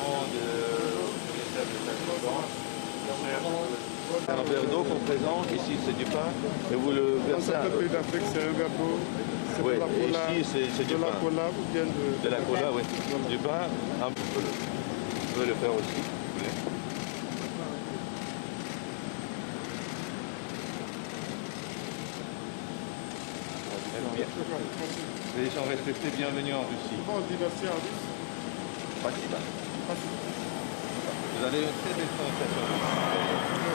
traitement de c'est un verre d'eau qu'on présente, ici c'est du pain, et vous le Dans versez. certains pays d'Afrique, c'est un verre d'eau, c'est Oui, de la cola, ici c'est du de la pain. cola ou bien De la cola, oui. Du pain, un peu. Vous pouvez le faire aussi, si vous voulez. Bien. Les gens respectés, bienvenue en Russie. Comment on dit merci en russe? Спасибо. Vous avez une très belle prononciation.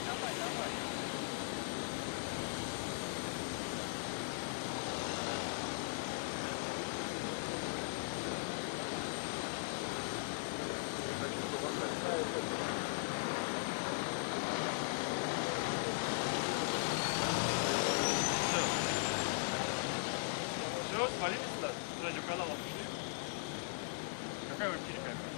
Ехай, давай. Все, свалили сюда? С радиоканалом пришли? Какая вы перекамера?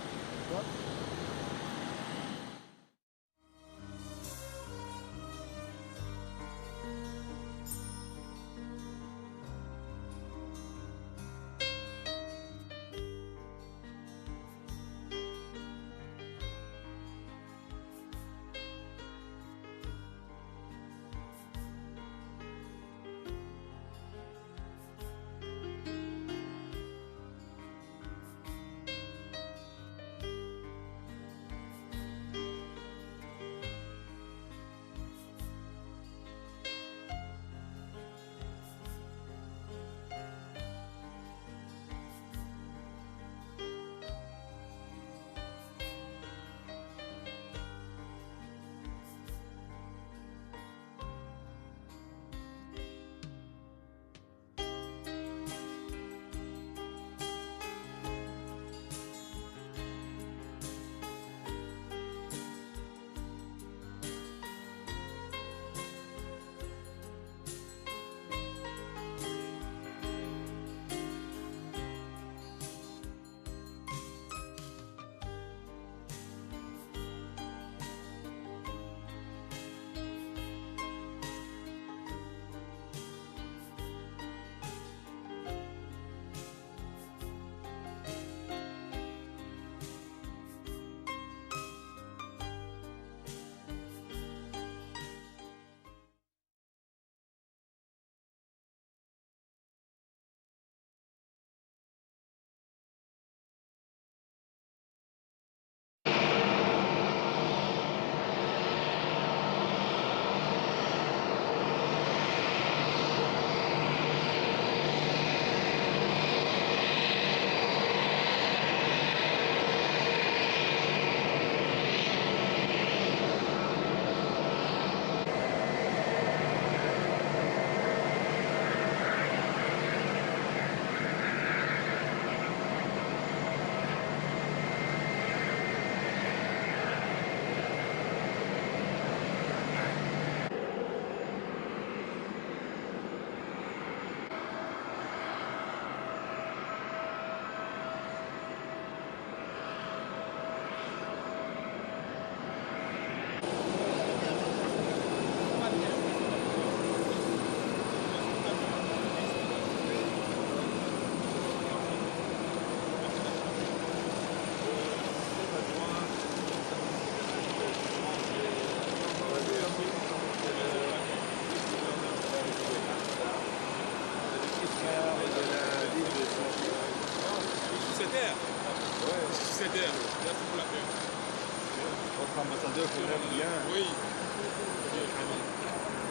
Votre ambassadeur connaît bien. Oui.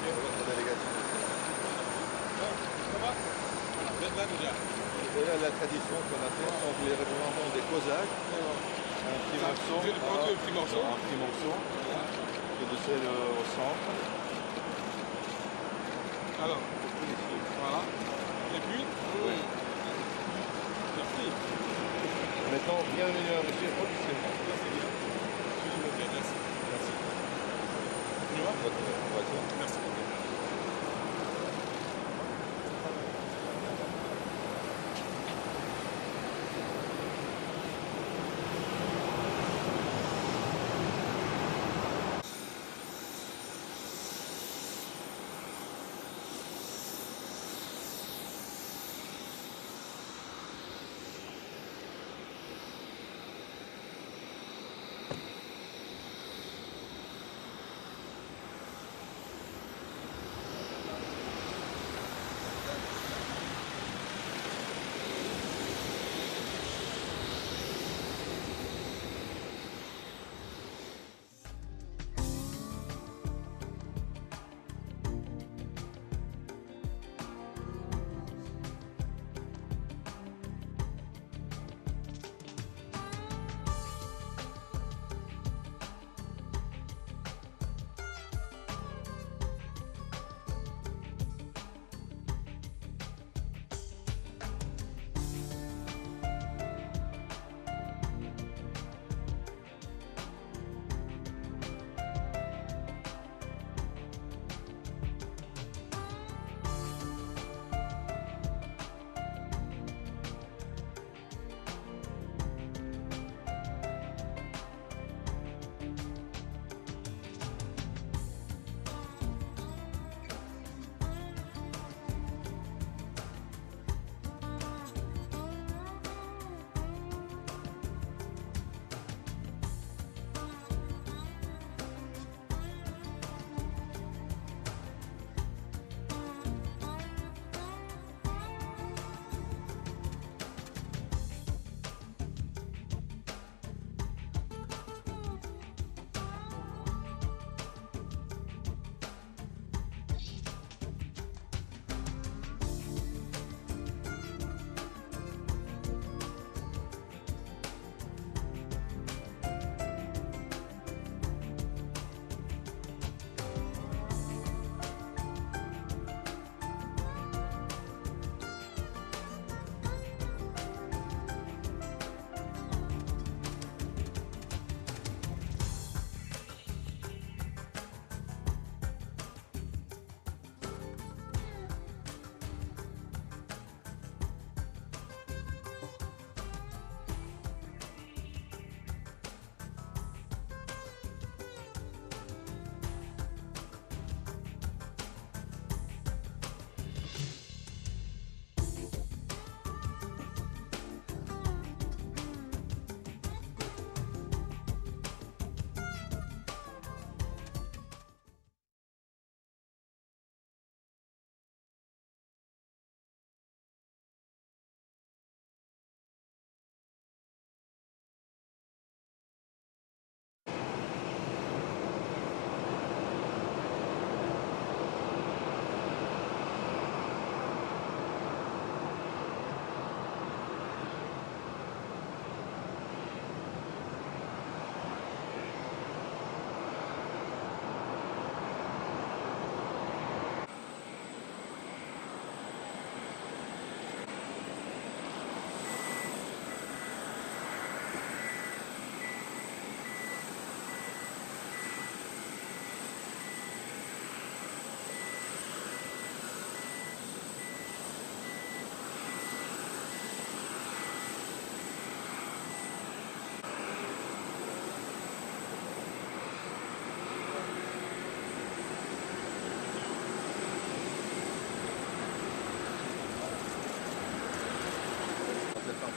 Votre délégation. Ça va? Vous êtes là déjà? Voilà la tradition qu'on a faite, donc les représentants des Cosaques. Un petit morceau. Vous avez prendre un petit morceau? Un petit morceau. Et de celle au centre. Alors, Ici. voilà. Et puis? Oui. Merci. Maintenant, bienvenue à monsieur officiellement. Merci bien.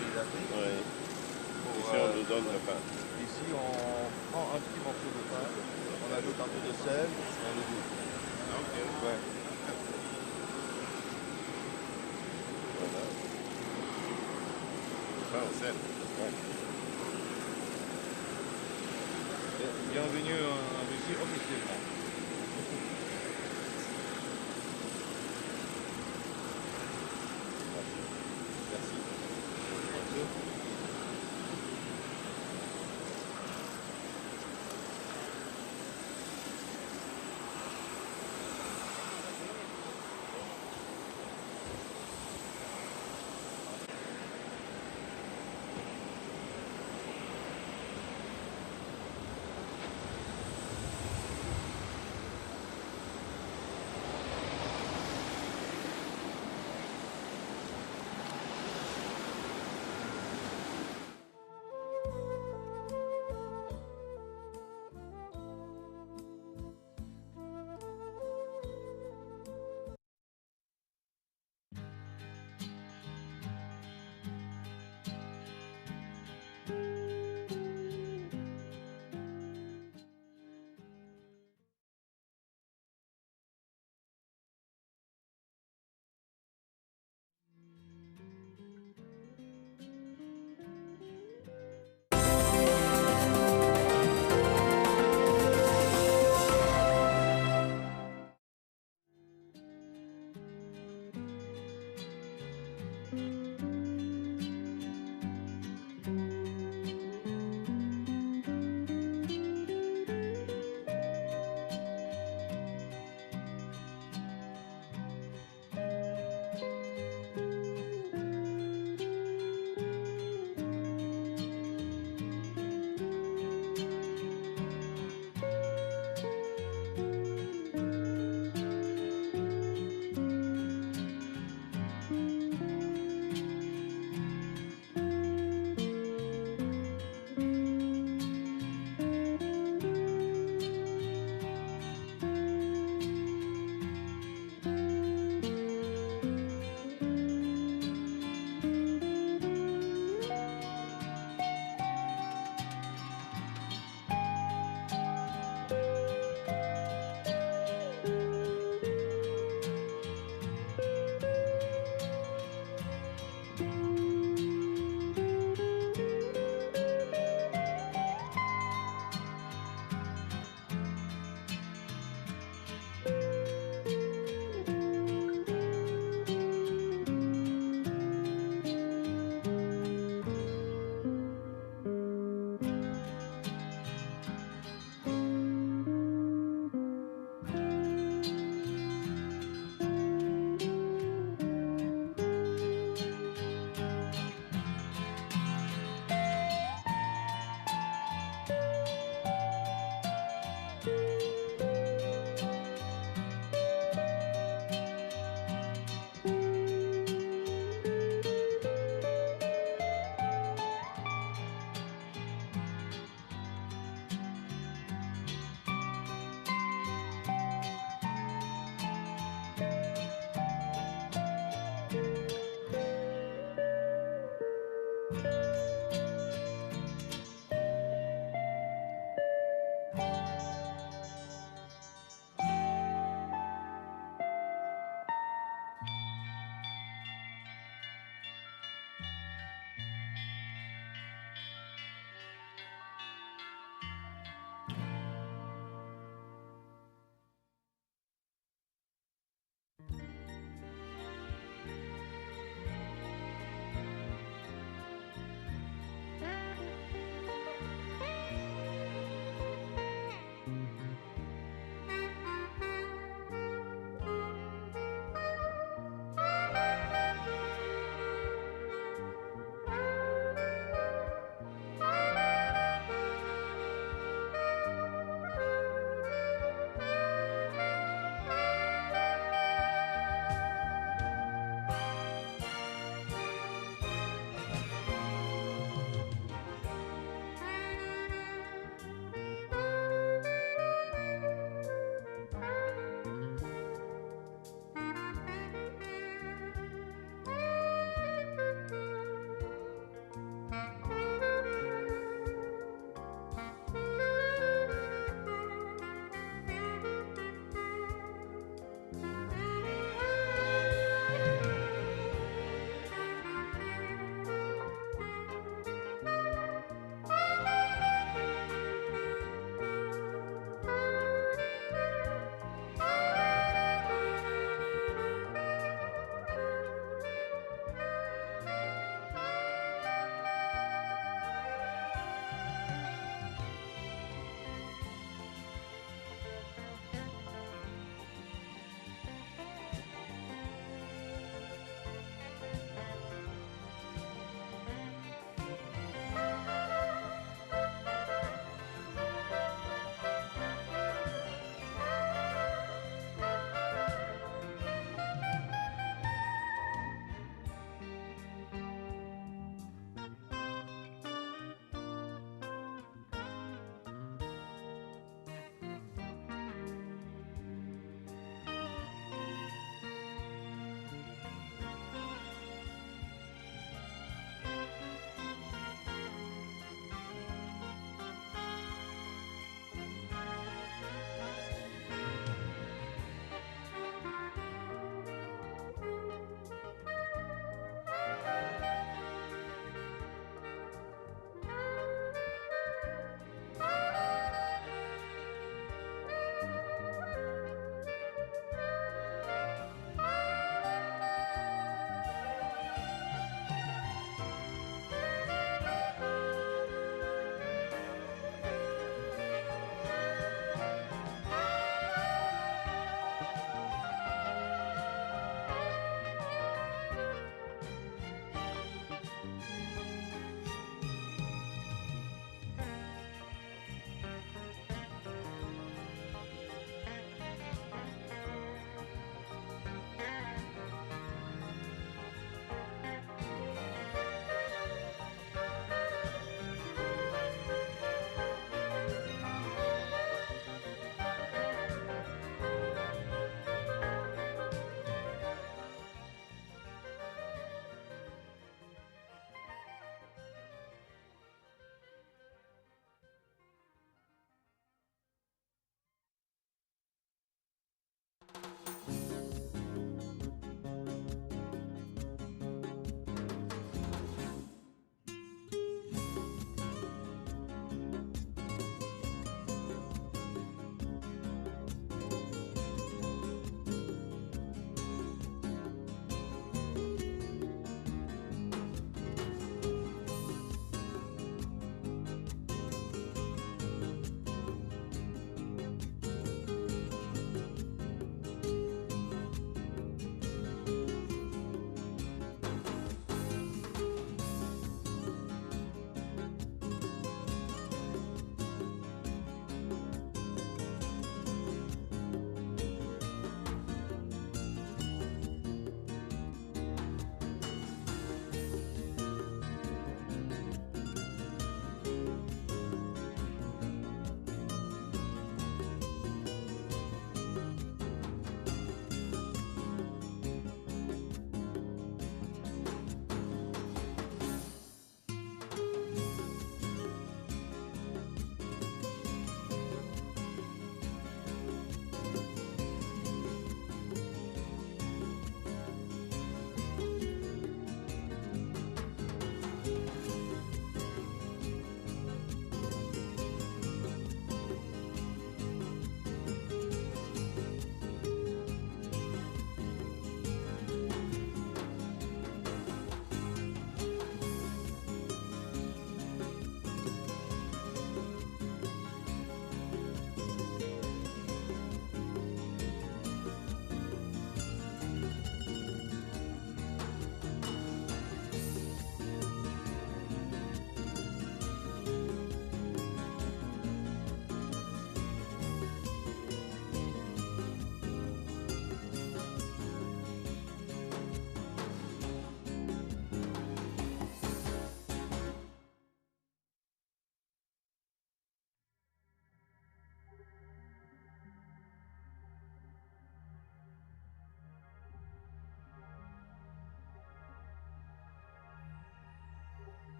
pays d'Afrique. Oui. Pour, Ici, on nous donne le pain. ici, on prend un petit morceau de pain, on ajoute un peu de sel et on le goûte. OK. Ouais. Voilà. Pain au sel. Ouais. Et bienvenue en Russie officiellement. Merci. Merci.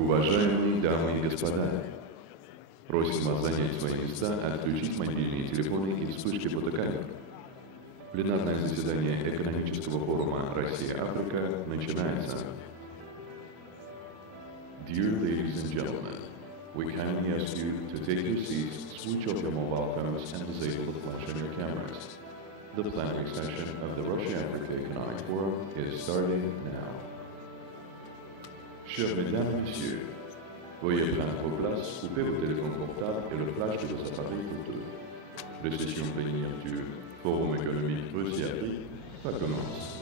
Уважаемые дамы и господа, просим вас занять свои места, отключить мобильные телефоны и вспышки фотокамер. Пленарное заседание экономического форума «Россия-Африка» начинается. Dear ladies and gentlemen, we kindly ask you to take your seats, switch off your mobile phones and disable the flash on your cameras. The plenary session of the Russia-Africa Economic Forum is starting now. Chers mesdames et messieurs, veuillez prendre vos places, coupez vos téléphones portables et le flash de vos appareils photo. La session plénière du Forum économique Russie-Afrique commence.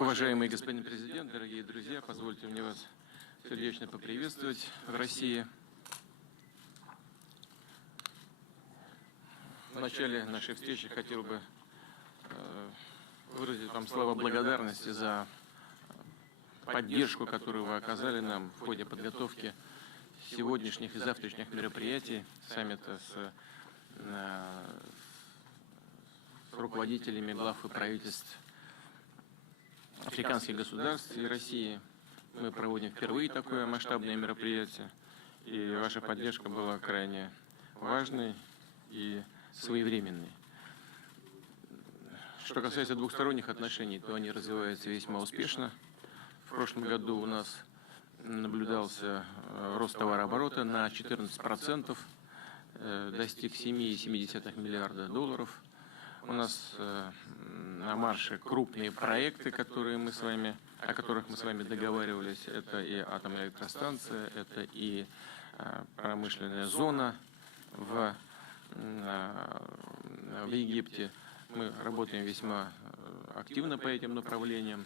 Уважаемый господин президент, дорогие друзья, позвольте мне вас сердечно поприветствовать в России. В начале нашей встречи хотел бы выразить вам слова благодарности за поддержку, которую вы оказали нам в ходе подготовки сегодняшних и завтрашних мероприятий саммита с руководителями глав и правительств африканских государств и России. Мы проводим впервые такое масштабное мероприятие, и ваша поддержка была крайне важной и своевременной. Что касается двухсторонних отношений, то они развиваются весьма успешно. В прошлом году у нас наблюдался рост товарооборота на 14%, достиг 7,7 миллиарда долларов. У нас на марше крупные проекты, о которых мы с вами договаривались. Это и атомная электростанция, это и промышленная зона в Египте. Мы работаем весьма активно по этим направлениям.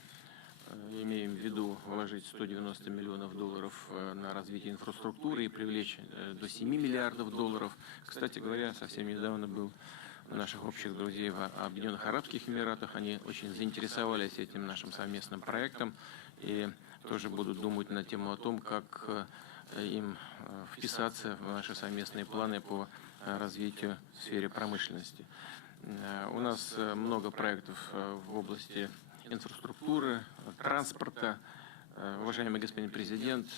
Имеем в виду вложить 190 миллионов долларов на развитие инфраструктуры и привлечь до 7 миллиардов долларов. Кстати говоря, совсем недавно был у наших общих друзей в Объединенных Арабских Эмиратах. Они очень заинтересовались этим нашим совместным проектом и тоже будут думать на тему о том, как им вписаться в наши совместные планы по развитию в сфере промышленности. У нас много проектов в области инфраструктуры, транспорта. Уважаемый господин президент,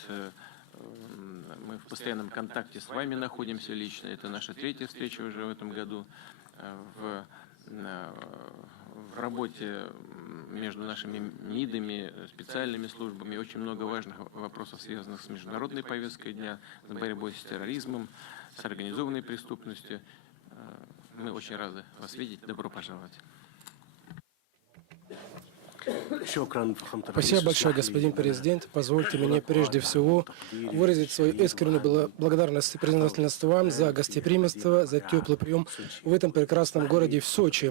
мы в постоянном контакте с вами находимся лично. Это наша третья встреча уже в этом году. В работе между нашими МИДами, специальными службами очень много важных вопросов, связанных с международной повесткой дня, с борьбой с терроризмом, с организованной преступностью. Мы очень рады вас видеть. Добро пожаловать. Спасибо большое, господин президент. Позвольте мне прежде всего выразить свою искреннюю благодарность и признательность вам за гостеприимство, за теплый прием в этом прекрасном городе в Сочи.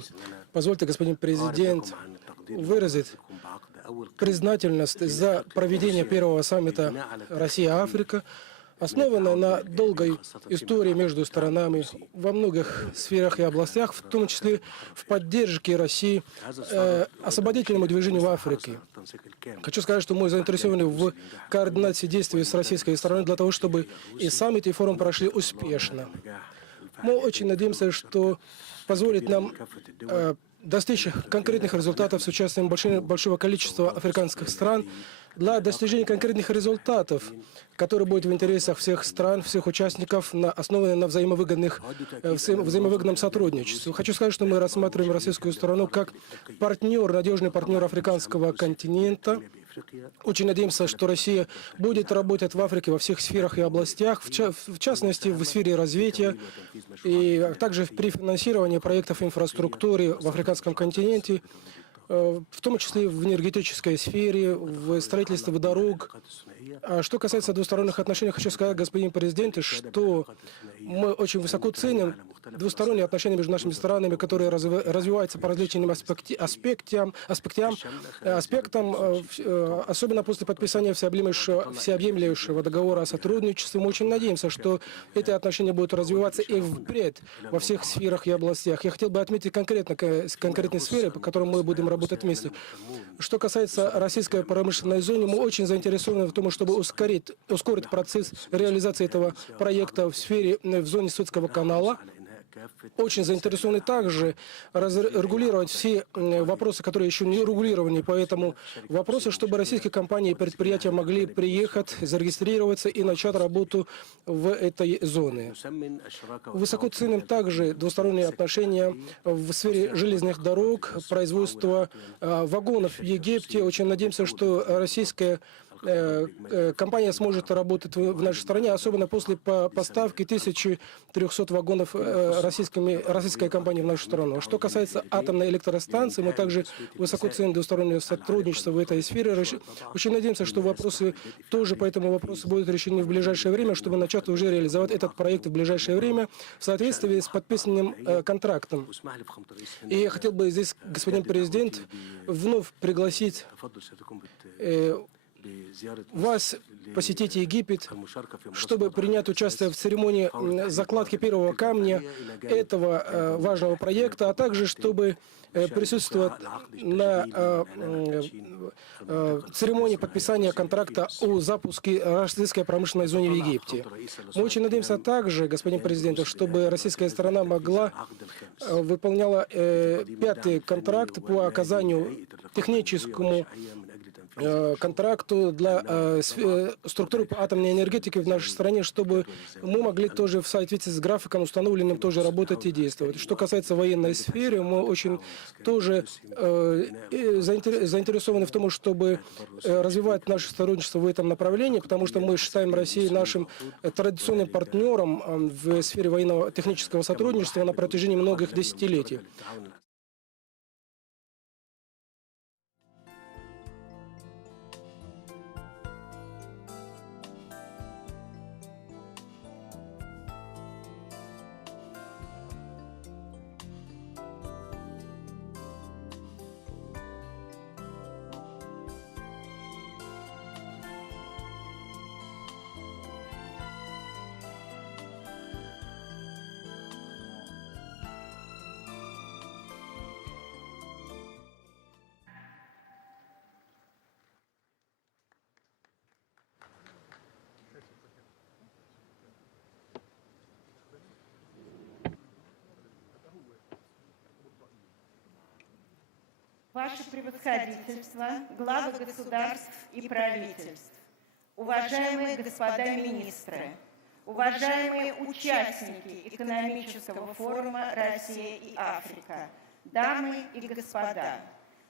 Позвольте, господин президент, выразить признательность за проведение первого саммита Россия-Африка, основанная на долгой истории между сторонами во многих сферах и областях, в том числе в поддержке России освободительному движению в Африке. Хочу сказать, что мы заинтересованы в координации действий с российской стороной для того, чтобы и саммит, и форум прошли успешно. Мы очень надеемся, что позволит нам достичь конкретных результатов с участием большого количества африканских стран для достижения конкретных результатов, которые будут в интересах всех стран, всех участников, основанные на взаимовыгодном сотрудничестве. Хочу сказать, что мы рассматриваем российскую сторону как партнер, надежный партнер африканского континента. Очень надеемся, что Россия будет работать в Африке во всех сферах и областях, в частности, в сфере развития, и также при финансировании проектов инфраструктуры в африканском континенте, в том числе в энергетической сфере, в строительстве дорог. А что касается двусторонних отношений, хочу сказать, господин президент, что мы очень высоко ценим двусторонние отношения между нашими странами, которые развиваются по различным аспектам, особенно после подписания всеобъемлющего договора о сотрудничестве. Мы очень надеемся, что эти отношения будут развиваться и впредь во всех сферах и областях. Я хотел бы отметить конкретные сферы, по которым мы будем работать вместе. Что касается российской промышленной зоны, мы очень заинтересованы в том, чтобы ускорить процесс реализации этого проекта в зоне Суэцкого канала. очень заинтересованы также регулировать все вопросы, которые еще не регулированы. Поэтому вопросы, чтобы российские компании и предприятия могли приехать, зарегистрироваться и начать работу в этой зоне. Высоко ценим также двусторонние отношения в сфере железных дорог, производства вагонов в Египте. Очень надеемся, что российская компания сможет работать в нашей стране, особенно после поставки 1300 вагонов российской компании в нашу страну. Что касается атомной электростанции, мы также высоко ценим двустороннее сотрудничество в этой сфере. Очень надеемся, что вопросы тоже по этому вопросу будут решены в ближайшее время, чтобы начать уже реализовать этот проект в ближайшее время в соответствии с подписанным контрактом. И я хотел бы здесь, господин президент, вновь пригласить вас посетить Египет, чтобы принять участие в церемонии закладки первого камня этого важного проекта, а также чтобы присутствовать на церемонии подписания контракта о запуске российской промышленной зоны в Египте. Мы очень надеемся также, господин президент, чтобы российская сторона выполняла пятый контракт по оказанию техническому контракту для структуры по атомной энергетике в нашей стране, чтобы мы могли тоже в соответствии с графиком установленным тоже работать и действовать. Что касается военной сферы, мы очень тоже заинтересованы в том, чтобы развивать наше сотрудничество в этом направлении, потому что мы считаем Россию нашим традиционным партнером в сфере военного технического сотрудничества на протяжении многих десятилетий. Ваше превосходительство, главы государств и правительств, уважаемые господа министры, уважаемые участники экономического форума «Россия и Африка», дамы и господа,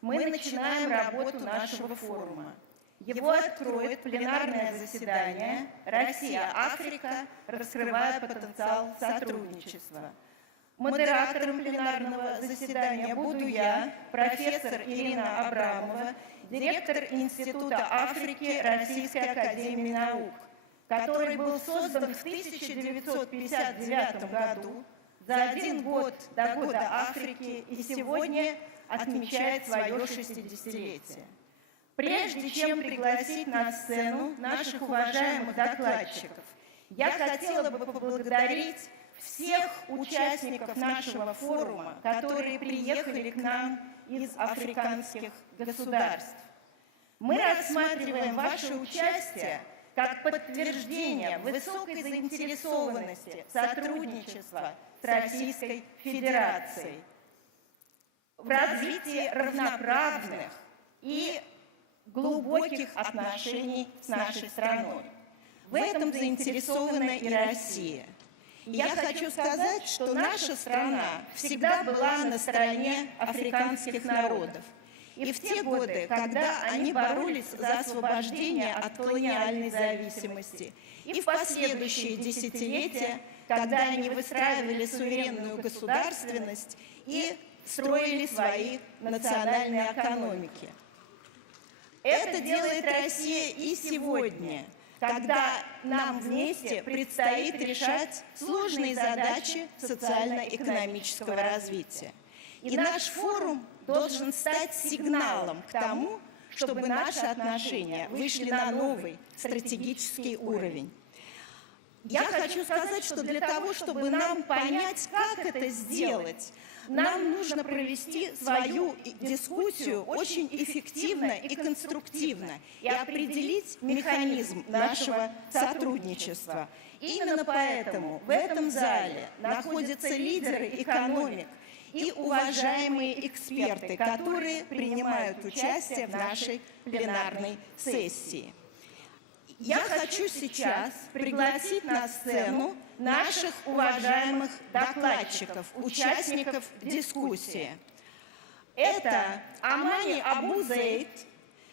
мы начинаем работу нашего форума. Его откроет пленарное заседание «Россия-Африка. Раскрывая потенциал сотрудничества». Модератором пленарного заседания буду я, профессор Ирина Абрамова, директор Института Африки Российской академии наук, который был создан в 1959 году, за 1 год до Года Африки, и сегодня отмечает свое 60-летие. Прежде чем пригласить на сцену наших уважаемых докладчиков, я хотела бы поблагодарить всех участников нашего форума, которые приехали к нам из африканских государств. Мы рассматриваем ваше участие как подтверждение высокой заинтересованности сотрудничества с Российской Федерацией в развитии равноправных и глубоких отношений с нашей страной. В этом заинтересована и Россия. Я хочу сказать, что наша страна всегда была на стороне африканских народов. И в те годы, когда они боролись за освобождение от колониальной зависимости, и в последующие десятилетия, когда они выстраивали суверенную государственность и строили свои национальные экономики. Это делает Россия и сегодня, когда нам вместе предстоит решать сложные задачи социально-экономического развития. И наш форум должен стать сигналом к тому, чтобы наши отношения вышли на новый стратегический уровень. Я хочу сказать, что для того, чтобы нам понять, как это сделать, нам нужно провести свою дискуссию очень эффективно и конструктивно и определить механизм нашего сотрудничества. Именно поэтому в этом зале находятся лидеры экономик и уважаемые эксперты, которые принимают участие в нашей пленарной сессии. Я хочу сейчас пригласить на сцену наших уважаемых докладчиков, участников дискуссии. Это Амани Абу Зейд,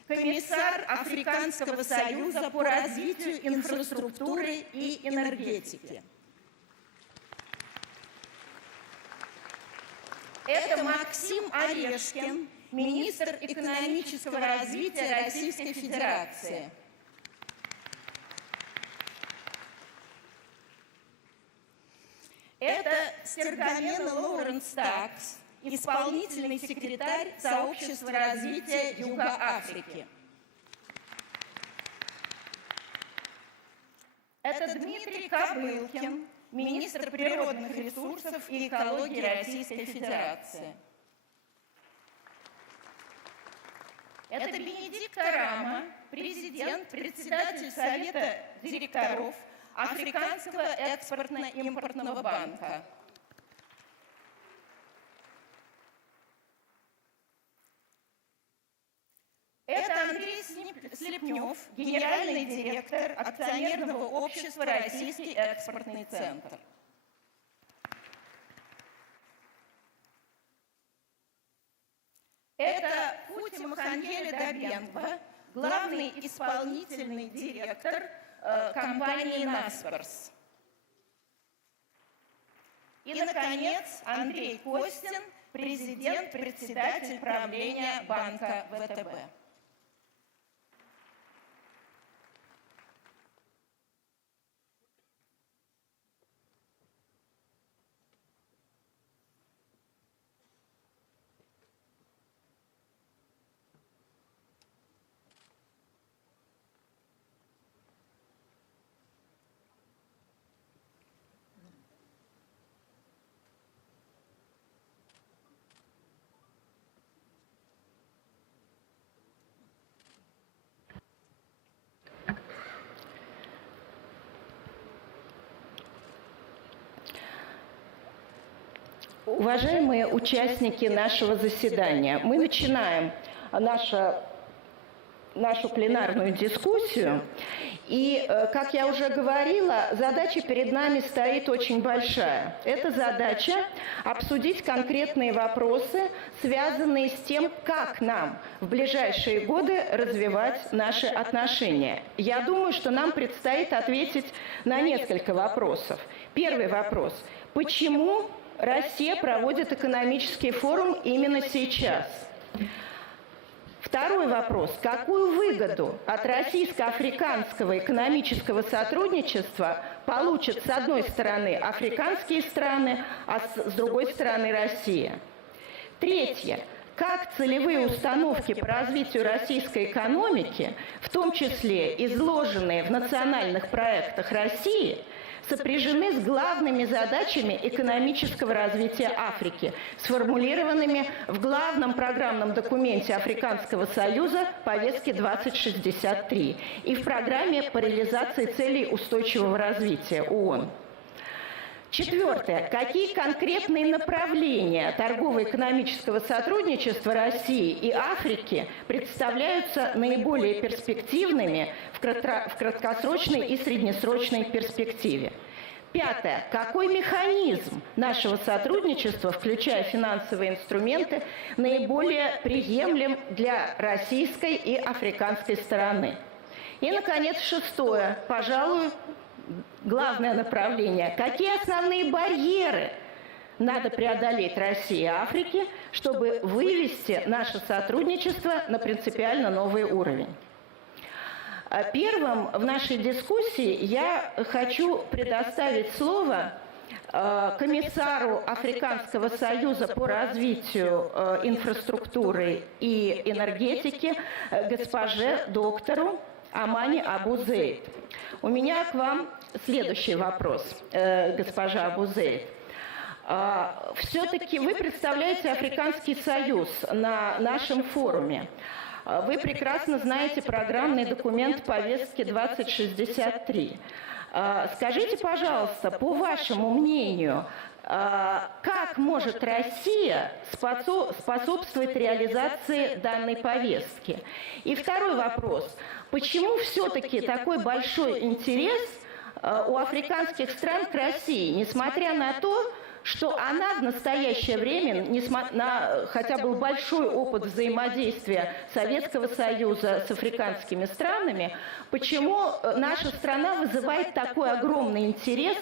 комиссар Африканского союза по развитию инфраструктуры и энергетики. Это Максим Орешкин, министр экономического развития Российской Федерации. Это Стергамена Лоуренс Такс, исполнительный секретарь Сообщества развития Юга Африки. Это Дмитрий Кобылкин, министр природных ресурсов и экологии Российской Федерации. Это Бенедикт Арама, президент, председатель Совета директоров Африканского экспортно-импортного банка. Это Андрей Слепнев, генеральный директор акционерного общества «Российский экспортный центр». Это Пути Махангеле Добенко, главный исполнительный директор компании «Наспорс». И, наконец, Андрей Костин, президент, председатель правления банка ВТБ. Уважаемые участники нашего заседания, мы начинаем нашу пленарную дискуссию. И, как я уже говорила, задача перед нами стоит очень большая. Это задача обсудить конкретные вопросы, связанные с тем, как нам в ближайшие годы развивать наши отношения. Я думаю, что нам предстоит ответить на несколько вопросов. Первый вопрос. Почему Россия проводит экономический форум именно сейчас? Второй вопрос. Какую выгоду от российско-африканского экономического сотрудничества получат, с одной стороны, африканские страны, а с другой стороны, Россия? Третье. Как целевые установки по развитию российской экономики, в том числе изложенные в национальных проектах России, сопряжены с главными задачами экономического развития Африки, сформулированными в главном программном документе Африканского союза «Повестке 2063» и в программе по реализации целей устойчивого развития ООН. Четвертое. Какие конкретные направления торгово-экономического сотрудничества России и Африки представляются наиболее перспективными в краткосрочной и среднесрочной перспективе? Пятое. Какой механизм нашего сотрудничества, включая финансовые инструменты, наиболее приемлем для российской и африканской стороны? И, наконец, шестое. Пожалуй, главное направление. Какие основные барьеры надо преодолеть России и Африке, чтобы вывести наше сотрудничество на принципиально новый уровень? Первым в нашей дискуссии я хочу предоставить слово комиссару Африканского союза по развитию инфраструктуры и энергетики госпоже доктору Амани Абу Зейд. У меня к вам следующий вопрос, госпожа Абу Зейд. Все-таки вы представляете Африканский союз на нашем форуме. Вы прекрасно знаете программный документ повестки 2063. Скажите, пожалуйста, по вашему мнению, как может Россия способствовать реализации данной повестки? И второй вопрос. Почему все-таки такой большой интерес у африканских стран к России, несмотря на то, что она в настоящее время, хотя был большой опыт взаимодействия Советского Союза с африканскими странами, почему наша страна вызывает такой огромный интерес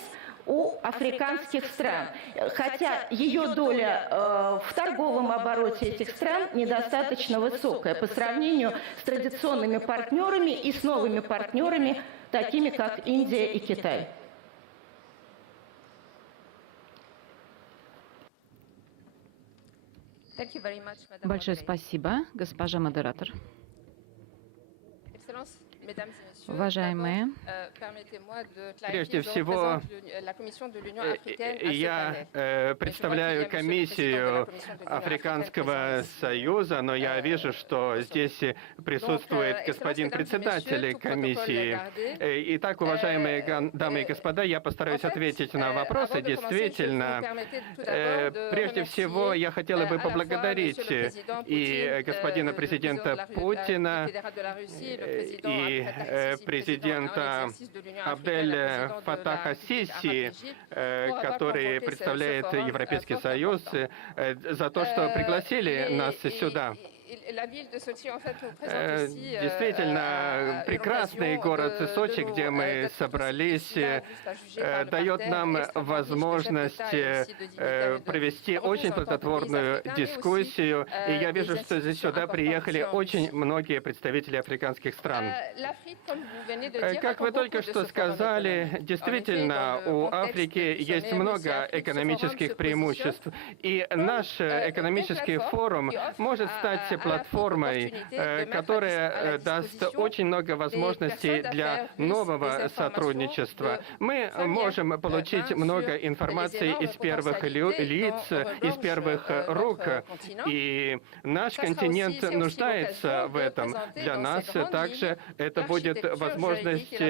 у африканских стран, хотя ее доля в торговом обороте этих стран недостаточно высокая по сравнению с традиционными партнерами и с новыми партнерами, такими как Индия и Китай. Большое спасибо, госпожа модератор. Уважаемые, прежде всего, я представляю комиссию Африканского союза, но я вижу, что здесь присутствует господин председатель комиссии. Итак, уважаемые дамы и господа, я постараюсь ответить на вопросы. Действительно, прежде всего, я хотела бы поблагодарить и господина президента Путина, и президента Абдель Фаттаха Сиси, который представляет Европейский Союз, за то, что пригласили нас сюда. Действительно, прекрасный город Сочи, где мы собрались, дает нам возможность провести очень плодотворную дискуссию. И я вижу, что здесь сюда приехали очень многие представители африканских стран. Как вы только что сказали, действительно, у Африки есть много экономических преимуществ. И наш экономический форум может стать платформой, которая даст очень много возможностей для нового сотрудничества. Мы можем получить много информации из первых лиц, из первых рук, и наш континент нуждается в этом. Для нас также это будет возможность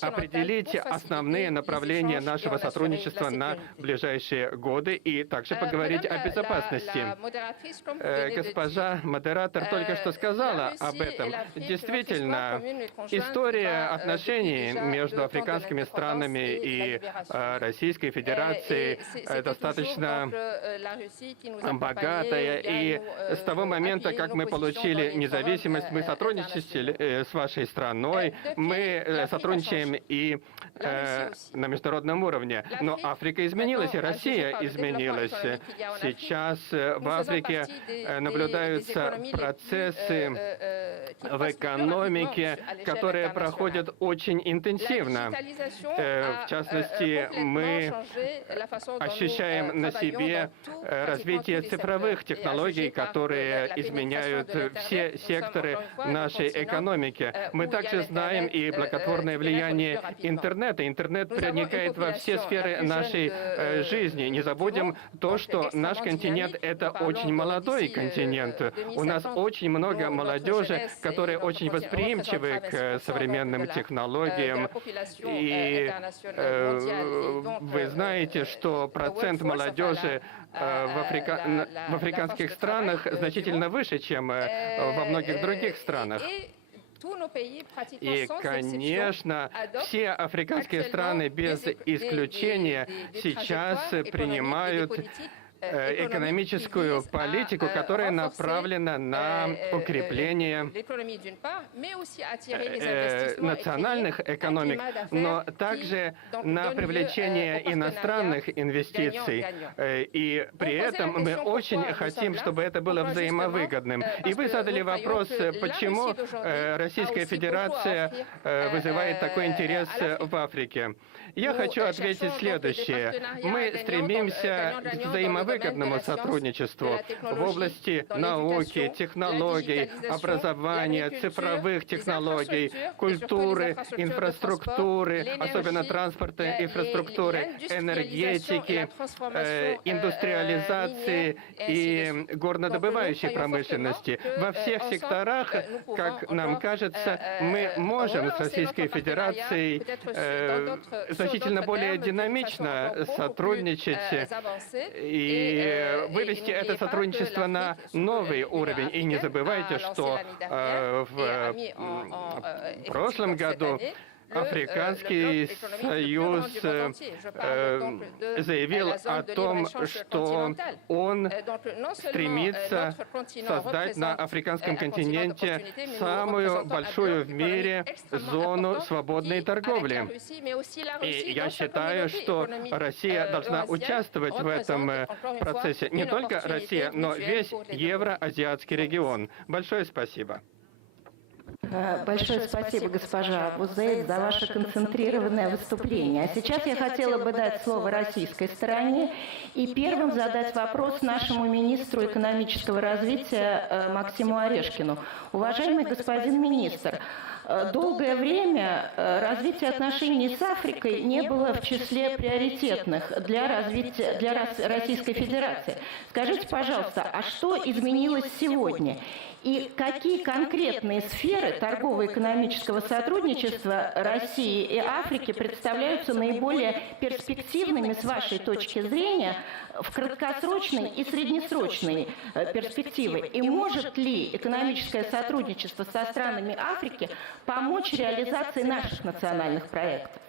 определить основные направления нашего сотрудничества на ближайшие годы и также поговорить о безопасности. Госпожа модератор только что сказала об этом. Действительно, история отношений между африканскими странами и Российской Федерацией достаточно богатая. И с того момента, как мы получили независимость, мы сотрудничали с вашей страной, мы сотрудничаем и на международном уровне. Но Африка изменилась, и Россия изменилась. Сейчас в Африке наблюдаются процессы в экономике, которые проходят очень интенсивно. В частности, мы ощущаем на себе развитие цифровых технологий, которые изменяют все секторы нашей экономики. Мы также знаем и благотворное влияние интернета. Интернет проникает во все сферы нашей жизни. Не забудем то, что наш континент — это очень молодой континент. У нас очень много молодежи, которые очень восприимчивы к современным технологиям. И вы знаете, что процент молодежи в африканских странах значительно выше, чем во многих других странах. И, конечно, все африканские страны без исключения сейчас принимают экономическую политику, которая направлена на укрепление национальных экономик, но также на привлечение иностранных инвестиций. И при этом мы очень хотим, чтобы это было взаимовыгодным. И вы задали вопрос, почему Российская Федерация вызывает такой интерес в Африке. Я хочу ответить следующее. Мы стремимся к взаимовыгодному сотрудничеству в области науки, технологий, образования, цифровых технологий, культуры, инфраструктуры, особенно транспортной инфраструктуры, энергетики, индустриализации и горнодобывающей промышленности. Во всех секторах, как нам кажется, мы можем с Российской Федерацией значительно более динамично сотрудничать и вывести это сотрудничество на новый уровень. И не забывайте, что в прошлом году Африканский союз заявил о том, что он стремится создать на африканском континенте самую большую в мире зону свободной торговли. И я считаю, что Россия должна участвовать в этом процессе. Не только Россия, но весь евроазиатский регион. Большое спасибо. Большое спасибо, госпожа Абу-Зейд, за ваше концентрированное выступление. А сейчас я хотела бы дать слово российской стороне и первым задать вопрос нашему министру экономического развития Максиму Орешкину. Уважаемый господин министр, долгое время развитие отношений с Африкой не было в числе приоритетных для Российской Федерации. Скажите, пожалуйста, а что изменилось сегодня? И какие конкретные сферы торгово-экономического сотрудничества России и Африки представляются наиболее перспективными с вашей точки зрения в краткосрочной и среднесрочной перспективе? И может ли экономическое сотрудничество со странами Африки помочь реализации наших национальных проектов?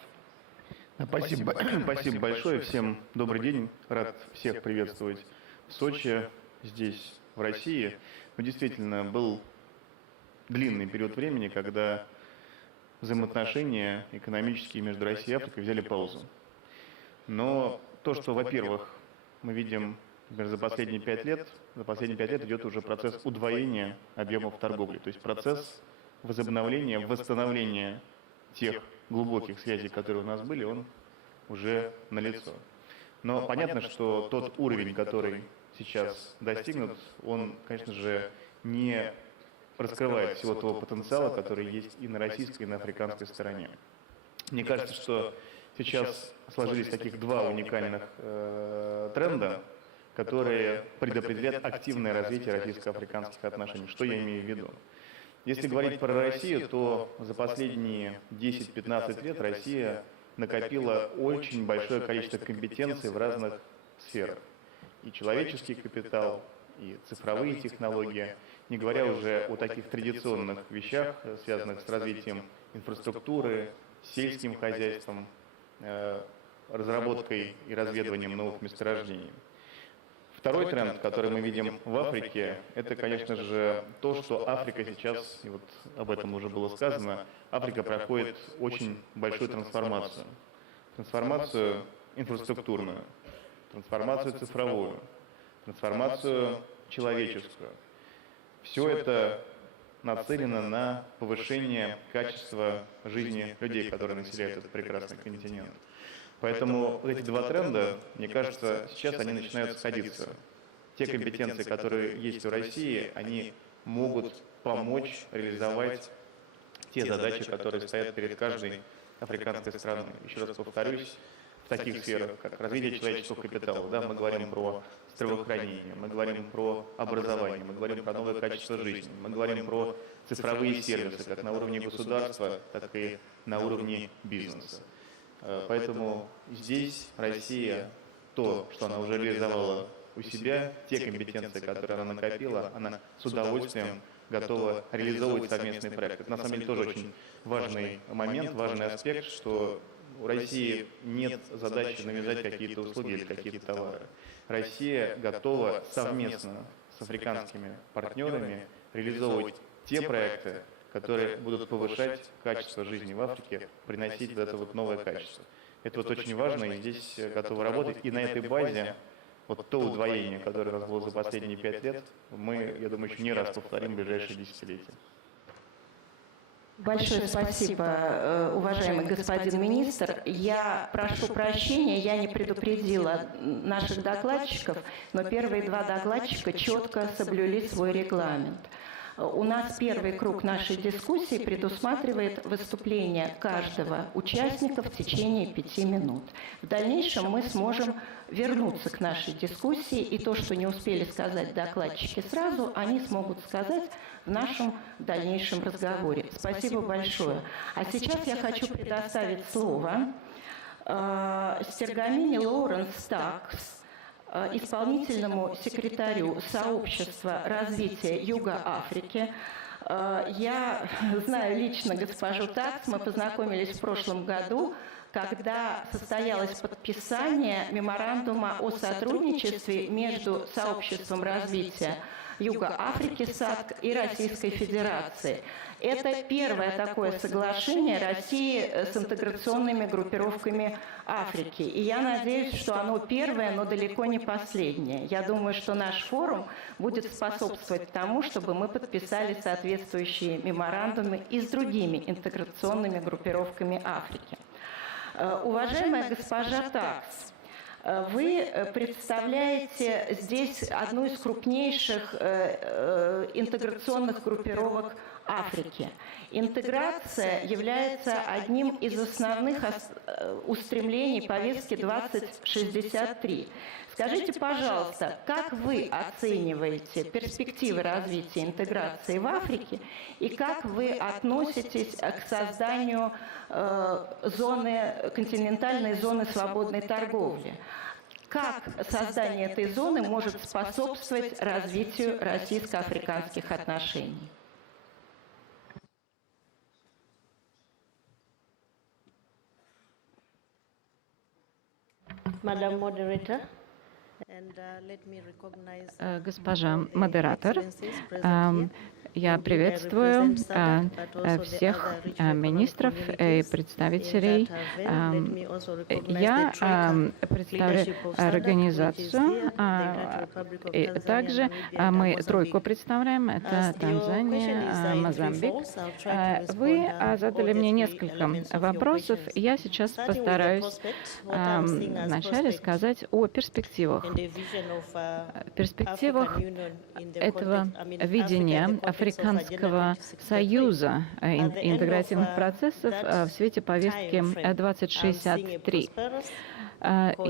Спасибо большое. Всем добрый день. Рад всех приветствовать в Сочи, здесь, в России. Но действительно, был длинный период времени, когда взаимоотношения экономические между Россией и Африкой взяли паузу. Но то, что, во-первых, мы видим, например, за последние 5 лет идет уже процесс удвоения объемов торговли, то есть процесс возобновления, восстановления тех глубоких связей, которые у нас были, он уже налицо. Но понятно, что тот уровень, который сейчас достигнут, он, конечно же, не раскрывает всего того потенциала, который есть и на российской, и на африканской стороне. Мне кажется, что сейчас сложились таких два уникальных тренда, которые предопределяют активное развитие российско-африканских отношений. Что я имею в виду? Если говорить про Россию, то за последние 10-15 лет Россия накопила очень большое количество компетенций в разных сферах. И человеческий капитал, и цифровые технологии, не говоря уже о таких традиционных вещах, связанных с развитием инфраструктуры, сельским хозяйством, разработкой и разведыванием новых месторождений. Второй тренд, который мы видим в Африке, это, конечно же, то, что Африка сейчас, и вот об этом уже было сказано, Африка проходит очень большую трансформацию. Трансформацию инфраструктурную, трансформацию цифровую, трансформацию человеческую. Все это нацелено на повышение качества жизни людей, которые населяют этот прекрасный континент. Поэтому эти два тренда, мне кажется, сейчас они начинают сходиться. Те компетенции, которые есть у России, они могут помочь реализовать те задачи, которые стоят перед каждой африканской страной. Еще раз повторюсь, в таких сферах, как развитие человеческого капитала, да, мы говорим про здравоохранение, мы говорим про образование, мы говорим про новое качество жизни, мы говорим про цифровые сервисы, как на уровне государства, так и на уровне бизнеса. Поэтому здесь Россия, то, что она уже реализовала у себя, те компетенции, которые она накопила, она с удовольствием готова реализовывать совместные проекты. Это на самом деле тоже очень важный момент, важный аспект, что у России нет задачи навязать какие-то услуги или какие-то товары. Россия готова совместно с африканскими партнерами реализовывать те проекты, которые будут повышать качество жизни в Африке, приносить вот это вот новое качество. Это вот очень важно, и здесь готовы работать. И на этой базе вот то удвоение, которое у нас было за последние 5 лет, мы, я думаю, еще не раз повторим в ближайшие десятилетия. Большое спасибо, уважаемый господин министр. Я прошу прощения, я не предупредила наших докладчиков, но первые два докладчика четко соблюли свой регламент. У нас первый круг нашей дискуссии предусматривает выступление каждого участника в течение 5 минут. В дальнейшем мы сможем вернуться к нашей дискуссии, и то, что не успели сказать докладчики сразу, они смогут сказать в нашем дальнейшем разговоре. Спасибо большое. А сейчас я хочу предоставить слово Стергамине Лоуренс Такс, исполнительному секретарю Сообщества развития Юга Африки. Я знаю лично госпожу Такс, мы познакомились в прошлом году, когда состоялось подписание меморандума о сотрудничестве между Сообществом развития Юга Африки САДК и Российской Федерацией. Это первое такое соглашение России с интеграционными группировками Африки. И я надеюсь, что оно первое, но далеко не последнее. Я думаю, что наш форум будет способствовать тому, чтобы мы подписали соответствующие меморандумы и с другими интеграционными группировками Африки. Уважаемая госпожа Такс, вы представляете здесь одну из крупнейших интеграционных группировок Африки. Интеграция является одним из основных устремлений повестки 2063. Скажите, пожалуйста, как вы оцениваете перспективы развития интеграции в Африке и как вы относитесь к созданию континентальной зоны свободной торговли? Как создание этой зоны может способствовать развитию российско-африканских отношений? Госпожа модератор, я приветствую всех министров и представителей. Я представляю организацию, и также мы тройку представляем, это Танзания, Мозамбик. Вы задали мне несколько вопросов, и я сейчас постараюсь вначале сказать о перспективах этого видения Африканского союза интегративных процессов в свете повестки 2063.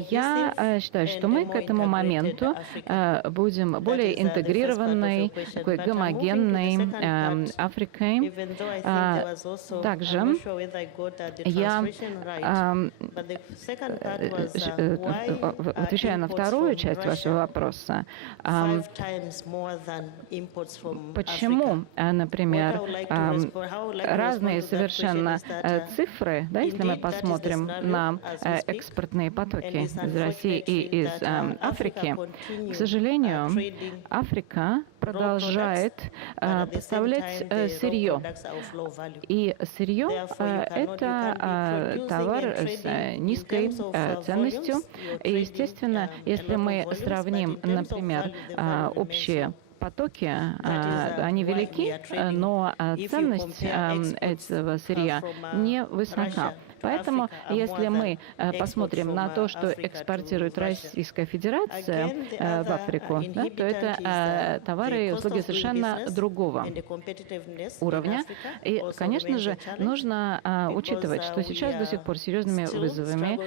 Я считаю, что мы к этому моменту будем более интегрированной, такой гомогенной Африкой. Также я, отвечая на вторую часть вашего вопроса, почему, например, разные совершенно цифры, да, если мы посмотрим на экспортные потоки из России и из Африки, к сожалению, Африка продолжает поставлять сырье. И сырье – это товар с низкой ценностью. И, естественно, если мы сравним, например, общие потоки, они велики, но ценность этого сырья не высока. Поэтому, если мы посмотрим на то, что экспортирует Российская Федерация в Африку, да, то это товары и услуги совершенно другого уровня. И, конечно же, нужно учитывать, что сейчас до сих пор серьезными вызовами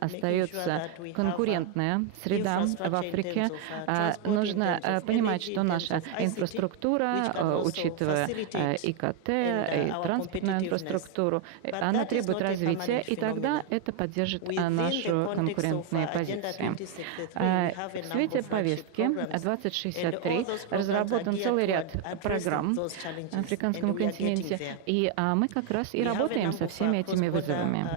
остается конкурентная среда в Африке. Нужно понимать, что наша инфраструктура, учитывая ИКТ и транспортную инфраструктуру, она требует развития, и тогда это поддержит нашу конкурентные позиции. В свете повестки 2063 разработан целый ряд программ на африканском континенте, и мы как раз и работаем со всеми этими вызовами.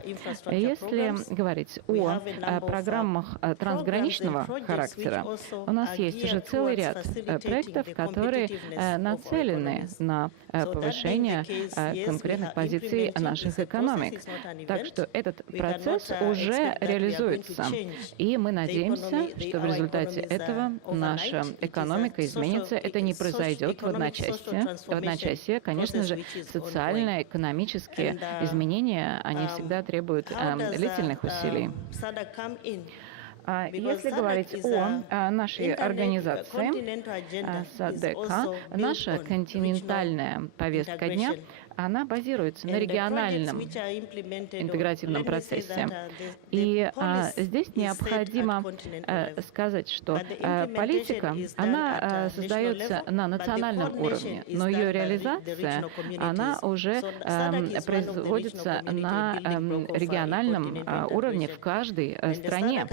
Если говорить о программах трансграничного характера, у нас есть уже целый ряд проектов, которые нацелены на повышение конкурентных позиций наших экономик. Так что этот процесс уже реализуется. И мы надеемся, что в результате этого наша экономика изменится. Это не произойдет в одночасье. В одночасье, конечно же, социальные, экономические изменения, они всегда требуют длительных усилий. Если говорить о нашей организации САДК, наша континентальная повестка дня, она базируется на региональном интегративном процессе. И здесь необходимо сказать, что политика, она создается на национальном уровне, но ее реализация, она уже производится на региональном уровне в каждой стране.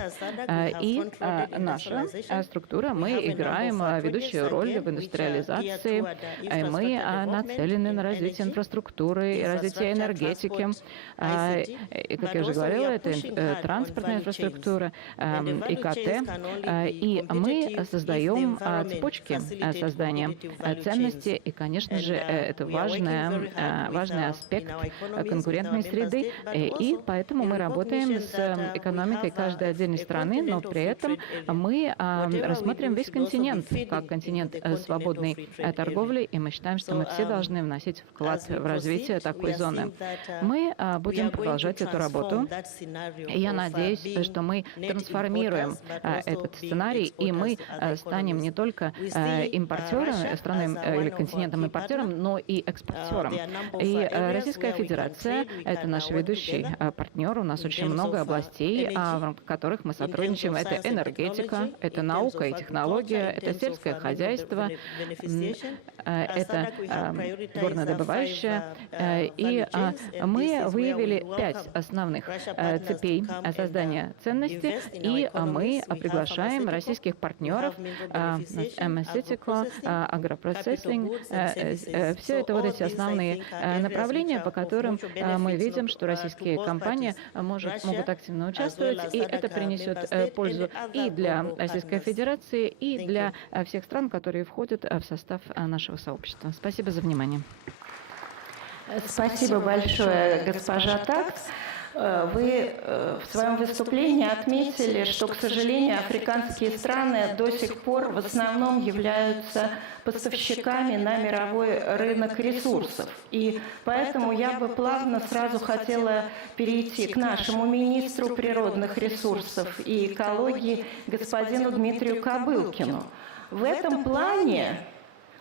И наша структура, мы играем ведущую роль в индустриализации, мы нацелены на развитие инфраструктуры, развитие энергетики. И, как я уже говорила, это транспортная инфраструктура, ИКТ. И мы создаем цепочки создания ценностей. И, конечно же, это важный аспект конкурентной среды. И поэтому мы работаем с экономикой каждой отдельной страны, но при этом мы рассматриваем весь континент как континент свободной торговли, и мы считаем, что мы все должны вносить вклад в развитие такой зоны. Мы будем продолжать эту работу. И я надеюсь, что мы трансформируем этот сценарий, и мы станем не только импортером, страной или континентом-импортером, но и экспортером. И Российская Федерация — это наш ведущий партнер. У нас очень много областей, в рамках которых мы сотрудничаем. Это энергетика, это наука и технология, это сельское хозяйство, это горнодобывающее. И мы выявили 5 основных цепей создания ценности, и мы приглашаем российских партнеров, Pharmaceutical, Agro-Processing. Все это вот эти основные направления, по которым мы видим, что российские компании могут активно участвовать, и это принесет пользу и для Российской Федерации, и для всех стран, которые входят в состав нашего сообщества. Спасибо за внимание. Спасибо большое, госпожа Такс. Вы в своем выступлении отметили, что, к сожалению, африканские страны до сих пор в основном являются поставщиками на мировой рынок ресурсов. И поэтому я бы плавно сразу хотела перейти к нашему министру природных ресурсов и экологии, господину Дмитрию Кобылкину. В этом плане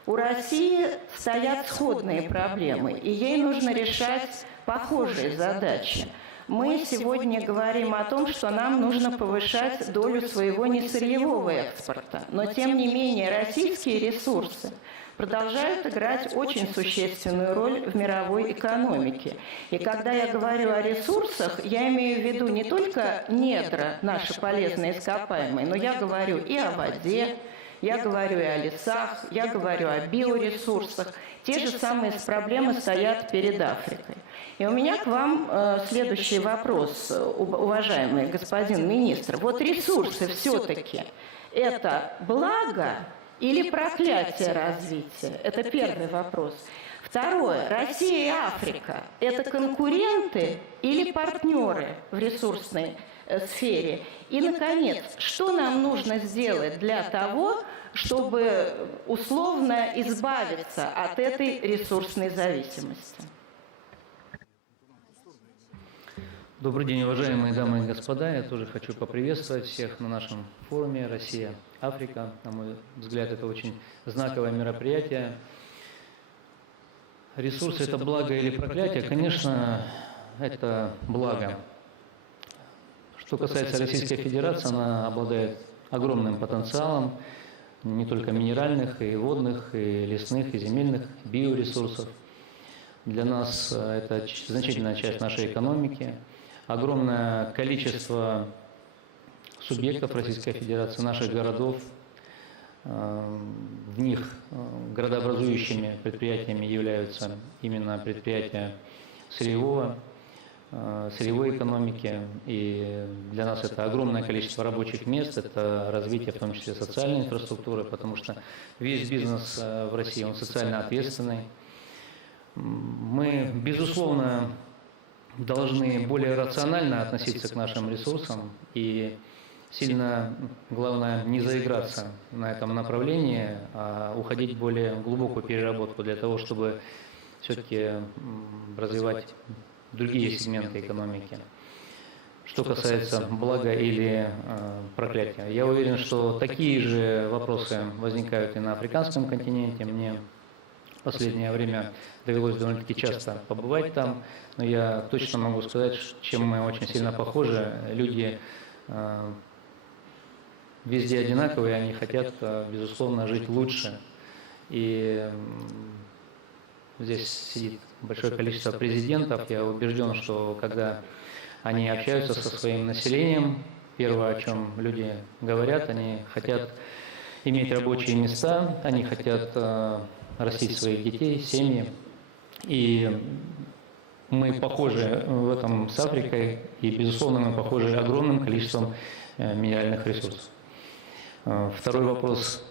у России стоят сходные проблемы, и ей нужно решать похожие задачи. Мы сегодня говорим о том, что нам нужно повышать долю своего несырьевого экспорта, но тем не менее российские ресурсы продолжают играть очень существенную роль в мировой экономике. И когда я говорю о ресурсах, я имею в виду не только недра, наши полезные ископаемые, но я говорю и о воде, я говорю и о лесах, я говорю о биоресурсах. Те же самые проблемы стоят перед Африкой. И у меня к вам следующий вопрос, уважаемый господин министр. Вот ресурсы все-таки это благо или проклятие развития? Это первый вопрос. Второе. Россия и Африка – это конкуренты или партнеры в ресурсной сфере? И, наконец, что нам нужно сделать для того, чтобы условно избавиться от этой ресурсной зависимости? Добрый день, уважаемые дамы и господа. Я тоже хочу поприветствовать всех на нашем форуме «Россия-Африка». На мой взгляд, это очень знаковое мероприятие. Ресурсы – это благо или проклятие? Конечно, это благо. Что касается Российской Федерации, она обладает огромным потенциалом не только минеральных, и водных, и лесных, и земельных, биоресурсов. Для нас это значительная часть нашей экономики. Огромное количество субъектов Российской Федерации, наших городов. В них городообразующими предприятиями являются именно предприятия сырьевой экономики. И для нас это огромное количество рабочих мест, это развитие в том числе социальной инфраструктуры, потому что весь бизнес в России, он социально ответственный. Мы, безусловно, должны более рационально относиться к нашим ресурсам и сильно, главное, не заиграться на этом направлении, а уходить в более глубокую переработку для того, чтобы все-таки развивать другие сегменты экономики. Что касается блага или проклятия, я уверен, что такие же вопросы возникают и на африканском континенте. Мне в последнее время довелось довольно-таки часто побывать там, но я точно могу сказать, чем мы очень сильно похожи. Люди везде одинаковые, они хотят, безусловно, жить лучше. И здесь сидит большое количество президентов. Я убежден, что когда они общаются со своим населением, первое, о чем люди говорят, они хотят иметь рабочие места, они хотят растить своих детей, семьи. И мы похожи в этом с Африкой, и, безусловно, мы похожи огромным количеством минеральных ресурсов. Второй вопрос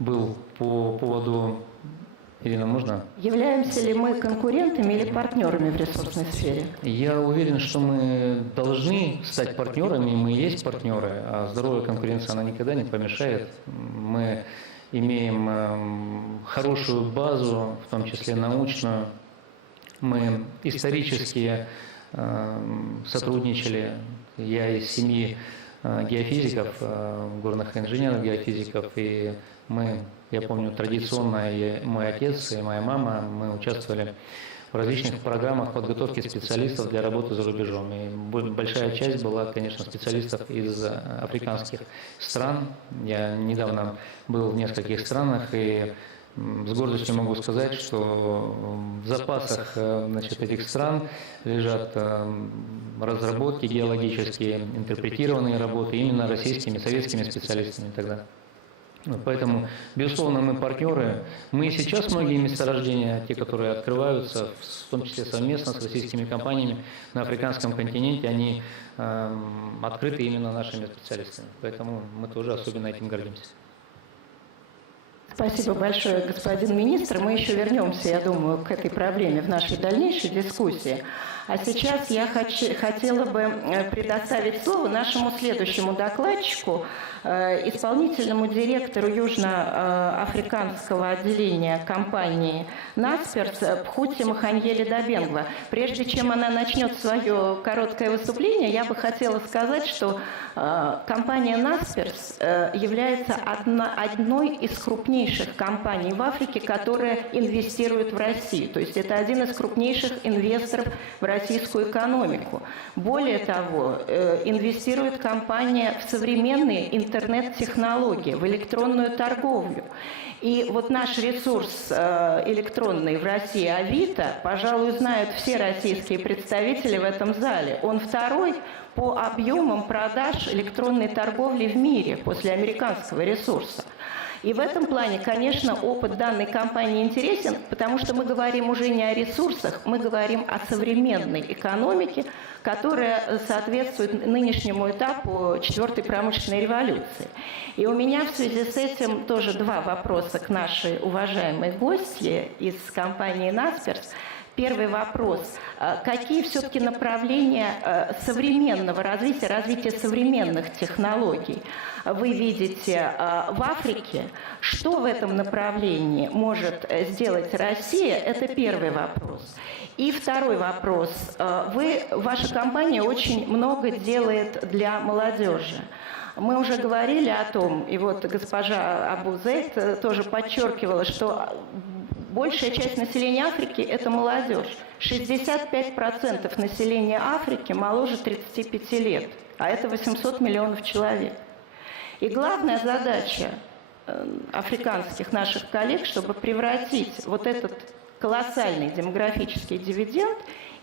был по поводу... Ирина, можно? Являемся ли мы конкурентами или партнерами в ресурсной сфере? Я уверен, что мы должны стать партнерами, и мы и есть партнеры, а здоровая конкуренция, она никогда не помешает. Мы имеем хорошую базу, в том числе научную. Мы исторически сотрудничали, я из семьи геофизиков, горных инженеров, геофизиков, и мы, я помню, традиционно и мой отец, и моя мама, мы участвовали в различных программах подготовки специалистов для работы за рубежом. И большая часть была, конечно, специалистов из африканских стран. Я недавно был в нескольких странах, и с гордостью могу сказать, что в запасах этих стран лежат разработки геологические, интерпретированные работы именно российскими, советскими специалистами тогда. Поэтому, безусловно, мы партнеры. Мы сейчас многие месторождения, те, которые открываются, в том числе совместно с российскими компаниями на африканском континенте, они открыты именно нашими специалистами. Поэтому мы тоже особенно этим гордимся. Спасибо большое, господин министр. Мы еще вернемся, я думаю, к этой проблеме в нашей дальнейшей дискуссии. А сейчас я хотела бы предоставить слово нашему следующему докладчику, исполнительному директору южноафриканского отделения компании «Насперс» Пхути Маханьеле Дабенгва. Прежде чем она начнет свое короткое выступление, я бы хотела сказать, что компания «Насперс» является одной из крупнейших компаний в Африке, которая инвестирует в Россию. То есть это один из крупнейших инвесторов в российскую экономику. Более того, инвестирует компания в современные интернет-технологии, в электронную торговлю. И вот наш ресурс электронный в России Авито, пожалуй, знают все российские представители в этом зале. Он второй по объемам продаж электронной торговли в мире после американского ресурса. И в этом плане, конечно, опыт данной компании интересен, потому что мы говорим уже не о ресурсах, мы говорим о современной экономике, которая соответствует нынешнему этапу четвертой промышленной революции. И у меня в связи с этим тоже два вопроса к нашей уважаемой гостье из компании «Насперс». Первый вопрос. Какие все-таки направления современного развития современных технологий вы видите в Африке? Что в этом направлении может сделать Россия? Это первый вопрос. И второй вопрос. Ваша компания очень много делает для молодежи. Мы уже говорили о том, и вот госпожа Абу Зейд тоже подчеркивала, что большая часть населения Африки – это молодежь. 65% населения Африки моложе 35 лет, а это 800 миллионов человек. И главная задача африканских наших коллег, чтобы превратить вот этот колоссальный демографический дивиденд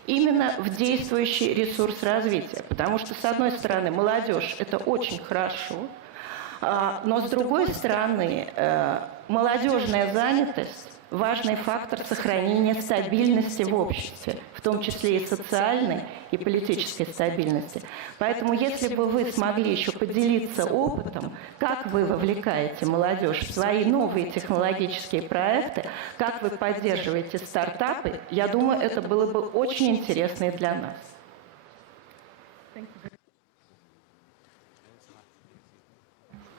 именно в действующий ресурс развития. Потому что, с одной стороны, молодежь – это очень хорошо, но с другой стороны, молодежная занятость – важный фактор сохранения стабильности в обществе, в том числе и социальной, и политической стабильности. Поэтому, если бы вы смогли еще поделиться опытом, как вы вовлекаете молодежь в свои новые технологические проекты, как вы поддерживаете стартапы, я думаю, это было бы очень интересно и для нас.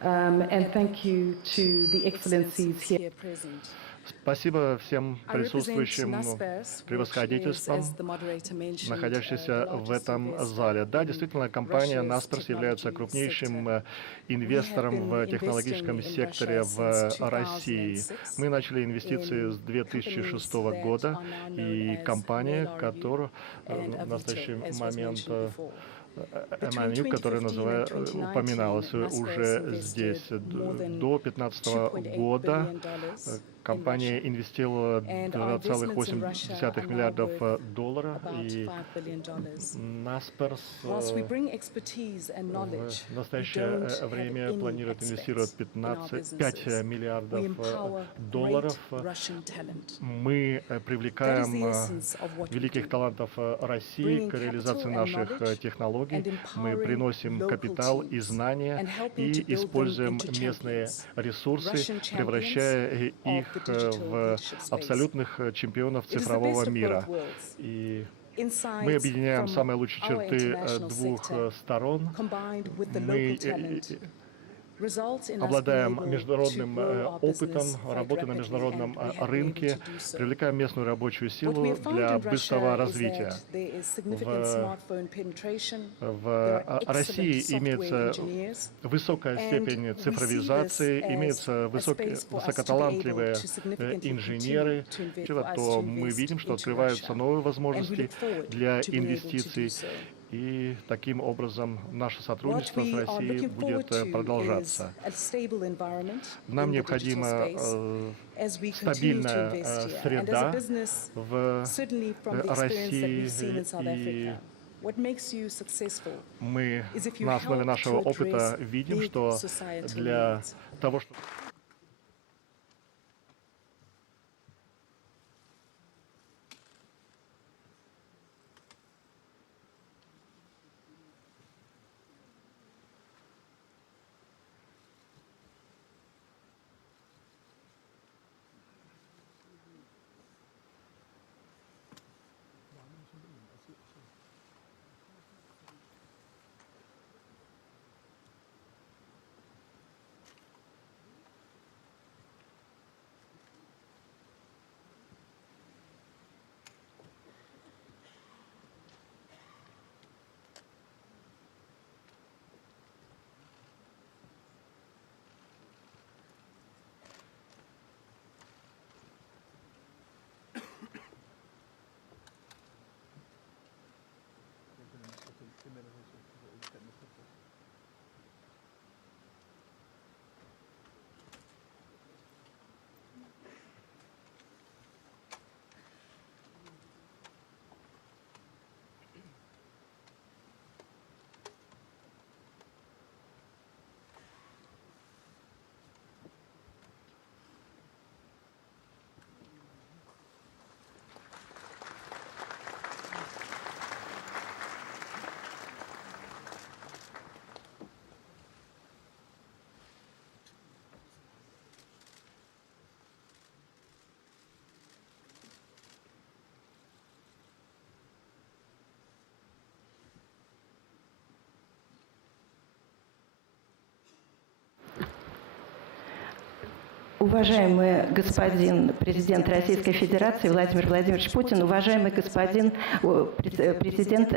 And thank you to the excellencies here present. Спасибо всем присутствующим превосходительствам, находящимся в этом зале. Да, действительно, компания Naspers является крупнейшим инвестором в технологическом секторе в России. Мы начали инвестиции с 2006 года, и компания, которая в настоящий момент МАНЮ, которая упоминалась уже здесь, до 2015 года компания инвестировала $2,8 миллиардов, и Naspers в настоящее время планирует инвестировать $5 миллиардов. Мы привлекаем великих талантов России к реализации наших технологий. Мы приносим капитал и знания и используем местные ресурсы, превращая их в абсолютных чемпионов цифрового мира. И мы объединяем самые лучшие черты двух сторон. Мы обладаем международным опытом работы на международном рынке, привлекаем местную рабочую силу для быстрого развития. В России имеется высокая степень цифровизации, имеются высокоталантливые инженеры, то мы видим, что открываются новые возможности для инвестиций. И таким образом наше сотрудничество с Россией будет продолжаться. Нам необходима стабильная среда в России, и мы на основе нашего опыта видим, что для того, чтобы Уважаемый господин президент Российской Федерации Владимир Владимирович Путин, уважаемый господин президент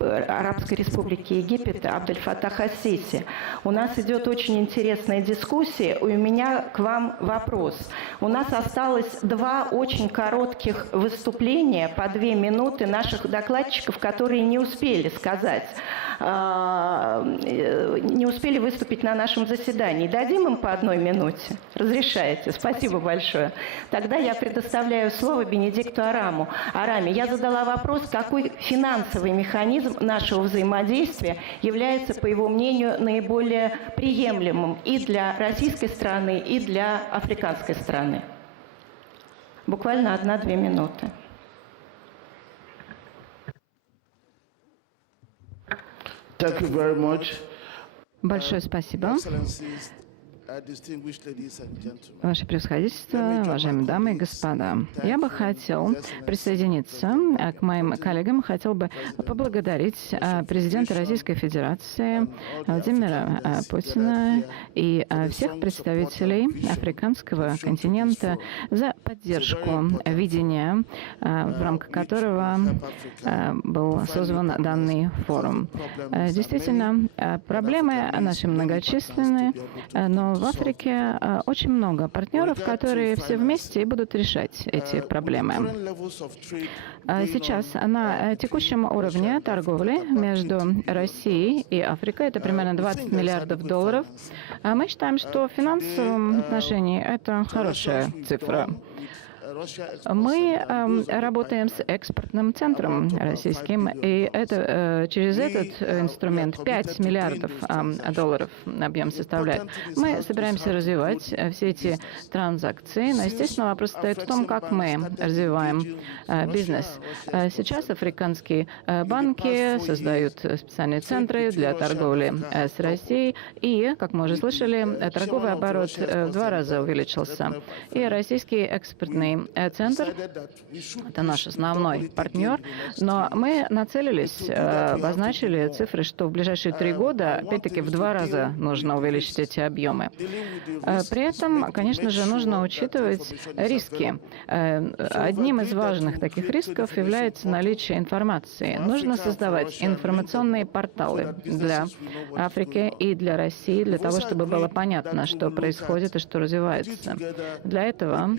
Арабской Республики Египет Абдель-Фаттах ас-Сиси, у нас идет очень интересная дискуссия, и у меня к вам вопрос. У нас осталось два очень коротких выступления по 2 минуты наших докладчиков, которые не успели сказать, не успели выступить на нашем заседании. Дадим им по 1 минуте? Разрешаете? Спасибо большое. Тогда я предоставляю слово Бенедикту Араме. Я задала вопрос, какой финансовый механизм нашего взаимодействия является, по его мнению, наиболее приемлемым и для российской страны, и для африканской страны. Буквально 1-2 минуты. Большое спасибо. Ваше превосходительство, уважаемые дамы и господа, я бы хотел присоединиться к моим коллегам, хотел бы поблагодарить президента Российской Федерации Владимира Путина и всех представителей африканского континента за поддержку видения, в рамках которого был создан данный форум. Действительно, проблемы наши многочисленные, но в Африке очень много партнеров, которые все вместе и будут решать эти проблемы. Сейчас на текущем уровне торговли между Россией и Африкой это примерно 20 миллиардов долларов. Мы считаем, что в финансовом отношении это хорошая цифра. Мы работаем с экспортным центром российским, и это, через этот инструмент 5 миллиардов долларов объем составляет. Мы собираемся развивать все эти транзакции, но, естественно, вопрос стоит в том, как мы развиваем бизнес. Сейчас африканские банки создают специальные центры для торговли с Россией, и, как мы уже слышали, торговый оборот в 2 раза увеличился. И российский экспортный центр — это наш основной партнер, но мы нацелились, обозначили цифры, что в ближайшие 3 года, опять-таки, в 2 раза нужно увеличить эти объемы. При этом, конечно же, нужно учитывать риски. Одним из важных таких рисков является наличие информации. Нужно создавать информационные порталы для Африки и для России, для того, чтобы было понятно, что происходит и что развивается. Для этого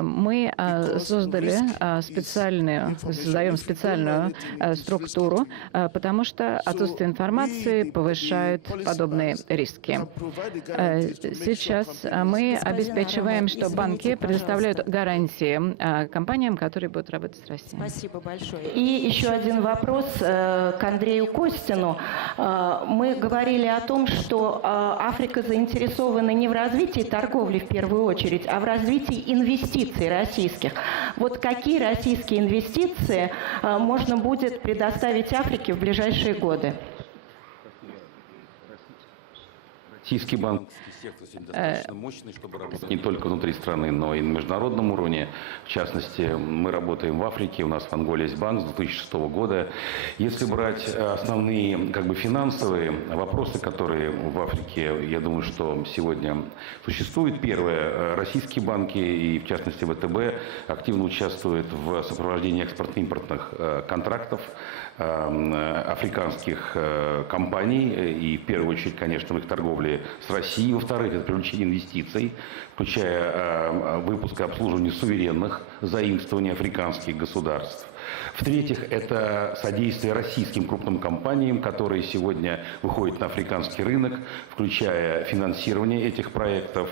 мы создаем специальную структуру, потому что отсутствие информации повышает подобные риски. Сейчас мы обеспечиваем, что банки предоставляют гарантии компаниям, которые будут работать с Россией. Спасибо большое. И еще один вопрос к Андрею Костину. Мы говорили о том, что Африка заинтересована не в развитии торговли в первую очередь, а в развитии инвестиций российских. Вот какие российские инвестиции можно будет предоставить Африке в ближайшие годы? Российский банк достаточно мощный, чтобы работать не только внутри страны, но и на международном уровне. В частности, мы работаем в Африке, у нас в Анголе есть банк с 2006 года. Если брать основные финансовые вопросы, которые в Африке, я думаю, что сегодня существуют. Первое, российские банки и, в частности, ВТБ активно участвуют в сопровождении экспортно-импортных контрактов африканских компаний и, в первую очередь, конечно, в их торговле с Россией. Во-вторых, это привлечение инвестиций, включая выпуск и обслуживание суверенных заимствований африканских государств. В-третьих, это содействие российским крупным компаниям, которые сегодня выходят на африканский рынок, включая финансирование этих проектов.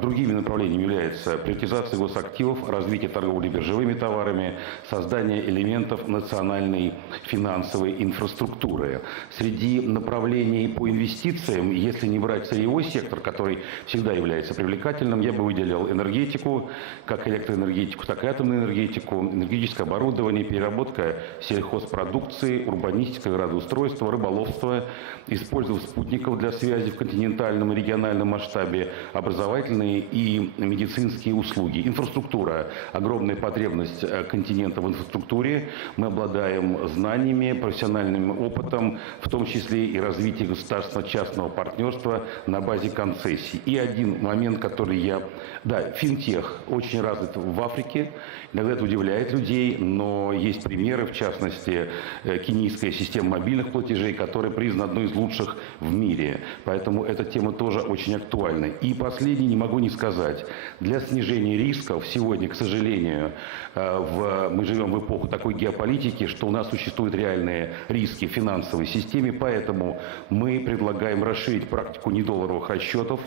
Другими направлениями являются приоритизация госактивов, развитие торговли биржевыми товарами, создание элементов национальной финансовой инфраструктуры. Среди направлений по инвестициям, если не брать сырьевой сектор, который всегда является привлекательным, я бы выделил энергетику, как электроэнергетику, так и атомную энергетику, энергетическое оборудование, переработка сельхозпродукции, урбанистика, градоустройство, рыболовство, использование спутников для связи в континентальном и региональном масштабе, образовательные и медицинские услуги. Инфраструктура. Огромная потребность континента в инфраструктуре. Мы обладаем знаниями, профессиональным опытом, в том числе и развитие государственно-частного партнерства на базе концессий. И один момент, который финтех очень развит в Африке. Иногда это удивляет людей, но есть примеры, в частности, кенийская система мобильных платежей, которая признана одной из лучших в мире. Поэтому эта тема тоже очень актуальна. И последний не могу не сказать. Для снижения рисков сегодня, к сожалению, мы живем в эпоху такой геополитики, что у нас существуют реальные риски в финансовой системе, поэтому мы предлагаем расширить практику недолларовых расчетов,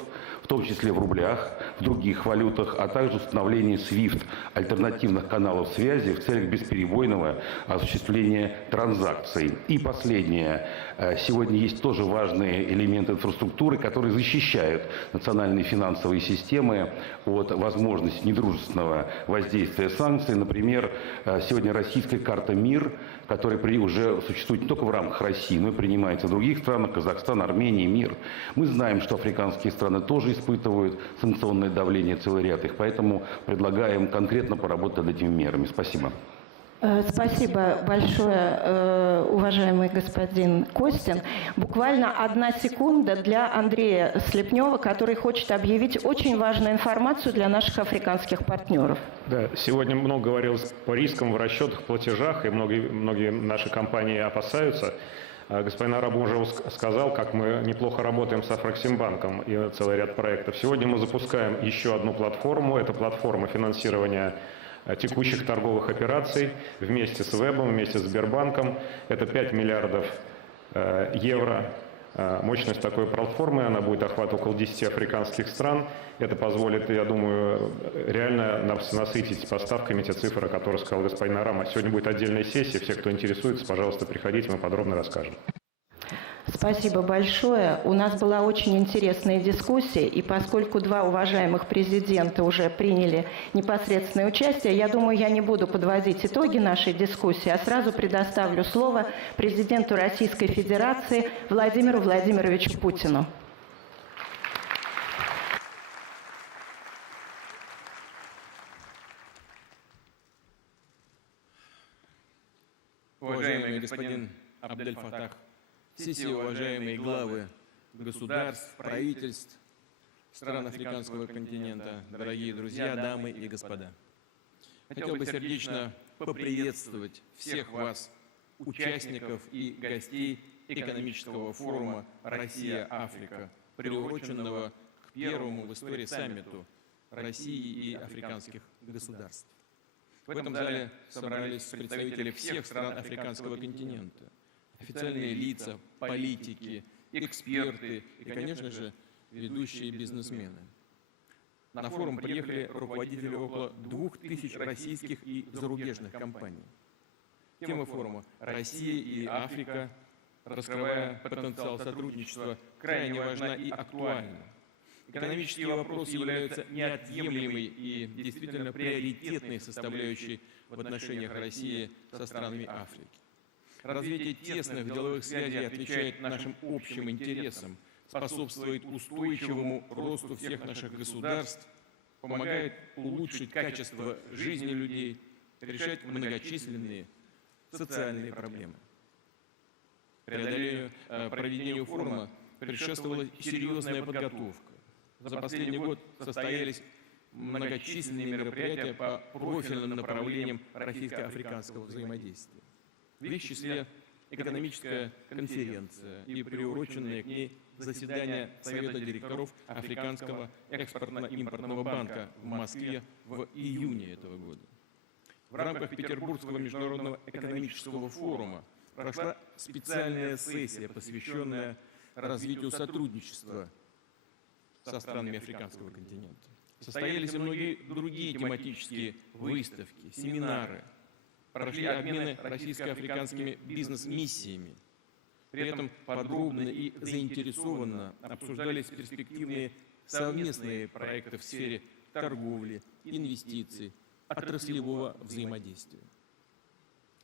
в том числе в рублях, в других валютах, а также установление SWIFT, альтернативных каналов связи в целях бесперебойного осуществления транзакций. И последнее. Сегодня есть тоже важные элементы инфраструктуры, которые защищают национальные финансовые системы от возможности недружественного воздействия санкций. Например, сегодня российская карта МИР, который уже существует не только в рамках России, но и принимается в других странах, Казахстан, Армения, мир. Мы знаем, что африканские страны тоже испытывают санкционное давление, целый ряд их, поэтому предлагаем конкретно поработать над этими мерами. Спасибо. Спасибо большое, уважаемый господин Костин. Буквально 1 секунда для Андрея Слепнева, который хочет объявить очень важную информацию для наших африканских партнеров. Да, сегодня много говорилось по рискам в расчетах, платежах, и многие наши компании опасаются. Господин Арабов уже сказал, как мы неплохо работаем с Афроксимбанком и целый ряд проектов. Сегодня мы запускаем еще одну платформу. Это платформа финансирования текущих торговых операций вместе с Вебом, вместе с Сбербанком. Это 5 миллиардов евро. Мощность такой платформы, она будет охватывать около 10 африканских стран. Это позволит, я думаю, реально насытить поставками те цифры, о которых сказал господин Арама. Сегодня будет отдельная сессия. Все, кто интересуется, пожалуйста, приходите, мы подробно расскажем. Спасибо большое. У нас была очень интересная дискуссия, и поскольку 2 уважаемых президента уже приняли непосредственное участие, я думаю, я не буду подводить итоги нашей дискуссии, а сразу предоставлю слово президенту Российской Федерации Владимиру Владимировичу Путину. Уважаемый господин Абдель-Фатах Сиси, уважаемые главы государств, правительств, стран африканского континента, дорогие друзья, дамы и господа. Хотел бы сердечно поприветствовать всех вас, участников и гостей экономического форума «Россия-Африка», приуроченного к первому в истории саммиту России и африканских государств. В этом зале собрались представители всех стран африканского континента, официальные лица, политики, эксперты и, конечно же, ведущие бизнесмены. На форум приехали руководители около 2000 российских и зарубежных компаний. Тема форума «Россия и Африка», раскрывая потенциал сотрудничества, крайне важна и актуальна. Экономические вопросы являются неотъемлемой и действительно приоритетной составляющей в отношениях России со странами Африки. Развитие тесных деловых связей отвечает нашим общим интересам, способствует устойчивому росту всех наших государств, помогает улучшить качество жизни людей, решать многочисленные социальные проблемы. Проведению форума предшествовала серьезная подготовка. За последний год состоялись многочисленные мероприятия по профильным направлениям российско-африканского взаимодействия. В их числе экономическая конференция и приуроченные к ней заседания Совета директоров Африканского экспортно-импортного банка в Москве в июне этого года. В рамках Петербургского международного экономического форума прошла специальная сессия, посвященная развитию сотрудничества со странами африканского континента. Состоялись и многие другие тематические выставки, семинары. Прошли обмены российско-африканскими бизнес-миссиями. При этом подробно и заинтересованно обсуждались перспективные совместные проекты в сфере торговли, инвестиций, отраслевого взаимодействия.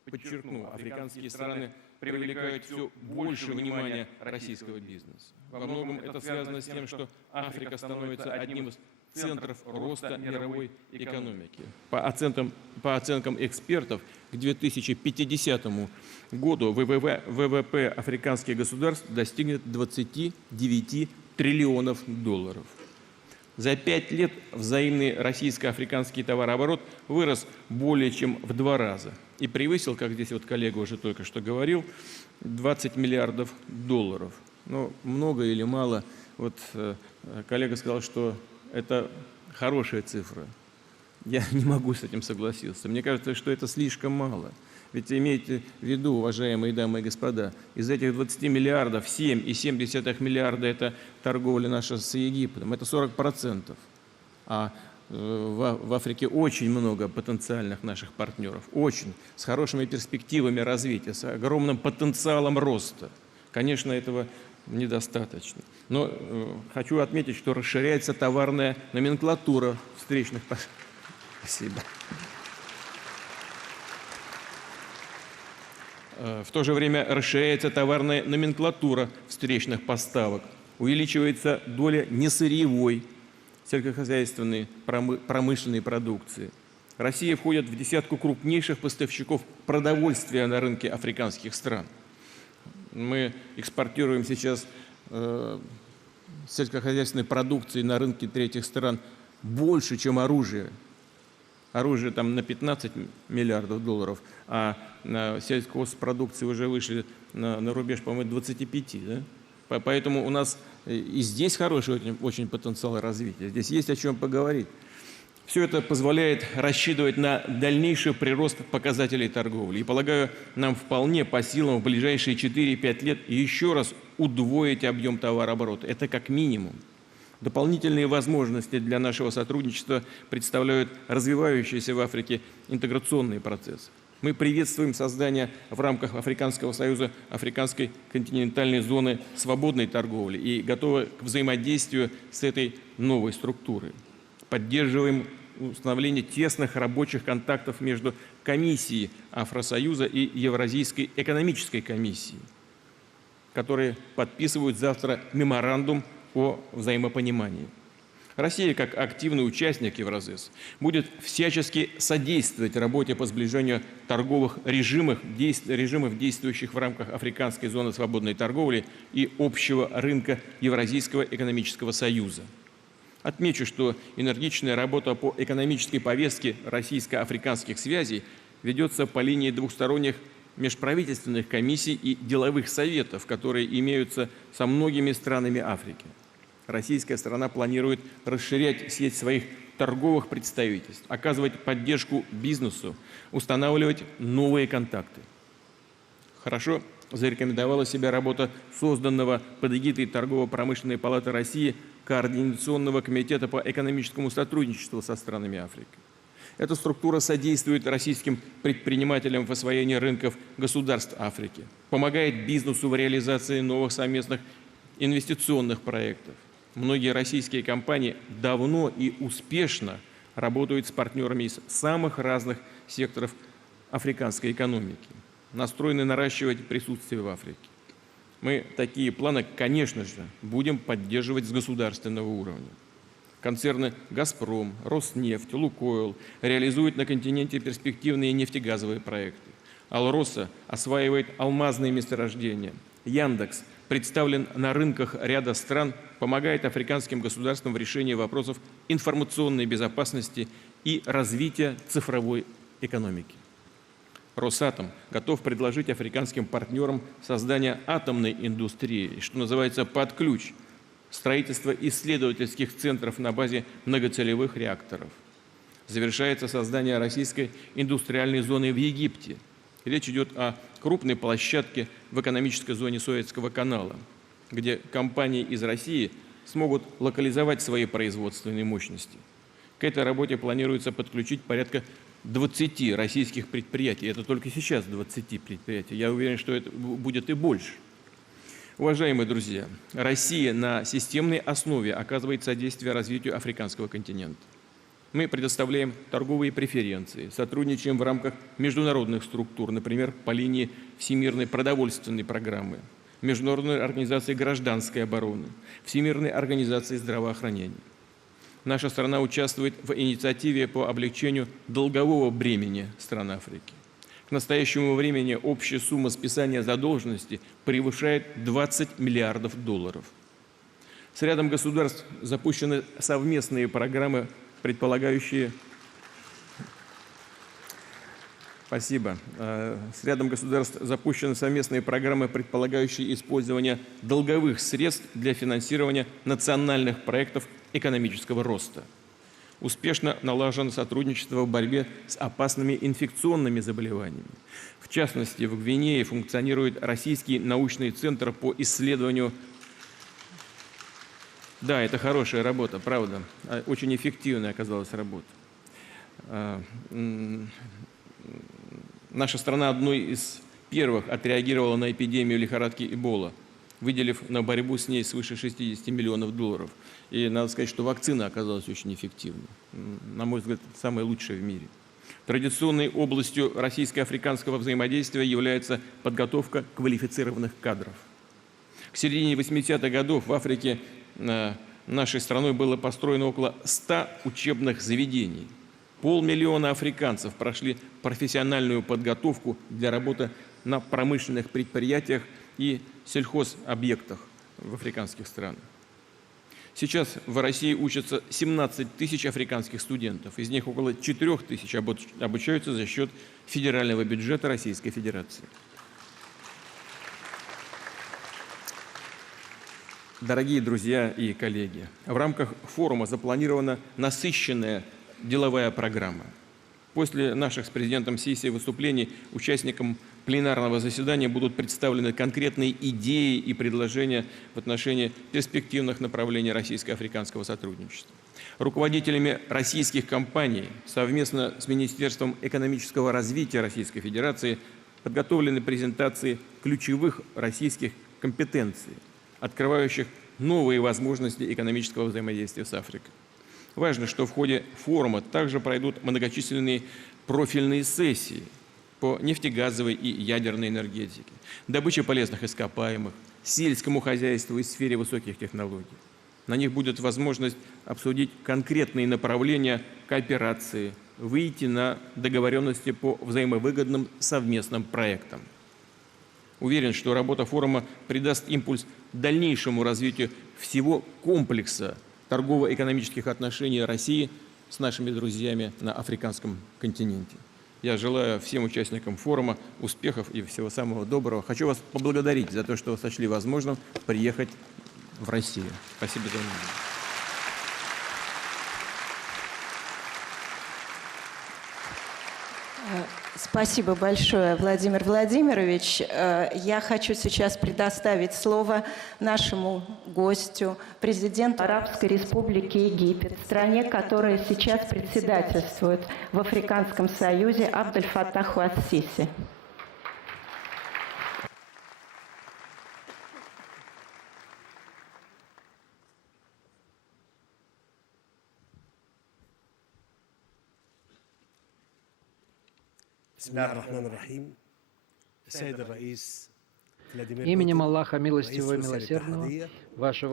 Подчеркну, африканские страны привлекают все больше внимания российского бизнеса. Во многом это связано с тем, что Африка становится одним из центров роста мировой экономики. По оценкам экспертов, к 2050 году ВВП африканских государств достигнет 29 триллионов долларов. За 5 лет взаимный российско-африканский товарооборот вырос более чем в 2 раза и превысил, как здесь вот коллега уже только что говорил, 20 миллиардов долларов. Но много или мало, вот коллега сказал, что это хорошая цифра. Я не могу с этим согласиться. Мне кажется, что это слишком мало. Ведь имейте в виду, уважаемые дамы и господа, из этих 20 миллиардов 7,7 миллиарда – это торговля наша с Египтом, это 40%. А в Африке очень много потенциальных наших партнеров, очень, с хорошими перспективами развития, с огромным потенциалом роста. Конечно, этого недостаточно. Но хочу отметить, что расширяется товарная номенклатура встречных. Спасибо. В то же время расширяется товарная номенклатура встречных поставок, увеличивается доля несырьевой сельскохозяйственной промышленной продукции. Россия входит в десятку крупнейших поставщиков продовольствия на рынке африканских стран. Мы экспортируем сейчас сельскохозяйственной продукции на рынке третьих стран больше, чем оружие. Оружие там на 15 миллиардов долларов, а на сельхозпродукции уже вышли на рубеж, по-моему, 25. Да? Поэтому у нас и здесь хороший очень потенциал развития. Здесь есть о чем поговорить. Все это позволяет рассчитывать на дальнейший прирост показателей торговли. И, полагаю, нам вполне по силам в ближайшие 4-5 лет еще раз удвоить объем товарооборота. Это как минимум. Дополнительные возможности для нашего сотрудничества представляют развивающиеся в Африке интеграционные процессы. Мы приветствуем создание в рамках Африканского союза Африканской континентальной зоны свободной торговли и готовы к взаимодействию с этой новой структурой. Поддерживаем установление тесных рабочих контактов между Комиссией Афросоюза и Евразийской экономической комиссией, которые подписывают завтра меморандум о взаимопонимании. Россия, как активный участник Евразэс, будет всячески содействовать работе по сближению торговых режимов, действующих в рамках Африканской зоны свободной торговли и общего рынка Евразийского экономического союза. Отмечу, что энергичная работа по экономической повестке российско-африканских связей ведется по линии двухсторонних межправительственных комиссий и деловых советов, которые имеются со многими странами Африки. Российская сторона планирует расширять сеть своих торговых представительств, оказывать поддержку бизнесу, устанавливать новые контакты. Хорошо зарекомендовала себя работа созданного под эгидой Торгово-промышленной палаты России Координационного комитета по экономическому сотрудничеству со странами Африки. Эта структура содействует российским предпринимателям в освоении рынков государств Африки, помогает бизнесу в реализации новых совместных инвестиционных проектов. Многие российские компании давно и успешно работают с партнерами из самых разных секторов африканской экономики, настроены наращивать присутствие в Африке. Мы такие планы, конечно же, будем поддерживать с государственного уровня. Концерны «Газпром», «Роснефть», «Лукойл» реализуют на континенте перспективные нефтегазовые проекты. «Алроса» осваивает алмазные месторождения. «Яндекс» представлен на рынках ряда стран, помогает африканским государствам в решении вопросов информационной безопасности и развития цифровой экономики. «Росатом» готов предложить африканским партнерам создание атомной индустрии, что называется «под ключ», строительство исследовательских центров на базе многоцелевых реакторов. Завершается создание российской индустриальной зоны в Египте. Речь идет о крупной площадке в экономической зоне Суэцкого канала, где компании из России смогут локализовать свои производственные мощности. К этой работе планируется подключить порядка 20 российских предприятий. Это только сейчас 20 предприятий. Я уверен, что это будет и больше. Уважаемые друзья, Россия на системной основе оказывает содействие развитию африканского континента. Мы предоставляем торговые преференции, сотрудничаем в рамках международных структур, например, по линии Всемирной продовольственной программы, Международной организации гражданской обороны, Всемирной организации здравоохранения. Наша страна участвует в инициативе по облегчению долгового бремени стран Африки. К настоящему времени общая сумма списания задолженности превышает 20 миллиардов долларов. С рядом государств запущены совместные программы, предполагающие... Спасибо. С рядом государств запущены совместные программы, предполагающие использование долговых средств для финансирования национальных проектов экономического роста. Успешно налажено сотрудничество в борьбе с опасными инфекционными заболеваниями. В частности, в Гвинее функционирует Российский научный центр по исследованию. Да, это хорошая работа, правда. Очень эффективная оказалась работа. Наша страна одной из первых отреагировала на эпидемию лихорадки Эбола, выделив на борьбу с ней свыше 60 миллионов долларов. И надо сказать, что вакцина оказалась очень эффективной. На мой взгляд, самая лучшая в мире. Традиционной областью российско-африканского взаимодействия является подготовка квалифицированных кадров. К середине 80-х годов в Африке нашей страной было построено около 100 учебных заведений. 500 000 африканцев прошли профессиональную подготовку для работы на промышленных предприятиях и сельхозобъектах в африканских странах. Сейчас в России учатся 17 000 африканских студентов, из них около 4 000 обучаются за счет федерального бюджета Российской Федерации. Дорогие друзья и коллеги, в рамках форума запланирована насыщенная деловая программа. После наших с президентом Сиси выступлений участникам пленарного заседания будут представлены конкретные идеи и предложения в отношении перспективных направлений российско-африканского сотрудничества. Руководителями российских компаний совместно с Министерством экономического развития Российской Федерации подготовлены презентации ключевых российских компетенций, открывающих новые возможности экономического взаимодействия с Африкой. Важно, что в ходе форума также пройдут многочисленные профильные сессии по нефтегазовой и ядерной энергетике, добыче полезных ископаемых, сельскому хозяйству и сфере высоких технологий. На них будет возможность обсудить конкретные направления кооперации, выйти на договоренности по взаимовыгодным совместным проектам. Уверен, что работа форума придаст импульс дальнейшему развитию всего комплекса торгово-экономических отношений России с нашими друзьями на африканском континенте. Я желаю всем участникам форума успехов и всего самого доброго. Хочу вас поблагодарить за то, что вы сочли возможным приехать в Россию. Спасибо за внимание. Спасибо большое, Владимир Владимирович. Я хочу сейчас предоставить слово нашему гостю, президенту Арабской Республики Египет, стране, которая сейчас председательствует в Африканском Союзе, Абдель-Фаттаху ас-Сиси. Именем Аллаха Милостивого и Милосердного, Ваше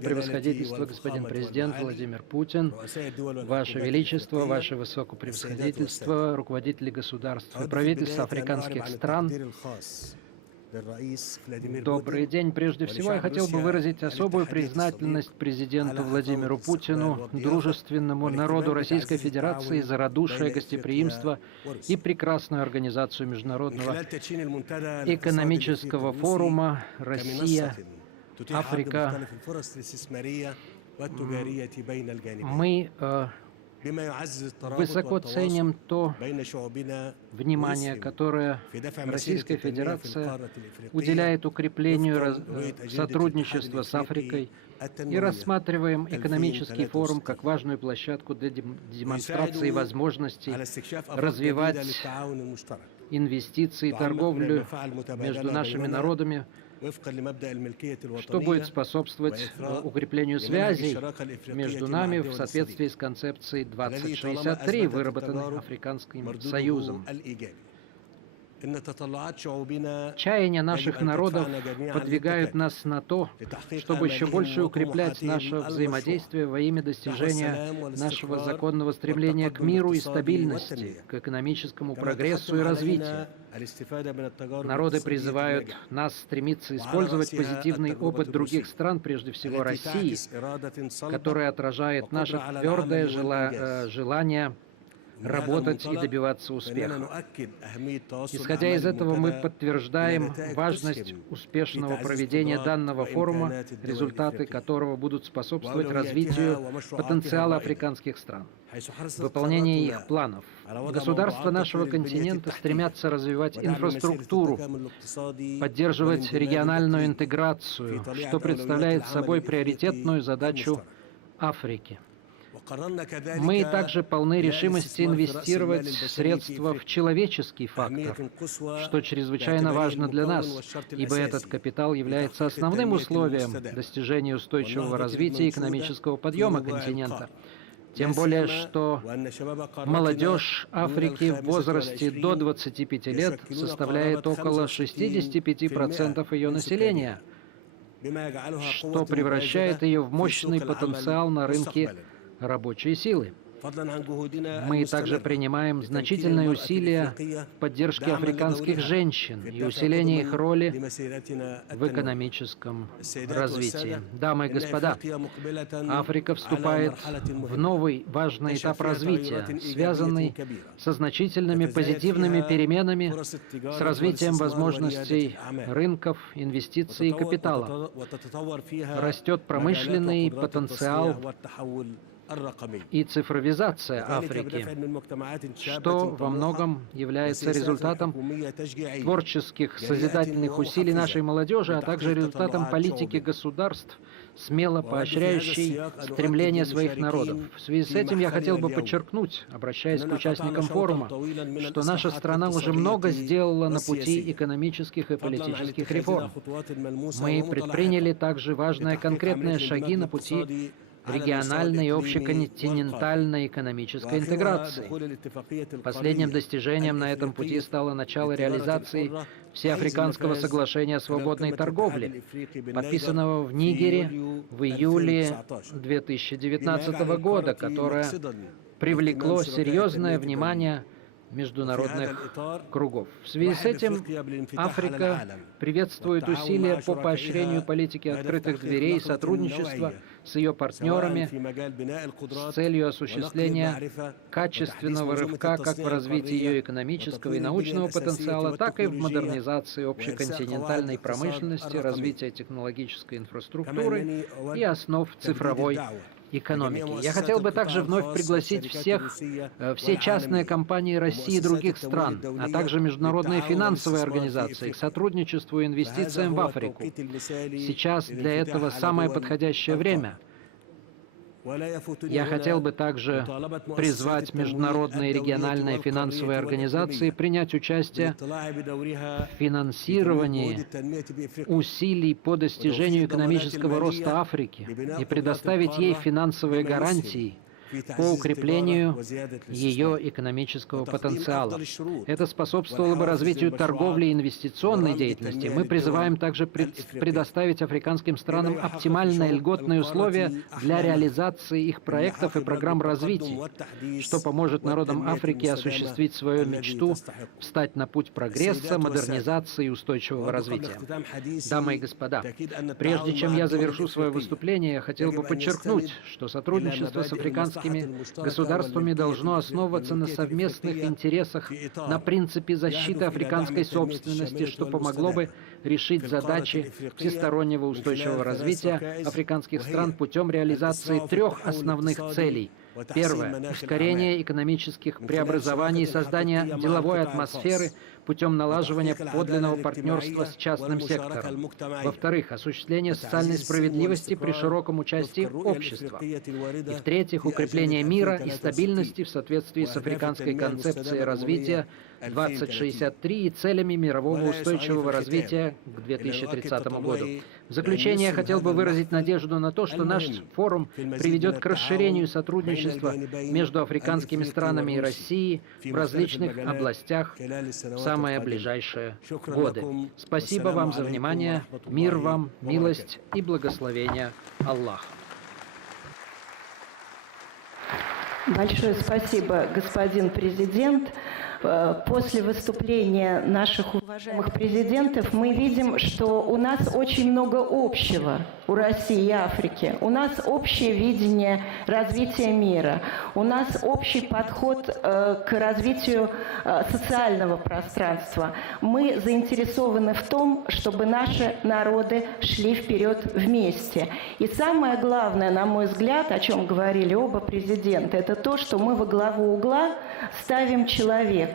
Превосходительство, господин президент Владимир Путин, Ваше Величество, Ваше Высокопревосходительство, руководители государств и правительств африканских стран, добрый день. Прежде всего, я хотел бы выразить особую признательность президенту Владимиру Путину, дружественному народу Российской Федерации за радушие, гостеприимство и прекрасную организацию Международного экономического форума «Россия, Африка». Мы высоко ценим то внимание, которое Российская Федерация уделяет укреплению сотрудничества с Африкой, и рассматриваем экономический форум как важную площадку для демонстрации возможностей развивать инвестиции и торговлю между нашими народами, что будет способствовать укреплению связей между нами в соответствии с концепцией 2063, выработанной Африканским Союзом. Чаяния наших народов подвигают нас на то, чтобы еще больше укреплять наше взаимодействие во имя достижения нашего законного стремления к миру и стабильности, к экономическому прогрессу и развитию. Народы призывают нас стремиться использовать позитивный опыт других стран, прежде всего России, который отражает наше твердое желание работать и добиваться успеха. Исходя из этого, мы подтверждаем важность успешного проведения данного форума, результаты которого будут способствовать развитию потенциала африканских стран, выполнению их планов. Государства нашего континента стремятся развивать инфраструктуру, поддерживать региональную интеграцию, что представляет собой приоритетную задачу Африки. Мы также полны решимости инвестировать средства в человеческий фактор, что чрезвычайно важно для нас, ибо этот капитал является основным условием достижения устойчивого развития и экономического подъема континента. Тем более, что молодежь Африки в возрасте до 25 лет составляет около 65% ее населения, что превращает ее в мощный потенциал на рынке рабочей силы. Мы также принимаем значительные усилия в поддержке африканских женщин и усилении их роли в экономическом развитии. Дамы и господа, Африка вступает в новый важный этап развития, связанный со значительными позитивными переменами, с развитием возможностей рынков, инвестиций и капитала. Растет промышленный потенциал и цифровизация Африки, что во многом является результатом творческих, созидательных усилий нашей молодежи, а также результатом политики государств, смело поощряющей стремления своих народов. В связи с этим я хотел бы подчеркнуть, обращаясь к участникам форума, что наша страна уже много сделала на пути экономических и политических реформ. Мы предприняли также важные конкретные шаги на пути региональной и общеконтинентальной экономической интеграции. Последним достижением на этом пути стало начало реализации Всеафриканского соглашения о свободной торговле, подписанного в Нигере в июле 2019 года, которое привлекло серьезное внимание международных кругов. В связи с этим Африка приветствует усилия по поощрению политики открытых дверей и сотрудничества с ее партнерами с целью осуществления качественного рывка как в развитии ее экономического и научного потенциала, так и в модернизации общеконтинентальной промышленности, развития технологической инфраструктуры и основ цифровой экономики. Я хотел бы также вновь пригласить все частные компании России и других стран, а также международные финансовые организации к сотрудничеству и инвестициям в Африку. Сейчас для этого самое подходящее время. Я хотел бы также призвать международные и региональные финансовые организации принять участие в финансировании усилий по достижению экономического роста Африки и предоставить ей финансовые гарантии по укреплению ее экономического потенциала. Это способствовало бы развитию торговли и инвестиционной деятельности. Мы призываем также предоставить африканским странам оптимальные льготные условия для реализации их проектов и программ развития, что поможет народам Африки осуществить свою мечту, встать на путь прогресса, модернизации и устойчивого развития. Дамы и господа, прежде чем я завершу свое выступление, я хотел бы подчеркнуть, что сотрудничество с африканскими государствами должно основываться на совместных интересах, на принципе защиты африканской собственности, что помогло бы решить задачи всестороннего устойчивого развития африканских стран путем реализации трех основных целей. Первое – ускорение экономических преобразований и создание деловой атмосферы путем налаживания подлинного партнерства с частным сектором. Во-вторых, осуществление социальной справедливости при широком участии общества. И в-третьих, укрепление мира и стабильности в соответствии с африканской концепцией развития 2063 и целями мирового устойчивого развития к 2030 году. В заключение я хотел бы выразить надежду на то, что наш форум приведет к расширению сотрудничества между африканскими странами и Россией в различных областях в самые ближайшие годы. Спасибо вам за внимание, мир вам, милость и благословение Аллаха. Большое спасибо, господин президент. После выступления наших уважаемых президентов мы видим, что у нас очень много общего у России и Африки. У нас общее видение развития мира. У нас общий подход к развитию социального пространства. Мы заинтересованы в том, чтобы наши народы шли вперед вместе. И самое главное, на мой взгляд, о чем говорили оба президента, это то, что мы во главу угла ставим человека.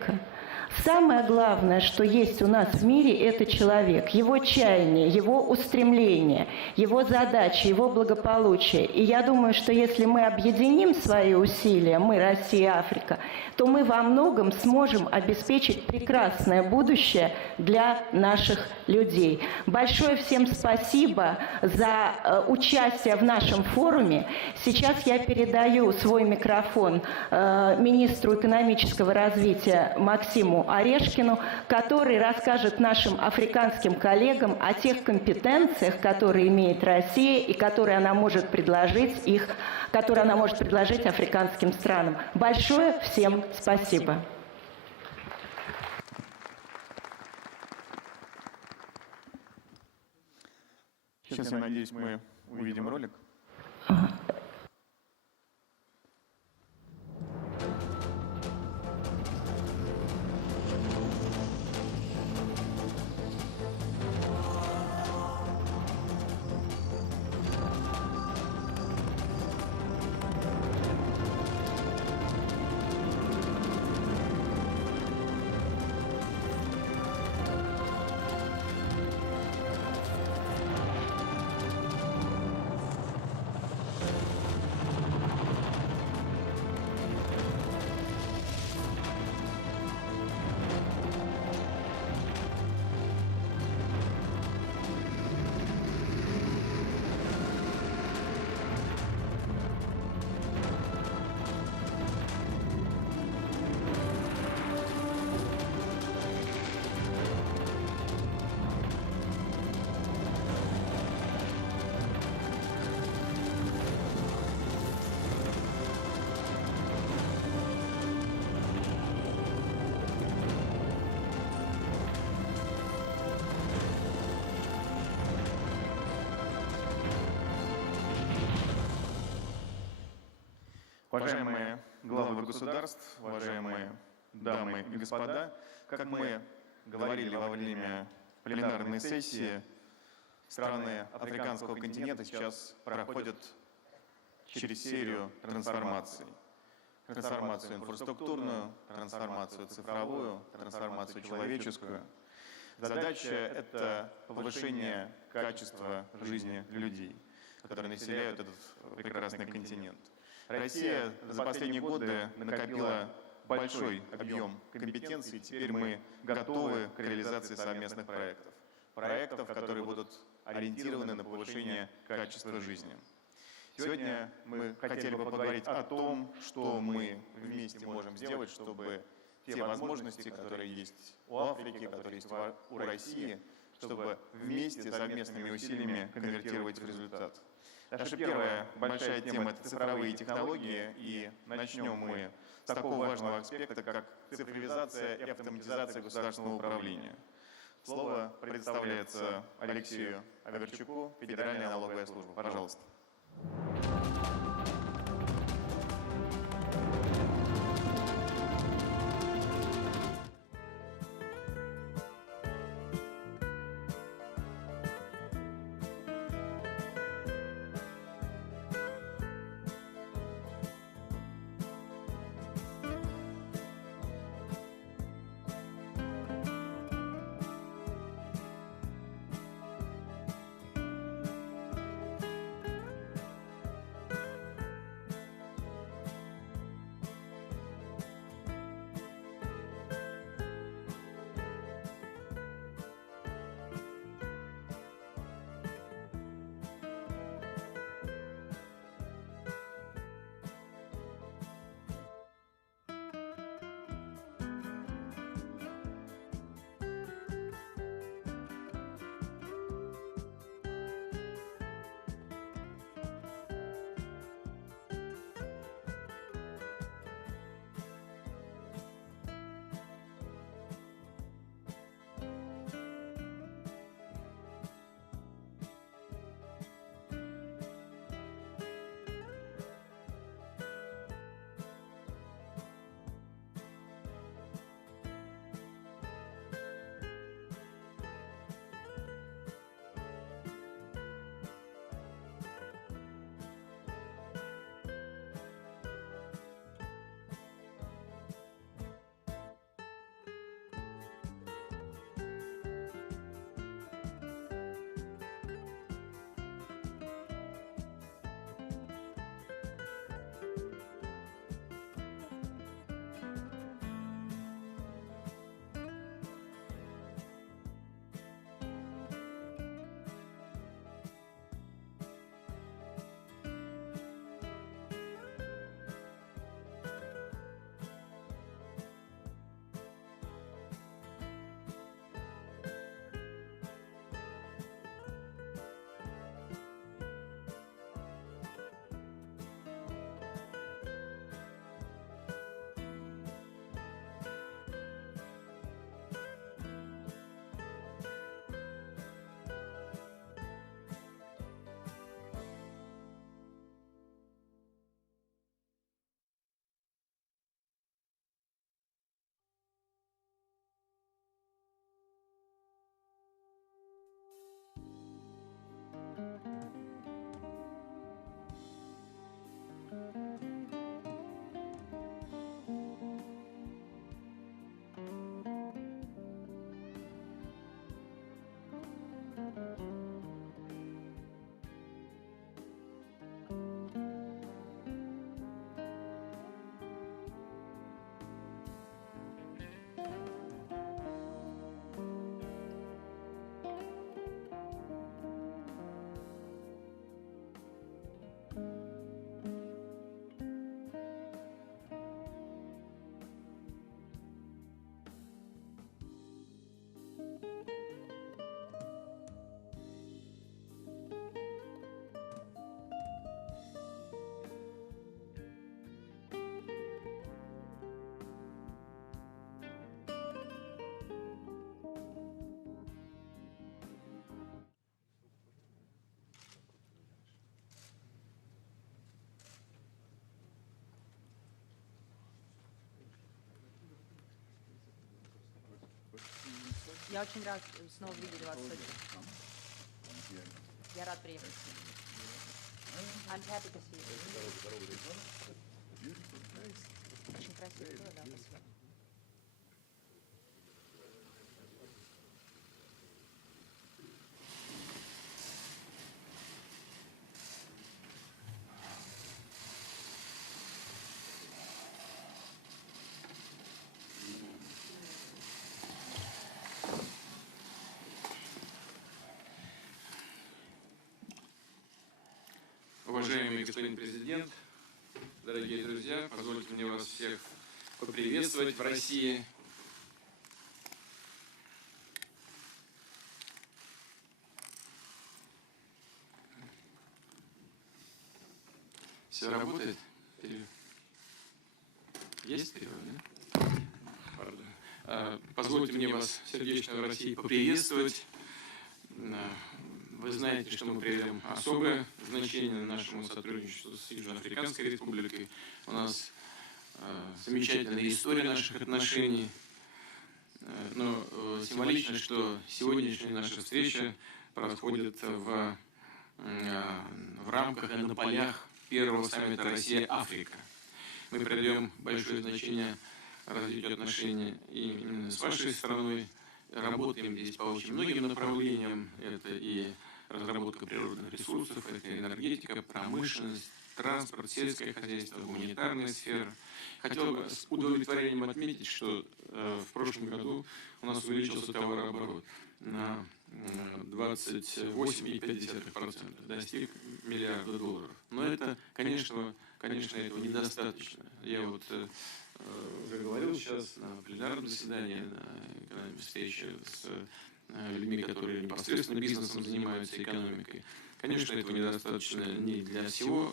Самое главное, что есть у нас в мире, это человек, его чаяние, его устремление, его задачи, его благополучие. И я думаю, что если мы объединим свои усилия, мы, Россия и Африка, то мы во многом сможем обеспечить прекрасное будущее для наших людей. Большое всем спасибо за участие в нашем форуме. Сейчас я передаю свой микрофон министру экономического развития Максиму Орешкину, который расскажет нашим африканским коллегам о тех компетенциях, которые имеет Россия и которые она может предложить африканским странам. Большое всем спасибо. Сейчас, я надеюсь, мы увидим ролик. Уважаемые главы государств, уважаемые дамы и господа, как мы говорили во время пленарной сессии, страны африканского континента сейчас проходят через серию трансформаций. Трансформацию инфраструктурную, трансформацию цифровую, трансформацию человеческую. Задача — это повышение качества жизни людей, которые населяют этот прекрасный континент. Россия за последние годы накопила большой объем компетенций. Теперь мы готовы к реализации совместных проектов. Проектов, которые будут ориентированы на повышение качества жизни. Сегодня мы хотели бы поговорить о том, что мы вместе можем сделать, чтобы те возможности, которые есть у Африки, которые есть у России, чтобы вместе, совместными усилиями конвертировать в результат. Наша первая большая тема — это цифровые технологии, и начнем мы с такого важного аспекта, как цифровизация и автоматизация государственного управления. Слово предоставляется Алексею Аверчуку, Федеральная налоговая служба. Пожалуйста. Я очень рад снова видеть вас в Сочи. Я рад приехать. I'm happy to see you. Очень красиво, да, спасибо. Уважаемый господин президент, дорогие друзья, позвольте мне вас всех поприветствовать в России. Все работает? Есть перевод, да? Пардон. Позвольте мне вас сердечно в России поприветствовать. Вы знаете, что мы придаем особое значение нашему сотрудничеству с Южноафриканской Республикой. У нас замечательная история наших отношений. Но символично, что сегодняшняя наша встреча происходит в рамках и на полях первого саммита Россия-Африка. Мы придаем большое значение развитию отношений и именно с вашей страной. Работаем здесь по очень многим направлениям. Это и разработка природных ресурсов, это энергетика, промышленность, транспорт, сельское хозяйство, гуманитарная сфера. Хотел бы с удовлетворением отметить, что в прошлом году у нас увеличился товарооборот на 28,5%, достиг $1 миллиарда. Но это, конечно, этого недостаточно. Я вот уже говорил сейчас на пленарном заседании, на встрече с людьми, которые непосредственно бизнесом занимаются, экономикой. Конечно, этого недостаточно не для всего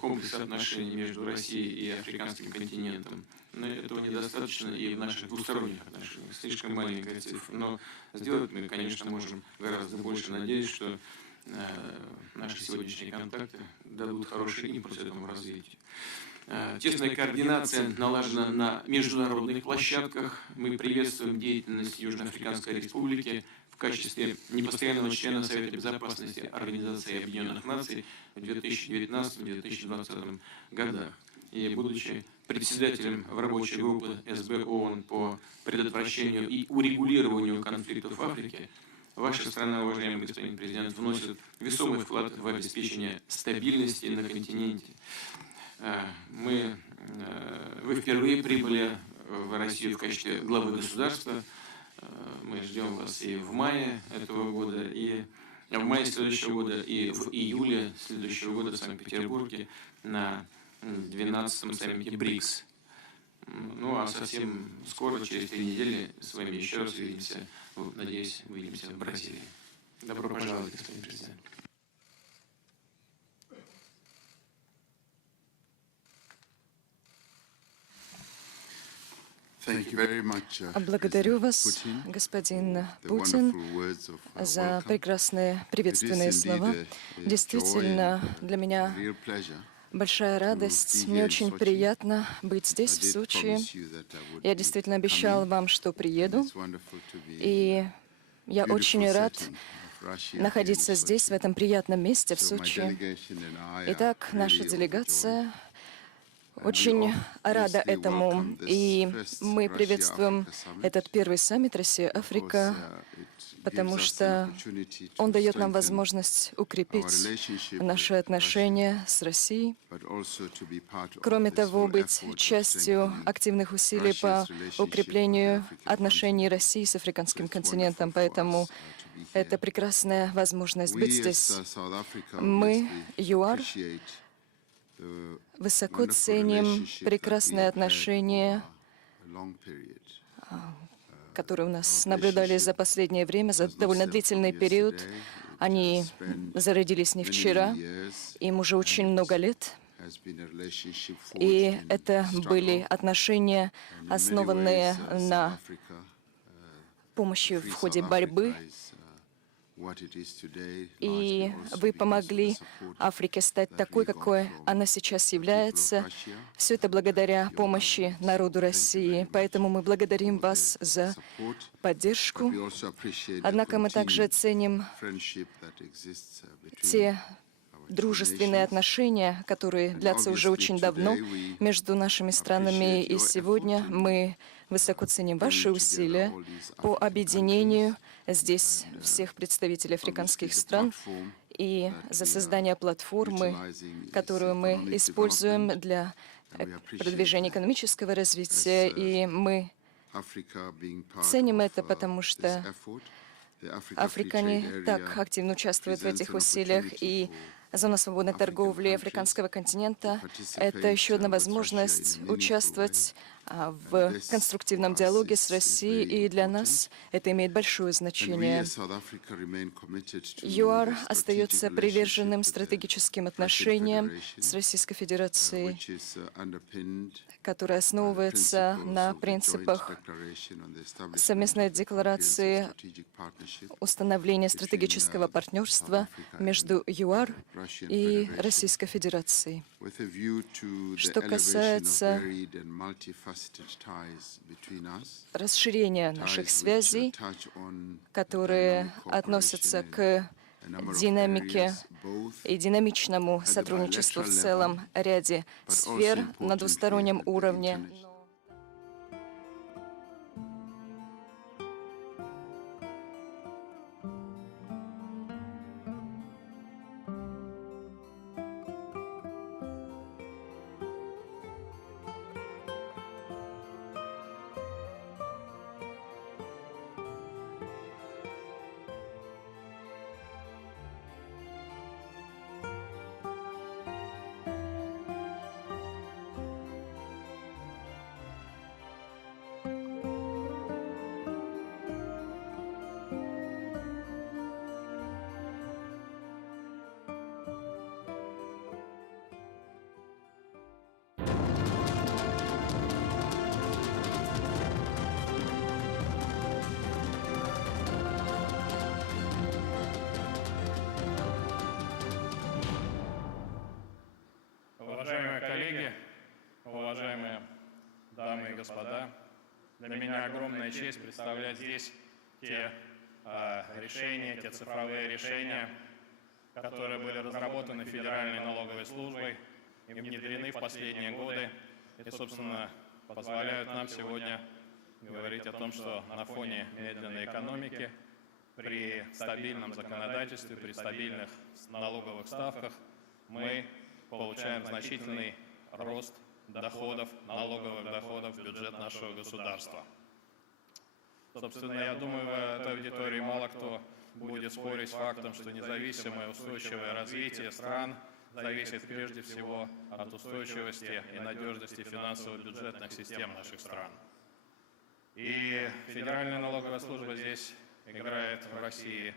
комплекса отношений между Россией и африканским континентом, но этого недостаточно и в наших двусторонних отношениях. Слишком маленькая цифра. Но сделать мы, конечно, можем гораздо больше. Надеюсь, что наши сегодняшние контакты дадут хороший импульс этому развитию. Тесная координация налажена на международных площадках. Мы приветствуем деятельность Южноафриканской Республики в качестве непостоянного члена Совета Безопасности Организации Объединенных Наций в 2019-2020 годах. И будучи председателем в рабочей группы СБ ООН по предотвращению и урегулированию конфликтов в Африке, ваша страна, уважаемый господин президент, вносит весомый вклад в обеспечение стабильности на континенте. Вы впервые прибыли в Россию в качестве главы государства. Мы ждем вас и в мае этого года, и в мае следующего года, и в июле следующего года в Санкт-Петербурге на 12-м саммите БРИКС. Ну а совсем скоро, через 3 недели, с вами еще раз увидимся. Надеюсь, увидимся в Бразилии. Добро пожаловать, господин президент. Благодарю вас, господин Путин, за прекрасные приветственные слова. Действительно, для меня большая радость. Мне очень приятно быть здесь, в Сочи. Я действительно обещал вам, что приеду. И я очень рад находиться здесь, в этом приятном месте, в Сочи. Итак, наша делегация очень рада этому, и мы приветствуем этот первый саммит Россия-Африка, потому что он дает нам возможность укрепить наши отношения с Россией. Кроме того, быть частью активных усилий по укреплению отношений России с африканским континентом. Поэтому это прекрасная возможность быть здесь. Мы, ЮАР, высоко ценим прекрасные отношения, которые у нас наблюдались за последнее время, за довольно длительный период. Они зародились не вчера, им уже очень много лет. И это были отношения, основанные на помощи в ходе борьбы И вы помогли Африке стать такой, какой она сейчас является. Все это благодаря помощи народу России. Поэтому мы благодарим вас за поддержку. Однако мы также ценим те дружественные отношения, которые длятся уже очень давно между нашими странами. И сегодня мы высоко ценим ваши усилия по объединению здесь всех представителей африканских стран и за создание платформы, которую мы используем для продвижения экономического развития. И мы ценим это, потому что Африка не так активно участвует в этих усилиях, и зона свободной торговли африканского континента — это еще одна возможность участвовать в конструктивном диалоге с Россией, и для нас это имеет большое значение. ЮАР остается приверженным стратегическим отношениям с Российской Федерацией, которая основывается на принципах совместной декларации установления стратегического партнерства между ЮАР и Российской Федерацией. Что касается расширения наших связей, которые относятся к динамике и динамичному сотрудничеству в целом ряде сфер на двустороннем уровне. Уважаемые коллеги, уважаемые дамы и господа, для меня огромная честь представлять здесь те решения, те цифровые решения, которые были разработаны Федеральной налоговой службой и внедрены в последние годы. И, собственно, позволяют нам сегодня говорить о том, что на фоне медленной экономики, при стабильном законодательстве, при стабильных налоговых ставках мы получаем значительный рост доходов, налоговых доходов в бюджет нашего государства. Собственно, я думаю, в этой аудитории мало кто будет спорить с фактом, что независимое устойчивое развитие стран зависит прежде всего от устойчивости и надежности финансово-бюджетных систем наших стран. И Федеральная налоговая служба здесь играет в России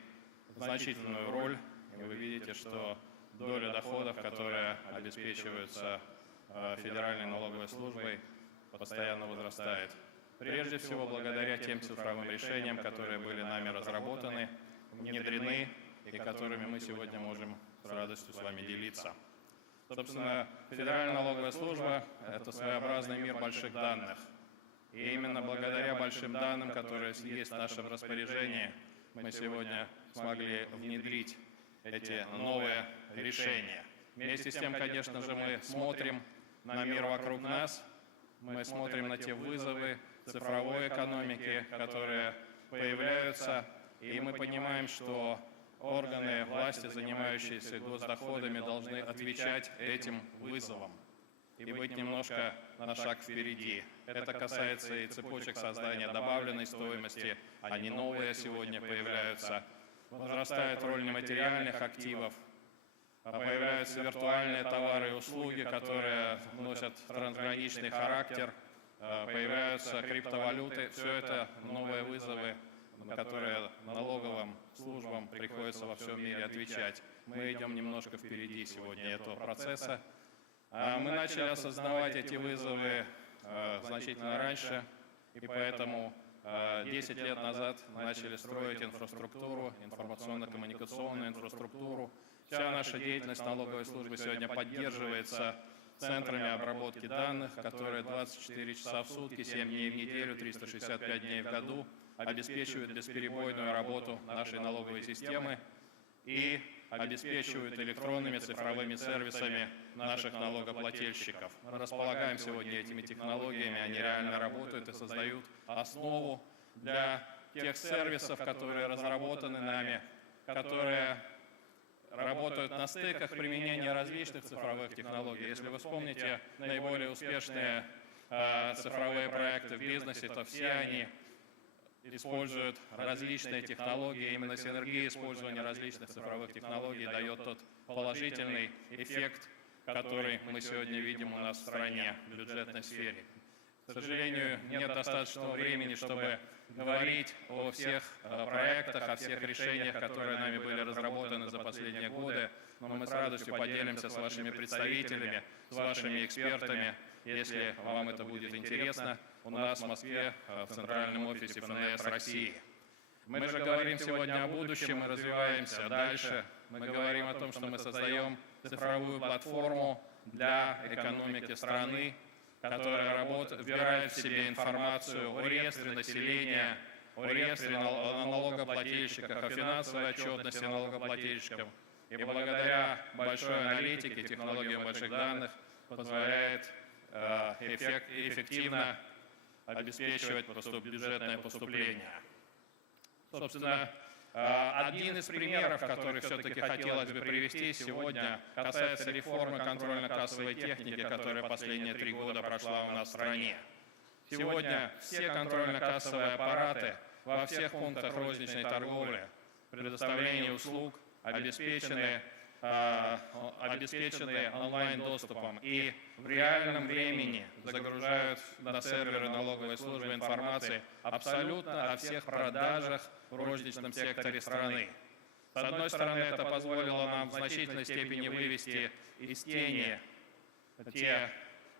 значительную роль. И вы видите, что доля доходов, которые обеспечиваются Федеральной налоговой службой, постоянно возрастает. Прежде всего, благодаря тем цифровым решениям, которые были нами разработаны, внедрены и которыми мы сегодня можем с радостью с вами делиться. Собственно, Федеральная налоговая служба — это своеобразный мир больших данных. И именно благодаря большим данным, которые есть в нашем распоряжении, мы сегодня смогли внедрить эти новые решения. Вместе с тем, конечно же, мы смотрим на мир вокруг нас, мы смотрим на те вызовы цифровой экономики, которые появляются, и мы понимаем, что органы власти, занимающиеся госдоходами, должны отвечать этим вызовам и быть немножко на шаг впереди. Это касается и цепочек создания добавленной стоимости, они новые сегодня появляются. Возрастает роль нематериальных активов, появляются виртуальные товары и услуги, которые носят трансграничный характер, появляются криптовалюты. Все это новые вызовы, на которые налоговым службам приходится во всем мире отвечать. Мы идем немножко впереди сегодня этого процесса. Мы начали осознавать эти вызовы значительно раньше, и поэтому 10 лет назад начали строить инфраструктуру, информационно-коммуникационную инфраструктуру. Вся наша деятельность налоговой службы сегодня поддерживается центрами обработки данных, которые 24 часа в сутки, 7 дней в неделю, 365 дней в году обеспечивают бесперебойную работу нашей налоговой системы и обеспечивают электронными цифровыми сервисами наших налогоплательщиков. Мы располагаем сегодня этими технологиями, они реально работают и создают основу для тех сервисов, которые разработаны нами, которые работают на стыках применения различных цифровых технологий. Если вы вспомните наиболее успешные цифровые проекты в бизнесе, то все они используют различные технологии. Именно синергия использования различных цифровых технологий дает тот положительный эффект, который мы сегодня видим у нас в стране в бюджетной сфере. К сожалению, нет достаточного времени, чтобы говорить о всех проектах, о всех решениях, которые нами были разработаны за последние годы, но мы с радостью поделимся с вашими представителями, с вашими экспертами, если вам это будет интересно, у нас в Москве, в центральном офисе ФНС России. Мы же говорим сегодня о будущем, мы развиваемся дальше. Мы говорим о том, что мы создаем цифровую платформу для экономики страны, которая вбирает в себе информацию о реестре населения, о реестре налогоплательщиков, о финансовой отчетности налогоплательщиков. И благодаря большой аналитике, технологиям больших данных позволяет эффективно обеспечивать бюджетное поступление. Собственно, один из примеров, который все-таки хотелось бы привести сегодня, касается реформы контрольно-кассовой техники, которая последние 3 года прошла у нас в стране. Сегодня все контрольно-кассовые аппараты во всех пунктах розничной торговли, предоставления услуг обеспечены онлайн-доступом и в реальном времени загружают на серверы налоговой службы информации абсолютно о всех продажах в розничном секторе страны. С одной стороны, это позволило нам в значительной степени вывести из тени те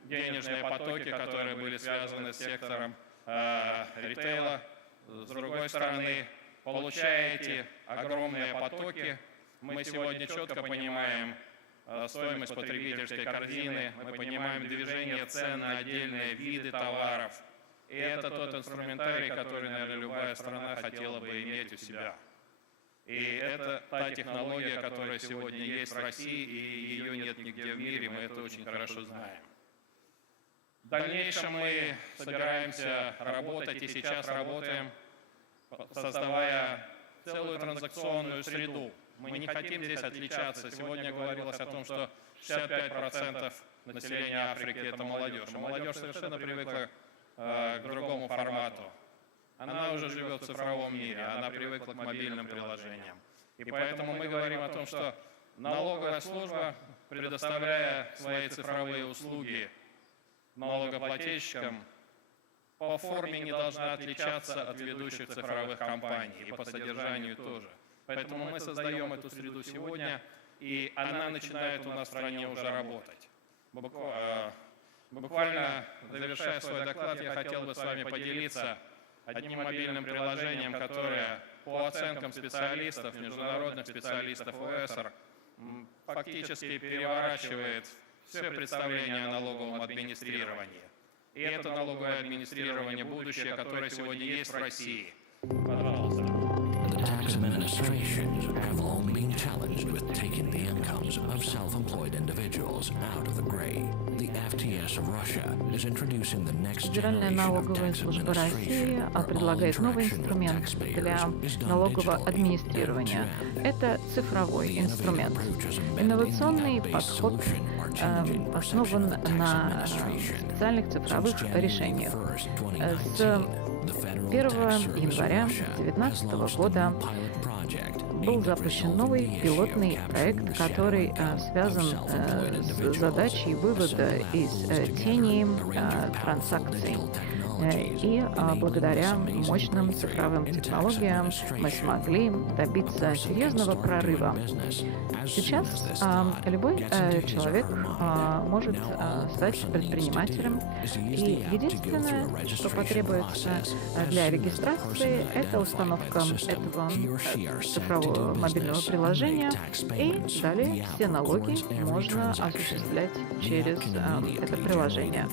денежные потоки, которые были связаны с сектором ритейла. С другой стороны, получая эти огромные потоки, мы сегодня четко понимаем стоимость потребительской корзины, мы понимаем движение цен на отдельные виды товаров. И это тот инструментарий, который, наверное, любая страна хотела бы иметь у себя. И это та технология, которая сегодня есть в России, и ее нет нигде в мире, мы это очень хорошо знаем. В дальнейшем мы собираемся работать и сейчас работаем, создавая целую транзакционную среду. Мы не хотим здесь отличаться. Сегодня говорилось о том, что 65% населения Африки – это молодежь. И молодежь совершенно привыкла к другому формату. Она уже живет в цифровом мире, она привыкла к мобильным приложениям. И поэтому мы говорим о том, что налоговая служба, предоставляя свои цифровые услуги налогоплательщикам, по форме не должна отличаться от ведущих цифровых компаний, и по содержанию тоже. Поэтому мы создаем эту среду сегодня, и она начинает у нас в стране уже работать. Буквально завершая свой доклад, я хотел бы с вами поделиться одним мобильным приложением, которое по оценкам специалистов, международных специалистов ОЭСР, фактически переворачивает все представления о налоговом администрировании. И это налоговое администрирование будущее, которое сегодня есть в России. Пожалуйста. Tax administrations have long been challenged with taking the incomes of self-employed individuals out of the gray. The FTS of Russia is introducing the next Федеральная налоговая служба России предлагает новый инструмент для налогового администрирования. Это цифровой инструмент. Инновационный подход основан на специальных цифровых решениях. С 1 января 2019 года был запущен новый пилотный проект, который связан с задачей вывода из тени транзакций. И благодаря мощным цифровым технологиям мы смогли добиться серьезного прорыва. Сейчас любой человек может стать предпринимателем, и единственное, что потребуется для регистрации, это установка этого цифрового мобильного приложения, и далее все налоги можно осуществлять через это приложение.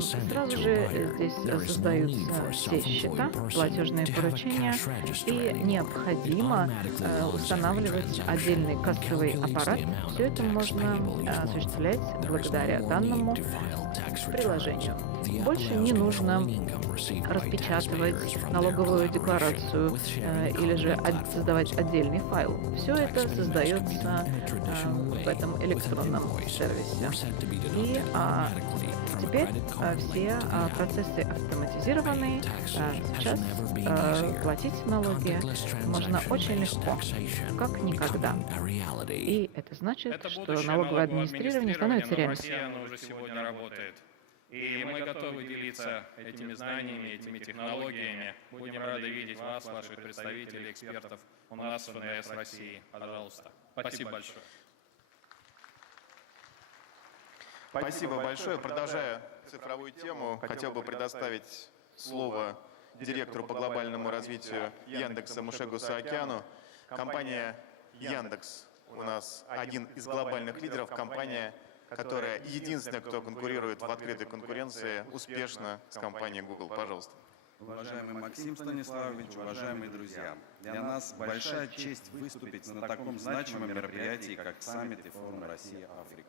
Сразу же здесь создаются все счета, платежные поручения, и необходимо устанавливать отдельный кассовый аппарат. Все это можно осуществлять благодаря данному приложению. Больше не нужно распечатывать налоговую декларацию или же создавать отдельный файл. Все это создается в этом электронном сервисе. И теперь все процессы автоматизированы. Сейчас платить налоги можно очень легко, как никогда. И это значит, что налоговое администрирование становится реальностью. Уже сегодня работает. И мы готовы делиться этими знаниями, этими технологиями. Будем рады видеть вас, ваших представителей, экспертов у нас в ФНС России. Пожалуйста. Спасибо большое. Спасибо большое. Продолжая цифровую тему, хотел бы предоставить слово директору по глобальному развитию Яндекса Мушегу Саакяну. Компания Яндекс у нас один из глобальных лидеров, компания, которая единственная, кто конкурирует в открытой конкуренции успешно с компанией Google. Пожалуйста. Уважаемый Максим Станиславович, уважаемые друзья, для нас большая честь выступить на таком значимом мероприятии, как саммит и форум Россия-Африка.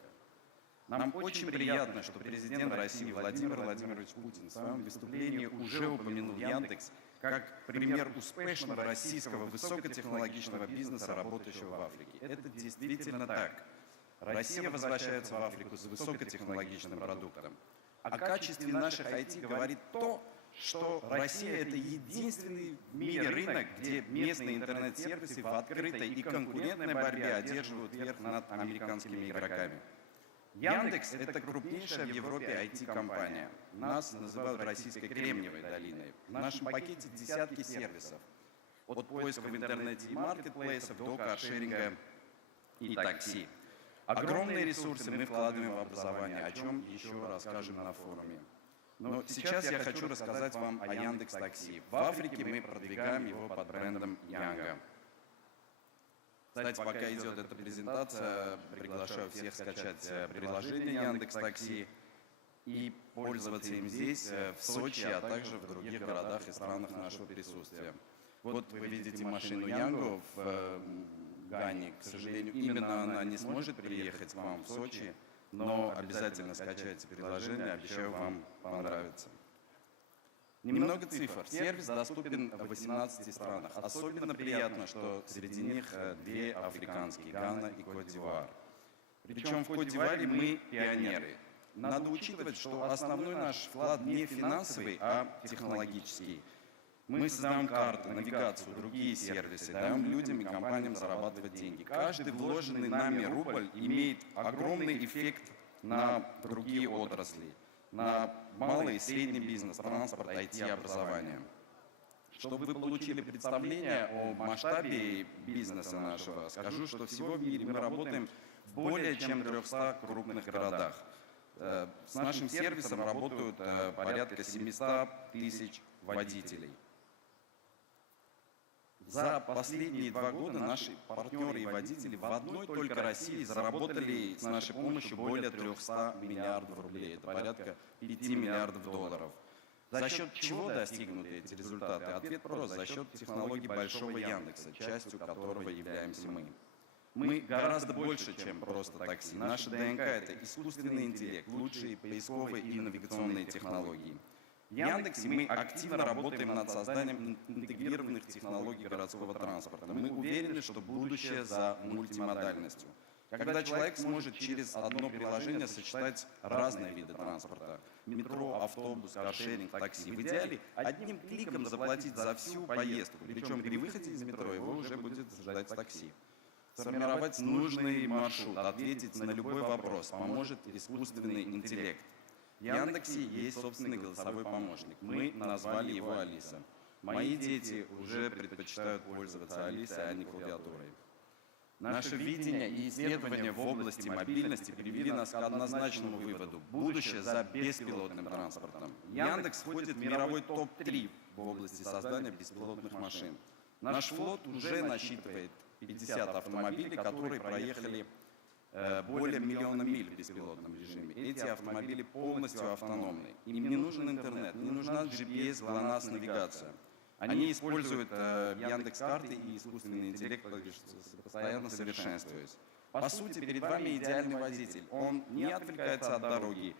Нам очень приятно, что президент России Владимир Владимирович Путин в своем выступлении уже упомянул Яндекс как пример успешного российского высокотехнологичного бизнеса, работающего в Африке. Это действительно так. Россия возвращается в Африку с высокотехнологичным продуктом. О качестве наших IT говорит то, что Россия — это единственный в мире рынок, где местные интернет-сервисы в открытой и конкурентной борьбе одерживают верх над американскими игроками. Яндекс — это крупнейшая в Европе IT-компания. Нас называют российской Кремниевой долиной. В нашем пакете десятки сервисов. От поиска в интернете и маркетплейсов до каршеринга и такси. Огромные ресурсы мы вкладываем в образование, о чем еще расскажем на форуме. Но сейчас я хочу рассказать вам о Яндекс.Такси. В Африке мы продвигаем его под брендом Янга. Кстати, пока идет эта презентация, приглашаю всех скачать приложение Яндекс.Такси и пользоваться им здесь, в Сочи, а также в других городах и странах нашего присутствия. Вот вы видите машину Янгу в Гане. К сожалению, именно она не сможет приехать к вам в Сочи, но обязательно скачайте приложение, обещаю, вам понравится. Немного цифр. Сервис доступен в 18 странах. Особенно приятно, что среди них две африканские — Гана и Кот-д'Ивуар. Причем в Кот-д'Ивуаре мы пионеры. Надо учитывать, что основной наш вклад не финансовый, а технологический. Мы создаем карты, навигацию, другие сервисы, даем людям и компаниям зарабатывать деньги. Каждый вложенный нами рубль имеет огромный эффект на другие отрасли, на малый и средний бизнес, транспорт, IT-образование. Чтобы вы получили представление о масштабе бизнеса нашего, скажу, что всего в мире мы работаем в более чем 300 крупных городах. С нашим сервисом работают порядка 700 тысяч водителей. За последние 2 года наши партнеры и водители в одной только России заработали с нашей помощью более 300 миллиардов рублей. Это порядка 5 миллиардов долларов. За счет чего достигнуты эти результаты? Ответ прост. За счет технологий Большого Яндекса, частью которого являемся мы. Мы гораздо больше, чем просто такси. Наша ДНК — это искусственный интеллект, лучшие поисковые и навигационные технологии. В Яндексе мы активно работаем над созданием интегрированных технологий городского транспорта. Мы уверены, что будущее за мультимодальностью. Когда человек сможет через одно приложение сочетать разные виды транспорта – метро, автобус, каршеринг, такси. В идеале одним кликом заплатить за всю поездку, причем при выходе из метро его уже будет ждать такси. Сформировать нужный маршрут, ответить на любой вопрос поможет искусственный интеллект. В Яндексе есть собственный голосовой помощник. Мы назвали его Алиса. Мои дети уже предпочитают пользоваться Алисой, а не клавиатурой. Наше видение и исследования в области мобильности привели нас к однозначному выводу – будущее за беспилотным транспортом. Яндекс входит в мировой топ-3 в области создания беспилотных машин. Наш флот уже насчитывает 50 автомобилей, которые проехали более миллиона миль в беспилотном режиме. Эти автомобили полностью автономны. Им не нужен интернет, не нужна GPS, GLONASS-навигация. Они используют Яндекс.Карты и искусственный интеллект, постоянно совершенствуясь. По сути, перед вами идеальный водитель. Он не отвлекается от дороги,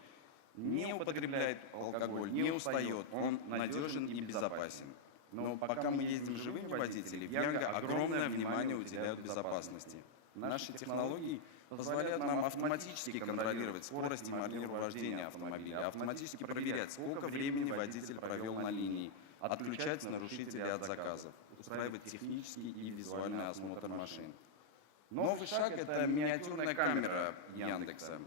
не употребляет алкоголь, не устает. Он надежен и безопасен. Но пока мы ездим живыми водителями, в Янго огромное внимание уделяют безопасности. Наши технологии позволяют нам автоматически контролировать скорость и манеру вождения автомобиля, автоматически проверять, сколько времени водитель провел на линии, отключать нарушителей от заказов, устраивать технический и визуальный осмотр машин. Новый шаг – это миниатюрная камера Яндекса,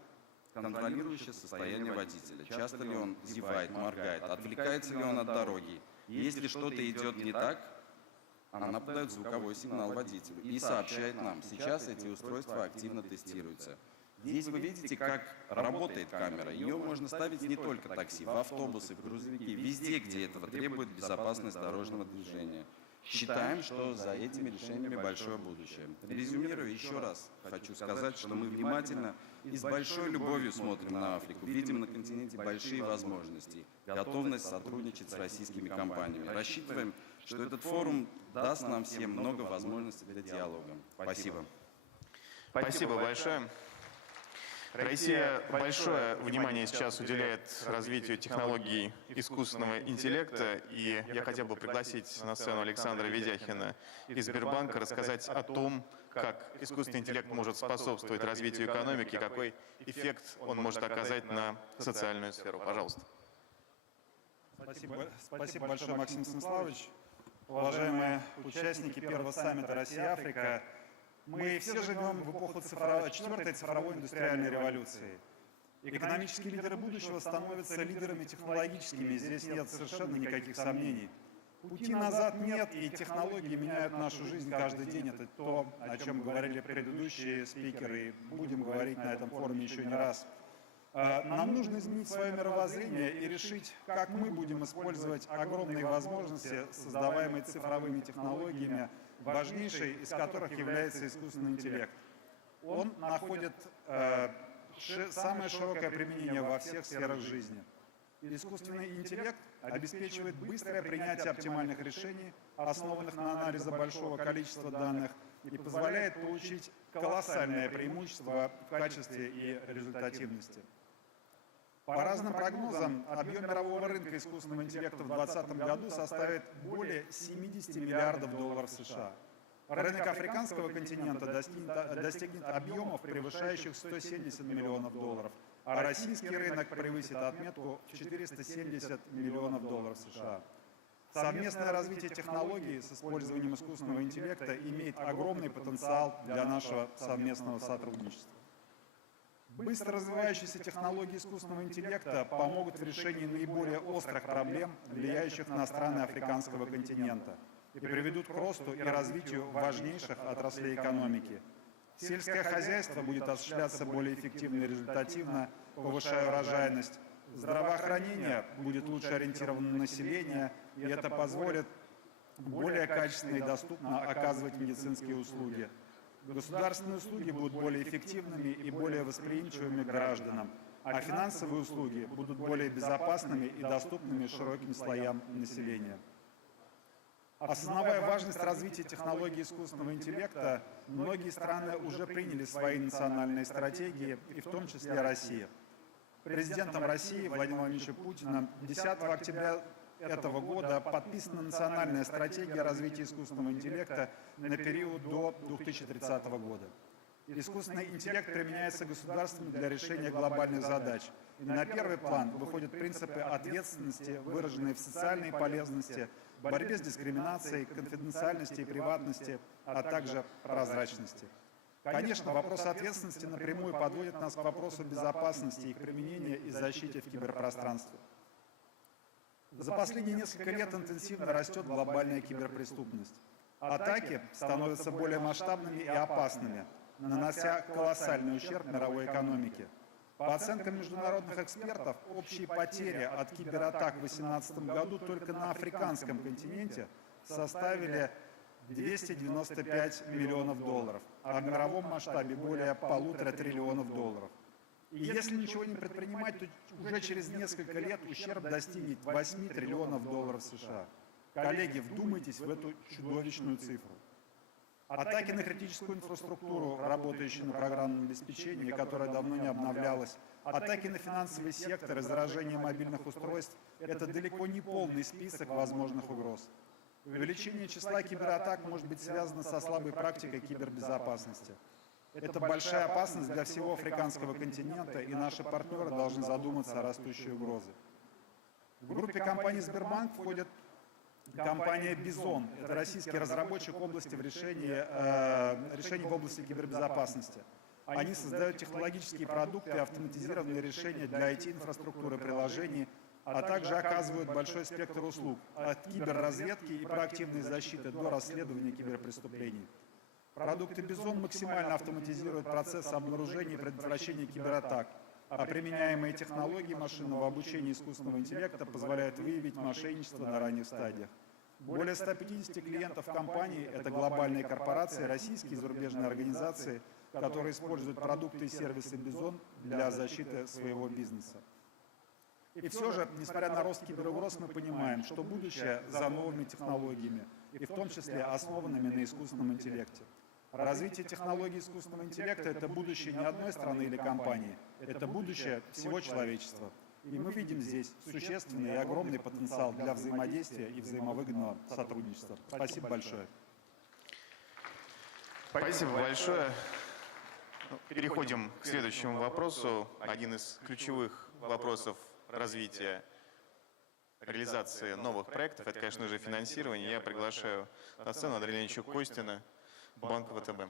контролирующая состояние водителя. Часто ли он зевает, моргает, отвлекается ли он от дороги. Если что-то идет не так, она подает звуковой сигнал водителю и сообщает нам. Сейчас эти устройства активно тестируются. Здесь вы видите, как работает камера. Ее можно ставить не только в такси, в автобусы, в грузовики, везде, где этого требует безопасность дорожного движения. Считаем, что за этими решениями большое будущее. Резюмируя еще раз, хочу сказать, что мы внимательно и с большой любовью смотрим на Африку, видим на континенте большие возможности, готовность сотрудничать с российскими компаниями. Рассчитываем, что этот форум даст нам всем много возможностей для диалога. Спасибо. Спасибо большое. Россия большое внимание сейчас уделяет развитию технологий искусственного интеллекта, и я хотел бы пригласить на сцену Александра Ведяхина из Сбербанка рассказать о том, как искусственный интеллект может способствовать развитию экономики, какой эффект он может оказать на социальную сферу. Пожалуйста. Спасибо большое, Максим Станиславович. Уважаемые участники первого саммита Россия-Африка, мы все живем в эпоху четвертой цифровой индустриальной революции. Экономические лидеры будущего становятся лидерами технологическими, здесь нет совершенно никаких сомнений. Пути назад нет, и технологии меняют нашу жизнь каждый день. Это то, о чем говорили предыдущие спикеры, и будем говорить на этом форуме еще не раз. Нам нужно изменить свое мировоззрение и решить, как мы будем использовать огромные возможности, создаваемые цифровыми технологиями, важнейшей из которых является искусственный интеллект. Он находит самое широкое применение во всех сферах жизни. Искусственный интеллект обеспечивает быстрое принятие оптимальных решений, основанных на анализе большого количества данных, и позволяет получить колоссальное преимущество в качестве и результативности. По разным прогнозам, объем мирового рынка искусственного интеллекта в 2020 году составит более 70 миллиардов долларов США. Рынок африканского континента достигнет объемов, превышающих 170 миллионов долларов, а российский рынок превысит отметку в 470 миллионов долларов США. Совместное развитие технологий с использованием искусственного интеллекта имеет огромный потенциал для нашего совместного сотрудничества. Быстро развивающиеся технологии искусственного интеллекта помогут в решении наиболее острых проблем, влияющих на страны африканского континента, и приведут к росту и развитию важнейших отраслей экономики. Сельское хозяйство будет осуществляться более эффективно и результативно, повышая урожайность. Здравоохранение будет лучше ориентировано на население, и это позволит более качественно и доступно оказывать медицинские услуги. Государственные услуги будут более эффективными и более восприимчивыми к гражданам, а финансовые услуги будут более безопасными и доступными широким слоям населения. Осознавая важность развития технологий искусственного интеллекта, многие страны уже приняли свои национальные стратегии, и в том числе Россия. Президентом России Владимиром Владимировичем Путиным 10 октября этого года подписана национальная стратегия развития искусственного интеллекта на период до 2030 года. Искусственный интеллект применяется государствами для решения глобальных задач. И на первый план выходят принципы ответственности, выраженные в социальной полезности, борьбе с дискриминацией, конфиденциальности и приватности, а также прозрачности. Конечно, вопрос ответственности напрямую подводит нас к вопросу безопасности, их применения и защиты в киберпространстве. За последние несколько лет интенсивно растет глобальная киберпреступность. Атаки становятся более масштабными и опасными, нанося колоссальный ущерб мировой экономике. По оценкам международных экспертов, общие потери от кибератак в 2018 году только на африканском континенте составили 295 миллионов долларов, а в мировом масштабе более 1,5 триллиона долларов. И если ничего не предпринимать, то уже через несколько лет ущерб достигнет 8 триллионов долларов США. Коллеги, вдумайтесь в эту чудовищную цифру. Атаки на критическую инфраструктуру, работающую на программном обеспечении, которая давно не обновлялась, атаки на финансовый сектор и заражение мобильных устройств – это далеко не полный список возможных угроз. Увеличение числа кибератак может быть связано со слабой практикой кибербезопасности. Это большая опасность для всего африканского континента, и наши партнеры должны задуматься о растущей угрозе. В группе компаний Сбербанк входит компания «Бизон». Это российский разработчик решений в области кибербезопасности. Они создают технологические продукты и автоматизированные решения для IT-инфраструктуры приложений, а также оказывают большой спектр услуг от киберразведки и проактивной защиты до расследования киберпреступлений. Продукты «Бизон» максимально автоматизируют процесс обнаружения и предотвращения кибератак, а применяемые технологии машинного обучения и искусственного интеллекта позволяют выявить мошенничество на ранних стадиях. Более 150 клиентов компании – это глобальные корпорации, российские и зарубежные организации, которые используют продукты и сервисы «Бизон» для защиты своего бизнеса. И все же, несмотря на рост киберугроз, мы понимаем, что будущее за новыми технологиями, и в том числе основанными на искусственном интеллекте. Развитие технологий искусственного интеллекта – это будущее не одной страны или компании, это будущее всего человечества. И мы видим здесь существенный и огромный потенциал для взаимодействия и взаимовыгодного сотрудничества. Спасибо большое. Спасибо большое. Переходим к следующему вопросу. Один из ключевых вопросов развития реализации новых проектов – это, конечно же, финансирование. Я приглашаю на сцену Андрея Леонидовича Костина, Банк ВТБ.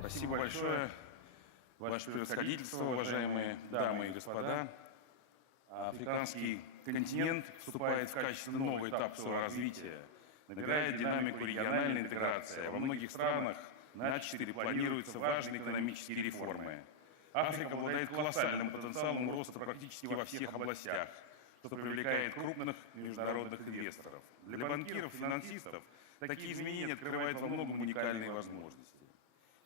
Спасибо большое, Ваше Превосходительство, уважаемые дамы и господа. Африканский континент вступает в качестве нового этапа своего развития, набирает динамику региональной интеграции. Во многих странах начаты или планируются важные экономические реформы. Африка обладает колоссальным потенциалом роста практически во всех областях, что привлекает крупных международных инвесторов. Для банкиров и финансистов такие изменения открывают во многом уникальные возможности.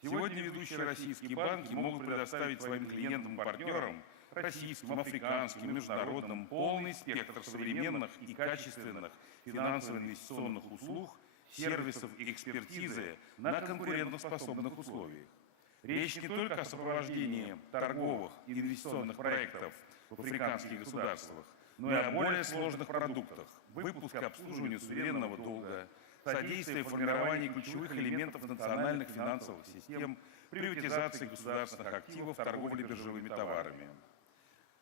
Сегодня ведущие российские банки могут предоставить своим клиентам и партнерам, российским, африканским, международным, полный спектр современных и качественных финансово-инвестиционных услуг, сервисов и экспертизы на конкурентоспособных условиях. Речь не только о сопровождении торговых и инвестиционных проектов в африканских государствах, но и о более сложных продуктах, выпуске и обслуживании суверенного долга, содействие формированию ключевых элементов национальных финансовых систем, приватизации государственных активов, торговли биржевыми товарами.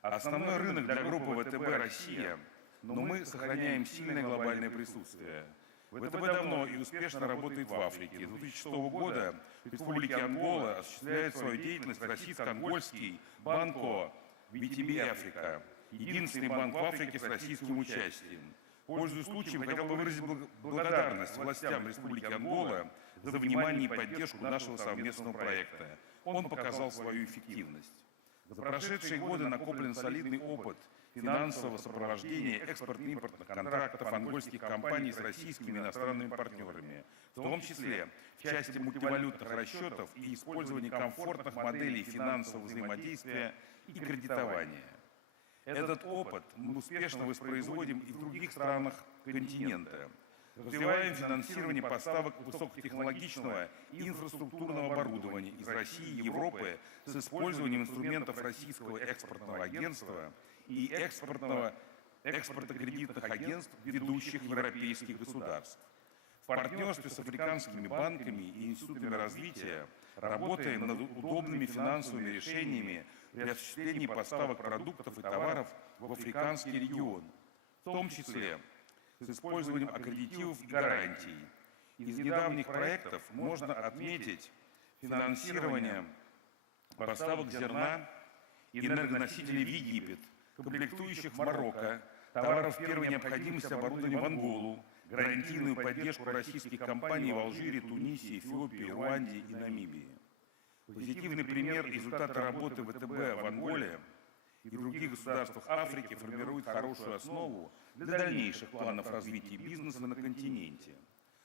Основной рынок для группы ВТБ – Россия, но мы сохраняем сильное глобальное присутствие. ВТБ давно и успешно работает в Африке. С 2006 года в Республике Ангола осуществляет свою деятельность российско-ангольский Банко VTB Африка, единственный банк в Африке с российским участием. Пользуясь случаем, хотел бы выразить благодарность властям Республики Ангола за внимание и поддержку нашего совместного проекта. Он показал свою эффективность. За прошедшие годы накоплен солидный опыт финансового сопровождения экспортно-импортных контрактов ангольских компаний с российскими и иностранными партнерами, в том числе в части мультивалютных расчетов и использования комфортных моделей финансового взаимодействия и кредитования. Этот опыт мы успешно воспроизводим и в других странах континента. Развиваем финансирование поставок высокотехнологичного и инфраструктурного оборудования из России и Европы с использованием инструментов Российского экспортного агентства и экспортно-кредитных агентств ведущих европейских государств. В партнерстве с африканскими банками и институтами развития работаем над удобными финансовыми решениями при осуществлении поставок продуктов и товаров в африканский регион, в том числе с использованием аккредитивов и гарантий. Из недавних проектов можно отметить финансирование поставок зерна и энергоносителей в Египет, комплектующих в Марокко, товаров первой необходимости оборудования в Анголу, гарантийную поддержку российских компаний в Алжире, Тунисе, Эфиопии, Руанде и Намибии. Позитивный пример результата работы ВТБ в Анголе и других государствах Африки формирует хорошую основу для дальнейших планов развития бизнеса на континенте.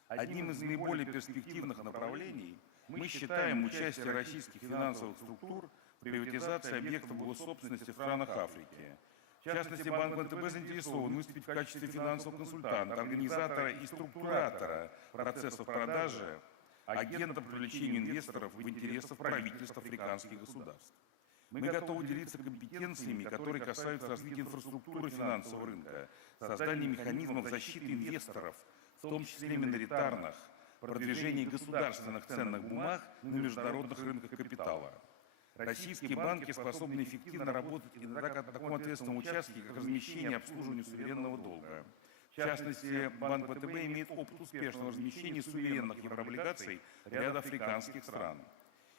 Одним из наиболее перспективных направлений мы считаем участие российских финансовых структур в приватизации объектов госсобственности в странах Африки. В частности, Банк ВТБ заинтересован выступить в качестве финансового консультанта, организатора и структуратора процессов продажи, агента по привлечению инвесторов в интересах правительств африканских государств. Мы готовы делиться компетенциями, которые касаются развития инфраструктуры финансового рынка, создания механизмов защиты инвесторов, в том числе миноритарных, продвижения государственных ценных бумаг на международных рынках капитала. Российские банки способны эффективно работать и на таком ответственном участке, как размещение и обслуживание суверенного долга. В частности, Банк ВТБ имеет опыт успешного размещения суверенных еврооблигаций ряда африканских стран.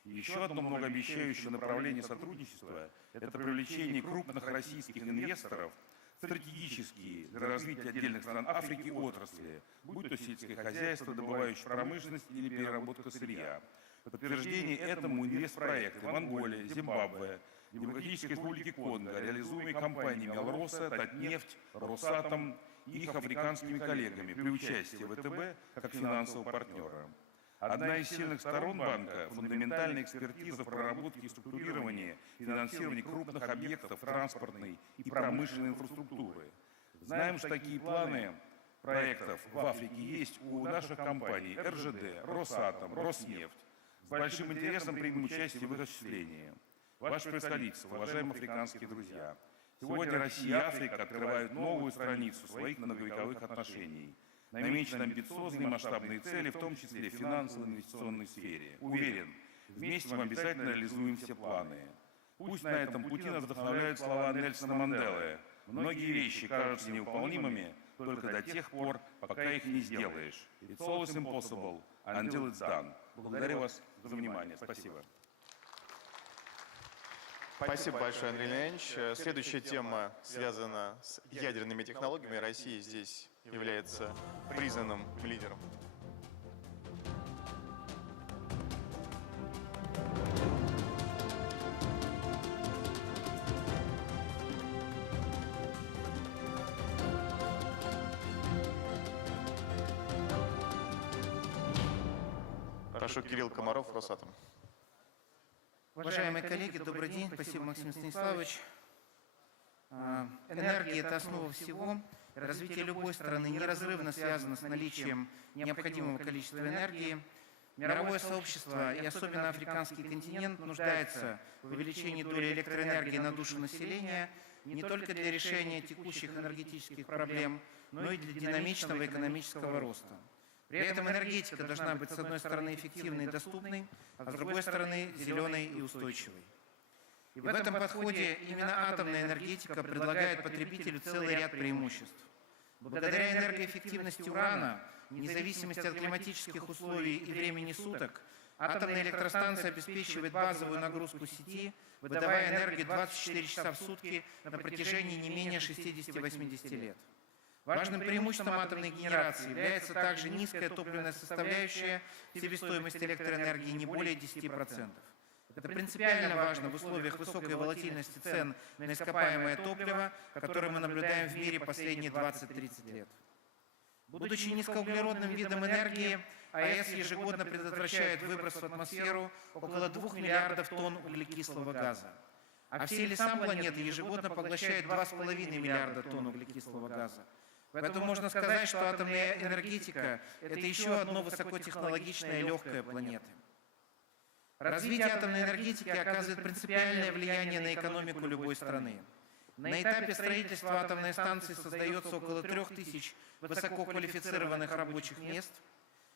Еще одно многообещающее направление сотрудничества – это привлечение крупных российских инвесторов в стратегические для развития отдельных стран Африки отрасли, будь то сельское хозяйство, добывающая промышленность или переработка сырья. В подтверждение этому инвестпроекты в Анголе, Зимбабве, Демократической Республике Конго, реализуемые компаниями «Алроса», «Татнефть», «Росатом» и их африканскими коллегами при участии ВТБ как финансового партнера. Одна из сильных сторон банка – фундаментальная экспертиза в проработке и структурировании финансирования крупных объектов транспортной и промышленной инфраструктуры. Знаем, что такие планы проектов в Африке есть у наших компаний РЖД, Росатом, Роснефть. С большим интересом примем участие в их осуществлении. Ваше превосходительство, уважаемые африканские друзья, сегодня Россия и Африка открывают новую страницу своих многовековых отношений. Намечены амбициозные масштабные цели, в том числе в финансово-инвестиционной сфере. Уверен, вместе мы обязательно реализуем все планы. Пусть на этом пути нас вдохновляют слова Нельсона Манделы. Многие вещи кажутся невыполнимыми только до тех пор, пока их не сделаешь. It's always impossible until it's done. Благодарю вас за внимание. Спасибо. Спасибо большое, Андрей Леонидович. Следующая тема связана с ядерными технологиями. Россия здесь является признанным лидером. Прошу, Кирилл Комаров, Росатом. Уважаемые коллеги, добрый день. Спасибо, Максим Станиславович. Энергия – это основа всего. Развитие любой страны неразрывно связано с наличием необходимого количества энергии. Мировое сообщество и особенно африканский континент нуждается в увеличении доли электроэнергии на душу населения не только для решения текущих энергетических проблем, но и для динамичного экономического роста. При этом энергетика должна быть, с одной стороны, эффективной и доступной, а с другой стороны, зеленой и устойчивой. И в этом подходе именно атомная энергетика предлагает потребителю целый ряд преимуществ. Благодаря энергоэффективности урана, независимости от климатических условий и времени суток, атомная электростанция обеспечивает базовую нагрузку сети, выдавая энергию 24 часа в сутки на протяжении не менее 60-80 лет. Важным преимуществом атомной генерации является также низкая топливная составляющая в себестоимости электроэнергии не более 10%. Это принципиально важно в условиях высокой волатильности цен на ископаемое топливо, которое мы наблюдаем в мире последние 20-30 лет. Будучи низкоуглеродным видом энергии, АЭС ежегодно предотвращает выброс в атмосферу около 2 миллиардов тонн углекислого газа. А все леса планеты ежегодно поглощают 2,5 миллиарда тонн углекислого газа. Поэтому можно сказать, что атомная энергетика – это еще одно высокотехнологичное легкое планеты. Развитие атомной энергетики оказывает принципиальное влияние на экономику любой страны. На этапе строительства атомной станции создается около 3000 высококвалифицированных рабочих мест.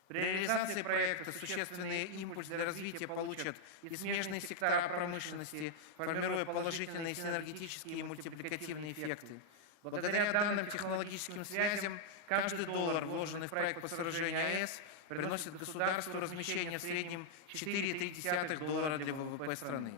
При реализации проекта существенный импульс для развития получат и смежные сектора промышленности, формируя положительные синергетические и мультипликативные эффекты. Благодаря данным технологическим связям, каждый доллар, вложенный в проект по сооружению АЭС, приносит государству размещение в среднем 4,3 доллара для ВВП страны.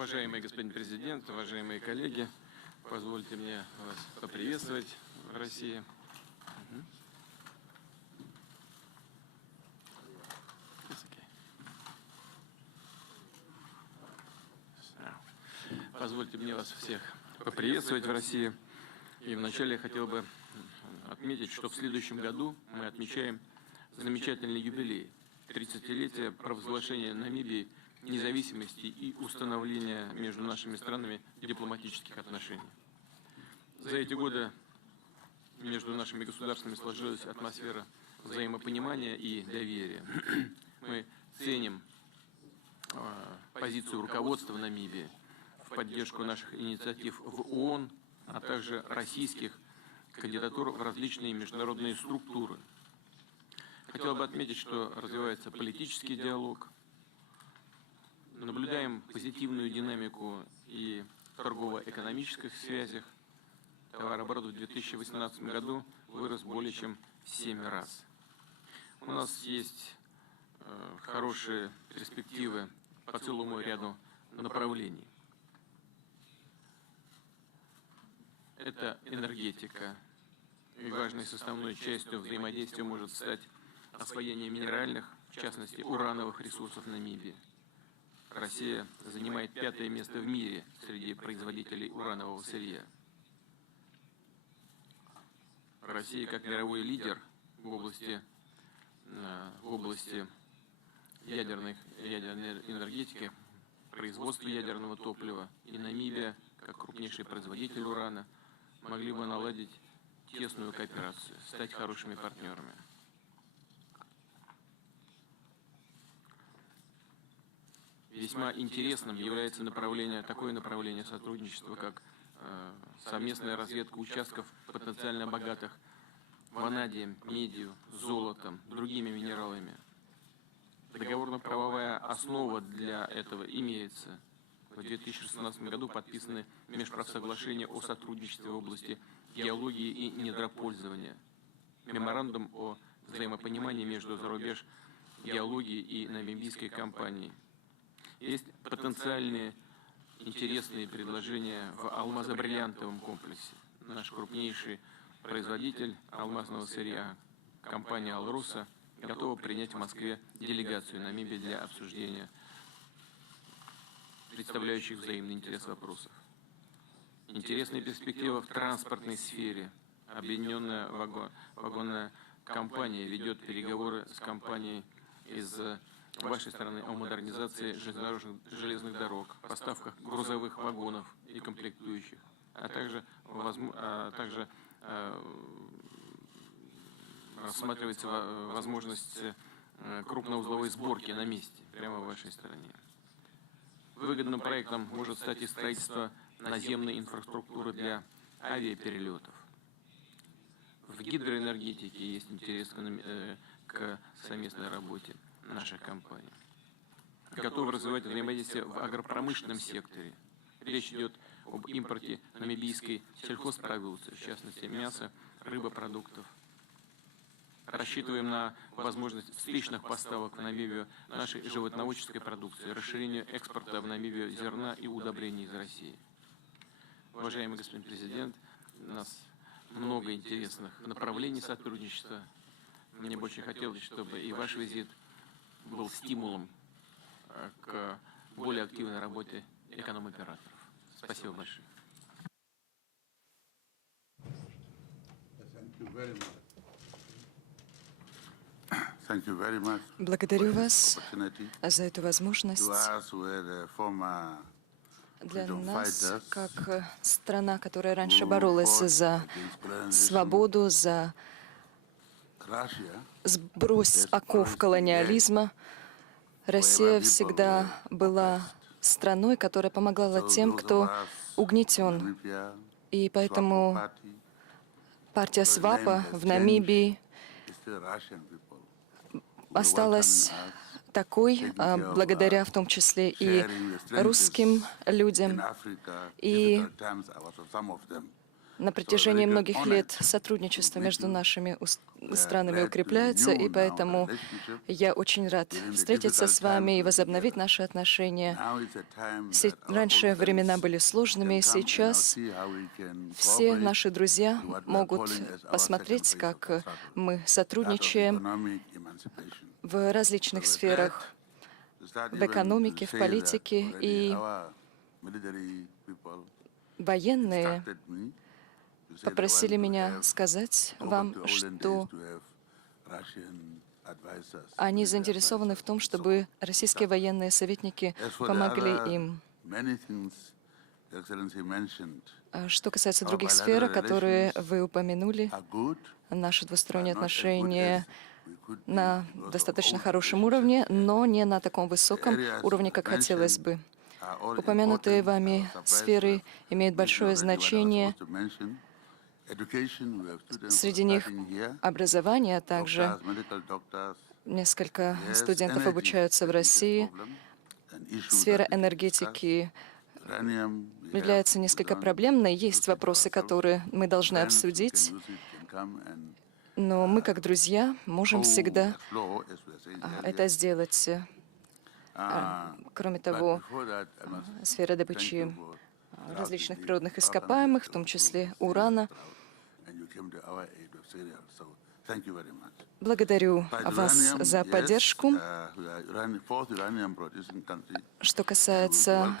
Уважаемый господин президент, уважаемые коллеги, позвольте мне вас поприветствовать в России. Позвольте мне вас всех поприветствовать в России. И вначале я хотел бы отметить, что в следующем году мы отмечаем замечательный юбилей – 30-летие провозглашения Намибии независимости и установления между нашими странами дипломатических отношений. За эти годы между нашими государствами сложилась атмосфера взаимопонимания и доверия. Мы ценим позицию руководства Намибии в поддержку наших инициатив в ООН, а также российских кандидатур в различные международные структуры. Хотел бы отметить, что развивается политический диалог, наблюдаем позитивную динамику и в торгово-экономических связях. Товарооборот в 2018 году вырос более чем в 7 раз. У нас есть хорошие перспективы по целому ряду направлений. Это энергетика. И важной составной частью взаимодействия может стать освоение минеральных, в частности, урановых ресурсов Намибии. Россия занимает 5-е место в мире среди производителей уранового сырья. Россия, как мировой лидер в области ядерной энергетики, производства ядерного топлива, и Намибия, как крупнейший производитель урана, могли бы наладить тесную кооперацию, стать хорошими партнерами. Весьма интересным является такое направление сотрудничества, как совместная разведка участков потенциально богатых ванадием, медью, золотом, другими минералами. Договорно-правовая основа для этого имеется. В 2016 году подписаны межправсоглашения о сотрудничестве в области геологии и недропользования, меморандум о взаимопонимании между зарубеж геологией и намибийской компанией. Есть потенциальные интересные предложения в алмазо-бриллиантовом комплексе. Наш крупнейший производитель алмазного сырья, компания «Алруса», готова принять в Москве делегацию Намибии для обсуждения представляющих взаимный интерес вопросов. Интересная перспектива в транспортной сфере. Объединенная вагонная компания ведет переговоры с компанией из вашей страны о модернизации железных дорог, поставках грузовых вагонов и комплектующих, а также рассматривается возможность крупноузловой сборки на месте, прямо в вашей стране. Выгодным проектом может стать и строительство наземной инфраструктуры для авиаперелетов. В гидроэнергетике есть интерес к совместной работе наших компаний. Готовы развивать взаимодействие в агропромышленном секторе. Речь идет об импорте намибийской сельхозпродукции, в частности мяса, рыбопродуктов. Рассчитываем на возможность встречных поставок в Намибию нашей животноводческой продукции, расширение экспорта в Намибию зерна и удобрений из России. Уважаемый господин президент, у нас много интересных направлений сотрудничества. Мне бы очень хотелось, чтобы и ваш визит был стимулом к более активной работе эконом-операторов. Спасибо большое. Благодарю вас за эту возможность. Для нас, как страна, которая раньше боролась за свободу, за сброс оков колониализма, Россия всегда была страной, которая помогала тем, кто угнетен. И поэтому партия СВАПа в Намибии осталась такой, благодаря в том числе и русским людям. И На протяжении многих лет сотрудничество между нашими странами укрепляется, и поэтому я очень рад встретиться с вами и возобновить наши отношения. Раньше времена были сложными, сейчас все наши друзья могут посмотреть, как мы сотрудничаем в различных сферах, в экономике, в политике, и военные попросили меня сказать вам, что они заинтересованы в том, чтобы российские военные советники помогли им. Что касается других сфер, которые вы упомянули, наши двусторонние отношения на достаточно хорошем уровне, но не на таком высоком уровне, как хотелось бы. Упомянутые вами сферы имеют большое значение. Среди них образование, а также несколько студентов обучаются в России. Сфера энергетики является несколько проблемной. Есть вопросы, которые мы должны обсудить, но мы, как друзья, можем всегда это сделать. Кроме того, сфера добычи различных природных ископаемых, в том числе урана. Благодарю вас за поддержку. Что касается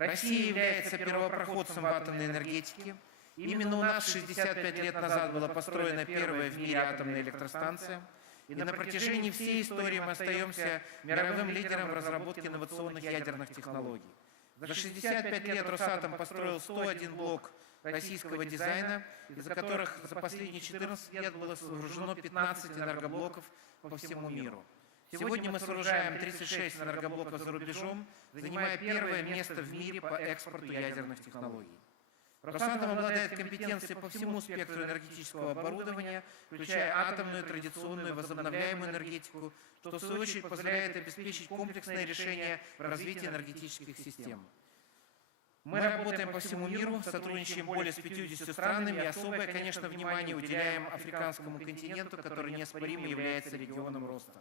Россия является первопроходцем в атомной энергетике. Именно у нас 65 лет назад была построена первая в мире атомная электростанция. И на протяжении всей истории мы остаемся мировым лидером в разработке инновационных ядерных технологий. За 65 лет Росатом построил 101 блок российского дизайна, из которых за последние 14 лет было сооружено 15 энергоблоков по всему миру. Сегодня мы сооружаем 36 энергоблоков за рубежом, занимая первое место в мире по экспорту ядерных технологий. Росатом обладает компетенцией по всему спектру энергетического оборудования, включая атомную, традиционную, возобновляемую энергетику, что в свою очередь позволяет обеспечить комплексное решение в развитии энергетических систем. Мы работаем по всему миру, сотрудничаем более с 50 странами и особое, конечно, внимание уделяем африканскому континенту, который неоспоримо является регионом роста.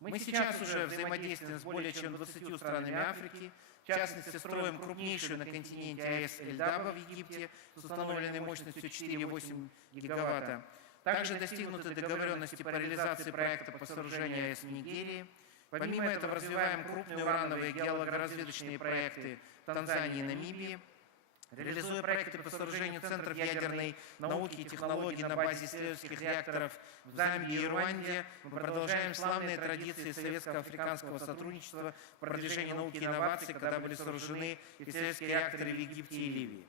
Мы сейчас уже взаимодействуем с более чем 20 странами Африки, в частности, строим крупнейшую на континенте АЭС Эльдаба в Египте с установленной мощностью 4,8 гигаватта. Также достигнуты договоренности по реализации проекта по сооружению АЭС в Нигерии. Помимо этого, развиваем крупные урановые геологоразведочные проекты в Танзании и Намибии. Реализуя проекты по сооружению центров ядерной науки и технологий на базе исследовательских реакторов в Замбии и Руанде, мы продолжаем славные традиции советско-африканского сотрудничества в продвижении науки и инноваций, когда были сооружены исследовательские реакторы в Египте и Ливии.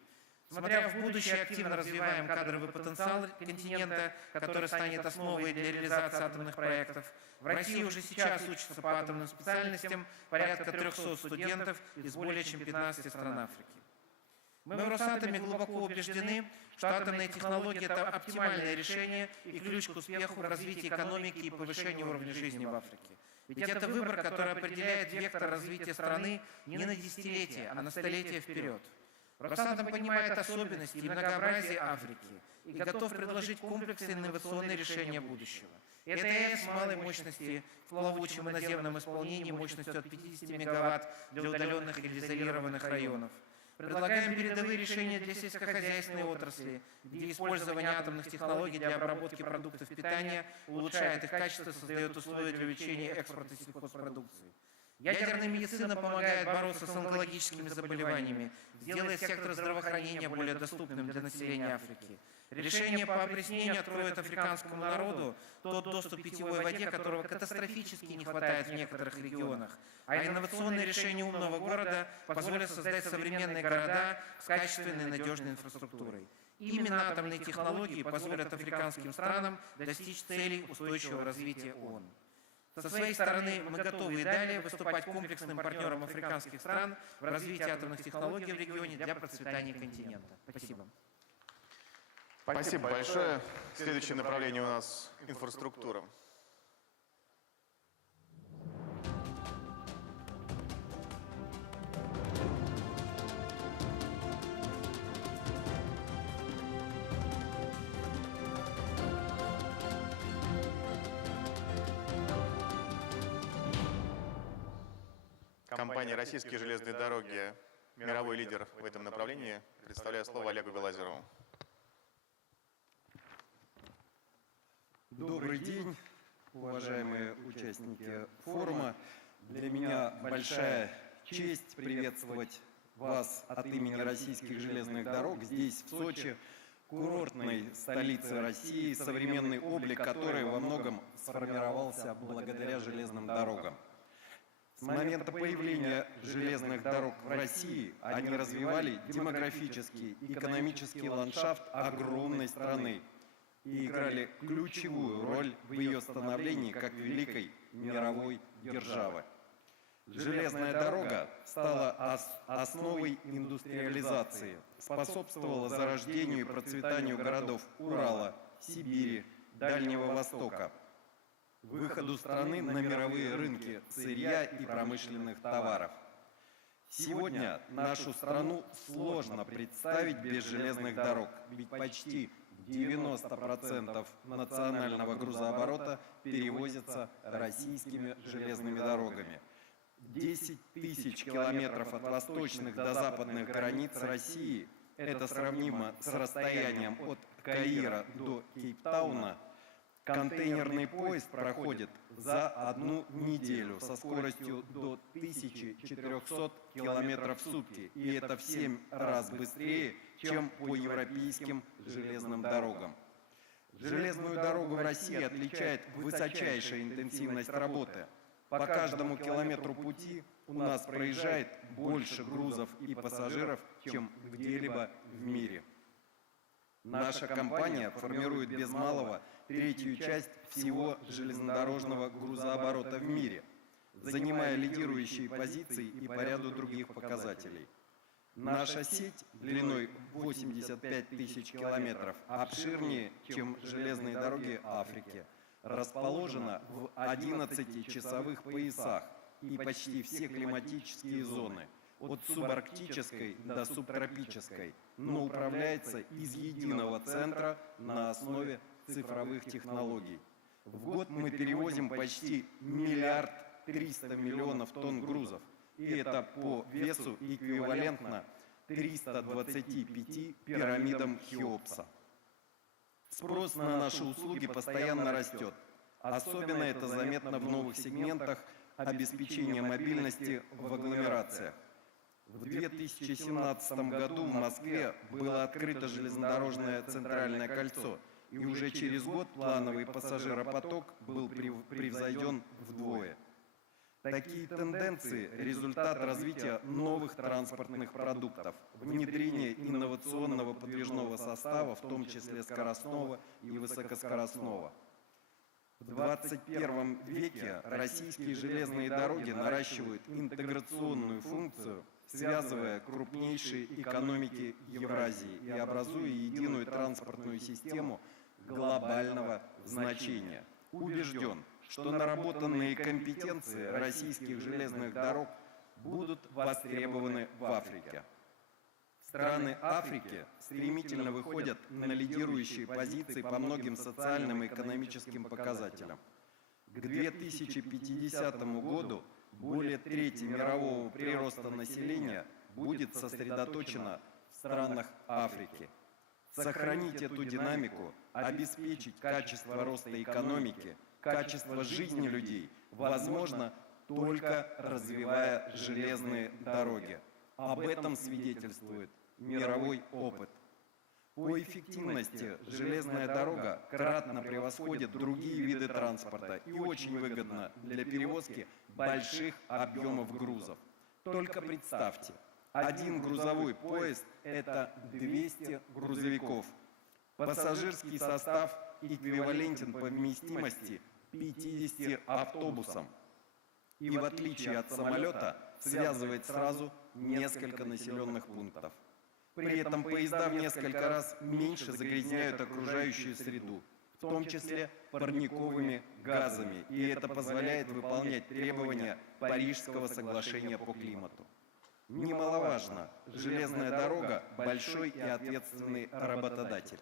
Смотря в будущее, активно развиваем кадровый потенциал континента, который станет основой для реализации атомных проектов. В России уже сейчас учатся по атомным специальностям порядка 300 студентов из более чем 15 стран Африки. Мы в Росатоме глубоко убеждены, что атомные технологии – это оптимальное решение и ключ к успеху в развитии экономики и повышению уровня жизни в Африке. Ведь это выбор, который определяет вектор развития страны не на десятилетия, а на столетия вперед. Росатом понимает особенности и многообразие Африки и готов предложить комплексные инновационные решения будущего. Это АЭС малой мощности в плавучем и наземном исполнении мощностью от 50 мегаватт для удаленных или изолированных районов. Предлагаем передовые решения для сельскохозяйственной отрасли, где использование атомных технологий для обработки продуктов питания улучшает их качество, создает условия для увеличения экспорта сельхозпродукции. Ядерная медицина помогает бороться с онкологическими заболеваниями, делает сектор здравоохранения более доступным для населения Африки. Решение по опреснению откроет африканскому народу тот доступ к питьевой воде, которого катастрофически не хватает в некоторых регионах. А инновационные решения умного города позволят создать современные города с качественной и надежной инфраструктурой. Именно атомные технологии позволят африканским странам достичь целей устойчивого развития ООН. Со своей стороны мы готовы и далее выступать комплексным партнером африканских стран в развитии атомных технологий в регионе для процветания континента. Спасибо. Спасибо большое. Следующее направление у нас – инфраструктура. Компания «Российские железные дороги» – мировой лидер в этом направлении. Предоставляю слово Олегу Белазерову. Добрый день, уважаемые участники форума. Для меня большая честь приветствовать вас от имени Российских железных дорог здесь, в Сочи, курортной столице России, современный облик которой во многом сформировался благодаря железным дорогам. С момента появления железных дорог в России они развивали демографический, экономический ландшафт огромной страны и играли ключевую роль в ее становлении как великой мировой державы. Железная дорога стала основой индустриализации, способствовала зарождению и процветанию городов Урала, Сибири, Дальнего Востока, выходу страны на мировые рынки сырья и промышленных товаров. Сегодня нашу страну сложно представить без железных дорог, ведь почти 90% национального грузооборота перевозится российскими железными дорогами. 10 тысяч километров от восточных до западных границ России – это сравнимо с расстоянием от Каира до Кейптауна, Контейнерный поезд проходит за 1 неделю со скоростью до 1400 км в сутки. И это в 7 раз быстрее, чем по европейским железным дорогам. Железную дорогу в России отличает высочайшая интенсивность работы. По каждому километру пути у нас проезжает больше грузов и пассажиров, чем где-либо в мире. Наша компания формирует без малого 1/3 часть всего железнодорожного грузооборота в мире, занимая лидирующие позиции и по ряду других показателей. Наша сеть длиной 85 тысяч километров обширнее, чем железные дороги Африки, расположена в 11 часовых поясах и почти все климатические зоны, от субарктической до субтропической, но управляется из единого центра на основе цифровых технологий. В год мы перевозим почти 1 300 000 000 тонн грузов, и это по весу эквивалентно 325 пирамидам Хеопса. Спрос на наши услуги постоянно растет. Особенно это заметно в новых сегментах обеспечения мобильности в агломерациях. В 2017 году в Москве было открыто железнодорожное центральное кольцо, и уже через год плановый пассажиропоток был превзойден вдвое. Такие тенденции – результат развития новых транспортных продуктов, внедрения инновационного подвижного состава, в том числе скоростного и высокоскоростного. В 21 веке российские железные дороги наращивают интеграционную функцию, связывая крупнейшие экономики Евразии и образуя единую транспортную систему глобального значения. Убежден, что наработанные компетенции российских железных дорог будут востребованы в Африке. Страны Африки стремительно выходят на лидирующие позиции по многим социальным и экономическим показателям. К 2050 году более трети мирового прироста населения будет сосредоточено в странах Африки. Сохранить эту динамику, обеспечить качество роста экономики, качество жизни людей возможно только развивая железные дороги. Об этом свидетельствует мировой опыт. По эффективности железная дорога кратно превосходит другие виды транспорта и очень выгодна для перевозки больших объемов грузов. Только представьте, один грузовой поезд – это 200 грузовиков. Пассажирский состав эквивалентен по вместимости 50 автобусам. И в отличие от самолета, связывает сразу несколько населенных пунктов. При этом поезда в несколько раз меньше загрязняют окружающую среду, в том числе парниковыми газами, и это позволяет выполнять требования Парижского соглашения по климату. Немаловажно, железная дорога – большой и ответственный работодатель.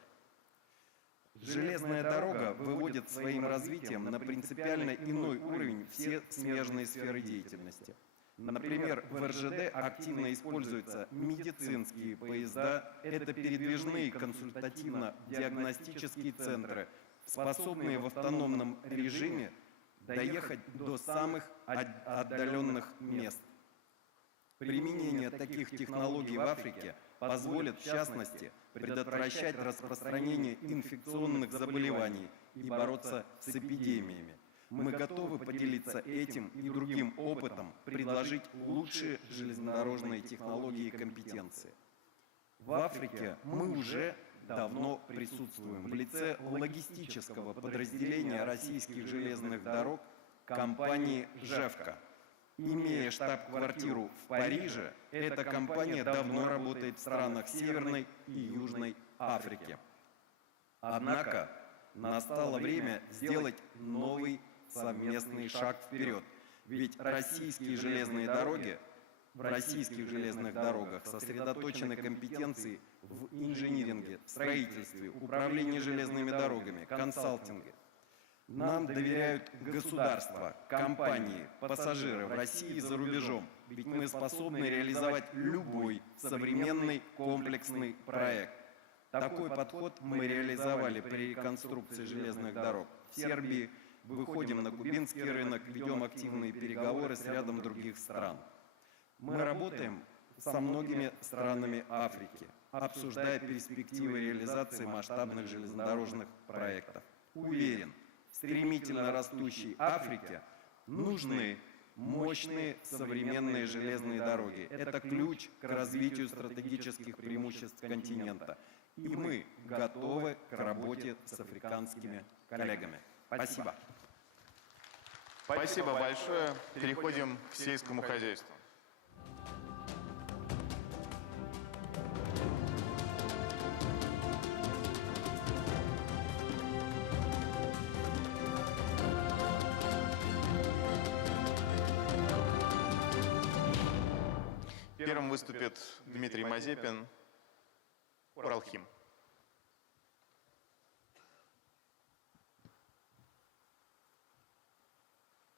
Железная дорога выводит своим развитием на принципиально иной уровень все смежные сферы деятельности. Например, в РЖД активно используются медицинские поезда, это передвижные консультативно-диагностические центры, способные в автономном режиме доехать до самых отдаленных мест. Применение таких технологий в Африке позволит, в частности, предотвращать распространение инфекционных заболеваний и бороться с эпидемиями. Мы готовы поделиться этим и другим опытом, предложить лучшие железнодорожные технологии и компетенции. В Африке мы уже давно присутствуем в лице логистического подразделения российских железных дорог компании «Жевка». Имея штаб-квартиру в Париже, эта компания давно работает в странах Северной и Южной Африки. Однако настало время сделать новый совместный шаг вперед, ведь российские железные дороги, в российских железных дорогах сосредоточены компетенции в инжиниринге, строительстве, управлении железными дорогами, консалтинге. Нам доверяют государства, компании, пассажиры в России и за рубежом, ведь мы способны реализовать любой современный комплексный проект. Такой подход мы реализовали при реконструкции железных дорог в Сербии, выходим на кубинский рынок, ведем активные переговоры с рядом других стран. Мы работаем со многими странами Африки, обсуждая перспективы реализации масштабных железнодорожных проектов. Уверен, стремительно растущей Африке нужны мощные современные железные дороги. Это ключ к развитию стратегических преимуществ континента. И мы готовы к работе с африканскими коллегами. Спасибо. Спасибо большое. Переходим к сельскому хозяйству. Первым выступит Дмитрий Мазепин, Уралхим.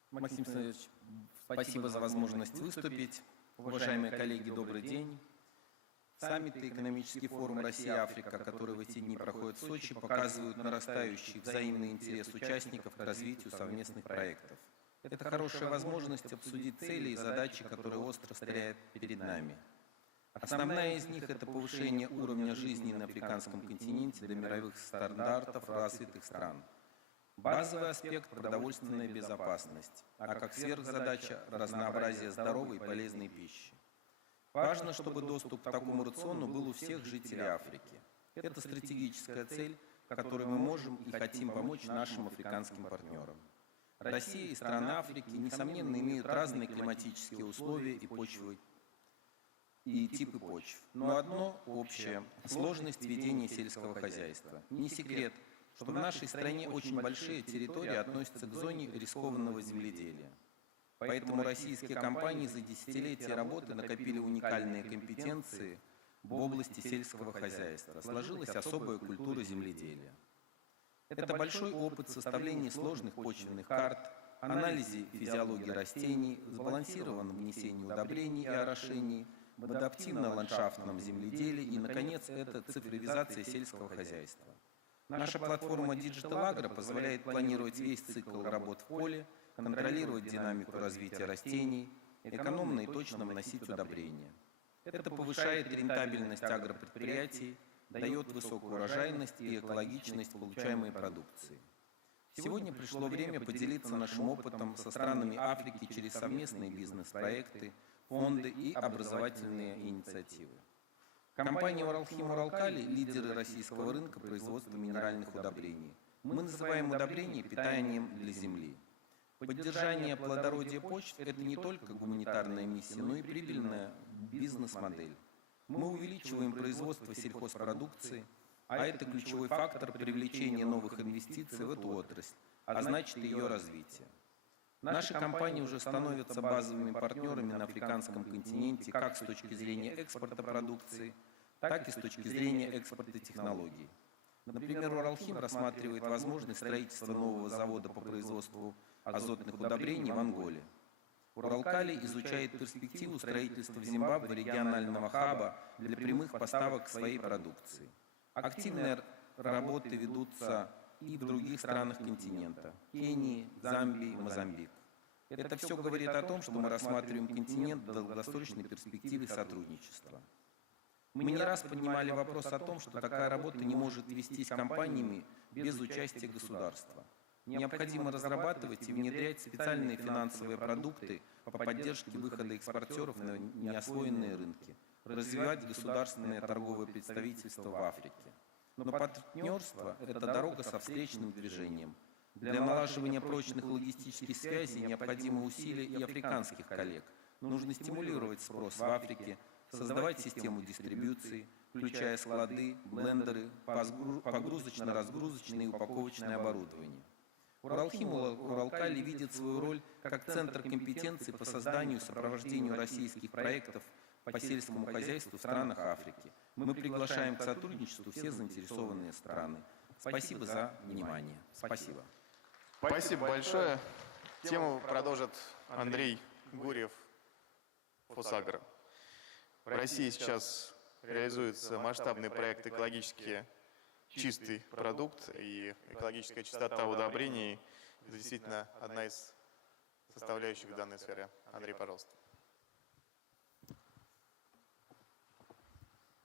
Максим Александрович, спасибо за возможность выступить. Уважаемые коллеги, добрый день. Саммит и экономический форум Россия-Африка, который в эти дни проходит в Сочи, показывают нарастающий взаимный интерес участников к развитию совместных проектов. Это хорошая возможность обсудить цели и задачи, которые остро стоят перед нами. Основная из них – это повышение уровня жизни на африканском континенте до мировых стандартов развитых стран. Базовый аспект – продовольственная безопасность, а как сверхзадача – разнообразие здоровой и полезной пищи. Важно, чтобы доступ к такому рациону был у всех жителей Африки. Это стратегическая цель, которой мы можем и хотим помочь нашим африканским партнерам. Россия и страны Африки, несомненно, имеют разные климатические условия и почвы, и типы почв. Но одно общее – сложность ведения сельского хозяйства. Не секрет, что в нашей стране очень большие территории относятся к зоне рискованного земледелия. Поэтому российские компании за десятилетия работы накопили уникальные компетенции в области сельского хозяйства. Сложилась особая культура земледелия. Это большой опыт составления сложных почвенных карт, анализе физиологии растений, сбалансированном внесении удобрений и орошений, в адаптивно-ландшафтном земледелии и, наконец, это цифровизация сельского хозяйства. Наша платформа Digital Agro позволяет планировать весь цикл работ в поле, контролировать динамику развития растений, экономно и точно вносить удобрения. Это повышает рентабельность агропредприятий, дает высокую урожайность и экологичность получаемой продукции. Сегодня пришло время поделиться нашим опытом со странами Африки через совместные бизнес-проекты, фонды и образовательные инициативы. Компания «Уралхим Уралкали» – лидеры российского рынка производства минеральных удобрений. Мы называем удобрения питанием для земли. Поддержание плодородия почв – это не только гуманитарная миссия, но и прибыльная бизнес-модель. Мы увеличиваем производство сельхозпродукции, а это ключевой фактор привлечения новых инвестиций в эту отрасль, а значит и ее развитие. Наши компании уже становятся базовыми партнерами на африканском континенте как с точки зрения экспорта продукции, так и с точки зрения экспорта технологий. Например, Уралхим рассматривает возможность строительства нового завода по производству азотных удобрений в Анголе. Уралкали изучает перспективу строительства в Зимбабве регионального хаба для прямых поставок своей продукции. Активные работы ведутся и в других странах континента – Кении, Замбии, Мозамбик. Это все говорит о том, что мы рассматриваем континент в долгосрочной перспективе сотрудничества. Мы не раз поднимали вопрос о том, что такая работа не может вестись компаниями без участия государства. Необходимо разрабатывать и внедрять специальные финансовые продукты по поддержке выхода экспортеров на неосвоенные рынки, развивать государственное торговое представительство в Африке. Но партнерство – это дорога со встречным движением. Для налаживания прочных логистических связей необходимы усилия и африканских коллег. Нужно стимулировать спрос в Африке, создавать систему дистрибьюции, включая склады, блендеры, погрузочно-разгрузочное и упаковочное оборудование. Уралхим Уралкали видит свою роль как центр компетенции по созданию и сопровождению российских проектов по сельскому хозяйству в странах Африки. Мы приглашаем к сотрудничеству все заинтересованные страны. Спасибо за внимание. Спасибо. Спасибо большое. Тему продолжит Андрей Гурьев, Фосагро. В России сейчас реализуется масштабный проект «Экологически чистый продукт», и экологическая чистота удобрений – это действительно одна из составляющих в данной сфере. Андрей, пожалуйста.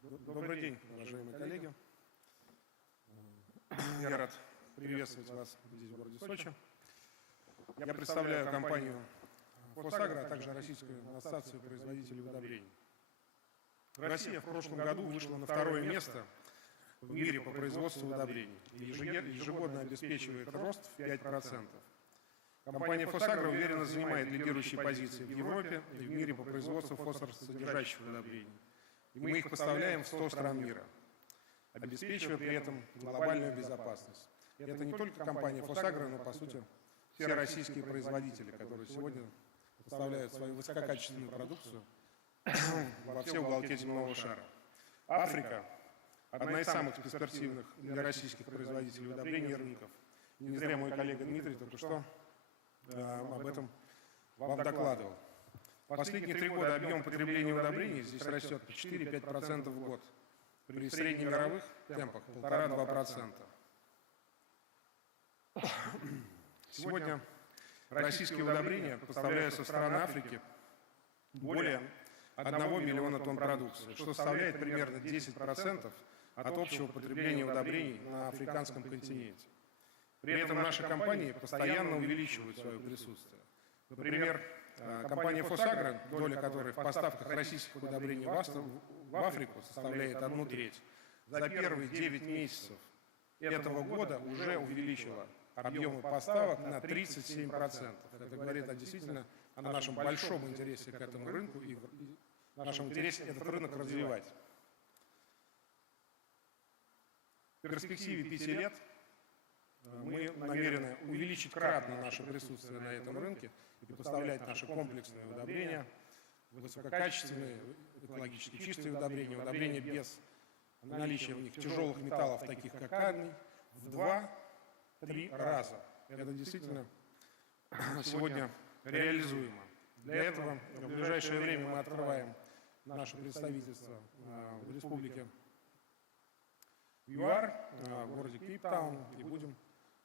Добрый день, уважаемые коллеги. Я рад приветствовать вас здесь, в городе Сочи. Я представляю компанию «Фосагро», а также Российскую ассоциацию производителей удобрений. Россия в прошлом году вышла на второе место в мире по производству удобрений и ежегодно обеспечивает рост в 5%. Компания «Фосагро» уверенно занимает лидирующие позиции в Европе и в мире по производству фосфоросодержащих удобрений. И мы их поставляем в 100 стран мира, обеспечивая при этом глобальную безопасность. И это не только компания «Фосагро», но, по сути, все российские производители, которые сегодня поставляют свою высококачественную продукцию во все уголки земного шара. Африка – одна из самых перспективных для российских производителей удобрений рынков. И не зря мой коллега Дмитрий только что об этом вам докладывал. Последние 3 года объем потребления удобрений здесь растет по 4-5% в год, при среднемировых темпах 1,5-2%. Сегодня российские удобрения поставляются в страны Африки более 1 миллиона тонн продукции, что составляет примерно 10% от общего потребления удобрений на африканском континенте. При этом наши компании постоянно увеличивают свое присутствие. Например, компания «Фосагро», доля которой в поставках российских удобрений в Африку составляет 1/3, за первые 9 месяцев этого года уже увеличила объемы поставок на 37%. Это говорит действительно о нашем большом интересе к этому рынку и нашем интересе этот рынок развивать. В перспективе 5 лет мы намерены увеличить кратно наше присутствие на этом рынке и поставлять наши комплексные удобрения, высококачественные, экологически чистые удобрения, удобрения без наличия в них тяжелых металлов, таких как кадмий, в 2-3 раза. Это действительно сегодня реализуемо. Для этого в ближайшее время мы открываем наше представительство в республике ЮАР, в городе Кейптаун, и будем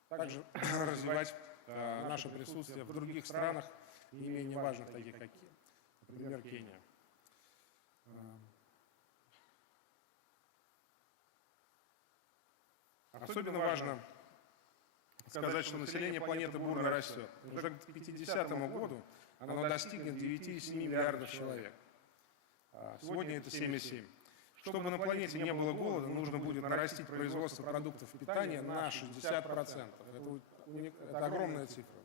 также развивать наше присутствие в других странах, не менее важных, таких как, например, Кения. Особенно важно сказать, что население планеты бурно растет. Уже к 50 году оно достигнет 9,7 миллиардов человек. Сегодня это 7,7. Чтобы на планете не было голода, нужно будет нарастить производство продуктов питания на 60%. Это огромная цифра.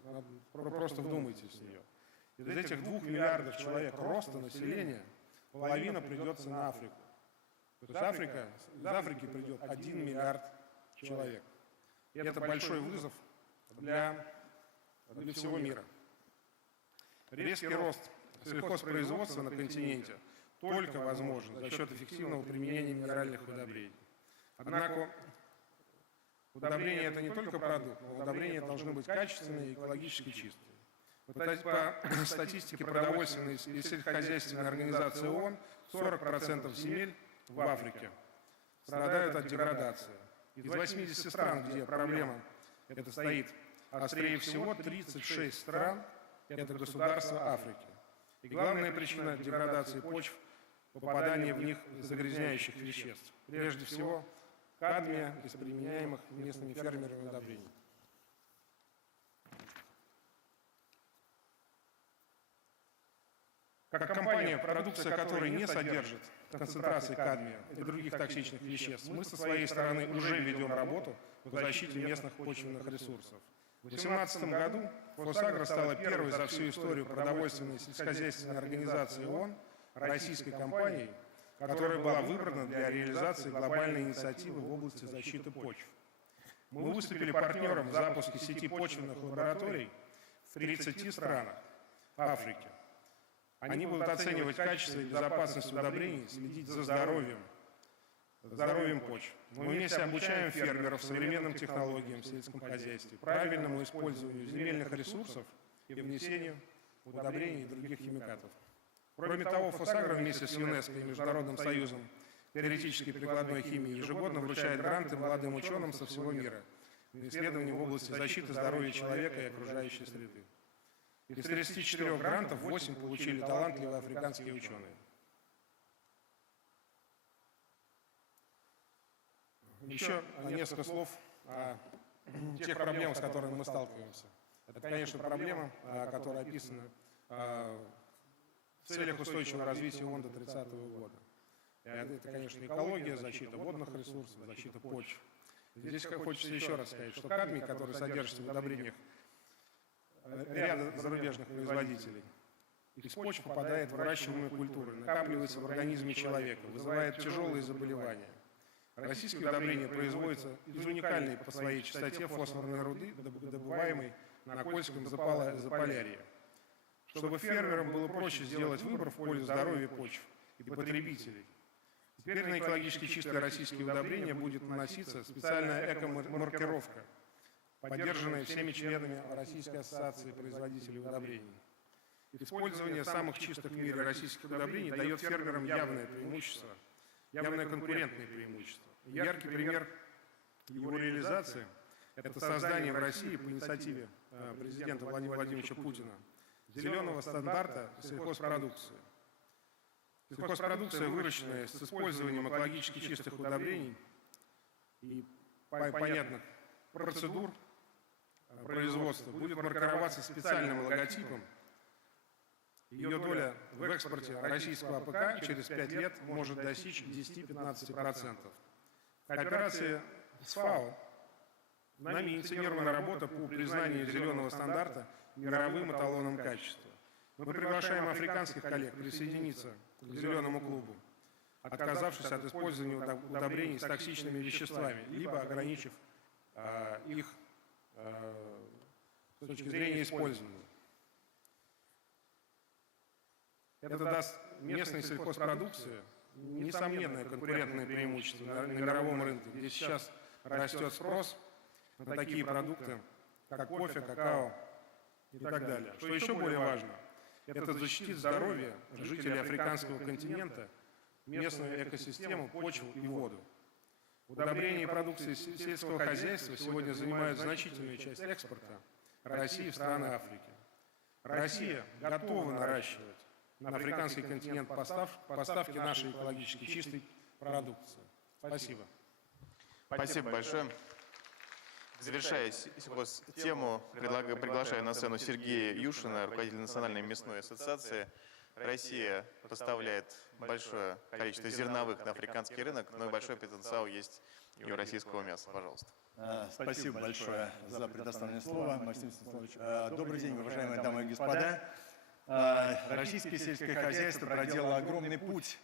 Просто вдумайтесь в нее. Из этих 2 миллиардов человек роста населения половина придется на Африку. То есть из Африки придет 1 миллиард человек. И это большой вызов для всего мира. Резкий рост сельхозпроизводства на континенте только возможен за счет эффективного применения минеральных удобрений. Однако удобрения – это не только продукт, но удобрения должны быть качественные и экологически чистые. По статистике продовольственной и сельскохозяйственной организации ООН, 40% земель в Африке страдают от деградации. Из 80 стран, где проблема эта стоит острее всего, 36 стран – это государства Африки. И главная причина деградации почв – попадание в них загрязняющих веществ. Прежде всего, кадмия из применяемых местными фермерами удобрений. Как компания, продукция которой не содержит концентрации кадмия и других токсичных веществ, мы со своей стороны уже ведем работу по защите местных почвенных ресурсов. В 2018 году «Фосагро» стала первой за всю историю продовольственной и сельскохозяйственной организации ООН российской компанией, которая была выбрана для реализации глобальной инициативы в области защиты почв. Мы выступили партнером в запуске сети почвенных лабораторий в 30 странах Африки. Они будут оценивать качество и безопасность удобрений, следить за здоровьем почв. Мы вместе обучаем фермеров современным технологиям в сельском хозяйстве, правильному использованию земельных ресурсов и внесению удобрений и других химикатов. Кроме того, «Фосагро» вместе с ЮНЕСКО и Международным союзом теоретической и прикладной химии ежегодно вручает гранты молодым ученым со всего мира на исследования в области защиты здоровья человека и окружающей среды. Из 34 грантов 8 получили талантливые африканские ученые. Еще несколько слов о тех проблемах, с которыми мы сталкиваемся. Это, конечно, проблема, которая описана в целях устойчивого развития ООН до 30-го года. Это, конечно, экология, защита водных ресурсов, защита почв. Здесь хочется еще раз сказать, что кадмий, который содержится в удобрениях ряда зарубежных производителей, из почв попадает в выращиваемые культуры, накапливается в организме человека, вызывает тяжелые заболевания. Российские удобрения производятся из уникальной по своей частоте фосфорной руды, добываемой на Кольском Заполярье. Чтобы фермерам было проще сделать выбор в пользу здоровья почв и потребителей, теперь на экологически чистые российские удобрения будет наноситься специальная эко-маркировка, поддержанная всеми членами Российской ассоциации производителей удобрений. Использование самых чистых в мире российских удобрений дает фермерам явное преимущество, явное конкурентное преимущество. Яркий пример его реализации – это создание в России по инициативе президента Владимира Владимировича Путина зеленого стандарта сельхозпродукции. Сельхозпродукция, выращенная с использованием экологически чистых удобрений и понятных процедур производства, будет маркироваться специальным логотипом. Ее доля в экспорте российского АПК через 5 лет может достичь 10-15%. В кооперации с ФАО нами инициирована работа по признанию зеленого стандарта мировым эталоном качества. Мы приглашаем африканских коллег присоединиться к зеленому клубу, отказавшись от использования удобрений с токсичными веществами, либо ограничив их с точки зрения использования. Это даст местной сельхозпродукции несомненное конкурентное преимущество на мировом рынке, где сейчас растет спрос на такие продукты, как кофе, какао и так далее. Что еще более важно, это защитит здоровье жителей африканского континента, местную экосистему, почву и воду. Удобрения и продукции сельского хозяйства сегодня занимают значительную часть экспорта России в страны Африки. Россия готова наращивать на африканский континент поставки нашей экологически чистой продукции. Спасибо. Спасибо большое. Завершая тему, приглашаю на сцену Сергея Юшина, руководителя Национальной мясной ассоциации. Россия поставляет большое количество зерновых на африканский рынок, но и большой потенциал есть и у российского мяса. Пожалуйста. Спасибо большое за предоставленное слово, Максим Станиславович. Добрый день, уважаемые дамы и господа. Российское сельское хозяйство проделало огромный путь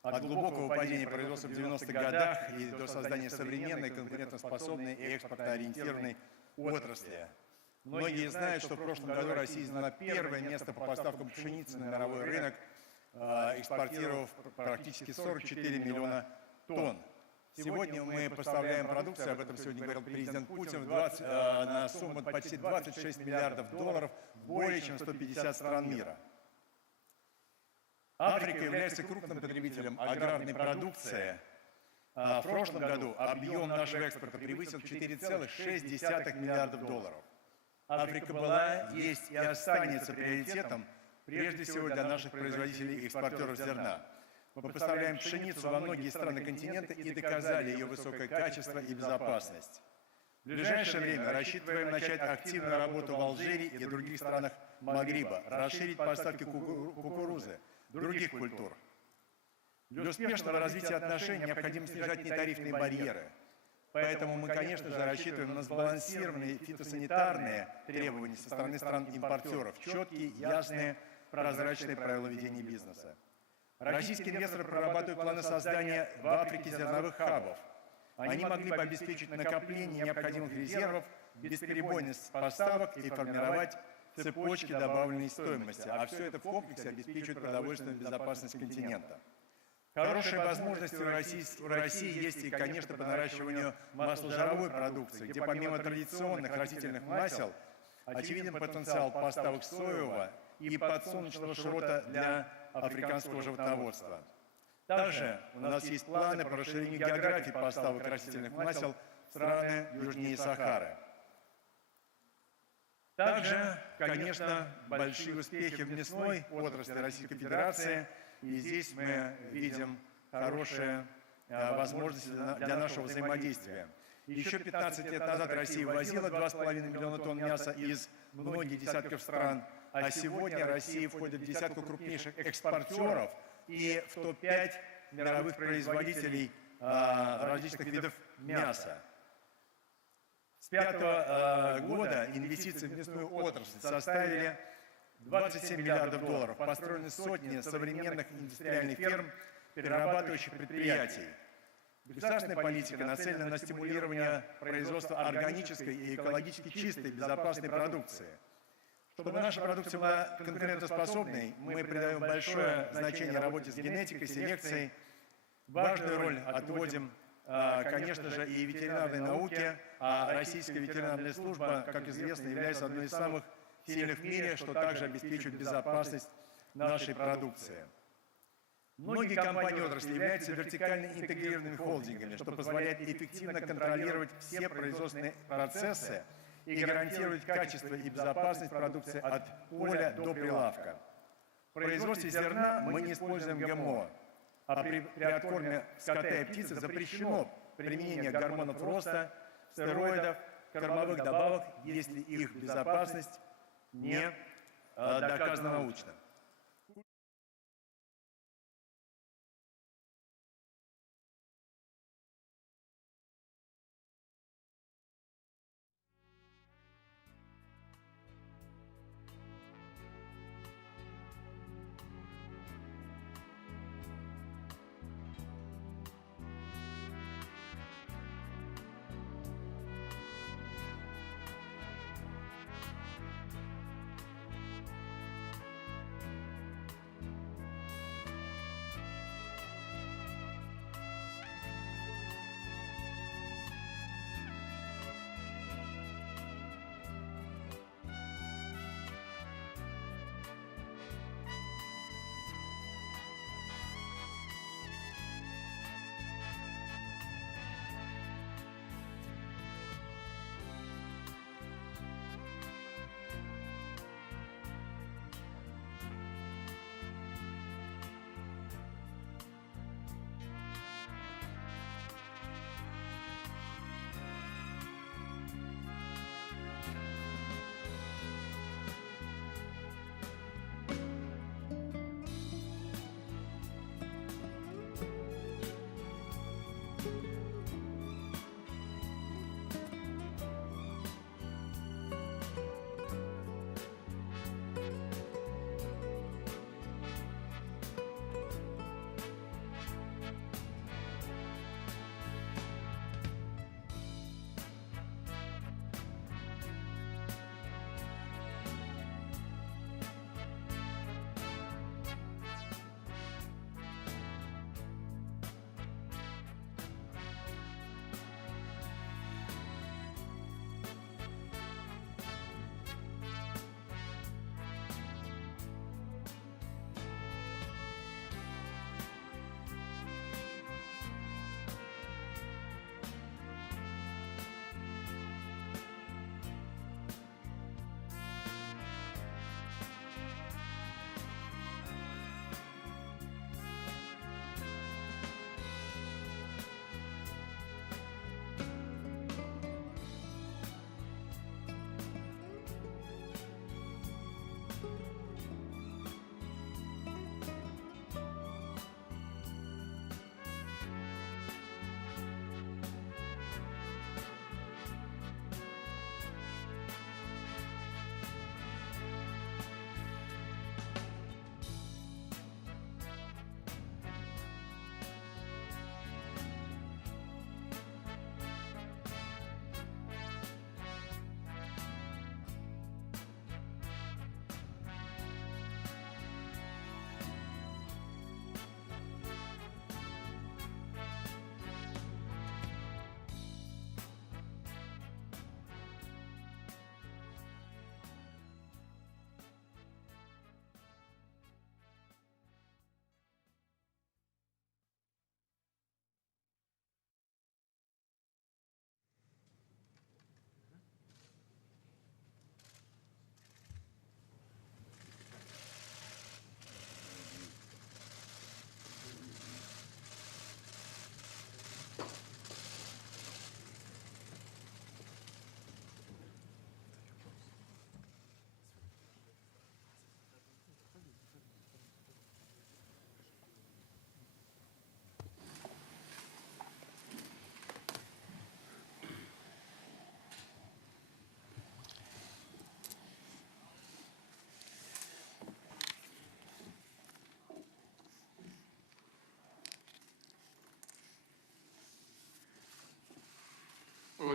от глубокого падения производства в 90-х годах и до создания современной, конкурентоспособной и экспортоориентированной отрасли. Многие знают, что в прошлом году Россия заняла первое место по поставкам пшеницы на мировой рынок, экспортировав практически 44 миллиона тонн. Сегодня мы поставляем продукцию, об этом сегодня говорил президент Путин, на сумму почти 26 миллиардов долларов в более чем 150 стран мира. Африка является крупным потребителем аграрной продукции. В прошлом году объем нашего экспорта превысил 4,6 миллиардов долларов. Африка была, есть и останется приоритетом, прежде всего для наших производителей и экспортеров зерна. Мы поставляем пшеницу во многие страны континента и доказали ее высокое качество и безопасность. В ближайшее время рассчитываем начать активную работу в Алжире и других странах Магриба, расширить поставки кукурузы, других культур. Для успешного развития отношений необходимо снижать нетарифные барьеры. Поэтому мы, конечно же, рассчитываем на сбалансированные фитосанитарные требования со стороны стран-импортеров, четкие, ясные, прозрачные правила ведения бизнеса. Российские инвесторы прорабатывают планы создания в Африке зерновых хабов. Они могли бы обеспечить накопление необходимых резервов, бесперебойность поставок и формировать цепочки добавленной стоимости, а все это в комплексе обеспечивает продовольственную безопасность континента. Хорошие возможности у России есть и, конечно, по наращиванию масложировой продукции, где помимо традиционных растительных масел очевиден потенциал поставок соевого и подсолнечного шрота для африканского животноводства. Также у нас есть планы по расширению географии поставок растительных масел в страны южнее Сахары. Также, конечно, большие успехи в мясной отрасли Российской Федерации, и здесь мы видим хорошие возможности для нашего взаимодействия. Еще 15 лет назад Россия возила 2,5 миллиона тонн мяса из многих десятков стран, а сегодня Россия входит в десятку крупнейших экспортеров и в топ-5 мировых производителей различных видов мяса. С 2005 года инвестиции в мясную отрасль составили 27 миллиардов долларов, построены сотни современных индустриальных ферм, перерабатывающих предприятий. Государственная политика нацелена на стимулирование производства органической и экологически чистой, безопасной продукции. Чтобы наша продукция была конкурентоспособной, мы придаем большое значение работе с генетикой, селекцией. Важную роль отводим, конечно же, и ветеринарной науке, а Российская ветеринарная служба, как известно, является одной из самых сильных в мире, что также обеспечивает безопасность нашей продукции. Многие компании отрасли являются вертикально интегрированными холдингами, что позволяет эффективно контролировать все производственные процессы и гарантировать качество и безопасность продукции от поля до прилавка. В производстве зерна мы не используем ГМО, а при откорме скота и птицы запрещено применение гормонов роста, стероидов, кормовых добавок, если их безопасность не доказана научно.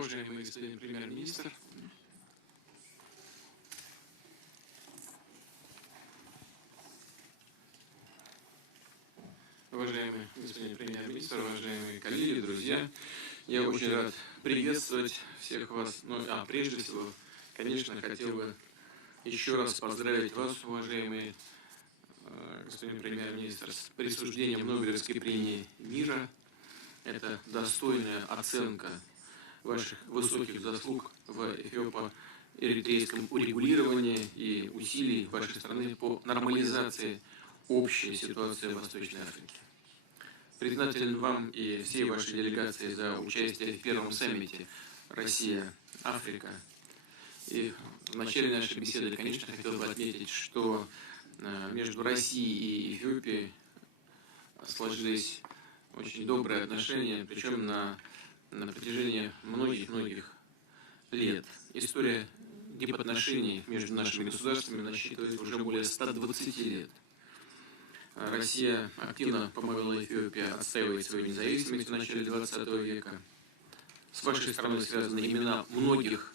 Уважаемый господин премьер-министр, уважаемый господин премьер-министр, уважаемые коллеги, друзья, я очень рад приветствовать всех вас. Прежде всего, конечно, хотел бы еще раз поздравить вас, уважаемый господин премьер-министр, с присуждением Нобелевской премии мира. Это достойная оценка ваших высоких заслуг в эфиопо-эритрейском урегулировании и усилий вашей страны по нормализации общей ситуации в Восточной Африке. Признателен вам и всей вашей делегации за участие в первом саммите Россия-Африка. И в начале нашей беседы, конечно, хотел бы отметить, что между Россией и Эфиопией сложились очень добрые отношения, причем на протяжении многих лет. История дипотношений между нашими государствами насчитывает уже более 120 лет. Россия активно помогала Эфиопии отстаивать свою независимость в начале 20 века. С вашей стороны связаны имена многих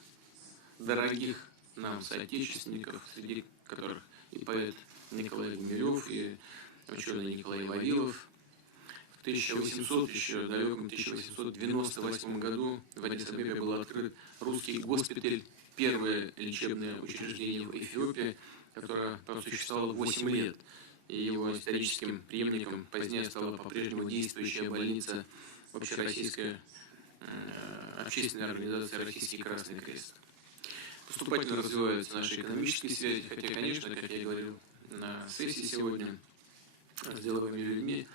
дорогих нам соотечественников, среди которых и поэт Николай Гумилев, и ученый Николай Вавилов. В 1898 году в Аддис-Абебе был открыт русский госпиталь, первое лечебное учреждение в Эфиопии, которое просуществовало 8 лет. И его историческим преемником позднее стала по-прежнему действующая больница общероссийская общественная организация «Российский Красный Крест». Поступательно развиваются наши экономические связи, хотя, конечно, как я и говорил на сессии сегодня с деловыми людьми,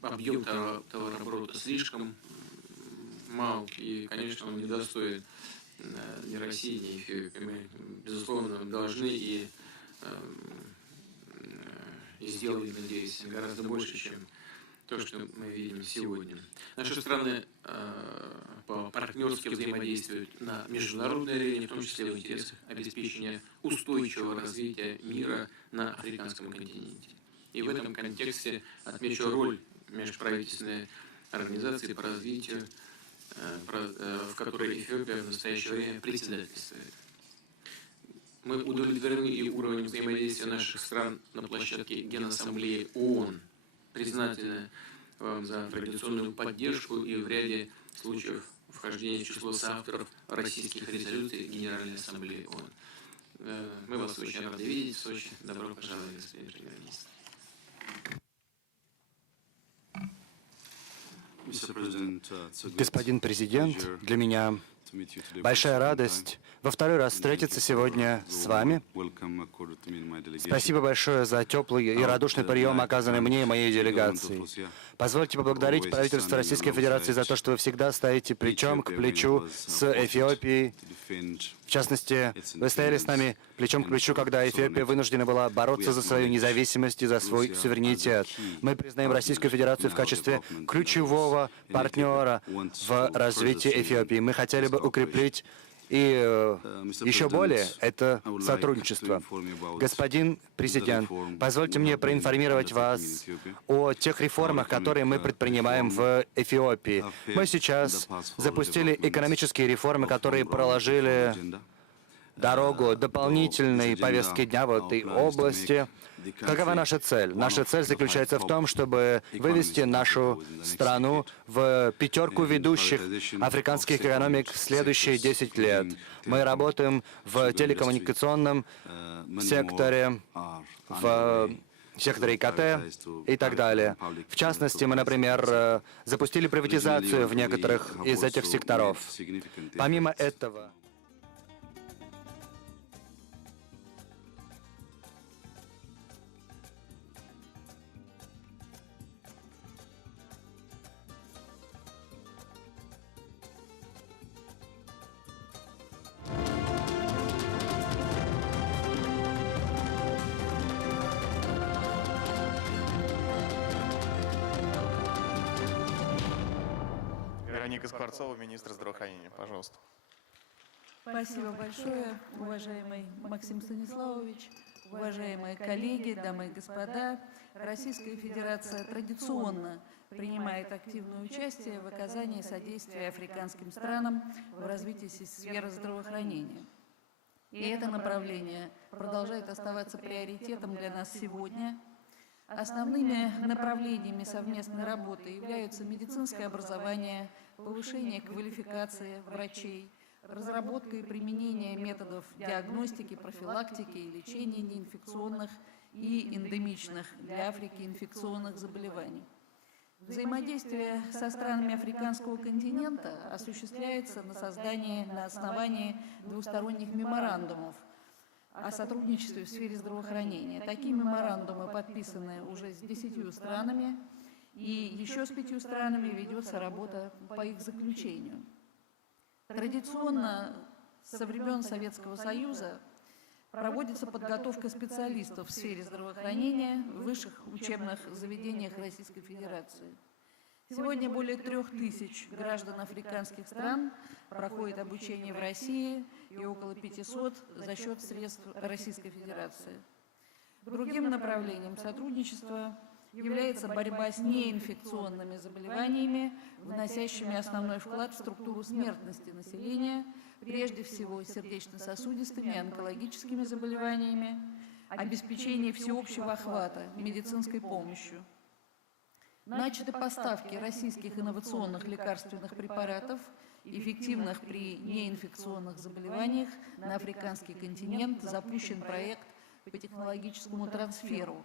объем товарооборота слишком мал, и, конечно, он не достоин ни России, ни Эфиопии. Мы, безусловно, должны и сделаем, надеюсь, гораздо больше, чем то, что мы видим сегодня. Наши страны партнерски взаимодействуют на международной арене, в том числе в интересах обеспечения устойчивого развития мира на африканском континенте. И в этом контексте отмечу роль межправительственной организации по развитию, в которой Эфиопия в настоящее время председательствует. Мы удовлетворены и уровнем взаимодействия наших стран на площадке Генассамблеи ООН, признательны вам за традиционную поддержку и в ряде случаев вхождения в число соавторов российских резолюций Генеральной Ассамблеи ООН. Мы вас очень рады видеть в Сочи. Добро пожаловать, господин премьер-министр. Господин президент, для меня большая радость во второй раз встретиться сегодня с вами. Спасибо большое за теплый и радушный прием, оказанный мне и моей делегации. Позвольте поблагодарить правительство Российской Федерации за то, что вы всегда стоите плечом к плечу с Эфиопией. В частности, вы стояли с нами плечом к плечу, когда Эфиопия вынуждена была бороться за свою независимость и за свой суверенитет. Мы признаем Российскую Федерацию в качестве ключевого партнера в развитии Эфиопии. Мы хотели бы укреплить и еще более это сотрудничество. Господин президент, позвольте мне проинформировать вас о тех реформах, которые мы предпринимаем в Эфиопии. Мы сейчас запустили экономические реформы, которые проложили дорогу дополнительной повестки дня в этой области. Какова наша цель? Наша цель заключается в том, чтобы вывести нашу страну в пятерку ведущих африканских экономик в следующие 10 лет. Мы работаем в телекоммуникационном секторе, в секторе ИКТ и так далее. В частности, мы, например, запустили приватизацию в некоторых из этих секторов. Помимо этого, Вероника Скворцова, министр здравоохранения, пожалуйста. Спасибо большое, уважаемый Максим Станиславович, уважаемые коллеги, дамы и господа, Российская Федерация традиционно принимает активное участие в оказании содействия африканским странам в развитии сферы здравоохранения. И это направление продолжает оставаться приоритетом для нас сегодня. Основными направлениями совместной работы являются медицинское образование, повышение квалификации врачей, разработка и применение методов диагностики, профилактики и лечения неинфекционных и эндемичных для Африки инфекционных заболеваний. Взаимодействие со странами африканского континента осуществляется на основании двусторонних меморандумов о сотрудничестве в сфере здравоохранения. Такие меморандумы подписаны уже с 10 странами, и еще с 5 странами ведется работа по их заключению. Традиционно со времен Советского Союза проводится подготовка специалистов в сфере здравоохранения в высших учебных заведениях Российской Федерации. Сегодня более 3000 граждан африканских стран проходят обучение в России и около 500 за счет средств Российской Федерации. Другим направлением сотрудничества является борьба с неинфекционными заболеваниями, вносящими основной вклад в структуру смертности населения, прежде всего сердечно-сосудистыми и онкологическими заболеваниями, обеспечение всеобщего охвата медицинской помощью. Начаты поставки российских инновационных лекарственных препаратов, эффективных при неинфекционных заболеваниях, на африканский континент. Запущен проект по технологическому трансферу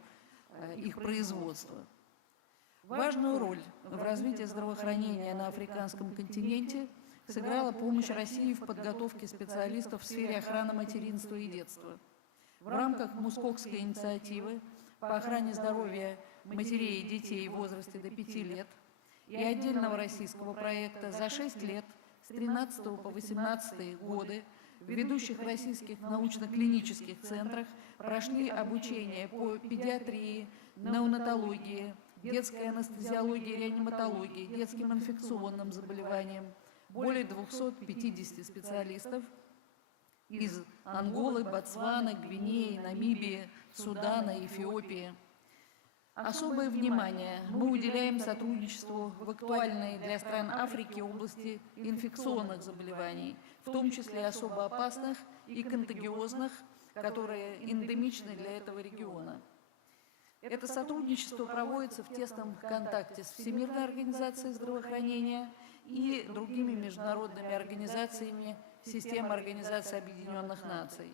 их производства. Важную роль в развитии здравоохранения на африканском континенте сыграла помощь России в подготовке специалистов в сфере охраны материнства и детства. В рамках Мускокской инициативы по охране здоровья матерей и детей в возрасте до 5 лет и отдельного российского проекта за 6 лет с 13 по 18 годы в ведущих российских научно-клинических центрах прошли обучение по педиатрии, неонатологии, детской анестезиологии и реаниматологии, детским инфекционным заболеваниям более 250 специалистов из Анголы, Ботсваны, Гвинеи, Намибии, Судана, Эфиопии. Особое внимание мы уделяем сотрудничеству в актуальной для стран Африки области инфекционных заболеваний, в том числе особо опасных и контагиозных, которые эндемичны для этого региона. Это сотрудничество проводится в тесном контакте с Всемирной организацией здравоохранения и другими международными организациями системы Организации Объединенных Наций.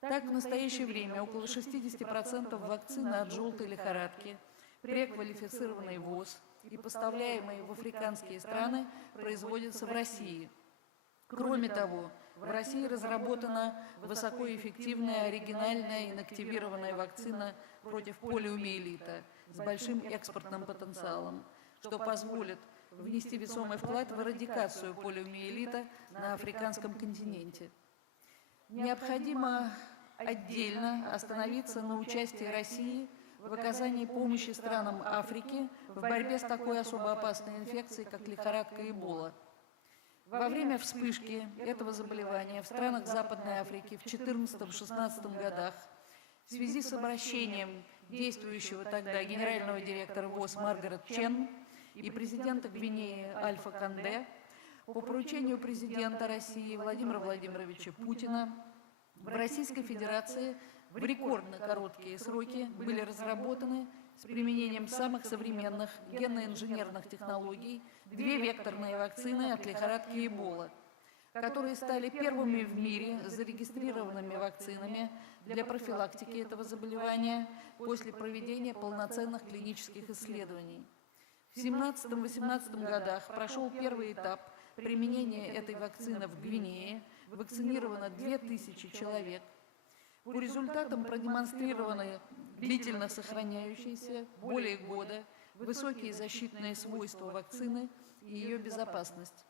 Так, в настоящее время около 60% вакцины от желтой лихорадки, преквалифицированный ВОЗ и поставляемые в африканские страны, производятся в России. Кроме того, в России разработана высокоэффективная, оригинальная инактивированная вакцина против полиомиелита с большим экспортным потенциалом, что позволит внести весомый вклад в эрадикацию полиомиелита на африканском континенте. Необходимо отдельно остановиться на участии России в оказании помощи странам Африки в борьбе с такой особо опасной инфекцией, как лихорадка Эбола. Во время вспышки этого заболевания в странах Западной Африки в 2014-2016 годах в связи с обращением действующего тогда генерального директора ВОЗ Маргарет Чен и президента Гвинеи Альфа Конде по поручению президента России Владимира Владимировича Путина в Российской Федерации в рекордно короткие сроки были разработаны с применением самых современных генно-инженерных технологий 2 векторные вакцины от лихорадки Эбола, которые стали первыми в мире зарегистрированными вакцинами для профилактики этого заболевания после проведения полноценных клинических исследований. В 2017-2018 годах прошел первый этап применения этой вакцины в Гвинее, вакцинировано 2000 человек. По результатам продемонстрированы длительно сохраняющиеся, более года, высокие защитные свойства вакцины и ее безопасность.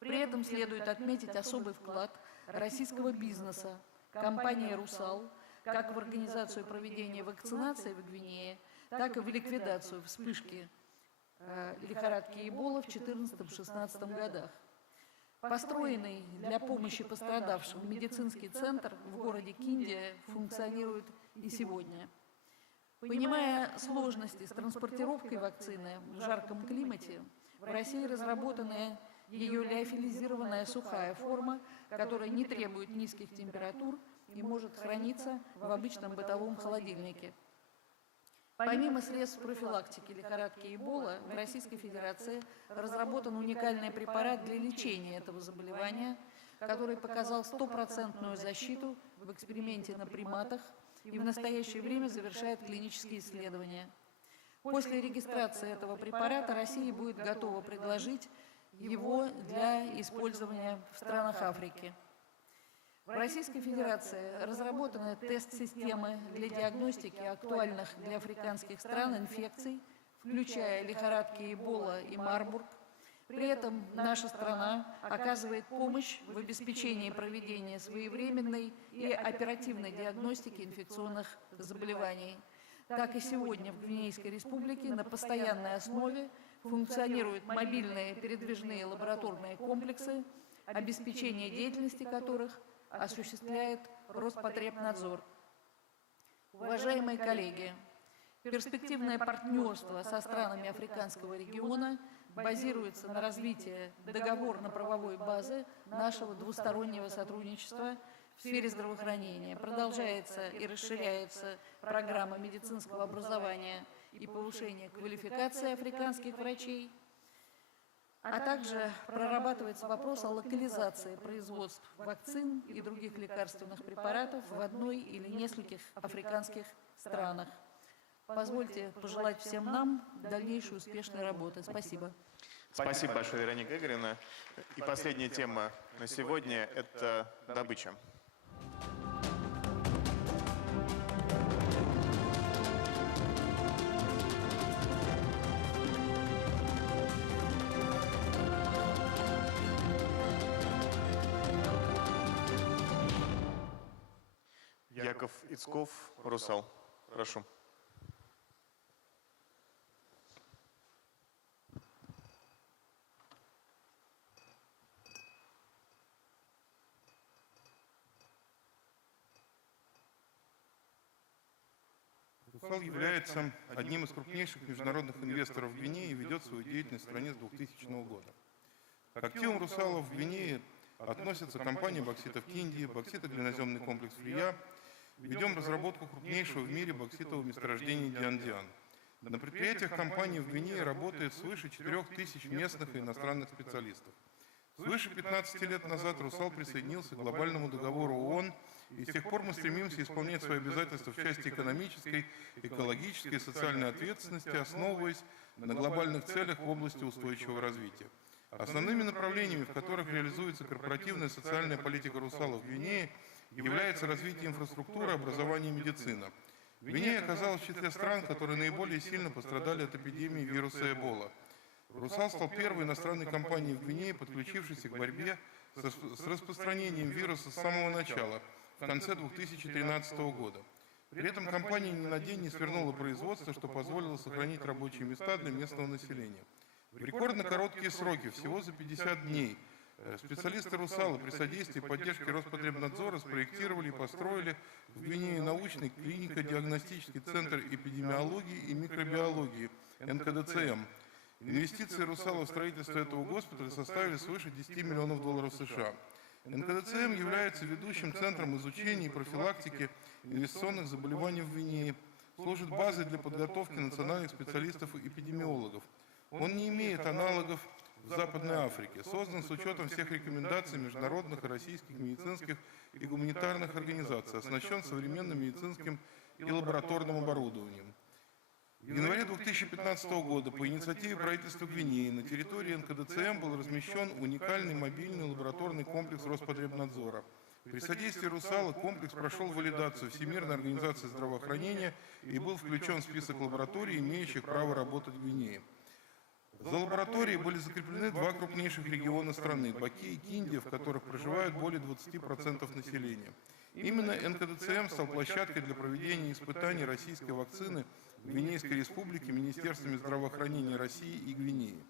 При этом следует отметить особый вклад российского бизнеса, компании «Русал», как в организацию проведения вакцинации в Гвинее, так и в ликвидацию вспышки лихорадки Эбола в 2014-2016 годах. Построенный для помощи пострадавшим медицинский центр в городе Кинди функционирует и сегодня. Понимая сложности с транспортировкой вакцины в жарком климате, в России разработана ее лиофилизированная сухая форма, которая не требует низких температур и может храниться в обычном бытовом холодильнике. Помимо средств профилактики лихорадки Эбола, в Российской Федерации разработан уникальный препарат для лечения этого заболевания, который показал стопроцентную защиту в эксперименте на приматах и в настоящее время завершает клинические исследования. После регистрации этого препарата Россия будет готова предложить его для использования в странах Африки. В Российской Федерации разработаны тест-системы для диагностики актуальных для африканских стран инфекций, включая лихорадки Эбола и Марбург. При этом наша страна оказывает помощь в обеспечении проведения своевременной и оперативной диагностики инфекционных заболеваний. Так и сегодня в Гвинейской Республике на постоянной основе функционируют мобильные передвижные лабораторные комплексы, обеспечение деятельности которых осуществляет Роспотребнадзор. Уважаемые коллеги, перспективное партнерство со странами африканского региона базируется на развитии договорно-правовой базы нашего двустороннего сотрудничества в сфере здравоохранения. Продолжается и расширяется программа медицинского образования и повышения квалификации африканских врачей, а также прорабатывается вопрос о локализации производств вакцин и других лекарственных препаратов в одной или нескольких африканских странах. Позвольте пожелать всем нам дальнейшей успешной работы. Спасибо. Спасибо большое, Вероника Игоревна. И последняя тема на сегодня – это добыча. Яков Ицков, «Русал». Прошу. «Русал» является одним из крупнейших международных инвесторов в Гвинее и ведет свою деятельность в стране с 2000 года. К активам «Русала» в Гвинее относятся компании бокситов Кинди, бокситоглиноземный комплекс «Флия». Ведем разработку крупнейшего в мире бокситового месторождения Диандиан. На предприятиях компании в Гвинее работает свыше 4000 местных и иностранных специалистов. Свыше 15 лет назад «Русал» присоединился к глобальному договору ООН, и с тех пор мы стремимся исполнять свои обязательства в части экономической, экологической и социальной ответственности, основываясь на глобальных целях в области устойчивого развития. Основными направлениями, в которых реализуется корпоративная и социальная политика «Русала» в Гвинее, является развитие инфраструктуры, образования и медицины. Гвинея оказалась в числе стран, которые наиболее сильно пострадали от эпидемии вируса Эбола. «Русал» стал первой иностранной компанией в Гвинее, подключившейся к борьбе с распространением вируса с самого начала, в конце 2013 года. При этом компания ни на день не свернула производство, что позволило сохранить рабочие места для местного населения. В рекордно короткие сроки, всего за 50 дней, специалисты «Русала» при содействии и поддержке Роспотребнадзора спроектировали и построили в Гвинее научный клинико-диагностический центр эпидемиологии и микробиологии НКДЦМ. Инвестиции «Русала» в строительство этого госпиталя составили свыше 10 миллионов долларов США. НКДЦМ является ведущим центром изучения и профилактики инвестиционных заболеваний в Гвинее, служит базой для подготовки национальных специалистов и эпидемиологов. Он не имеет аналогов в Западной Африке, создан с учетом всех рекомендаций международных и российских медицинских и гуманитарных организаций, оснащен современным медицинским и лабораторным оборудованием. В январе 2015 года по инициативе правительства Гвинеи на территории НКДЦМ был размещен уникальный мобильный лабораторный комплекс Роспотребнадзора. При содействии «Русала» комплекс прошел валидацию Всемирной организации здравоохранения и был включен в список лабораторий, имеющих право работать в Гвинее. За лабораторией были закреплены два крупнейших региона страны – Баки и Кинди, в которых проживают более 20% населения. Именно НКДЦМ стал площадкой для проведения испытаний российской вакцины в Гвинейской республике Министерствами здравоохранения России и Гвинеи.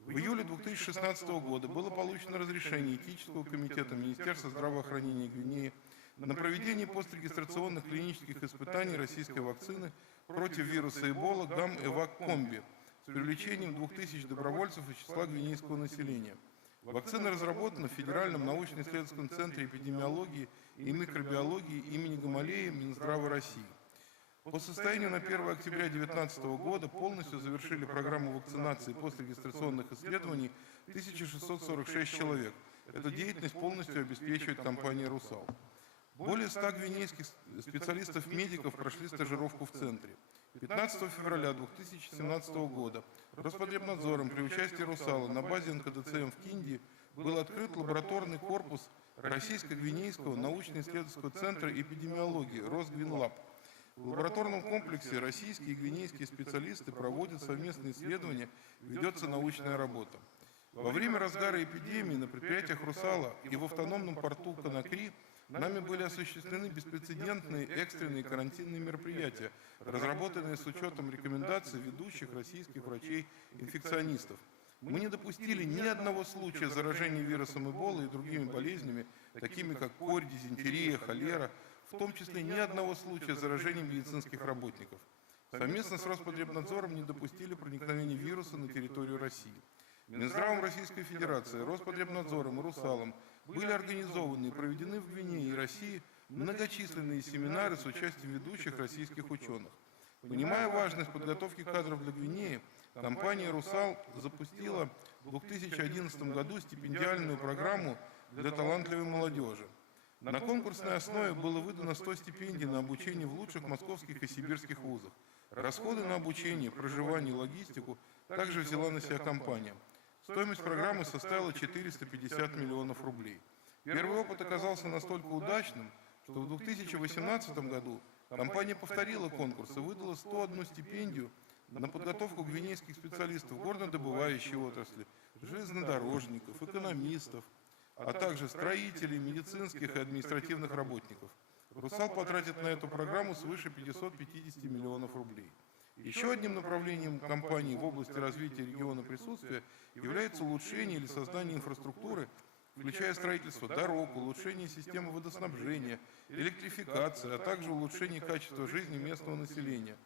В В июле 2016 года было получено разрешение Этического комитета Министерства здравоохранения Гвинеи на проведение пострегистрационных клинических испытаний российской вакцины против вируса Эбола Гам-Эвак-Комби с привлечением 2000 добровольцев из числа гвинейского населения. Вакцина разработана в Федеральном научно-исследовательском центре эпидемиологии и микробиологии имени Гамалеи Минздрава России. По состоянию на 1 октября 2019 года полностью завершили программу вакцинации и пострегистрационных исследований 1646 человек. Эту деятельность полностью обеспечивает компания «Русал». Более 100 гвинейских специалистов-медиков прошли стажировку в центре. 15 февраля 2017 года Роспотребнадзором при участии «Русала» на базе НКДЦМ в Кинди был открыт лабораторный корпус Российско-Гвинейского научно-исследовательского центра эпидемиологии «Росгвинлаб». В лабораторном комплексе российские и гвинейские специалисты проводят совместные исследования, ведется научная работа. Во время разгара эпидемии на предприятиях «Русала» и в автономном порту Конакри нами были осуществлены беспрецедентные экстренные карантинные мероприятия, разработанные с учетом рекомендаций ведущих российских врачей-инфекционистов. Мы не допустили ни одного случая заражения вирусом Эбола и другими болезнями, такими как корь, дизентерия, холера, в том числе ни одного случая заражения медицинских работников. Совместно с Роспотребнадзором не допустили проникновения вируса на территорию России. Минздравом Российской Федерации, Роспотребнадзором и «Русалом» были организованы и проведены в Гвинее и России многочисленные семинары с участием ведущих российских ученых. Понимая важность подготовки кадров для Гвинеи, компания «Русал» запустила в 2011 году стипендиальную программу для талантливой молодежи. На конкурсной основе было выдано 100 стипендий на обучение в лучших московских и сибирских вузах. Расходы на обучение, проживание и логистику также взяла на себя компания. Стоимость программы составила 450 миллионов рублей. Первый опыт оказался настолько удачным, что в 2018 году компания повторила конкурс и выдала 101 стипендию на подготовку гвинейских специалистов горнодобывающей отрасли, железнодорожников, экономистов, а также строителей, медицинских и административных работников. «Русал» потратит на эту программу свыше 550 миллионов рублей. Еще одним направлением компании в области развития региона присутствия является улучшение или создание инфраструктуры, включая строительство дорог, улучшение системы водоснабжения, электрификация, а также улучшение качества жизни местного населения,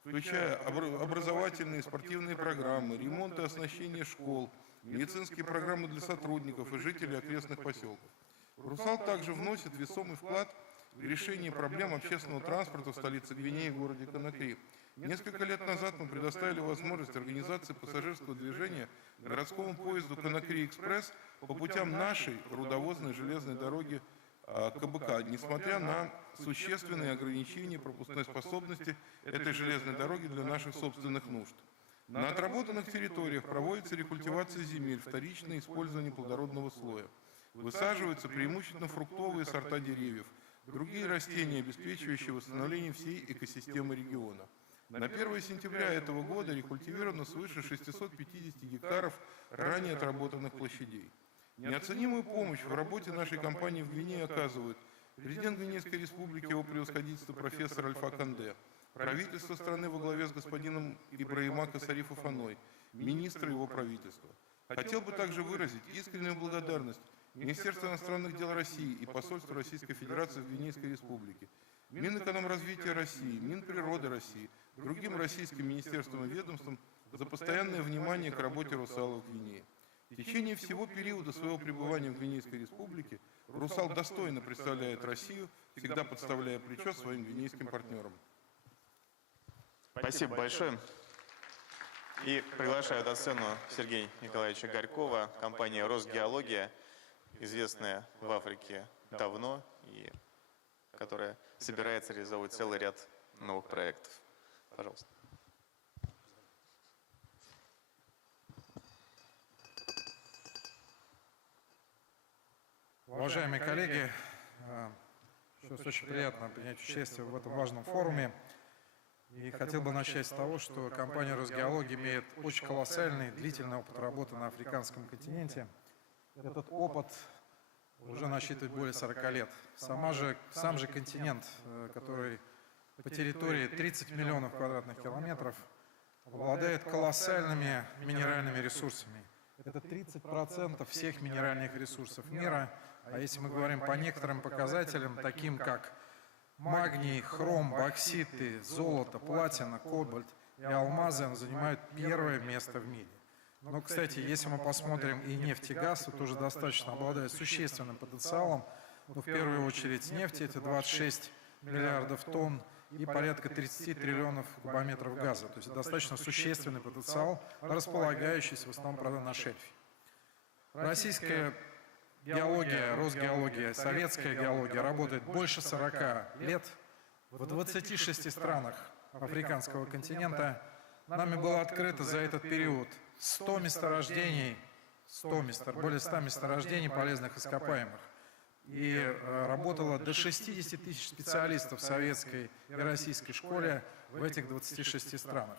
включая образовательные и спортивные программы, ремонт и оснащение школ, медицинские программы для сотрудников и жителей окрестных поселков. «Русал» также вносит весомый вклад в решение проблем общественного транспорта в столице Гвинеи, городе Конакри. Несколько лет назад мы предоставили возможность организации пассажирского движения городскому поезду «Конакри-экспресс» по путям нашей рудовозной железной дороги КБК, несмотря на существенные ограничения пропускной способности этой железной дороги для наших собственных нужд. На отработанных территориях проводится рекультивация земель, вторичное использование плодородного слоя. Высаживаются преимущественно фруктовые сорта деревьев, другие растения, обеспечивающие восстановление всей экосистемы региона. На 1 сентября этого года рекультивировано свыше 650 гектаров ранее отработанных площадей. Неоценимую помощь в работе нашей компании в Гвинее оказывают президент Гвинейской республики, его превосходительство профессор Альфа Канде, правительство страны во главе с господином Ибраимака Сариф Фаной, министры его правительства. Хотел бы также выразить искреннюю благодарность Министерству иностранных дел России и посольству Российской Федерации в Гвинейской республике, Минэкономразвития России, Минприроды России, другим российским министерствам и ведомствам за постоянное внимание к работе «Русала» в Гвинее. В течение всего периода своего пребывания в Гвинейской республике «Русал» достойно представляет Россию, всегда подставляя плечо своим гвинейским партнерам. Спасибо большое. И приглашаю на сцену Сергея Николаевича Горькова, компания «Росгеология», известная в Африке давно и которая собирается реализовывать целый ряд новых проектов. Пожалуйста. Уважаемые коллеги, очень приятно принять участие в этом важном форуме. И хотел бы начать с того, что компания «Росгеология» имеет очень колоссальный, длительный опыт работы на африканском континенте. Этот опыт уже насчитывает более 40 лет. Сам же континент, который по территории 30 миллионов квадратных километров, обладает колоссальными минеральными ресурсами. Это 30% всех минеральных ресурсов мира. А если мы говорим по некоторым показателям, таким как магний, хром, бокситы, золото, платина, кобальт и алмазы, занимают первое место в мире. Но, кстати, если мы посмотрим и нефть, и газ, то тоже достаточно обладает существенным потенциалом. Но в первую очередь нефть — это 26 миллиардов тонн и порядка 30 триллионов кубометров газа. То есть достаточно существенный потенциал, располагающийся в основном, правда, на шельфе. Российская геология, Росгеология, советская геология работает больше 40 лет. В 26 странах африканского континента нами было открыто за этот период 100 месторождений, более 100 месторождений полезных ископаемых. И работало до 60 тысяч специалистов в советской и российской школе в этих 26 странах.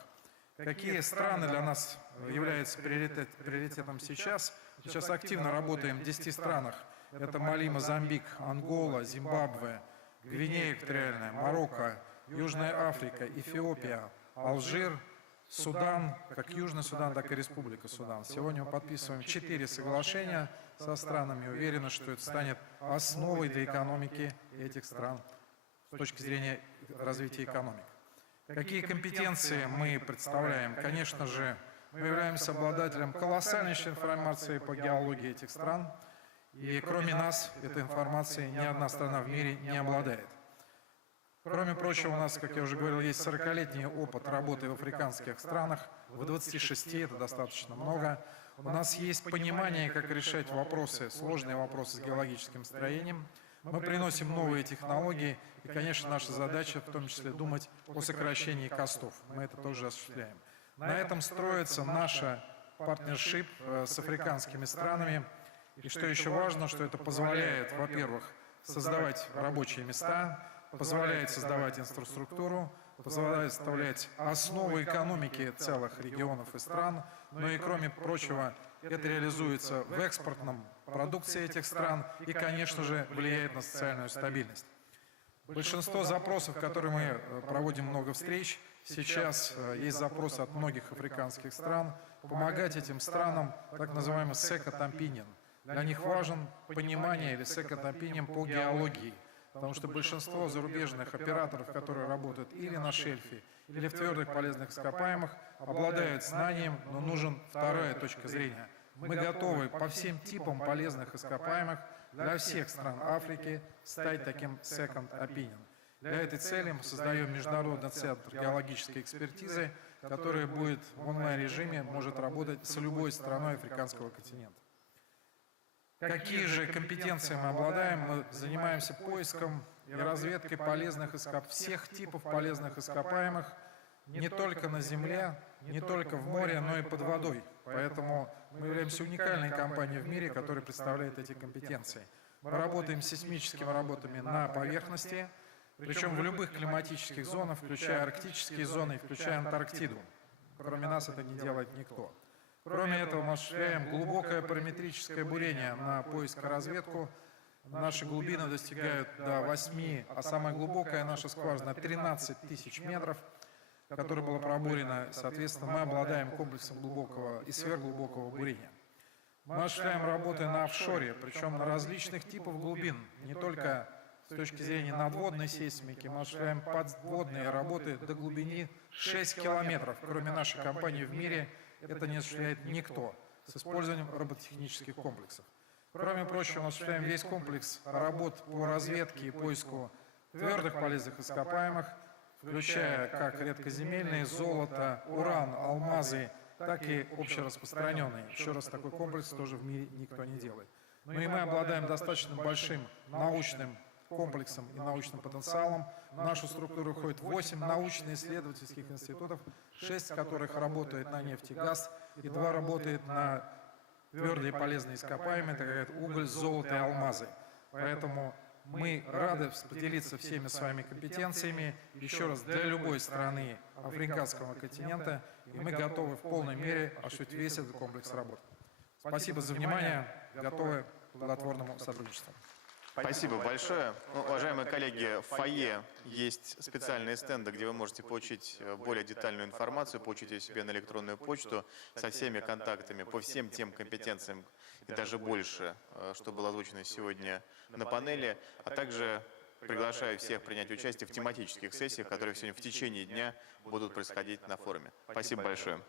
Какие страны для нас являются приоритетом сейчас? Сейчас активно работаем в 10 странах. Это Мали, Мозамбик, Ангола, Зимбабве, Гвинея Экваториальная, Марокко, Южная Африка, Эфиопия, Алжир, Судан, как Южный Судан, так и Республика Судан. Сегодня мы подписываем 4 соглашения со странами. Уверены, что это станет основой для экономики этих стран с точки зрения развития экономики. Какие компетенции мы представляем? Конечно же, мы являемся обладателем колоссальнейшей информации по геологии этих стран. И кроме нас, этой информацией ни одна страна в мире не обладает. Кроме прочего, у нас, как я уже говорил, есть 40-летний опыт работы в африканских странах, в 26, это достаточно много. У нас есть понимание, как решать вопросы, сложные вопросы с геологическим строением. Мы приносим новые технологии, и, конечно, наша задача в том числе думать о сокращении костов. Мы это тоже осуществляем. На этом строится наша партнершип с африканскими странами. И что еще важно, что это позволяет, во-первых, создавать рабочие места, позволяет создавать инфраструктуру, позволяет составлять основу экономики целых регионов и стран, но и, кроме прочего, это реализуется в экспортном продукции этих стран и, конечно же, влияет на социальную стабильность. Большинство запросов, которые мы проводим много встреч, сейчас есть запросы от многих африканских стран помогать этим странам, так называемый second opinion. Для них важен понимание или second opinion по геологии. Потому что большинство зарубежных операторов, которые работают или на шельфе, или в твердых полезных ископаемых, обладают знанием, но нужен вторая точка зрения. Мы готовы по всем типам полезных ископаемых для всех стран Африки стать таким second opinion. Для этой цели мы создаем Международный центр геологической экспертизы, который будет в онлайн-режиме, может работать с любой страной африканского континента. Какие же компетенции мы обладаем? Мы занимаемся поиском и разведкой полезных всех типов полезных ископаемых не только на земле, не только в море, но и под водой. Поэтому мы являемся уникальной компанией в мире, которая представляет эти компетенции. Мы работаем с сейсмическими работами на поверхности, причем в любых климатических зонах, включая арктические зоны, включая Антарктиду. Кроме нас это не делает никто. Кроме этого, мы осуществляем глубокое параметрическое бурение на поиск и разведку. Наши глубины достигают до 8, а самая глубокая наша скважина 13 тысяч метров, которая была пробурена. Соответственно, мы обладаем комплексом глубокого и сверхглубокого бурения. Мы осуществляем работы на офшоре, причем на различных типах глубин, не только с точки зрения надводной сейсмики, мы осуществляем подводные работы до глубины 6 километров. Кроме нашей компании в мире это не осуществляет никто с использованием робототехнических комплексов. Кроме прочего, мы осуществляем весь комплекс работ по разведке и поиску твердых полезных ископаемых, включая как редкоземельные, золото, уран, алмазы, так и общераспространенные. Еще раз, такой комплекс тоже в мире никто не делает. Ну и мы обладаем достаточно большим научным комплексом и научным потенциалом. В нашу структуру входит 8 научно-исследовательских институтов, 6 из которых работает на нефть и газ, и 2 работает на твердые полезные ископаемые, так как уголь, золото и алмазы. Поэтому мы рады поделиться всеми своими компетенциями, еще раз, для любой страны африканского континента, и мы готовы в полной мере осуществить весь этот комплекс работ. Спасибо за внимание, готовы к плодотворному сотрудничеству. Спасибо большое. Ну, уважаемые коллеги, в фойе есть специальные стенды, где вы можете получить более детальную информацию, получить ее себе на электронную почту со всеми контактами по всем тем компетенциям и даже больше, что было озвучено сегодня на панели, а также приглашаю всех принять участие в тематических сессиях, которые сегодня в течение дня будут происходить на форуме. Спасибо большое.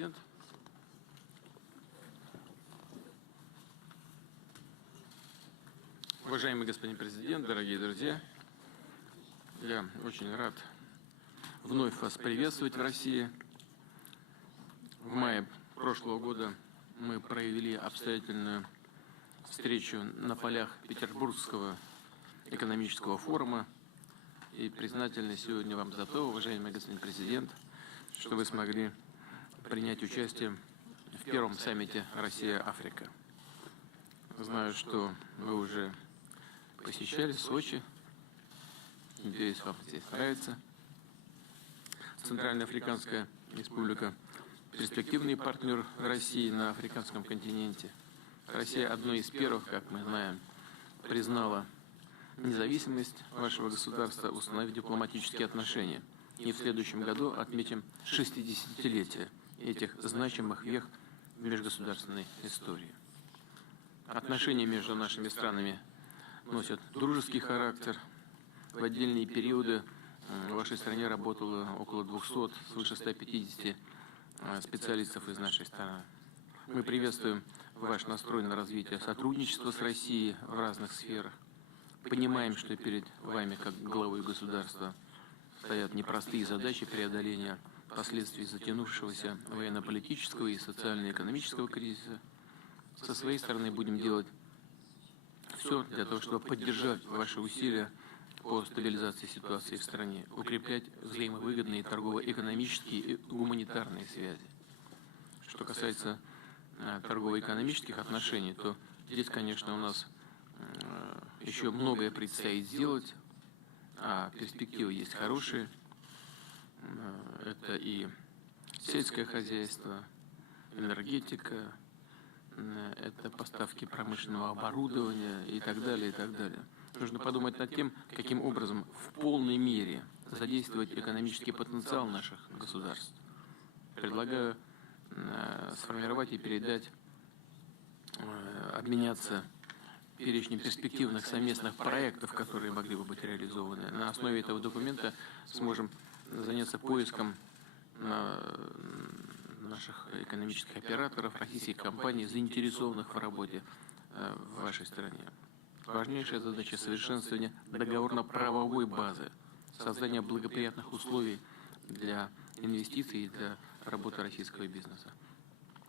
президент. Уважаемый господин президент, дорогие друзья, я очень рад вновь вас приветствовать в России. В мае прошлого года мы провели обстоятельную встречу на полях Петербургского экономического форума. И признательны сегодня вам за то, уважаемый господин президент, что вы смогли принять участие в первом саммите Россия-Африка. Знаю, что вы уже посещали Сочи. Надеюсь, вам здесь нравится. Центральноафриканская республика – перспективный партнер России на африканском континенте. Россия одной из первых, как мы знаем, признала независимость вашего государства, установив дипломатические отношения. И в следующем году отметим 60-летие этих значимых вех межгосударственной истории. Отношения между нашими странами носят дружеский характер. В отдельные периоды в вашей стране работало около 200, свыше 150 специалистов из нашей страны. Мы приветствуем ваш настрой на развитие сотрудничества с Россией в разных сферах. Понимаем, что перед вами, как главой государства, стоят непростые задачи преодоления последствий затянувшегося военно-политического и социально-экономического кризиса. Со своей стороны будем делать все для того, чтобы поддержать ваши усилия по стабилизации ситуации в стране, укреплять взаимовыгодные торгово-экономические и гуманитарные связи. Что касается торгово-экономических отношений, то здесь, конечно, у нас еще многое предстоит сделать, а перспективы есть хорошие. Это и сельское хозяйство, энергетика, это поставки промышленного оборудования и так далее, и так далее. Нужно подумать над тем, каким образом в полной мере задействовать экономический потенциал наших государств. Предлагаю сформировать и передать, обменяться перечнем перспективных совместных проектов, которые могли бы быть реализованы. На основе этого документа сможем заняться поиском наших экономических операторов, российских компаний, заинтересованных в работе в вашей стране. Важнейшая задача — совершенствования договорно-правовой базы, создания благоприятных условий для инвестиций и для работы российского бизнеса.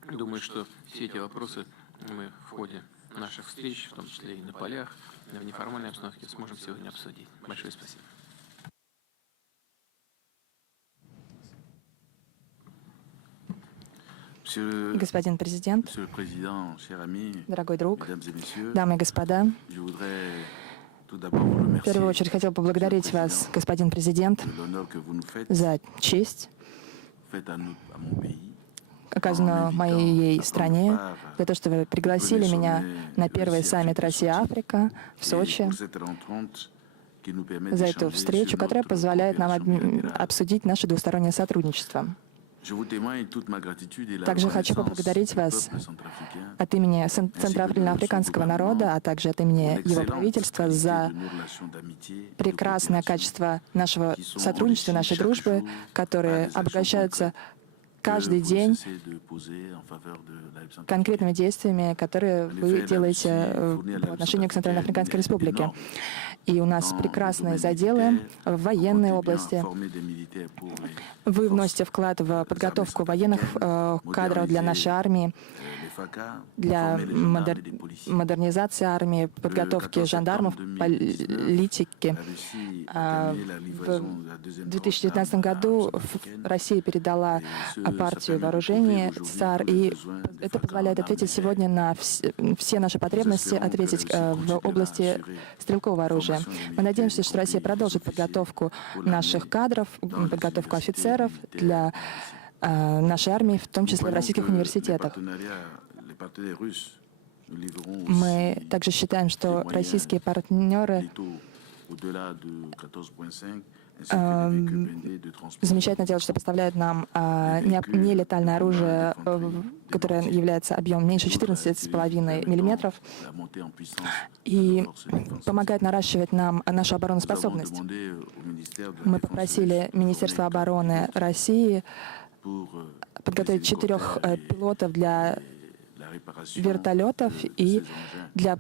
Думаю, что все эти вопросы мы в ходе наших встреч, в том числе и на полях, в неформальной обстановке, сможем сегодня обсудить. Большое спасибо. Господин президент, дорогой друг, дамы и господа, в первую очередь хотел поблагодарить вас, господин президент, за честь, оказанную моей стране, за то, что вы пригласили меня на первый саммит Россия-Африка в Сочи, за эту встречу, которая позволяет нам обсудить наше двустороннее сотрудничество. Также хочу поблагодарить вас от имени центроафриканского народа, а также от имени его правительства за прекрасное качество нашего сотрудничества, нашей дружбы, которые обогащаются каждый день конкретными действиями, которые вы делаете по отношению к Центральноафриканской Республике. И у нас прекрасные заделы в военной области. Вы вносите вклад в подготовку военных кадров для нашей армии, для модернизации армии, подготовки жандармов, политики. В 2019 году Россия передала партию вооружений САР, и это позволяет ответить сегодня на все наши потребности, ответить в области стрелкового оружия. Мы надеемся, что Россия продолжит подготовку наших кадров, подготовку офицеров для нашей армии, в том числе в российских университетах. Мы также считаем, что российские партнеры замечательно делают, что поставляют нам нелетальное оружие, которое является объемом меньше 14,5 мм, и помогает наращивать нам нашу обороноспособность. Мы попросили Министерство обороны России подготовить 4 пилотов для вертолетов и для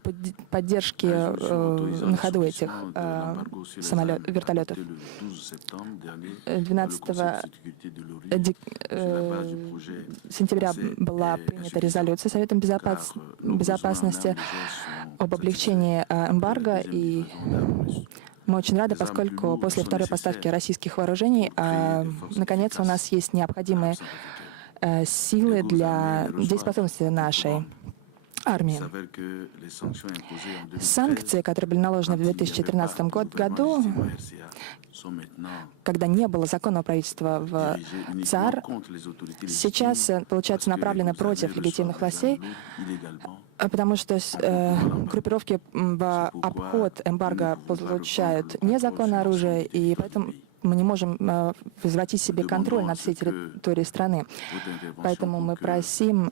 поддержки на ходу этих вертолетов. 12 сентября была принята резолюция Советом Безопасности об облегчении эмбарго, и мы очень рады, поскольку после второй поставки российских вооружений, наконец, у нас есть необходимые силы для дееспособности нашей армии. Санкции, которые были наложены в 2013 году, когда не было законного правительства в ЦАР, сейчас, получается, направлены против легитимных властей, потому что группировки в обход эмбарго получают незаконное оружие, и поэтому мы не можем возвратить себе контроль над всей территорией страны. Поэтому мы просим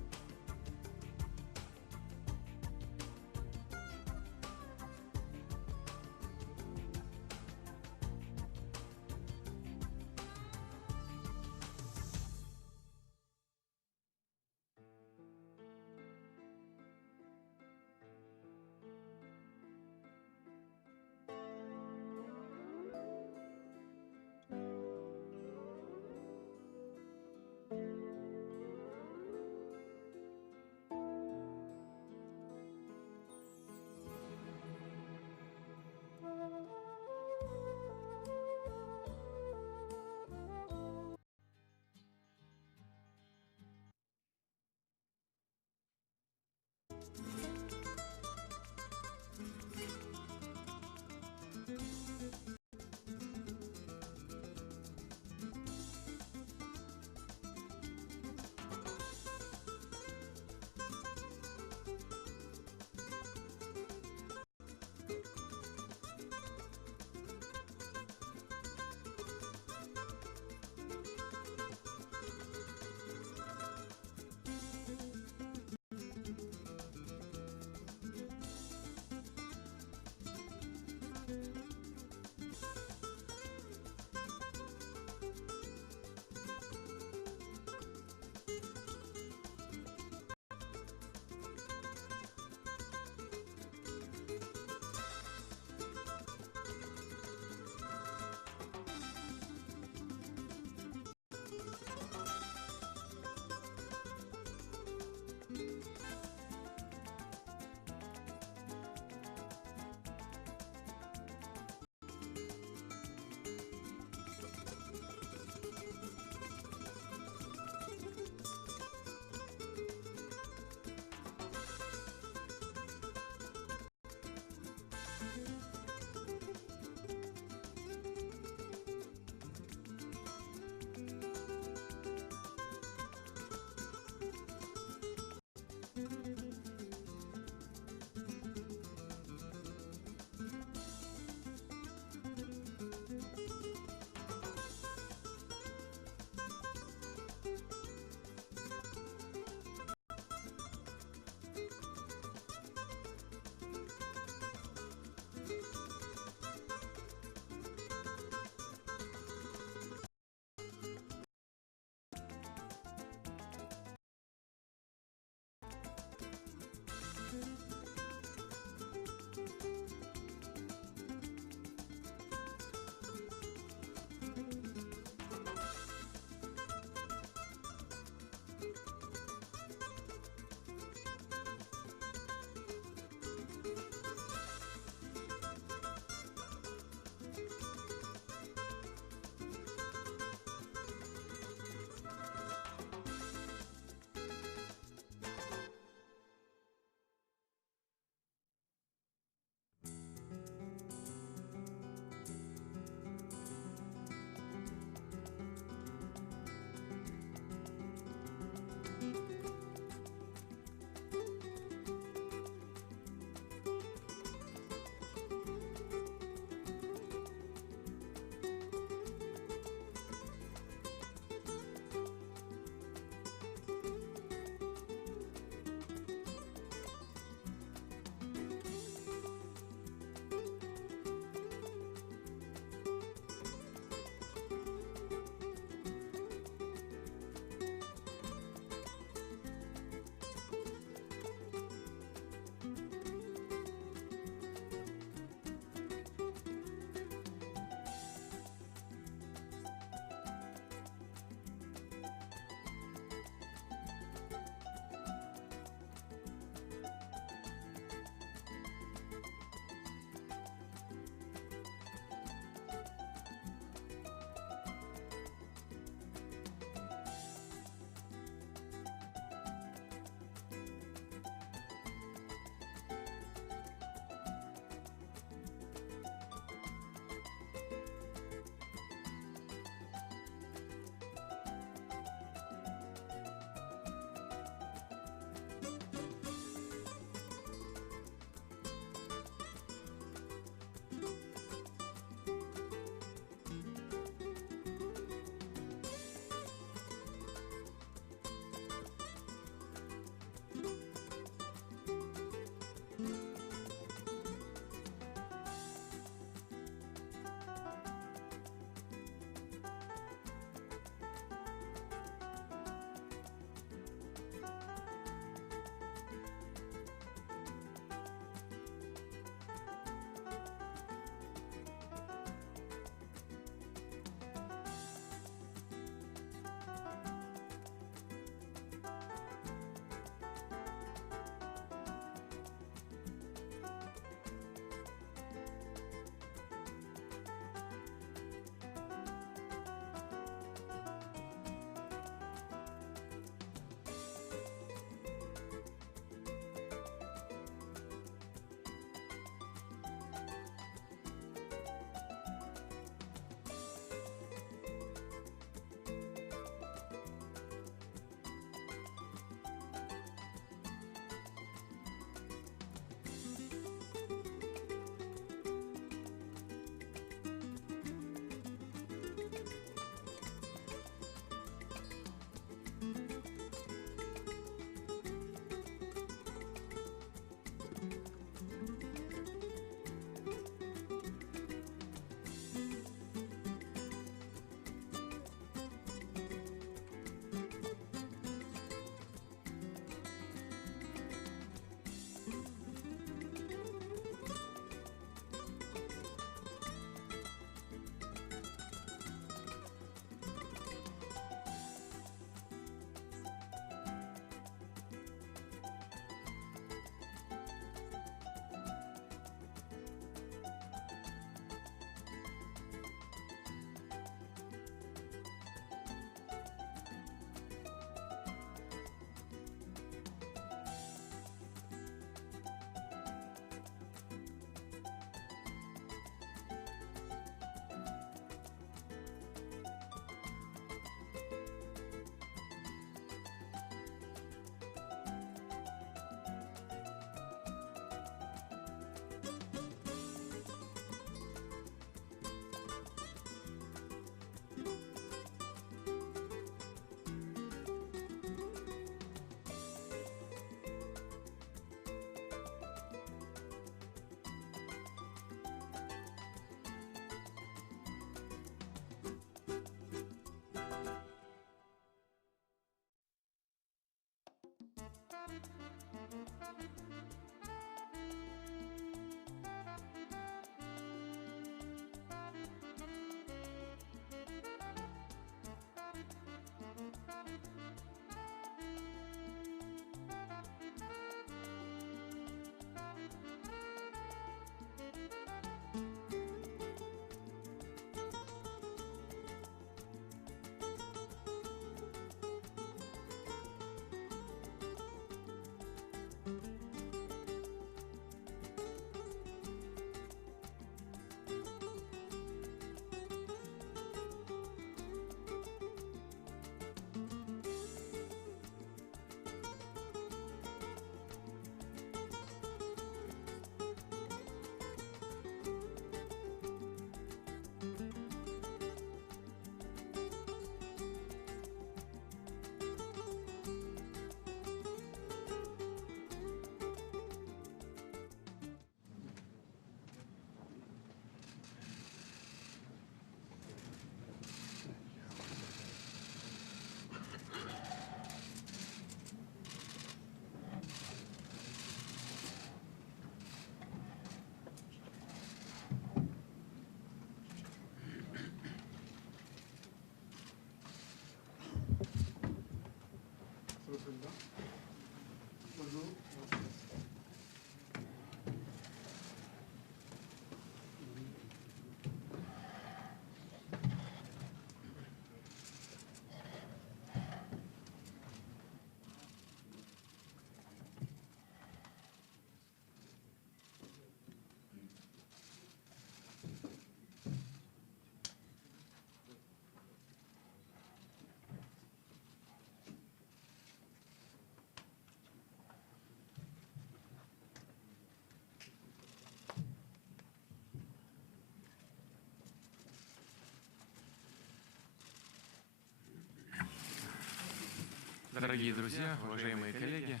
Дорогие друзья, уважаемые коллеги,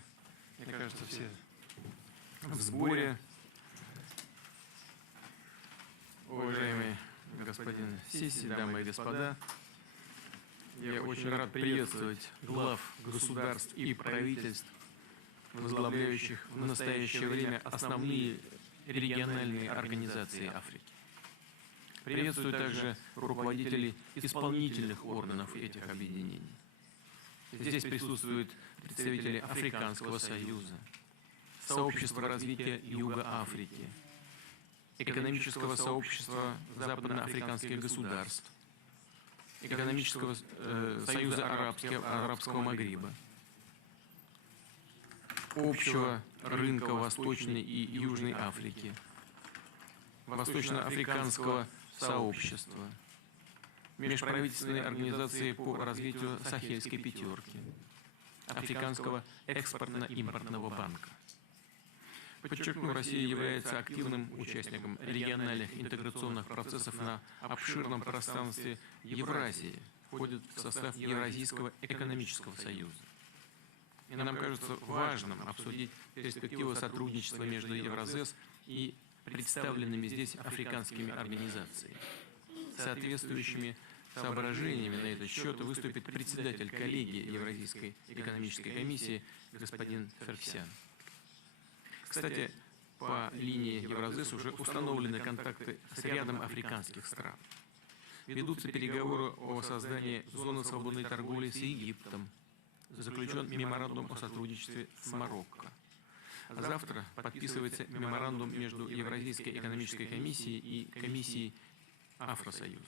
мне кажется, все в сборе. Уважаемый господин Сиси, дамы и господа, я очень рад приветствовать глав государств и правительств, возглавляющих в настоящее время основные региональные организации Африки. Приветствую также руководителей исполнительных органов этих объединений. Здесь присутствуют представители Африканского союза, Сообщества развития Юга Африки, Экономического сообщества западноафриканских государств, Экономического союза Арабского Магриба, Общего рынка Восточной и Южной Африки, Восточноафриканского сообщества, Межправительственной организации по развитию Сахельской пятерки, Африканского экспортно-импортного банка. Подчеркну, Россия является активным участником региональных интеграционных процессов на обширном пространстве Евразии, входит в состав Евразийского экономического союза. И нам кажется важным обсудить перспективу сотрудничества между Евразес и представленными здесь африканскими организациями. Соответствующими соображениями на этот счет выступит председатель коллегии Евразийской экономической комиссии господин Ферксян. Кстати, по линии Евразес уже установлены контакты с рядом африканских стран. Ведутся переговоры о создании зоны свободной торговли с Египтом. Заключен меморандум о сотрудничестве с Марокко. Завтра подписывается меморандум между Евразийской экономической комиссией и комиссией Афросоюза.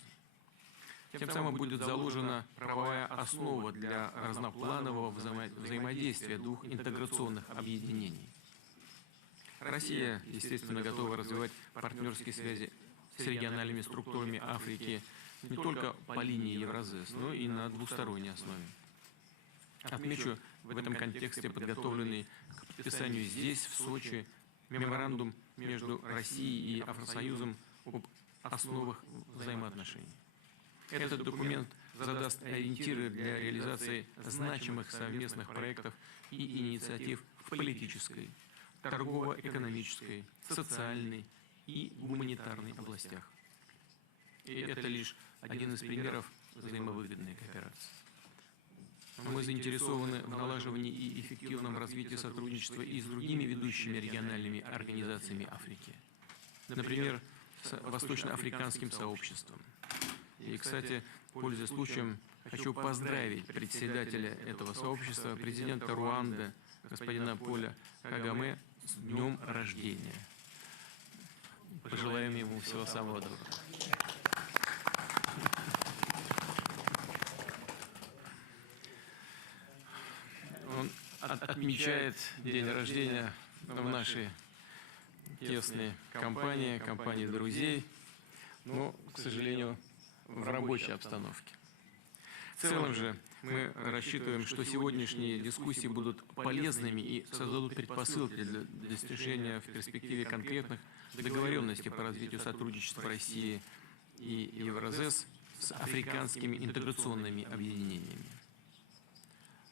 Тем самым будет заложена правовая основа для разнопланового взаимодействия двух интеграционных объединений. Россия, естественно, готова развивать партнерские связи с региональными структурами Африки не только по линии Евразес, но и на двусторонней основе. Отмечу в этом контексте подготовленный к подписанию здесь, в Сочи, меморандум между Россией и Афросоюзом об основах взаимоотношений. Этот документ задаст ориентиры для реализации значимых совместных проектов и инициатив в политической, торгово-экономической, социальной и гуманитарной областях. И это лишь один из примеров взаимовыгодной кооперации. Мы заинтересованы в налаживании и эффективном развитии сотрудничества и с другими ведущими региональными организациями Африки. Например, с Восточноафриканским сообществом. И, кстати, пользуясь случаем, хочу поздравить председателя этого сообщества, президента Руанды, господина Поля Кагаме, с днем рождения. Пожелаем ему всего самого доброго. Он отмечает день рождения в нашей тесной компании друзей, но, к сожалению, в рабочей обстановке. В целом же мы рассчитываем, что сегодняшние дискуссии будут полезными и создадут предпосылки для достижения в перспективе конкретных договоренностей по развитию сотрудничества России и Евразес с африканскими интеграционными объединениями.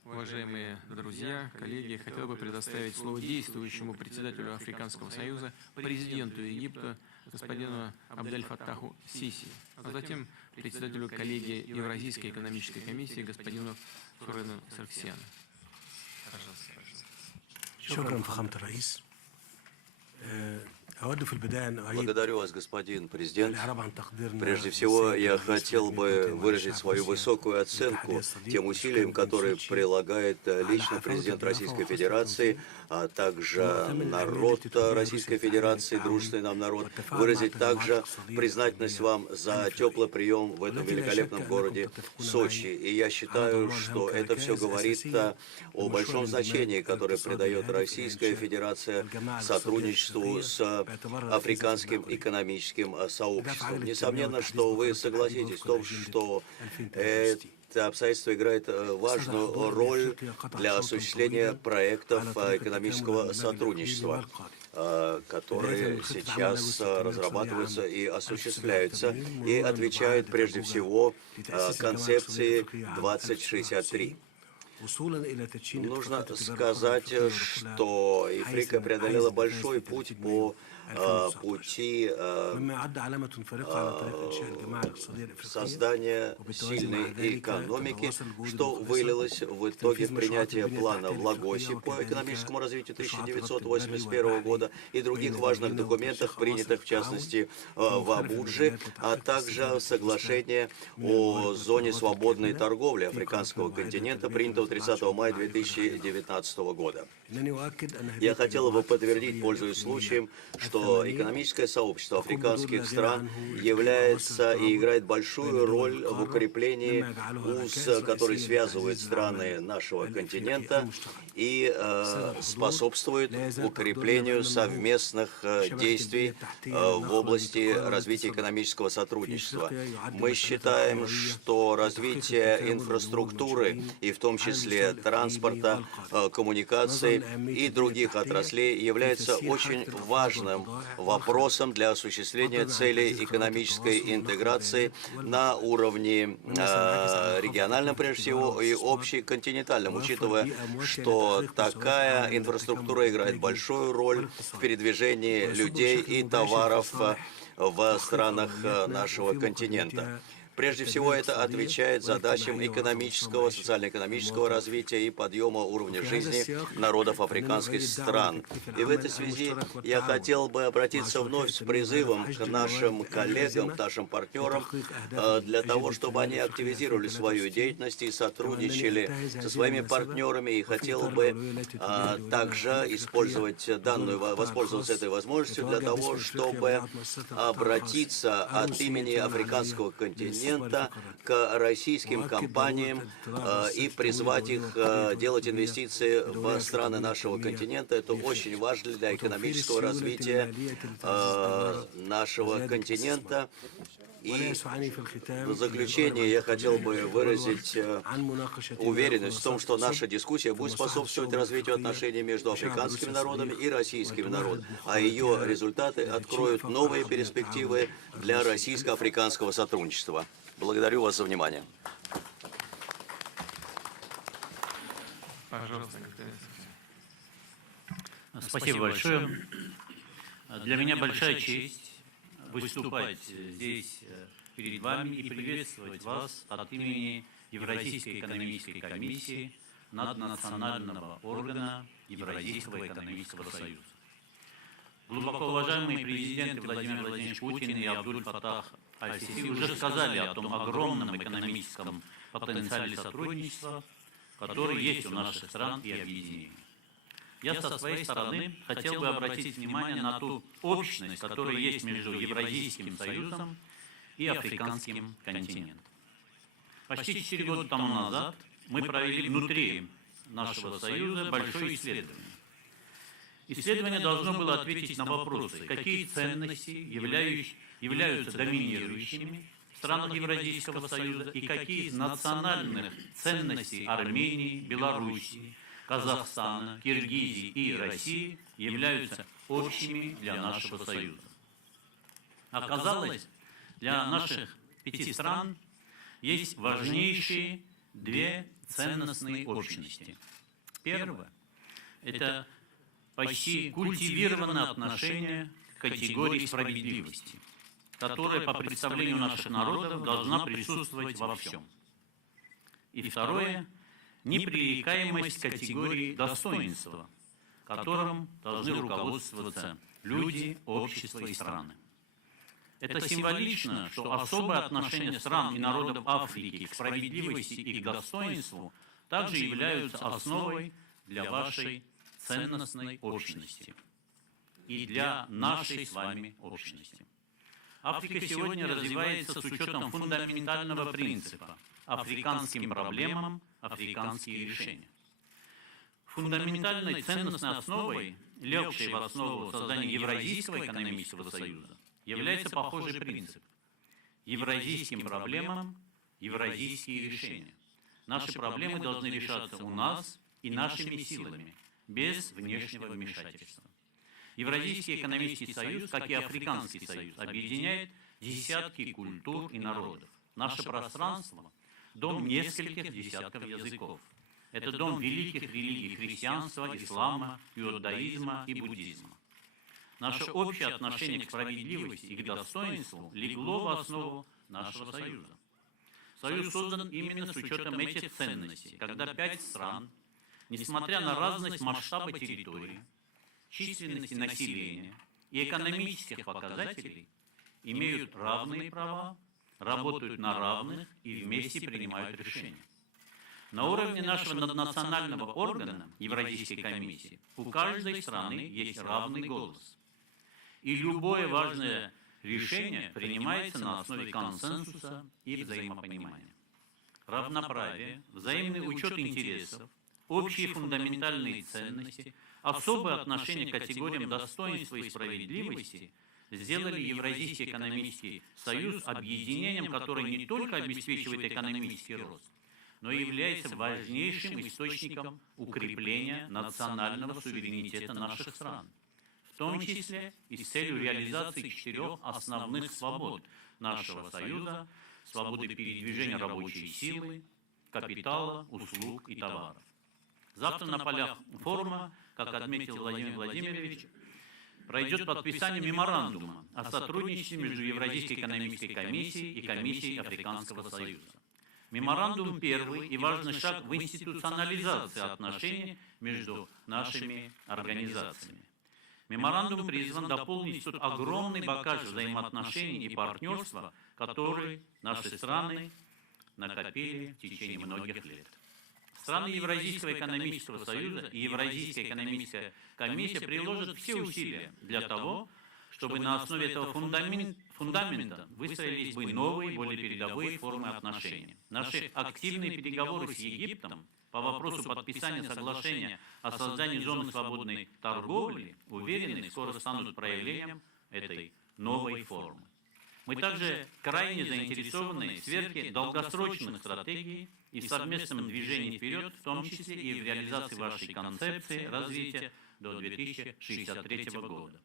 Уважаемые друзья, коллеги, хотел бы предоставить слово действующему председателю Африканского союза, президенту Египта, господину Абдель-Фаттаху Сиси, а затем председателю коллегии Евразийской экономической комиссии, господину Сурену Сарксяну. Благодарю вас, господин президент. Прежде всего, я хотел бы выразить свою высокую оценку тем усилиям, которые прилагает лично президент Российской Федерации, а также народ Российской Федерации, дружественный нам народ. Выразить также признательность вам за теплый прием в этом великолепном городе Сочи. И я считаю, что это все говорит о большом значении, которое придает Российская Федерация сотрудничеству с африканским экономическим сообществом. Несомненно, что вы согласитесь в том, что это обстоятельство играет важную роль для осуществления проектов экономического сотрудничества, которые сейчас разрабатываются и осуществляются, и отвечают прежде всего концепции 2063. Нужно сказать, что Африка преодолела большой путь по пути создания сильной экономики, что вылилось в итоге в принятие плана в Лагосе по экономическому развитию 1981 года и других важных документах, принятых в частности в Абудже, а также соглашение о зоне свободной торговли африканского континента, принятого 30 мая 2019 года. Я хотел бы подтвердить, пользуясь случаем, что экономическое сообщество африканских стран является и играет большую роль в укреплении уз, который связывает страны нашего континента и способствует укреплению совместных действий в области развития экономического сотрудничества. Мы считаем, что развитие инфраструктуры, и в том числе транспорта, коммуникаций и других отраслей, является очень важным вопросом для осуществления целей экономической интеграции на уровне региональном, прежде всего, и общеконтинентальном, учитывая, что такая инфраструктура играет большую роль в передвижении людей и товаров в странах нашего континента. Прежде всего, это отвечает задачам экономического, социально-экономического развития и подъема уровня жизни народов африканских стран. И в этой связи я хотел бы обратиться вновь с призывом к нашим коллегам, к нашим партнерам, для того, чтобы они активизировали свою деятельность и сотрудничали со своими партнерами. И хотел бы также воспользоваться этой возможностью для того, чтобы обратиться от имени африканского континента к российским компаниям и призвать их делать инвестиции в страны нашего континента. Это очень важно для экономического развития нашего континента. И в заключение я хотел бы выразить уверенность в том, что наша дискуссия будет способствовать развитию отношений между африканскими народами и российскими народами, а ее результаты откроют новые перспективы для российско-африканского сотрудничества. Благодарю вас за внимание. Спасибо большое. Для меня большая честь выступать здесь перед вами и приветствовать вас от имени Евразийской экономической комиссии наднационального органа Евразийского экономического союза. Глубоко уважаемые президенты Владимир Владимирович Путин и Абдуль-Фаттах аль-Сиси уже сказали о том огромном экономическом потенциале сотрудничества, который есть у наших стран и объединений. Я со своей стороны хотел бы обратить внимание на ту общность, которая есть между Евразийским союзом и африканским континентом. Почти 4 года тому назад мы провели внутри нашего союза большое исследование. Исследование должно было ответить на вопросы, какие ценности являются доминирующими в странах Евразийского союза и какие из национальных ценностей Армении, Белоруссии, Казахстана, Киргизии и России являются общими для нашего союза. Оказалось, для наших 5 стран есть важнейшие 2 ценностные общности. Первое – это почти культивированное отношение к категории справедливости, которая по представлению наших народов должна присутствовать во всем. И второе – непререкаемость категории достоинства, которым должны руководствоваться люди, общество и страны. Это символично, что особое отношение стран и народов Африки к справедливости и к достоинству также являются основой для вашей ценностной общности и для нашей с вами общности. Африка сегодня развивается с учетом фундаментального принципа «африканским проблемам африканские решения». Фундаментальной ценностной основой, легшей в основу создания Евразийского экономического союза, является похожий принцип «евразийским проблемам евразийские решения». Наши проблемы должны решаться у нас и нашими силами, без внешнего вмешательства. Евразийский экономический союз, как и Африканский союз, объединяет десятки культур и народов. Наше пространство – дом нескольких десятков языков. Это дом великих религий христианства, ислама, иудаизма и буддизма. Наше общее отношение к справедливости и к достоинству легло в основу нашего союза. Союз создан именно с учетом этих ценностей, когда 5 стран, несмотря на разность масштаба территории, численности населения и экономических показателей, имеют равные права, работают на равных и вместе принимают решения. На уровне нашего наднационального органа, Евразийской комиссии, у каждой страны есть равный голос. И любое важное решение принимается на основе консенсуса и взаимопонимания. Равноправие, взаимный учет интересов, общие фундаментальные ценности, особое отношение к категориям достоинства и справедливости сделали Евразийский экономический союз объединением, которое не только обеспечивает экономический рост, но и является важнейшим источником укрепления национального суверенитета наших стран, в том числе и с целью реализации 4 основных свобод нашего союза: свободы передвижения рабочей силы, капитала, услуг и товаров. Завтра на полях форума, как отметил Владимир Владимирович, пройдет подписание меморандума о сотрудничестве между Евразийской экономической комиссией и Комиссией Африканского союза. Меморандум – первый и важный шаг в институционализации отношений между нашими организациями. Меморандум призван дополнить тот огромный багаж взаимоотношений и партнерства, который наши страны накопили в течение многих лет. Страны Евразийского экономического союза и Евразийская экономическая комиссия приложат все усилия для того, чтобы на основе этого фундамента выстроились бы новые, более передовые формы отношений. Наши активные переговоры с Египтом по вопросу подписания соглашения о создании зоны свободной торговли, уверены, скоро станут проявлением этой новой формы. Мы также крайне заинтересованы в сверке долгосрочных стратегий и в совместном движении вперед, в том числе и в реализации вашей концепции развития до 2063 года.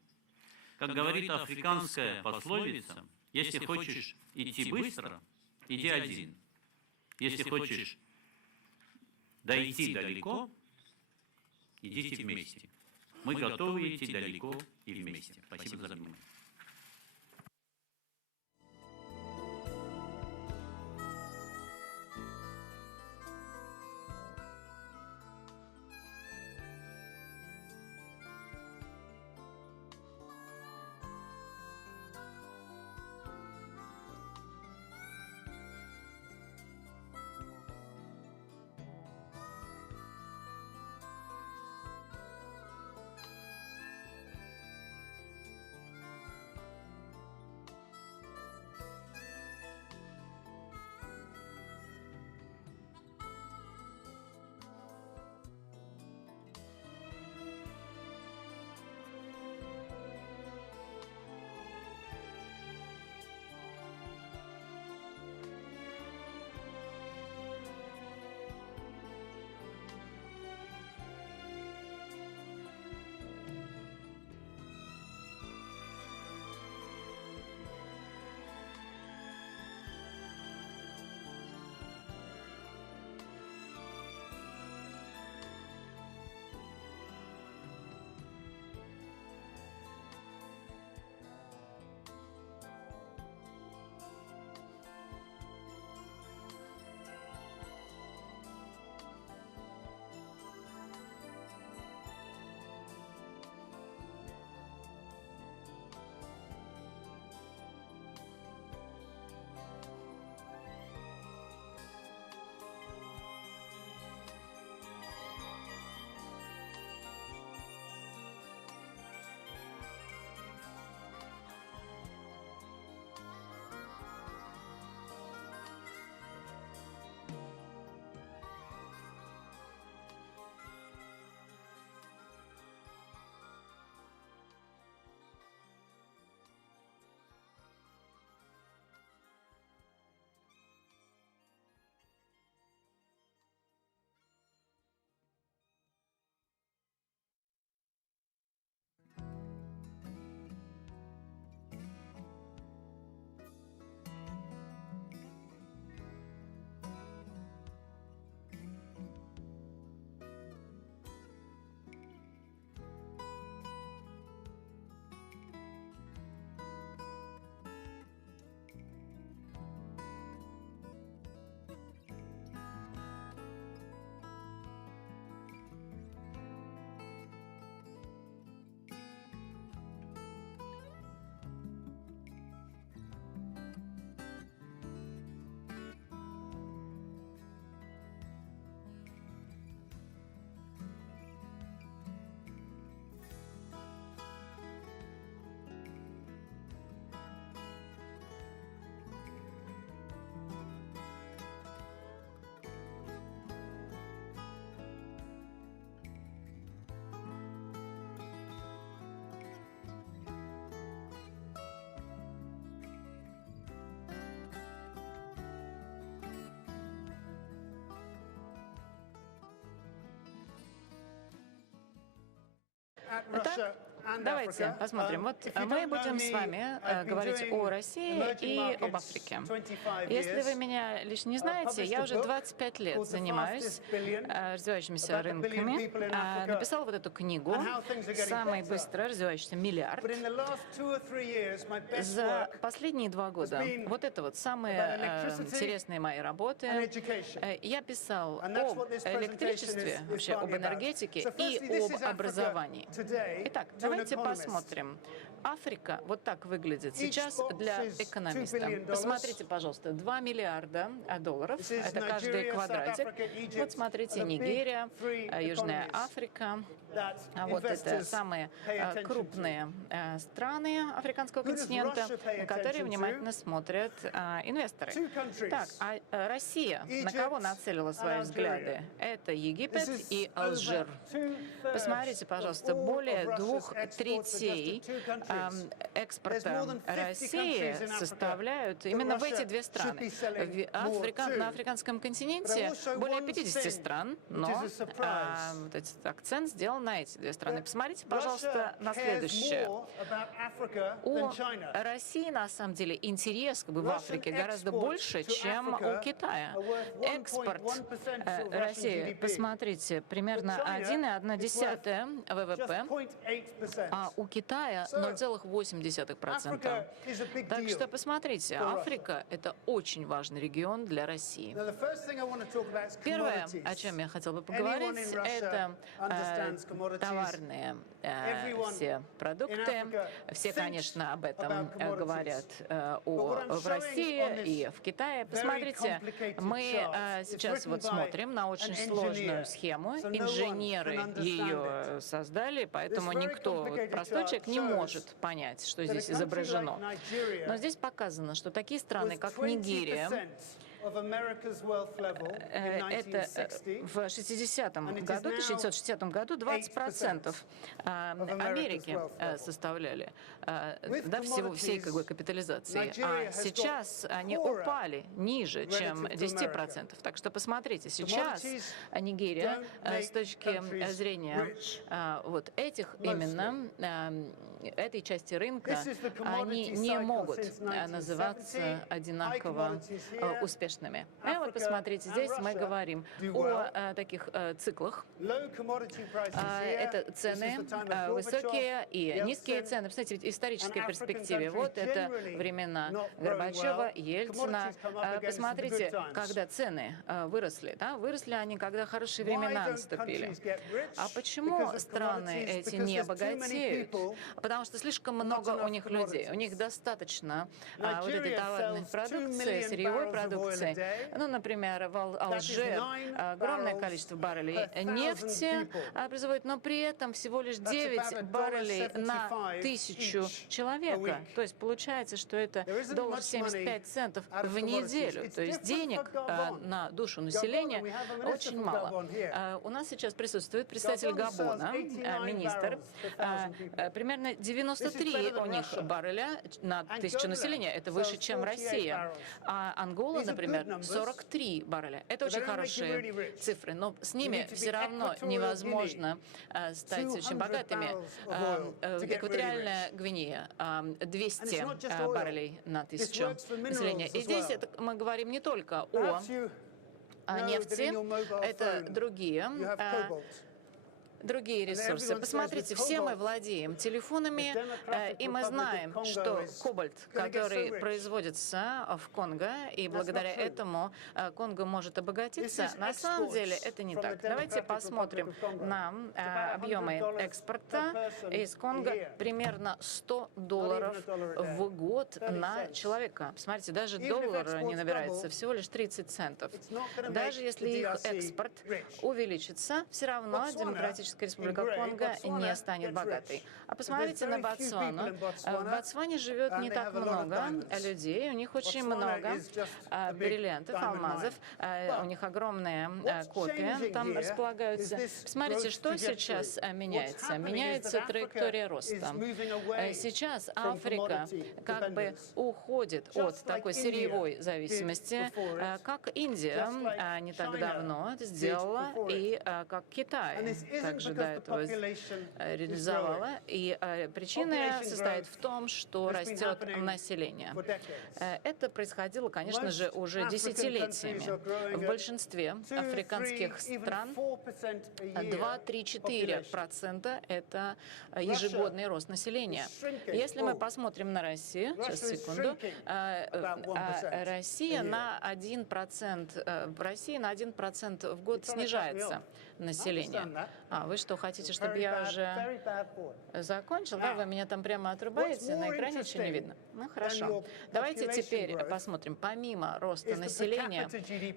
Как говорит африканская пословица, если хочешь идти быстро, иди один. Если хочешь дойти далеко, идите вместе. Мы готовы идти далеко и вместе. Спасибо за внимание. Итак, давайте посмотрим. Вот мы будем с вами говорить о России и об Африке. Если вы меня лично не знаете, я уже 25 лет занимаюсь развивающимися рынками. Написала вот эту книгу «Самый быстро развивающийся миллиард». За последние 2 года вот это вот самые интересные мои работы. Я писал об электричестве, вообще об энергетике и об образовании. Итак, давайте посмотрим. Африка вот так выглядит сейчас для экономиста. Посмотрите, пожалуйста, 2 миллиарда долларов. Это каждый квадратик. Вот смотрите, Нигерия, Южная Африка. Вот это самые крупные страны африканского континента, на которые внимательно смотрят инвесторы. Так, а Россия на кого нацелила свои взгляды? Это Египет и Алжир. Посмотрите, пожалуйста, более 2/3 экспорта России составляют именно в эти 2 страны. На африканском континенте более 50 стран, но вот этот акцент сделан на эти 2 страны. Посмотрите, пожалуйста, на следующее. У России, на самом деле, интерес в Африке гораздо больше, чем у Китая. Экспорт России, посмотрите, примерно 1,1 ВВП, а у Китая 0,8%. Так что посмотрите, Африка — это очень важный регион для России. Первое, о чем я хотела бы поговорить, это товарные все продукты. Все, конечно, об этом говорят в России и в Китае. Посмотрите, мы сейчас вот смотрим на очень сложную схему. Инженеры ее создали, поэтому никто, простой человек, не может понять, что здесь изображено. Но здесь показано, что такие страны, как Нигерия, это в 1960 году 20% Америки составляли, да, всей капитализации. А сейчас они упали ниже, чем 10%. Так что посмотрите, сейчас Нигерия с точки зрения вот этих именно этой части рынка, они не могут называться одинаково успешными. А вот посмотрите, здесь мы говорим о таких циклах. Это цены высокие и низкие цены. Посмотрите, в исторической перспективе. Вот это времена Горбачева, Ельцина. Посмотрите, когда цены выросли. Да? Выросли они, когда хорошие времена наступили. А почему страны эти не богатеют? Потому что слишком много у них людей. У них достаточно вот этой товарной продукции, сырьевой продукции. Ну, например, в Алжир огромное количество баррелей нефти производят, но при этом всего лишь 9 баррелей на 1000 человека. То есть получается, что это $0,75 в неделю. То есть денег на душу населения очень мало. У нас сейчас присутствует представитель Габона, министр. Примерно 93 у них барреля на 1000 населения. Это выше, чем Россия. А Ангола, например, 43 барреля. Это очень хорошие цифры, но с ними все равно невозможно стать очень богатыми. Экваториальная Гвинея 200 баррелей на 1000 населения. И здесь мы говорим не только о нефти, это другие ресурсы. Посмотрите, все мы владеем телефонами, и мы знаем, что кобальт, который производится в Конго, и благодаря этому Конго может обогатиться, на самом деле это не так. Давайте посмотрим на объемы экспорта из Конго. Примерно $100 в год на человека. Посмотрите, даже доллар не набирается, всего лишь 30 центов. Даже если их экспорт увеличится, все равно демократическая Республика Конго не станет богатой. А посмотрите на Ботсвану. В Ботсване живет не так много людей, у них очень много бриллиантов, алмазов, у них огромные копии там располагаются. Посмотрите, что сейчас меняется. Меняется траектория роста. Сейчас Африка как бы уходит от такой сырьевой зависимости, как Индия не так давно это сделала, и как Китай также также до этого реализовала. И причина состоит в том, что растет население. Это происходило, конечно же, уже десятилетиями. В большинстве африканских стран 2-3-4% – это ежегодный рост населения. Если мы посмотрим на Россию, сейчас, секунду, Россия на 1%, в России на 1% в год снижается население. А вы что, хотите, чтобы я уже закончил? Да, вы меня там прямо отрубаете, на экране ничего не видно. Ну, хорошо. Давайте теперь посмотрим. Помимо роста населения,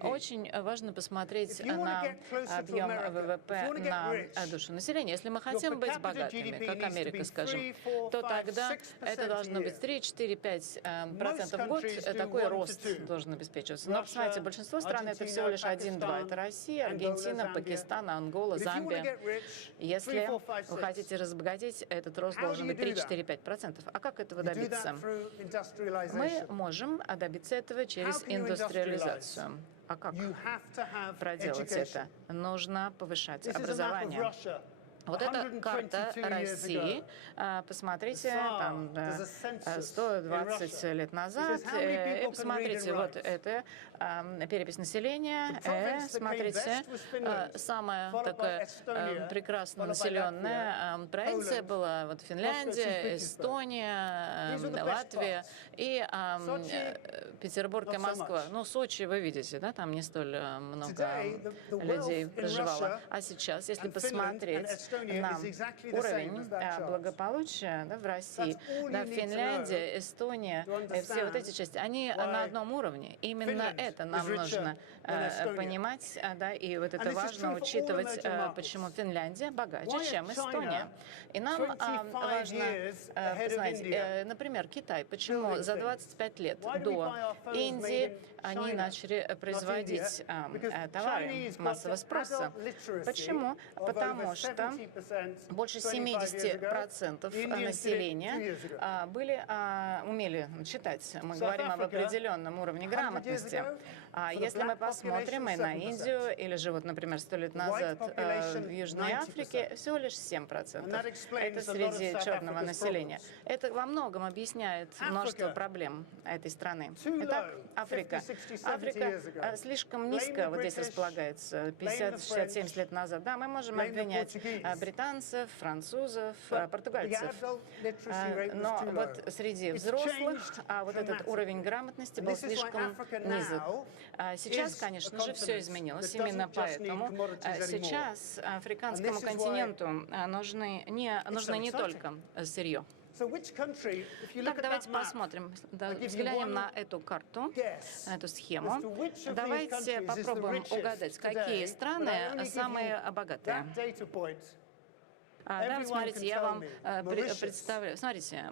очень важно посмотреть на объем ВВП на душу населения. Если мы хотим быть богатыми, как Америка, скажем, то тогда это должно быть 3-4-5% в год. Такой рост должен обеспечиваться. Но, посмотрите, большинство стран это всего лишь 1-2. Это Россия, Аргентина, Пакистан, Ангола, Замбия. Если вы хотите разбогатеть, этот рост должен быть 3-4-5%. А как этого добиться? Мы можем добиться этого через индустриализацию. А как проделать это? Нужно повышать образование. Вот это карта России. Посмотрите, там 120 лет назад. И посмотрите, вот это перепись населения. Смотрите, самая такая прекрасно населенная провинция была вот Финляндия, Эстония, Латвия и Петербург и Москва. Ну, Сочи вы видите, да, там не столь много людей проживало. А сейчас, если посмотреть на уровень благополучия, да, в России, да, Финляндия, Эстония, все вот эти части, они на одном уровне. Именно это нам нужно понимать, да, и вот это важно учитывать, почему Финляндия богаче, чем Эстония. И нам важно знать, например, Китай, почему за 25 лет до Индии они начали производить товары массового спроса. Почему? Потому что больше 70% населения умели читать. Мы говорим об определенном уровне грамотности. Если мы посмотрим и на Индию, или же, вот, например, 100 лет назад в Южной Африке, всего лишь 7%. Это среди черного населения. Это во многом объясняет множество проблем этой страны. Итак, Африка. Африка слишком низко вот здесь располагается, 50, 60, 70 лет назад. Да, мы можем обвинять британцев, французов, португальцев. Но вот среди взрослых вот этот уровень грамотности был слишком низок. Сейчас, конечно же, все изменилось. Именно поэтому сейчас африканскому континенту нужно не только сырье. Так, давайте посмотрим, взглянем на эту карту, на эту схему. Давайте попробуем угадать, какие страны самые богатые. Да, смотрите, я вам представляю. Смотрите,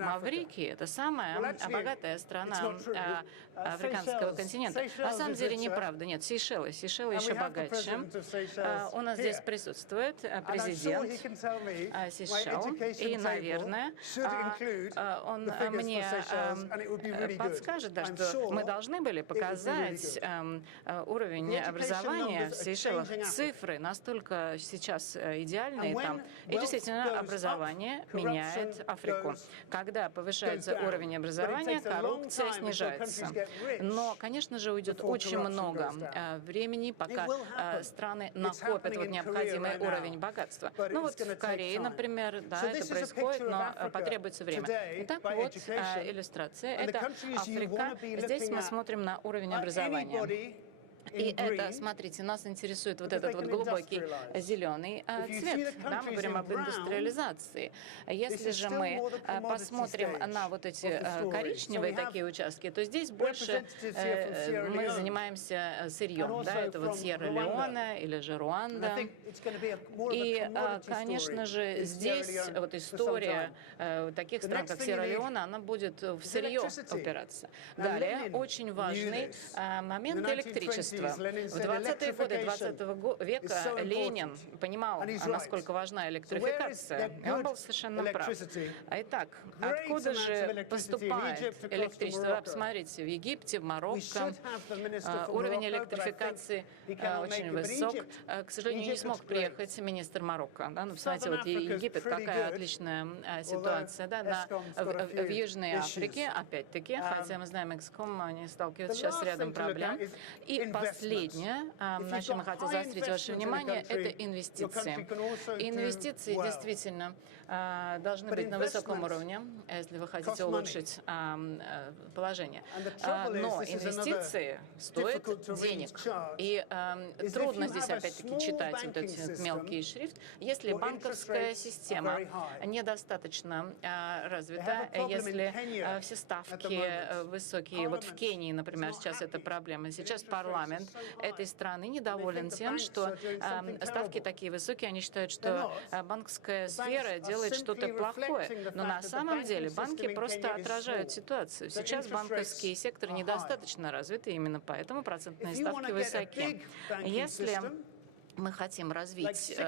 Маврикий – это самая богатая страна африканского континента. На самом деле неправда. Нет, Сейшелы еще богаче. У нас здесь присутствует президент Сейшел. И, наверное, он мне подскажет, да, что мы должны были показать уровень образования в Сейшелах. Цифры настолько сейчас идеальные там. И действительно, образование меняет Африку. Когда повышается уровень образования, коррупция снижается. Но, конечно же, уйдет очень много времени, пока страны накопят вот необходимый уровень богатства. Ну вот в Корее, например, да, это происходит, но потребуется время. Итак, вот иллюстрация. Это Африка. Здесь мы смотрим на уровень образования. И это, смотрите, нас интересует вот этот вот глубокий зеленый цвет. Да, мы говорим об индустриализации. Если же мы посмотрим на вот эти коричневые такие участки, то здесь больше мы занимаемся сырьем. Да, это вот Сьерра-Леоне или же Руанда. И, конечно же, здесь вот история таких стран, как Сьерра-Леоне, она будет в сырье упираться. Далее, очень важный момент — электричество. электричества. В 20-е годы 20 века Ленин понимал, насколько важна электрификация, и он был совершенно прав. Итак, откуда же поступает электричество? Посмотрите, в Египте, в Марокко уровень электрификации очень высок. К сожалению, не смог приехать министр Марокко. Да? Ну, посмотрите, вот Египет, какая отличная ситуация. Да? В Южной Африке, опять-таки, хотя мы знаем, Экском, они сталкиваются сейчас с рядом проблем. И последнее, на чем я хотела заострить ваше внимание, это инвестиции. Инвестиции действительно должны быть на высоком уровне, если вы хотите улучшить положение. Но инвестиции стоят денег. И трудно здесь опять-таки читать вот этот мелкий шрифт, если банковская система недостаточно развита, если все ставки высокие. Вот в Кении, например, сейчас это проблема. Сейчас парламент этой страны недоволен тем, что ставки такие высокие. Они считают, что банковская сфера делает что-то плохое. Но на самом деле банки просто отражают ситуацию. Сейчас банковский сектор недостаточно развит, и именно поэтому процентные ставки высоки. Если мы хотим развить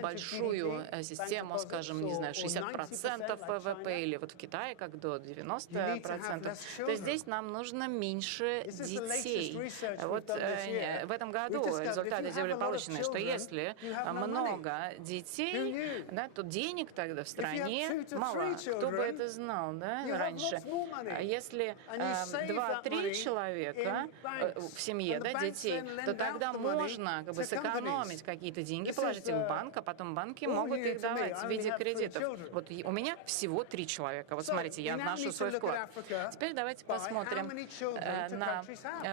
большую систему, скажем, не знаю, 60% ВВП или вот в Китае как до 90%, то здесь нам нужно меньше детей. Вот в этом году результаты были получены, что если много детей, да, то денег тогда в стране мало. Кто бы это знал, да, раньше? Если 2-3 человека в семье, да, детей, то тогда можно как бы сэкономить какие-то деньги, положить их в банк, а потом банки могут их давать в виде кредитов. Вот у меня всего 3 человека. Вот смотрите, я вношу свой вклад. Теперь давайте посмотрим на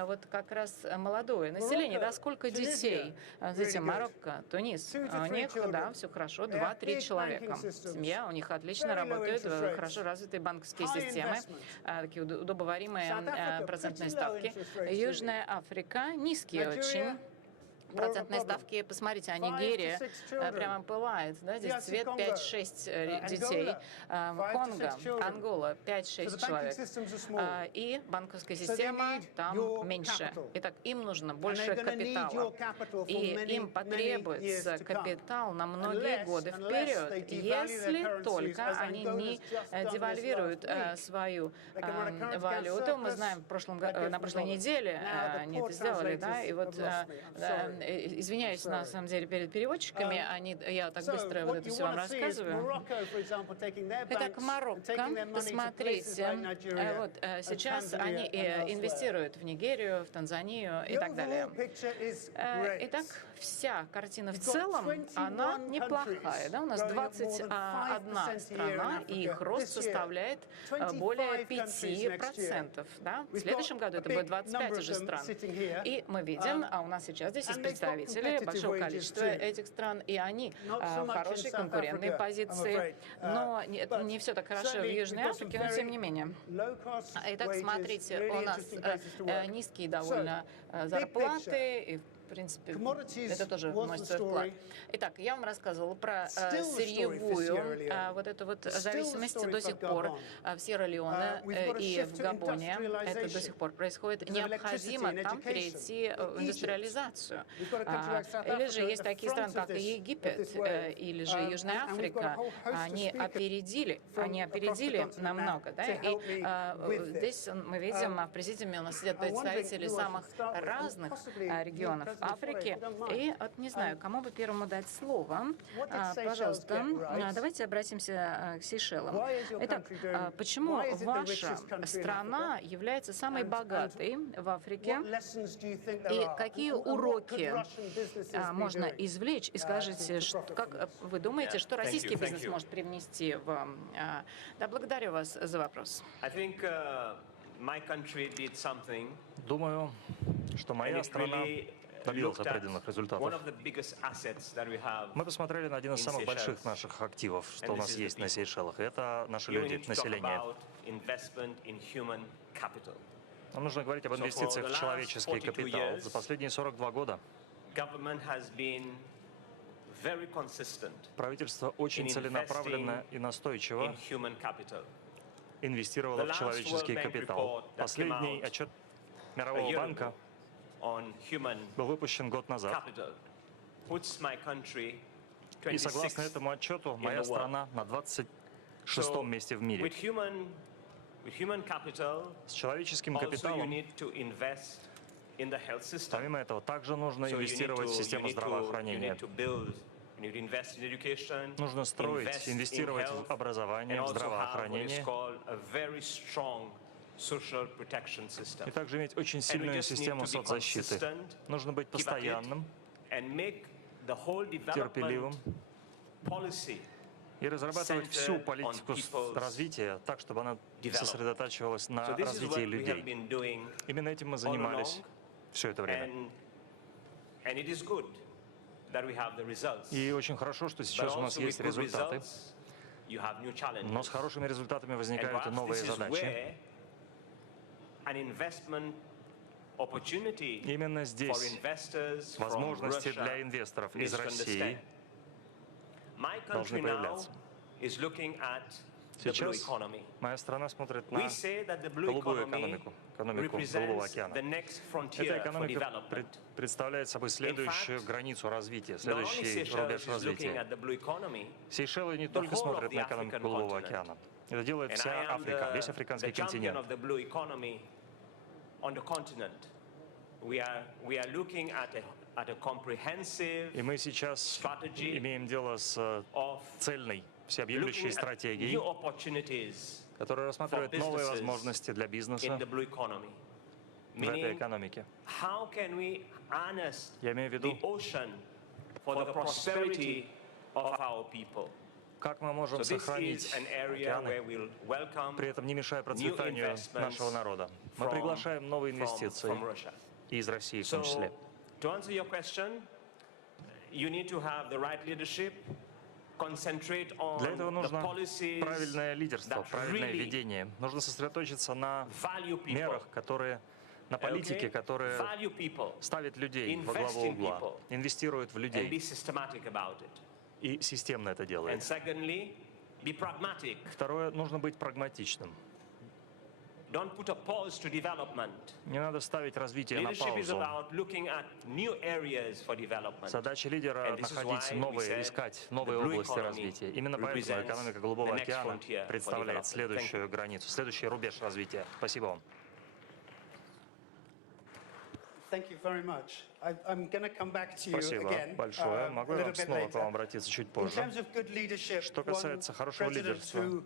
вот как раз молодое население. Да, сколько детей? Знаете, Марокко, Тунис, у них, да, все хорошо, 2-3 человека. Семья, у них отлично работает, хорошо развитые банковские системы, такие удобоваримые процентные ставки. Южная Африка низкие очень процентные ставки. Посмотрите, а Нигерия прямо пылает. Да? Здесь цвет 5-6 детей. Конго, Ангола 5-6 человек. И банковская система там меньше. Итак, им нужно больше капитала. И им потребуется капитал на многие годы вперед, если только они не девальвируют свою валюту. Мы знаем, на прошлой неделе они это сделали, да, и вот извиняюсь, на самом деле, перед переводчиками, я так быстро вот это все вам рассказываю. Итак, Марокко, посмотрите, вот сейчас они инвестируют в Нигерию, в Танзанию и так далее. Итак, вся картина в целом, она неплохая. Да? У нас 21 страна, и их рост составляет более 5%. Да? В следующем году это будет 25 уже стран. И мы видим, у нас сейчас здесь есть представители большого количества этих стран, и они в хорошей конкурентной позиции. Но не все так хорошо в Южной Африке, но тем не менее. Итак, смотрите, у нас низкие довольно зарплаты, и в принципе, это тоже вносит свой вклад. Итак, я вам рассказывала про сырьевую вот эту вот зависимость до сих пор в Сьерра-Леоне и в Габоне. Это до сих пор происходит. Необходимо там перейти в индустриализацию. Или же есть такие страны, как Египет, или же Южная Африка. Они опередили намного. Да? И здесь мы видим, в президиуме у нас сидят представители самых разных регионов Африки. И вот не знаю, кому бы первому дать слово. Пожалуйста, давайте обратимся к Сейшелам. Итак, почему ваша страна является самой богатой в Африке? И какие уроки можно извлечь? И скажите, как вы думаете, что российский бизнес может привнести в... Да, благодарю вас за вопрос. Думаю, что моя страна добилась определенных результатов. Мы посмотрели на один из самых больших наших активов, что у нас есть на Сейшелах. Это наши люди, население. Нам нужно говорить об инвестициях в человеческий капитал. За последние 42 года правительство очень целенаправленно и настойчиво инвестировало в человеческий капитал. Последний отчет Мирового банка был выпущен год назад. И согласно этому отчету, моя страна на 26-м месте в мире. С человеческим капиталом, помимо этого, также нужно инвестировать в систему здравоохранения. Нужно строить, инвестировать в образование, в здравоохранение. И также иметь очень сильную систему соцзащиты. Нужно быть постоянным, терпеливым и разрабатывать всю политику развития так, чтобы она сосредотачивалась на развитии людей. Именно этим мы занимались все это время. И очень хорошо, что сейчас у нас есть результаты, но с хорошими результатами возникают и новые задачи. Именно здесь возможности для инвесторов из России должны появляться. Сейчас моя страна смотрит на голубую экономику, экономику Голубого океана. Эта экономика представляет собой следующую границу развития, следующий рубеж развития. Сейшелы не только смотрят на экономику Голубого океана. Это делает вся Африка, весь африканский континент. И мы сейчас имеем дело с цельной, всеобъемлющей стратегией, которая рассматривает новые возможности для бизнеса в этой экономике. Я имею в виду, как мы можем сохранить океаны, при этом не мешая процветанию нашего народа. Мы приглашаем новые инвестиции из России в том числе. Для этого нужно правильное лидерство, правильное ведение. Нужно сосредоточиться на мерах, на политике, которая ставит людей во главу угла, инвестирует в людей и системно это делает. Второе, нужно быть прагматичным. Не надо ставить развитие на паузу. Задача лидера — находить новые, искать новые области развития. Именно поэтому экономика Голубого океана представляет следующую границу, следующий рубеж развития. Спасибо вам. Спасибо большое. Могу я снова к вам обратиться чуть позже. Что касается хорошего лидерства,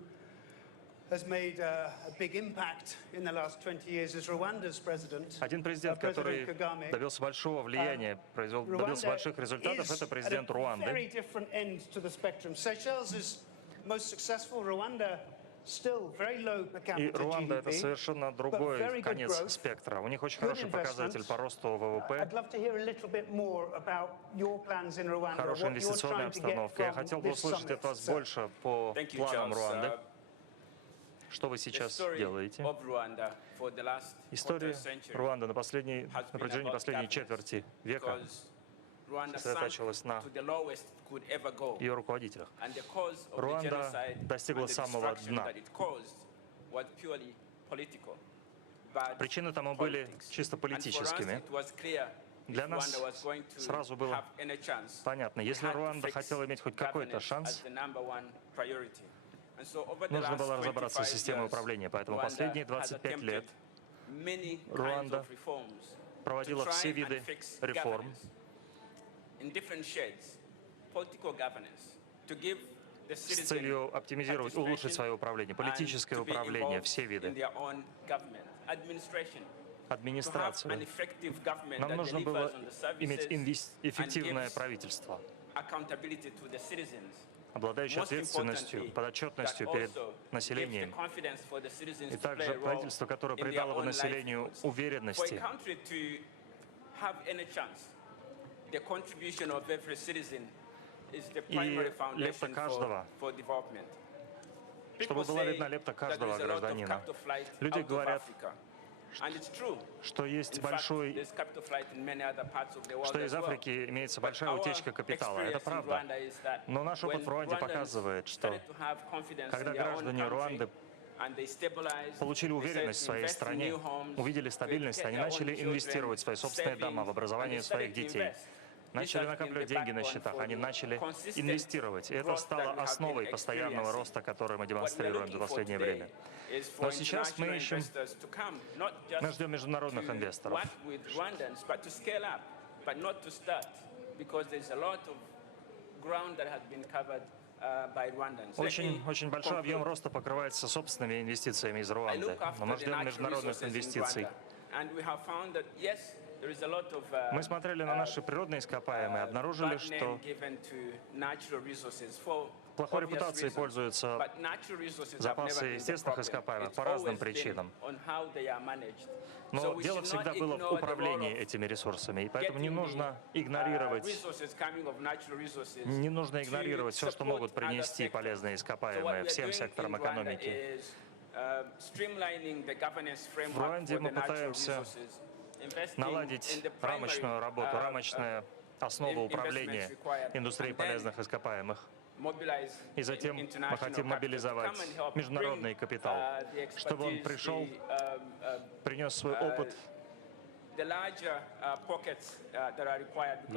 один президент, который добился большого влияния, добился больших результатов, это президент Руанды. И Руанда — это совершенно другой конец спектра. У них очень хороший показатель по росту ВВП, хорошая инвестиционная обстановка. Я хотел бы услышать от вас больше по планам Руанды. Что вы сейчас делаете? История Руанды на протяжении последней четверти века сосредотачивалась на ее руководителях. Руанда достигла самого дна. Причины тому были чисто политическими. Для нас сразу было понятно, если Руанда хотела иметь хоть какой-то шанс, нужно было разобраться с системой управления. Поэтому последние 25 лет Руанда проводила все виды реформ с целью оптимизировать, улучшить свое управление, политическое управление, все виды, администрацию. Нам нужно было иметь эффективное правительство, обладающее ответственностью, подотчетностью перед населением, и также правительство, которое придало бы населению уверенности. И лепта каждого, чтобы была видна лепта каждого гражданина. Люди говорят, что есть большой, что из Африки имеется большая утечка капитала. Это правда. Но наш опыт в Руанде показывает, что когда граждане Руанды получили уверенность в своей стране, увидели стабильность, они начали инвестировать в свои собственные дома, в образование своих детей. Начали накапливать деньги на счетах, они начали инвестировать. И это стало основой постоянного роста, который мы демонстрируем за последнее время. Но сейчас мы ждем международных инвесторов. Очень большой объем роста покрывается собственными инвестициями из Руанды. Но мы ждем международных инвестиций. Мы смотрели на наши природные ископаемые, обнаружили, что плохой репутацией пользуются запасы естественных ископаемых по разным причинам. Но дело всегда было в управлении этими ресурсами, и поэтому не нужно игнорировать все, что могут принести полезные ископаемые всем секторам экономики. В Руанде мы пытаемся наладить рамочную работу, рамочная основа управления индустрией полезных ископаемых. И затем мы хотим мобилизовать международный капитал, чтобы он пришел, принес свой опыт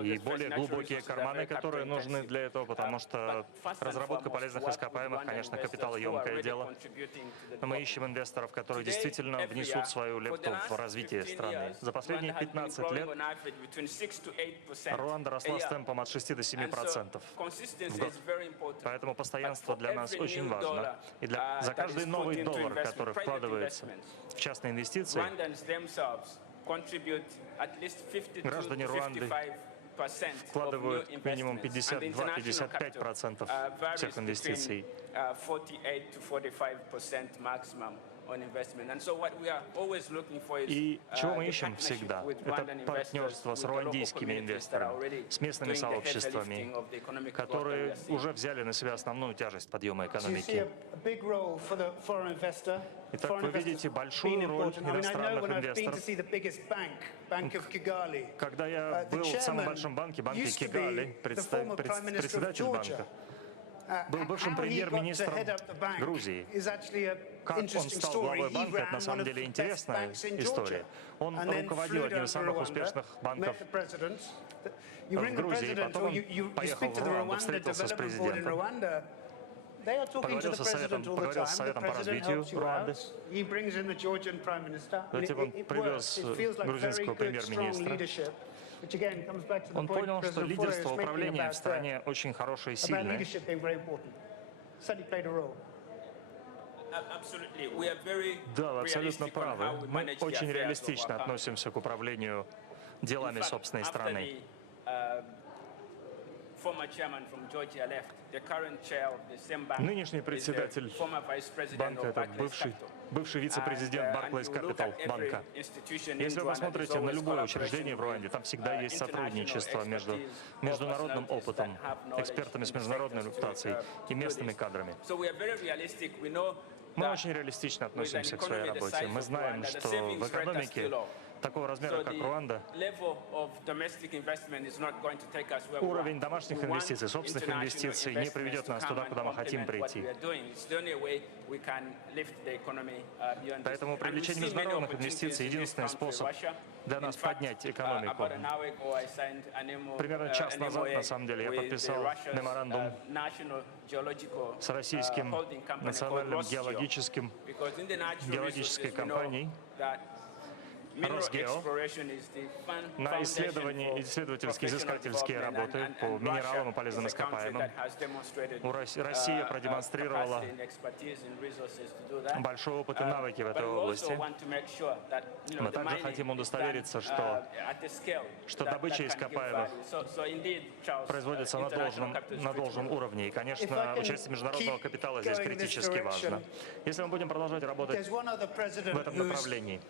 и более глубокие карманы, которые нужны для этого, потому что разработка полезных ископаемых, конечно, капиталоемкое дело. Но мы ищем инвесторов, которые действительно внесут свою лепту в развитие страны. За последние 15 лет Руанда росла с темпом от 6 до 7% в год. Поэтому постоянство для нас очень важно. И за каждый новый доллар, который вкладывается в частные инвестиции, граждане Руанды вкладывают минимум 52-55% всех инвестиций. И чего мы ищем всегда? Это партнерство с руандийскими инвесторами, с местными сообществами, которые уже взяли на себя основную тяжесть подъема экономики. Итак, вы видите большую роль иностранных инвесторов. Когда я был в самом большом банке Кигали, председатель банка был бывшим премьер-министром Грузии. Как он стал главой банка, это на самом деле интересная история. Он руководил одним из самых успешных банков в Грузии, потом он поехал в Руанду, встретился с президентом, поговорил с Советом по развитию Руанды. Затем он привез грузинского премьер-министра. Он понял, что лидерство управления в стране очень хорошее и сильное. Да, вы абсолютно правы. Мы очень реалистично относимся к управлению делами собственной страны. Нынешний председатель банка — это бывший вице-президент Barclays Capital банка. Если вы посмотрите на любое учреждение в Руанде, там всегда есть сотрудничество между международным опытом, экспертами с международной репутацией и местными кадрами. Мы очень реалистично относимся к своей работе. Мы знаем, что в экономике такого размера, как Руанда, уровень домашних инвестиций, собственных инвестиций не приведет нас туда, куда мы хотим прийти. Поэтому привлечение международных инвестиций — единственный способ для нас поднять экономику. Примерно час назад, на самом деле, я подписал меморандум с российским национальным геологической компанией Росгео на исследовательские изыскательские работы по минералам и полезным ископаемым. Россия продемонстрировала большой опыт и навыки в этой области. Мы также хотим удостовериться, что добыча ископаемых производится на должном уровне. И, конечно, участие международного капитала здесь критически важно. Если мы будем продолжать работать в этом направлении,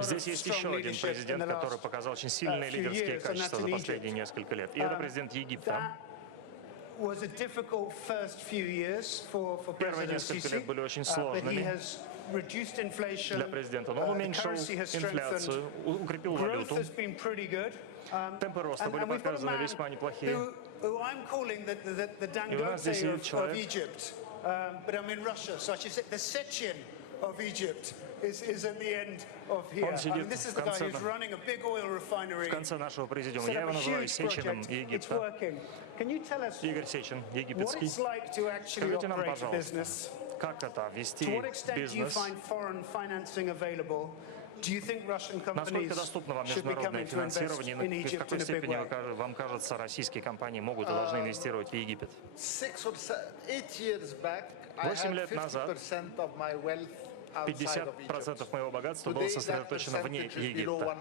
здесь есть еще один президент, который показал очень сильные лидерские качества за последние несколько лет. И это президент Египта. Первые несколько лет были очень сложными для президента, но он уменьшил инфляцию, укрепил валюту. Темпы роста были показаны весьма неплохие. И у нас здесь есть человек, but I'm in Russia, so I should say the Sechin of Egypt is at the end of here. Он сидит This is в the guy конце, who's running a big oil refinery. в конце нашего президиума. Set Я up его a называю huge Сечиным project. It's Египта. working. Can you tell us Игорь Сечин, what египетский. it's like to actually Скажите нам, operate a пожалуйста, business? как это, To вести what extent do you бизнес? find foreign financing available? Do you think Russian Насколько companies доступно вам should be международное coming to invest финансирование, in и в Egypt какой in a big степени way? вам кажется, российские компании могут и должны инвестировать в Египет? 8 лет назад 50% моего богатства было сосредоточено вне Египта.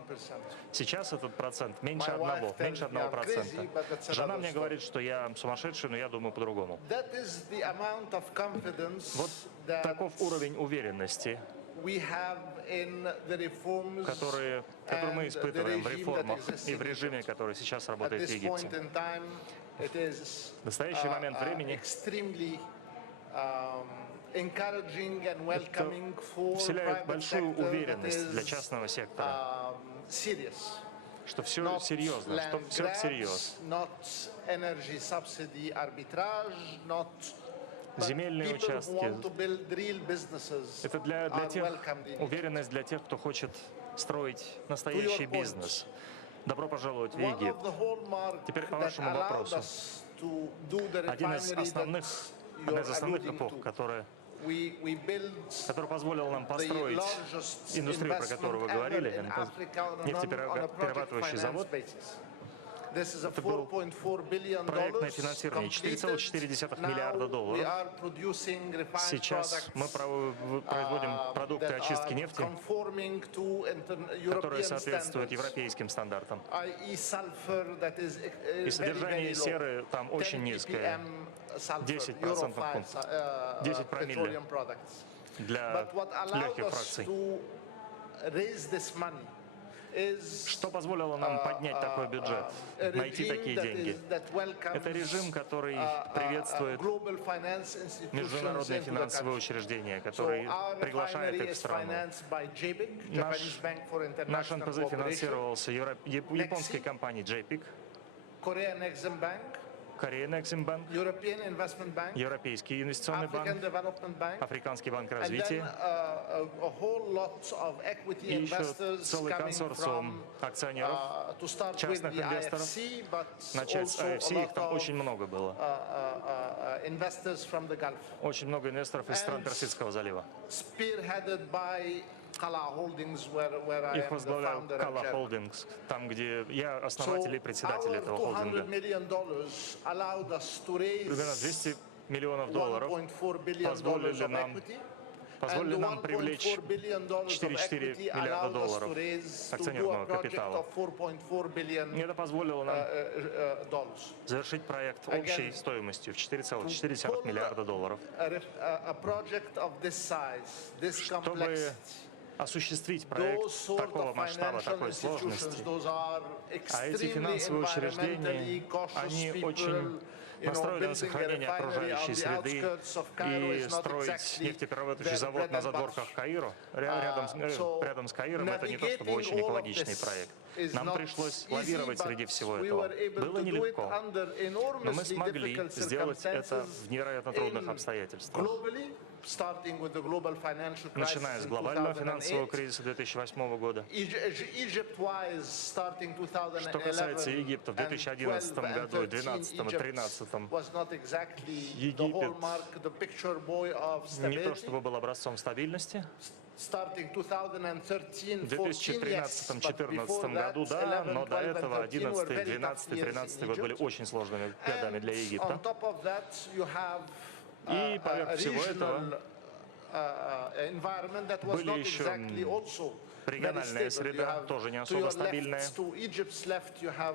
Сейчас этот процент меньше 1%. Жена мне говорит, что я сумасшедший, но я думаю по-другому. Вот таков уровень уверенности, который мы испытываем в реформах и в режиме, который сейчас работает в Египте. В настоящий момент времени это вселяет большую уверенность для частного сектора, что все серьезно, что все всерьез. Земельные участки — это для тех, уверенность для тех, кто хочет строить настоящий бизнес. Добро пожаловать в Египет. Теперь по вашему вопросу. Одна из основных эпох, которая позволила нам построить индустрию, про которую вы говорили, нефтеперерабатывающий завод. Это был проектное финансирование, $4,4 миллиарда. Сейчас мы производим продукты очистки нефти, которые соответствуют европейским стандартам. И содержание серы там очень низкое, 10% пунктов, 10 промилле для легких фракций. Что позволило нам поднять такой бюджет, найти такие деньги? Это режим, который приветствует международные финансовые учреждения, который приглашает их в страну. Наш НПЗ финансировался японской компанией JPIC, Korean Exim Bank, Европейский инвестиционный банк, Африканский банк развития и еще целый консорциум акционеров, частных инвесторов. Начать с IFC, их там очень много было. Очень много инвесторов из стран Персидского залива. Их возглавлял Kala Holdings, там, где я основатель и председатель этого холдинга. Примерно $200 миллионов позволили нам привлечь $4,4 миллиарда акционерного капитала. И это позволило нам завершить проект общей стоимостью в $4,4 миллиарда. Чтобы осуществить проект такого масштаба, такой сложности. А эти финансовые учреждения, они очень настроены на сохранение окружающей среды, и строить нефтеперерабатывающий завод на задворках Каира, рядом с Каиром, это не то чтобы очень экологичный проект. Нам пришлось лавировать среди всего этого. Было нелегко, но мы смогли сделать это в невероятно трудных обстоятельствах. Начиная с глобального финансового кризиса 2008 года. Что касается Египта, в 2011 году, 2012 и 2013 Египет не то чтобы был образцом стабильности. В 2013-2014 году, да, но до этого 2011, 2012, 2013 год были очень сложными годами для Египта. И поверх всего этого были еще региональная среда, тоже не особо стабильная.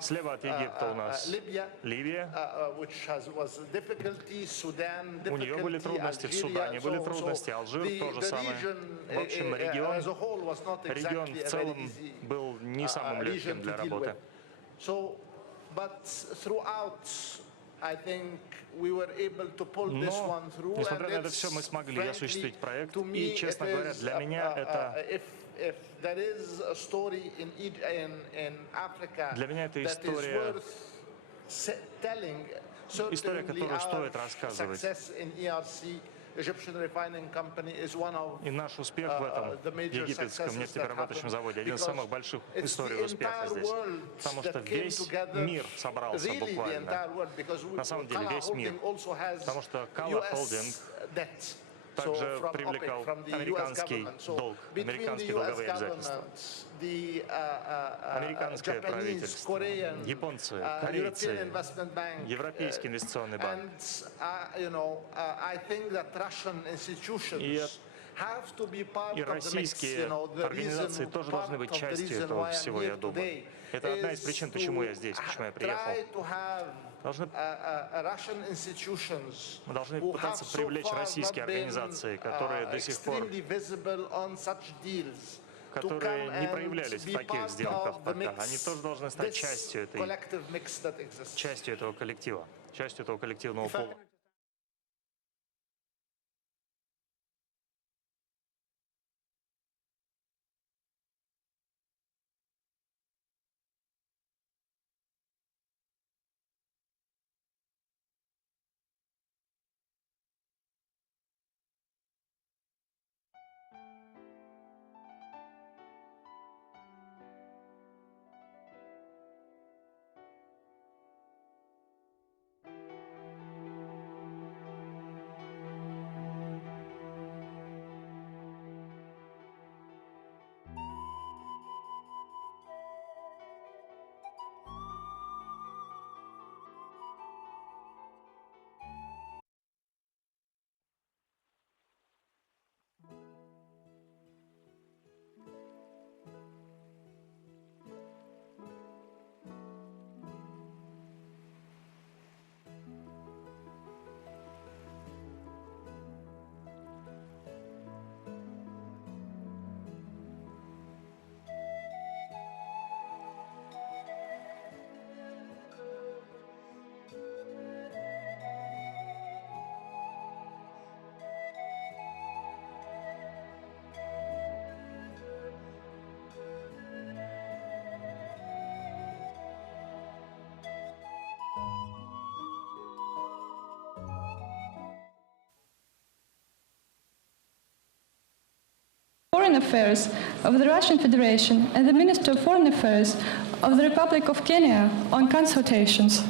Слева от Египта у нас Ливия. У нее были трудности, в Судане были трудности, Алжир то же самое. В общем, регион в целом был не самым легким для работы. Но, несмотря на это все, мы смогли осуществить проект. И, честно говоря, для меня это история, история, которую стоит рассказывать. И наш успех в этом египетском нефтеперерабатывающем заводе один из самых больших историй успеха здесь. Потому что весь мир собрался буквально. На самом деле весь мир. Потому что Kala Holding также привлекал американский долг, американские долговые обязательства. Американское правительство, японцы, корейцы, Европейский инвестиционный банк. И российские организации тоже должны быть частью этого всего, я думаю. Это одна из причин, почему я здесь, почему я приехал. Мы должны пытаться привлечь российские организации, которые до сих пор, которые не проявлялись в таких сделках пока. Они тоже должны стать частью этого коллектива, частью этого коллективного пола. Foreign Affairs of the Russian Federation and the Minister of Foreign Affairs of the Republic of Kenya on consultations.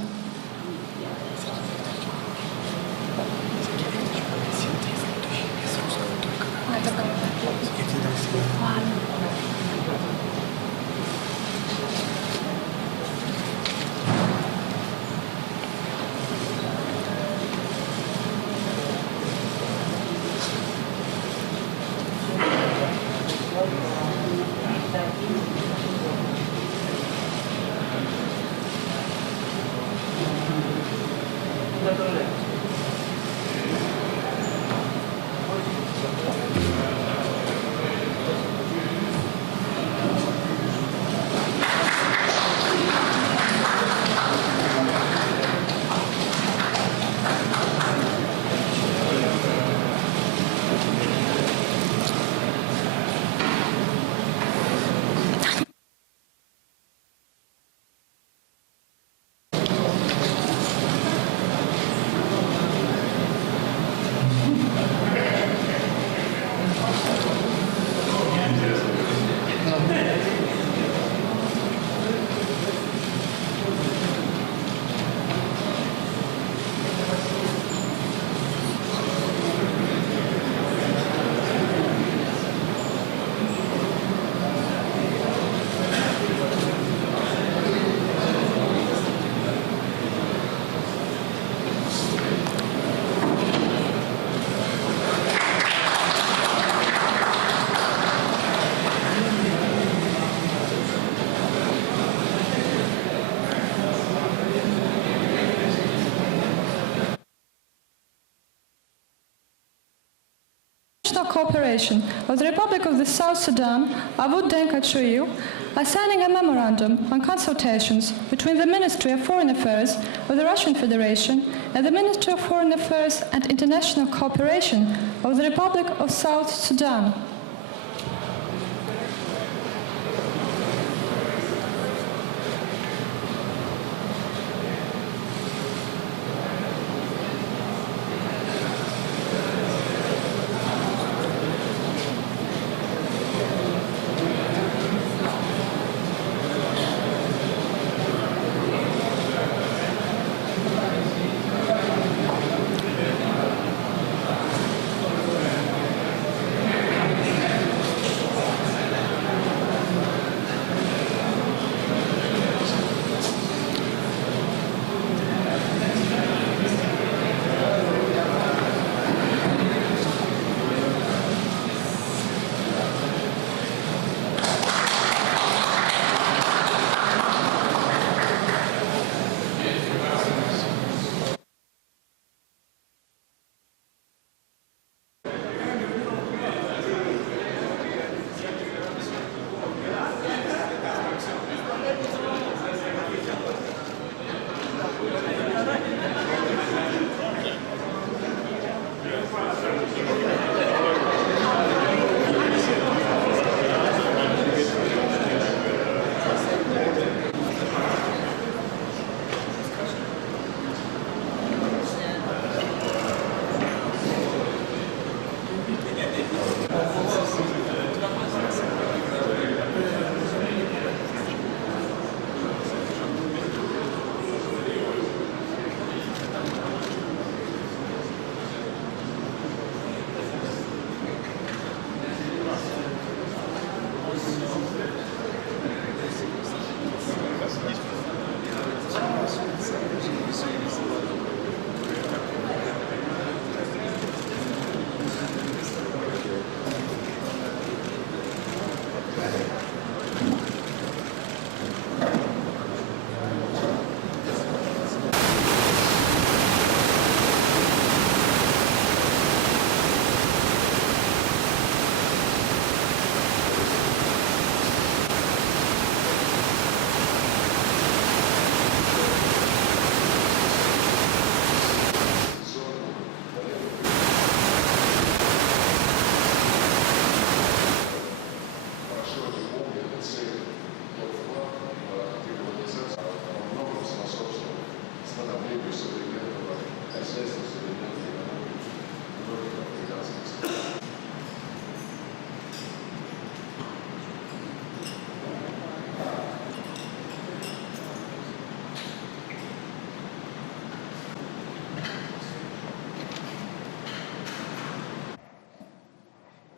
Cooperation of the Republic of the South Sudan, Abu Denka Chuyu, are signing a memorandum on consultations between the Ministry of Foreign Affairs of the Russian Federation and the Ministry of Foreign Affairs and International Cooperation of the Republic of South Sudan.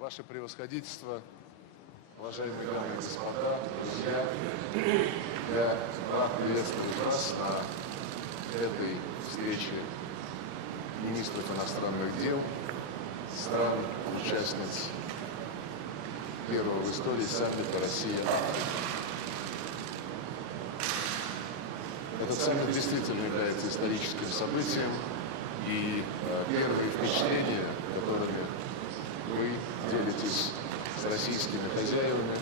Ваше превосходительство, уважаемые дамы и господа, друзья, я рад приветствовать вас на этой встрече министров иностранных дел стран-участниц первого в истории саммита Россия-Африка. Этот саммит действительно является историческим событием, и первые впечатления, которыми вы делитесь с российскими хозяевами,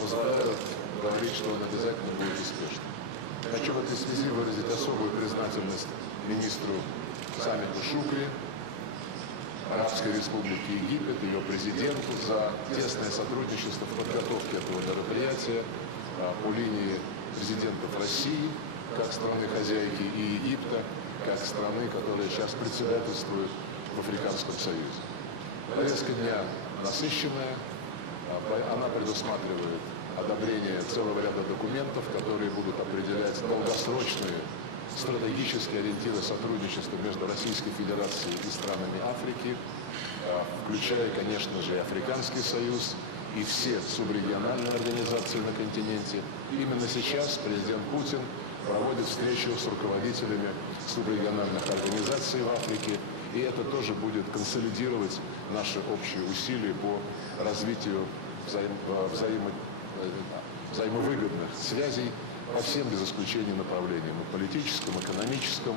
позволяют говорить, что он обязательно будет успешным. Хочу в этой связи выразить особую признательность министру саммита Шукри, Арабской Республики Египет, ее президенту за тесное сотрудничество в подготовке этого мероприятия по линии президентов России, как страны-хозяйки, и Египта, как страны, которая сейчас председательствует в Африканском Союзе. Повестка дня насыщенная, она предусматривает одобрение целого ряда документов, которые будут определять долгосрочные стратегические ориентиры сотрудничества между Российской Федерацией и странами Африки, включая, конечно же, и Африканский Союз, и все субрегиональные организации на континенте. Именно сейчас президент Путин проводит встречу с руководителями субрегиональных организаций в Африке, и это тоже будет консолидировать наши общие усилия по развитию взаимовыгодных связей по всем без исключения направлениям: и политическом, экономическом,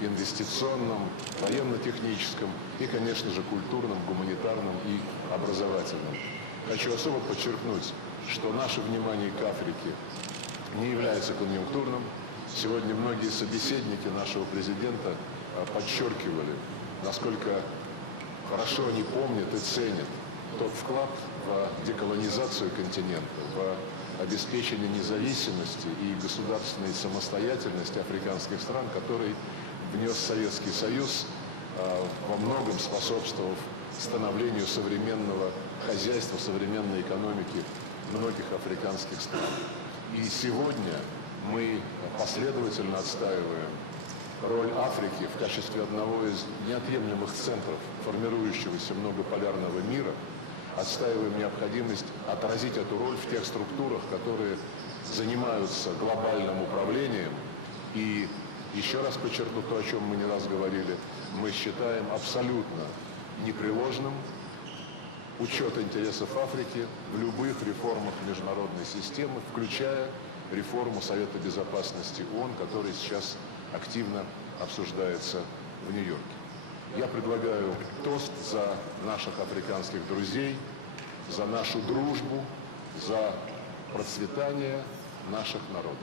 инвестиционном, военно-техническом и, конечно же, культурном, гуманитарном и образовательном. Хочу особо подчеркнуть, что наше внимание к Африке не является конъюнктурным. Сегодня многие собеседники нашего президента подчеркивали, насколько хорошо они помнят и ценят тот вклад в деколонизацию континента, в обеспечение независимости и государственной самостоятельности африканских стран, который внес Советский Союз, во многом способствовав становлению современного хозяйства, современной экономики многих африканских стран. И сегодня мы последовательно отстаиваем роль Африки в качестве одного из неотъемлемых центров формирующегося многополярного мира, отстаиваем необходимость отразить эту роль в тех структурах, которые занимаются глобальным управлением. И еще раз подчеркну то, о чем мы не раз говорили, мы считаем абсолютно непреложным учет интересов Африки в любых реформах международной системы, включая реформу Совета Безопасности ООН, которая сейчас активно обсуждается в Нью-Йорке. Я предлагаю тост за наших африканских друзей, за нашу дружбу, за процветание наших народов.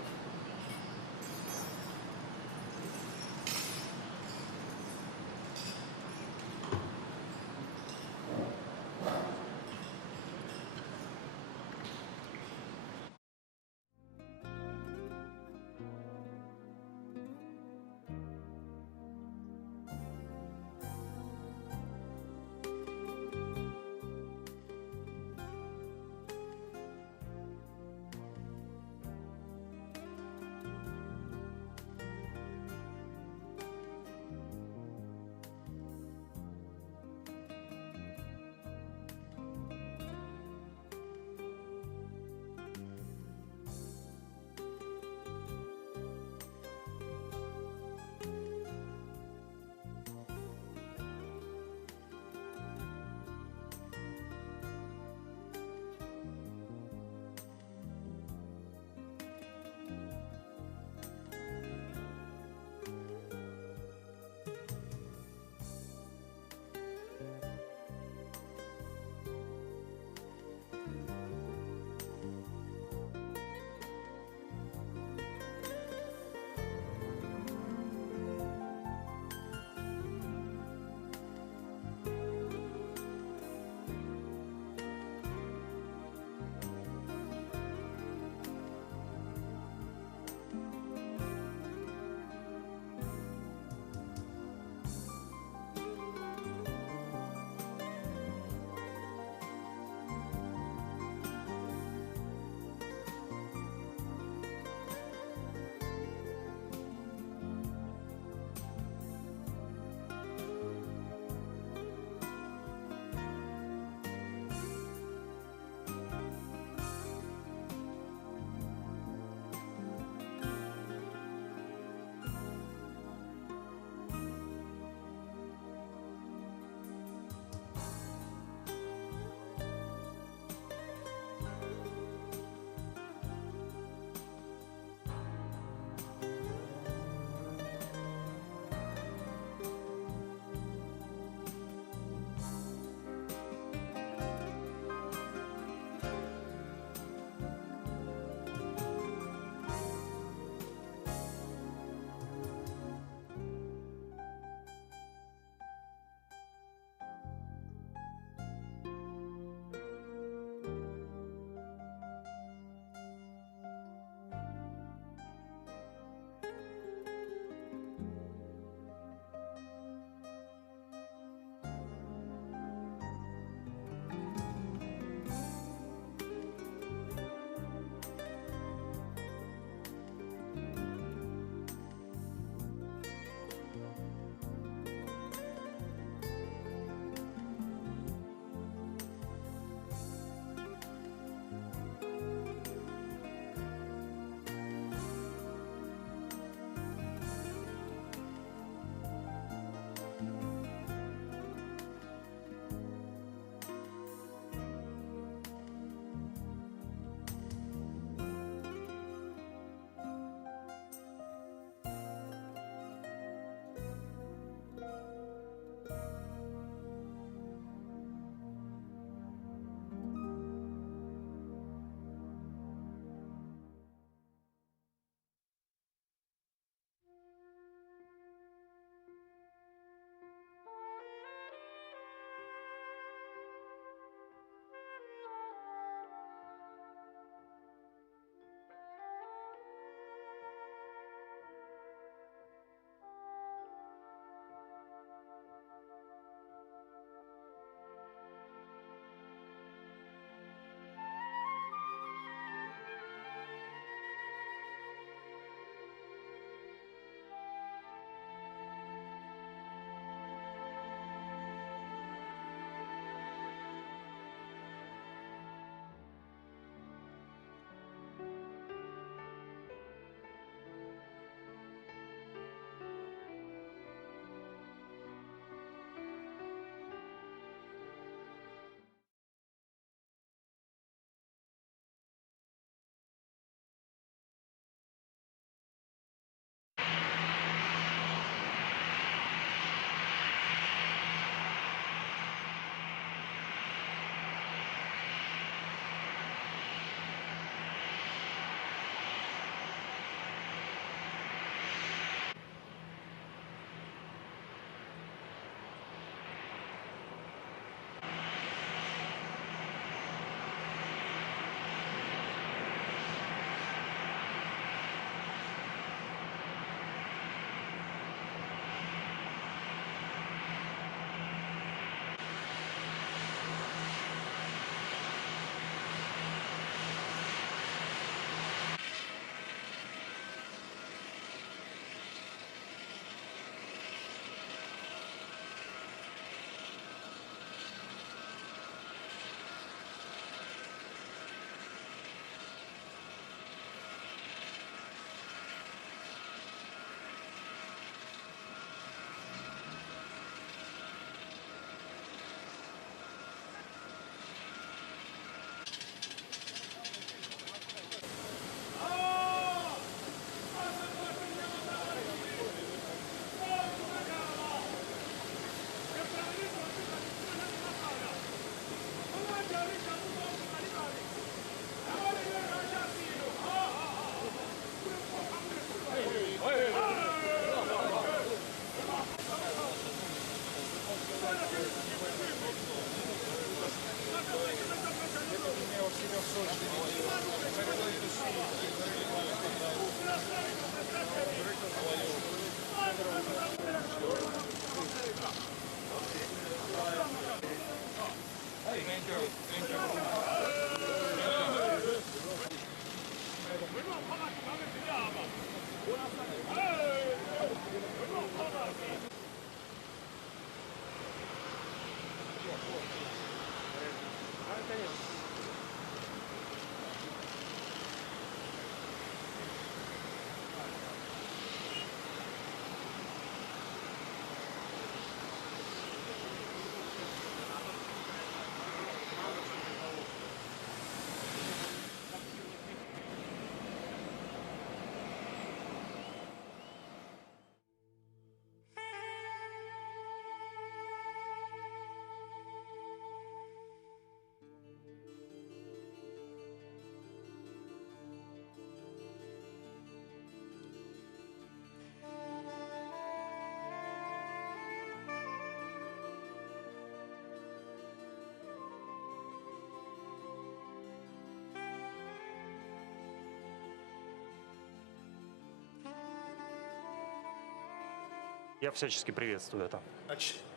Я всячески приветствую это.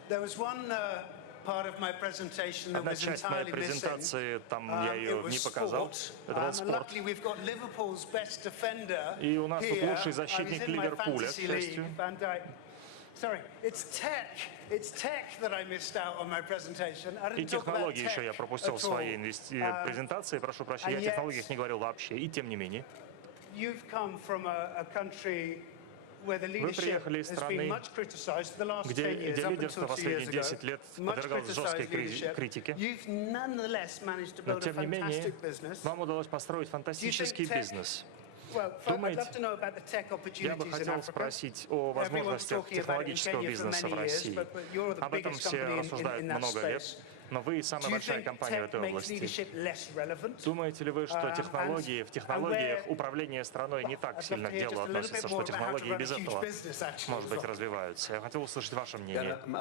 Одна часть моей презентации, там я ее не показал, это был спорт. И у нас тут лучший защитник Ливерпуля, к счастью. И технологии еще я пропустил в своей презентации, прошу прощения, о технологиях не говорил вообще, и тем не менее. Вы приехали из страны, где лидерство последние 10 лет подвергалось жесткой критике, но тем не менее вам удалось построить фантастический бизнес. Думаете, я бы хотел спросить о возможностях технологического бизнеса в России. Об этом все рассуждают много лет. Но вы самая большая компания в этой области. Думаете ли вы, что технологии, в технологиях управление страной не так сильно к делу относятся, что технологии без этого, может быть, развиваются? Я хотел услышать ваше мнение. Вы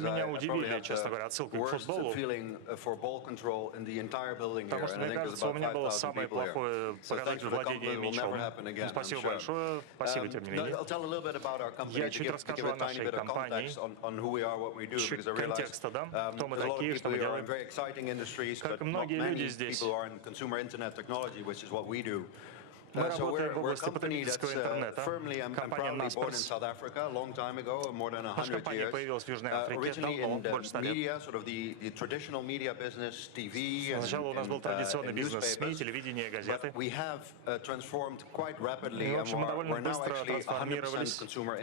меня удивили, честно говоря, отсылкой к футболу, потому что, мне кажется, у меня было самое плохое показатель владения мячом. Спасибо большое, спасибо, тем не менее. Я чуть расскажу о нашей компании. Чуть контекста, да? Кто мы такие, что мы делаем. Как и многие люди здесь, мы работаем в области потребительского интернета. Компания Naspers. Наша компания появилась в Южной Африке давно, больше 100 лет. Сначала у нас был традиционный бизнес СМИ, телевидение, газеты. И, в общем, мы довольно быстро трансформировались.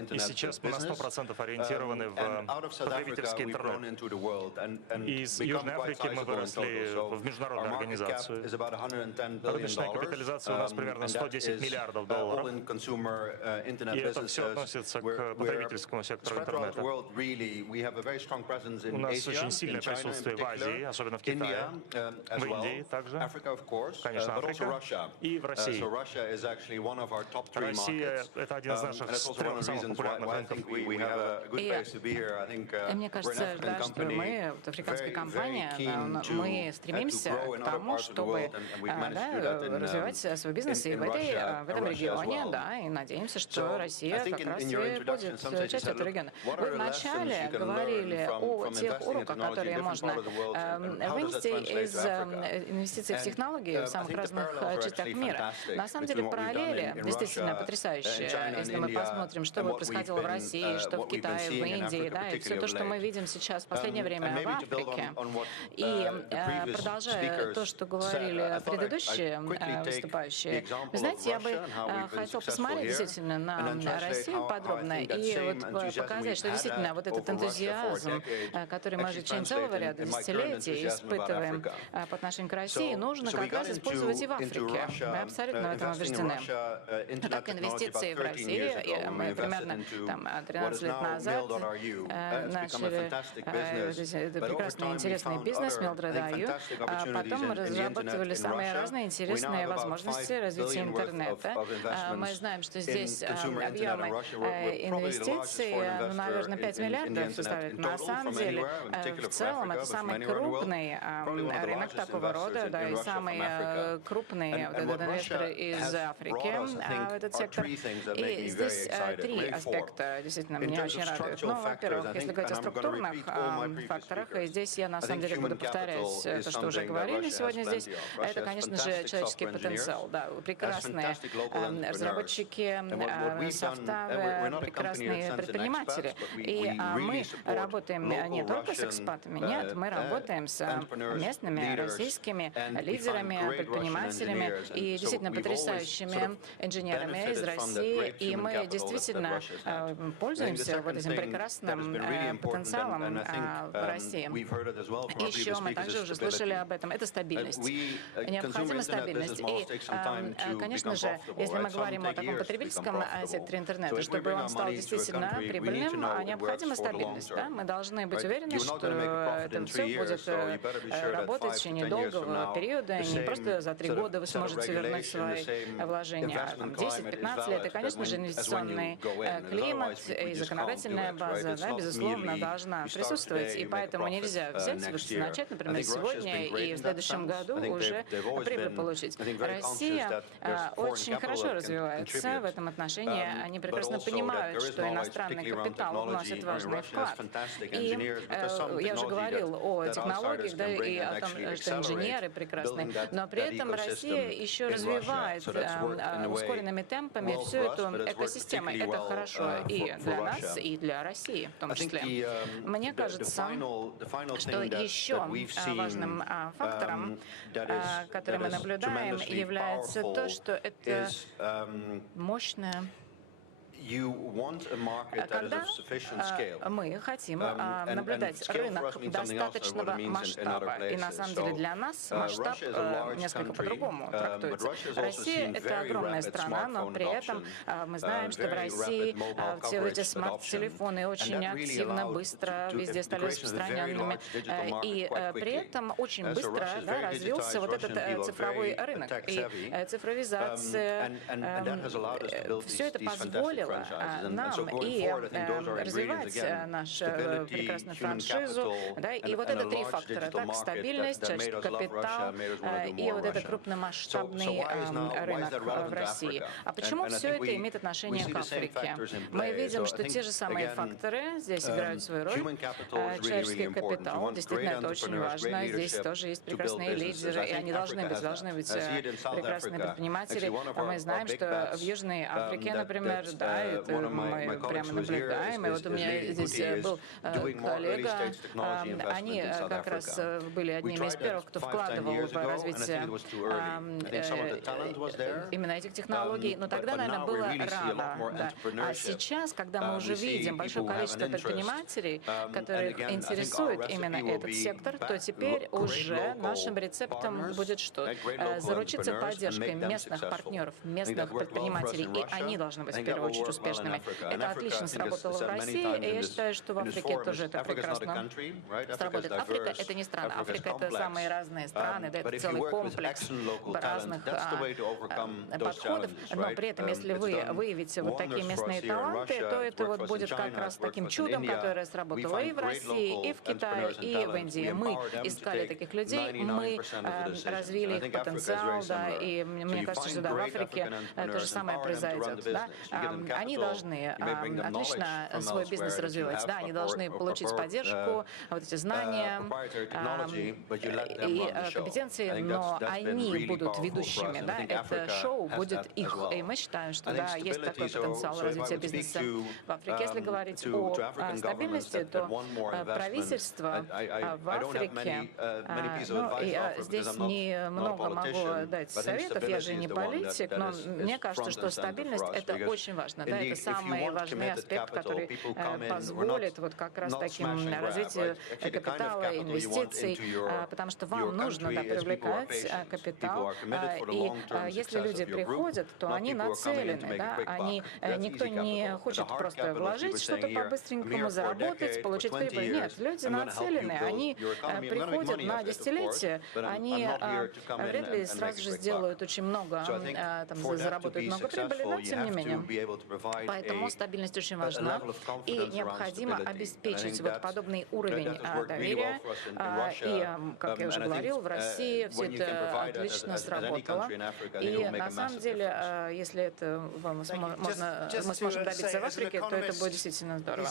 И сейчас мы на 100% ориентированы в потребительский интернет. Из Южной Африки мы выросли в международную организацию. Рыночная капитализация у нас примерно 110 миллиардов долларов. И это все относится к потребительскому сектору интернета. У нас очень сильное присутствие в Азии, особенно в Китае, в Индии также, конечно, Африка и в России. Россия — это один из наших 3 самых популярных рынков. И мне кажется, да, что мы, вот, африканская компания, мы стремимся к тому, чтобы развивать свой бизнес и в этом регионе, да, и надеемся, что Россия как раз и будет частью этого региона. Вы вначале говорили о тех уроках, которые можно вынести из инвестиций в технологии в самых разных частях мира. На самом деле параллели действительно потрясающие. Если мы посмотрим, что происходило в России, что в Китае, в Индии, да, и все то, что мы видим сейчас в последнее время в Африке. И продолжая то, что говорили предыдущие выступающие, вы знаете, я бы хотел посмотреть действительно на Россию подробно и вот показать, что действительно вот этот энтузиазм, который мы уже в течение целого ряда десятилетий испытываем по отношению к России, нужно как раз использовать и в Африке. Мы абсолютно в этом убеждены. Так, инвестиции в России, мы примерно там 13 лет назад начали прекрасный интересный бизнес Mildred.io, а потом мы разрабатывали самые разные интересные возможности развития интернета. Мы знаем, что здесь объемы инвестиций, наверное, 5 миллиардов составляют. На самом деле, в целом, это самый крупный рынок такого рода, да, и самый крупный инвестор из Африки в этот сектор. И здесь три аспекта действительно меня очень радуют. Ну, во-первых, если говорить о структурных факторах, и здесь я на самом деле буду повторять то, что уже говорили сегодня здесь, это, конечно же, человеческий потенциал. Да, прекрасные разработчики софта, прекрасные предприниматель. И мы работаем не только с экспатами, нет, мы работаем с местными российскими лидерами, предпринимателями и действительно потрясающими инженерами из России. И мы действительно пользуемся вот этим прекрасным потенциалом в России. И еще мы также уже слышали об этом. Это стабильность. Необходима стабильность. И, конечно же, если мы говорим о таком потребительском секторе интернета, чтобы он стал действительно прибыльным, необходима стабильность. Да? Мы должны быть уверены, что это все будет работать в течение долгого периода, не просто за 3 года вы сможете вернуть свои вложения, а 10-15 лет. И, конечно же, инвестиционный климат и законодательная база, да, безусловно, должна присутствовать. И поэтому нельзя взять, начать, например, сегодня и в следующем году уже прибыль получить. Россия очень хорошо развивается в этом отношении. Они прекрасно понимают, что иностранный капитал вносит важный вклад. И я уже говорил о технологиях, да, и о том, что инженеры прекрасны. Но при этом Россия еще развивает ускоренными темпами всю эту экосистему. Это хорошо и для нас, и для России в том числе. Мне кажется, что еще важным фактором, который мы наблюдаем, является то, что это мощная. Когда мы хотим наблюдать рынок достаточного масштаба, и на самом деле для нас масштаб несколько по-другому трактуется. Россия — это огромная страна, но при этом мы знаем, что в России все эти смарт-телефоны очень активно, быстро везде стали распространенными, и при этом очень быстро развился вот этот цифровой рынок. И цифровизация, все это позволило нам и развивать нашу прекрасную франшизу. Да, и вот это 3 фактора. Так, стабильность, человеческий капитал и вот это крупномасштабный рынок в России. А почему все это имеет отношение к Африке? Мы видим, что те же самые факторы здесь играют свою роль. Человеческий капитал, действительно, это очень важно. Здесь тоже есть прекрасные лидеры, и они должны быть прекрасные предприниматели. Мы знаем, что в Южной Африке, например, да, это мы прямо наблюдаем. И вот у меня здесь был коллега, они как раз были одними из первых, кто вкладывал в развитие именно этих технологий. Но тогда, наверное, было рано. Да. А сейчас, когда мы уже видим большое количество предпринимателей, которых интересует именно этот сектор, то теперь уже нашим рецептом будет что? Заручиться поддержкой местных партнеров, местных предпринимателей, и они должны быть в первую очередь успешными. Это отлично сработало в России, и я считаю, что в Африке тоже это прекрасно сработает. Африка — это не страна. Африка — это самые разные страны, да, это целый комплекс разных подходов. Но при этом, если вы выявите вот такие местные таланты, то это вот будет как раз таким чудом, которое сработало и в России, и в Китае, и в Индии. Мы искали таких людей, мы развили их потенциал, да, и мне кажется, что да, в Африке то же самое произойдет. Да. Они должны отлично свой бизнес развивать, да, они должны получить поддержку, вот эти знания и компетенции, но они будут ведущими, да, это шоу будет их. И мы считаем, что да, есть такой потенциал развития бизнеса в Африке. Если говорить о стабильности, то правительство в Африке, ну, я здесь немного могу дать советов, я же не политик, но мне кажется, что стабильность — это очень важно. да, это самый важный аспект, который позволит вот как раз таким развитию капитала, инвестиций, потому что вам нужно, да, привлекать капитал, и если люди приходят, то они нацелены, да, никто не хочет просто вложить что-то по-быстренькому, заработать, получить прибыль. Нет, люди нацелены, они приходят на десятилетия, они вряд ли сразу же сделают очень много, там, заработают много прибыли, но тем не менее. Поэтому стабильность очень важна, и необходимо обеспечить вот подобный уровень доверия. И, как я уже говорил, в России все это отлично сработало. И на самом деле, если это мы сможем добиться в Африке, то это будет действительно здорово.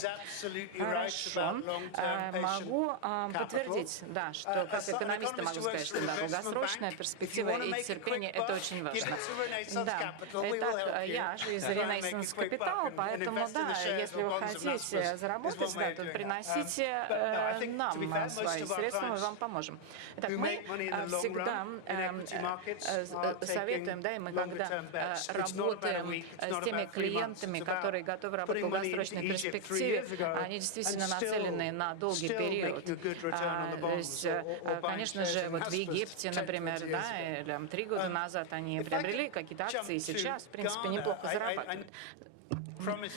Хорошо. Могу подтвердить, да, что как экономист могу сказать, что да, долгосрочная перспектива и терпение — это очень важно. Да. Итак, я же из Renaissance Capital, поэтому, да, если вы хотите заработать, да, то приносите нам свои средства, мы вам поможем. Итак, мы всегда советуем, да, и мы когда работаем с теми клиентами, которые готовы работать в долгосрочной перспективе, они действительно нацелены на долгий период. То есть, конечно же, вот в Египте, например, да, или 3 года назад они приобрели какие-то акции, и сейчас, в принципе, неплохо зарабатывают.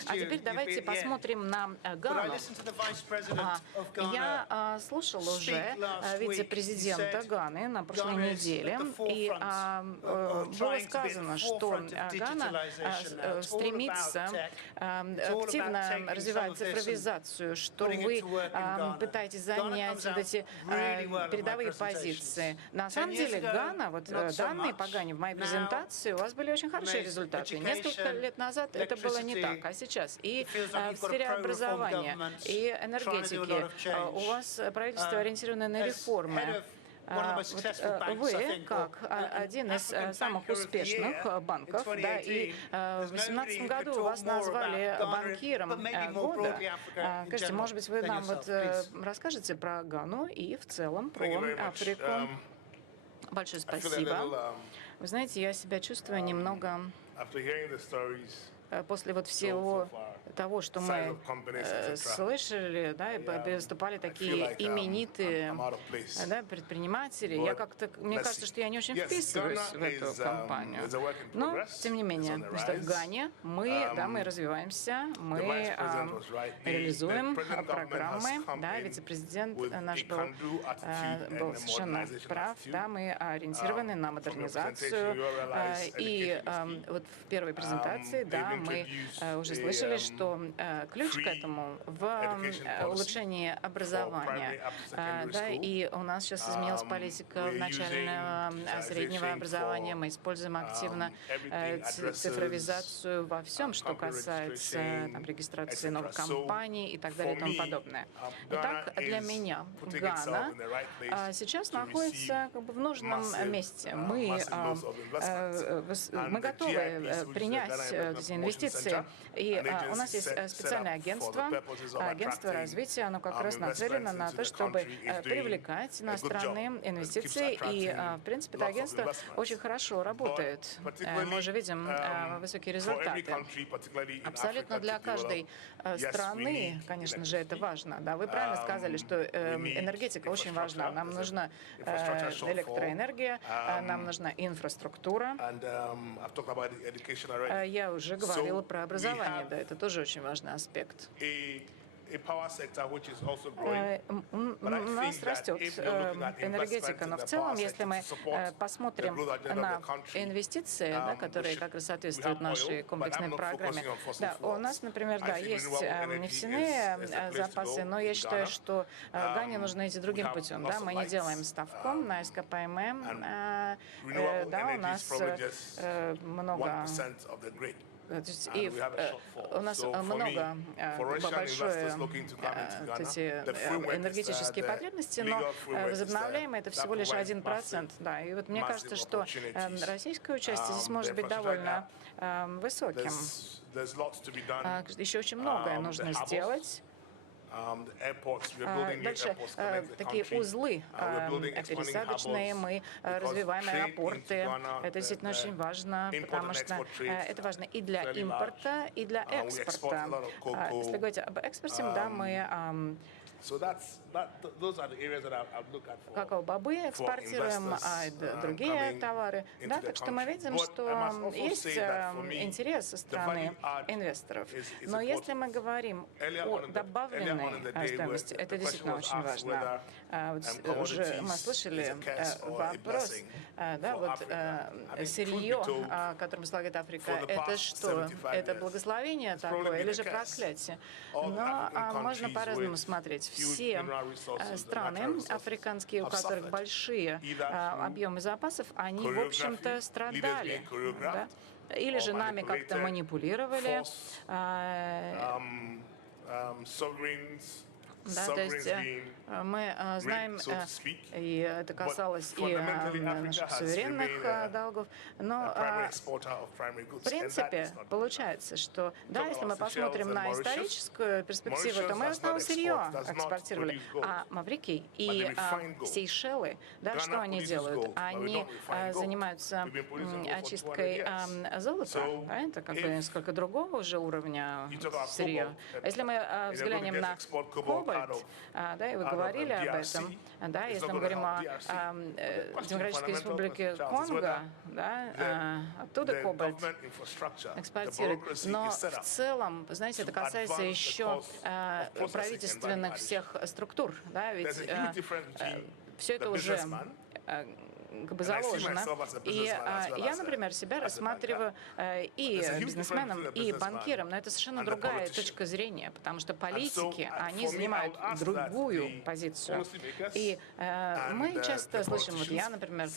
А теперь давайте посмотрим на Гану. Я слушал уже вице-президента Ганы на прошлой неделе, и было сказано, что Гана стремится активно развивать цифровизацию, что вы пытаетесь занять вот эти передовые позиции. На самом деле Гана, вот данные по Гане в моей презентации, у вас были очень хорошие результаты. Несколько лет назад это было не так. А сейчас и в сфере образования, и энергетики у вас правительство ориентировано на реформы. Вы, как один из самых успешных банков, да, и в 2018 году вас назвали банкиром года. Скажите, может быть, вы нам вот расскажете про Гану и в целом про Африку? Большое спасибо. Вы знаете, я себя чувствую немного... После вот всего того, что мы слышали, да, и выступали такие именитые, да, предприниматели, я как-то, мне кажется, что я не очень вписываюсь в эту компанию. Но, тем не менее, в Гане мы, да, мы развиваемся, мы реализуем программы, да, вице-президент наш был совершенно прав, да, мы ориентированы на модернизацию, и вот в первой презентации, да, мы уже слышали, что ключ к этому в улучшении образования. Да, и у нас сейчас изменилась политика начального, среднего образования. Мы используем активно цифровизацию во всем, что касается там, регистрации новых компаний и так далее и тому подобное. Итак, для меня Гана сейчас находится как бы в нужном месте. Мы готовы принять эти инвестиции. И у нас есть специальное агентство развития, оно как раз нацелено на то, чтобы привлекать иностранные инвестиции. И, в принципе, это агентство очень хорошо работает. Мы уже видим высокие результаты. Абсолютно для каждой страны, конечно же, это важно. Да, вы правильно сказали, что энергетика очень важна. Нам нужна электроэнергия, нам нужна инфраструктура. Я уже говорила про образование, да, это тоже очень важный аспект. У нас растет энергетика, но в целом, если мы посмотрим на инвестиции, да, которые как раз соответствуют нашей комплексной программе, да, у нас, например, да, есть нефтяные запасы, но я считаю, что Гане нужно идти другим путем. Да, мы не делаем ставку на СКПМ, да, у нас много... И у нас много, большое энергетические потребности, но возобновляемое это всего лишь 1%. Да, и вот мне кажется, что российское участие здесь может быть довольно высоким. Еще очень многое нужно сделать. Дальше такие узлы пересадочные, мы развиваем аэропорты. Это действительно очень важно, потому что это важно и для импорта, и для экспорта. Если говорить об экспорте, да, мы какао-бобы экспортируем, другие товары. Да, так что мы видим, что есть интерес со стороны инвесторов. Но если мы говорим о добавленной стоимости, это действительно очень важно. Вот уже мы слышали вопрос, да, вот сырье, которым слагает Африка, это что? Это благословение такое или же проклятие? Но можно по-разному смотреть. Все страны африканские, у которых большие объемы запасов, они, в общем-то, страдали. Да? Или же нами как-то манипулировали. Да, то есть мы знаем, и это касалось и наших суверенных долгов, но в принципе получается, что, да, если мы посмотрим на историческую перспективу, то мы в основном сырье экспортировали, а Маврикий и Сейшелы, да, что они делают? Они занимаются очисткой золота, да, это как бы несколько другого уже уровня сырья. Если мы взглянем на кобальт, да, и вы говорили об этом, да, если мы говорим о Демократической Республике Конго, да, оттуда кобальт экспортирует. Но в целом, знаете, это касается еще правительственных всех структур, да, ведь все это уже как бы заложено. И я, например, себя рассматриваю и бизнесменом, и банкиром, но это совершенно другая точка зрения, потому что политики, они занимают другую позицию. И мы часто слышим, вот я, например,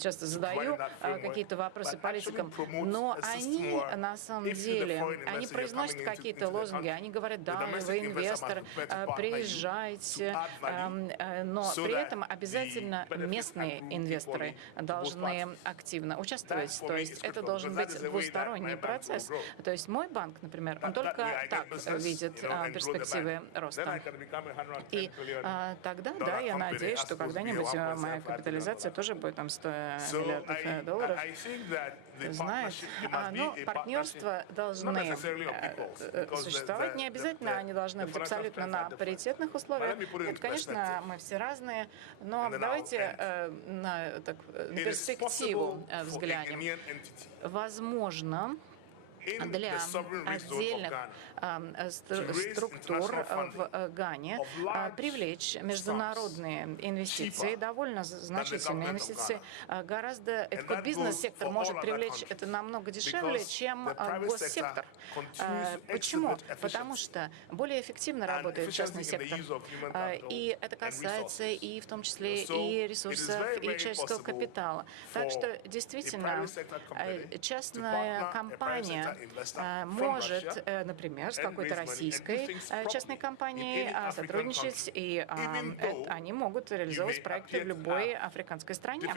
часто задаю какие-то вопросы политикам, но они на самом деле, они произносят какие-то лозунги, они говорят, да, вы инвестор, приезжайте, но при этом обязательно местные инвесторы должны активно участвовать. То есть это должен быть двусторонний процесс. То есть мой банк, например, он только так видит перспективы роста. И тогда, да, я надеюсь, что когда-нибудь моя капитализация тоже будет там 100 миллиардов долларов. Знаешь, но партнерства должны существовать. Не обязательно они должны быть абсолютно на паритетных условиях. Это, конечно, мы все разные, но давайте на перспективу взглянем. Возможно, для отдельных структур в Гане привлечь международные инвестиции, довольно значительные инвестиции, гораздо, этот бизнес-сектор может привлечь это намного дешевле, чем госсектор. Почему? Потому что более эффективно работает частный сектор. И это касается и в том числе и ресурсов, и человеческого капитала. Так что действительно частная компания может, например, с какой-то российской частной компанией сотрудничать, и они могут реализовывать проекты в любой африканской стране.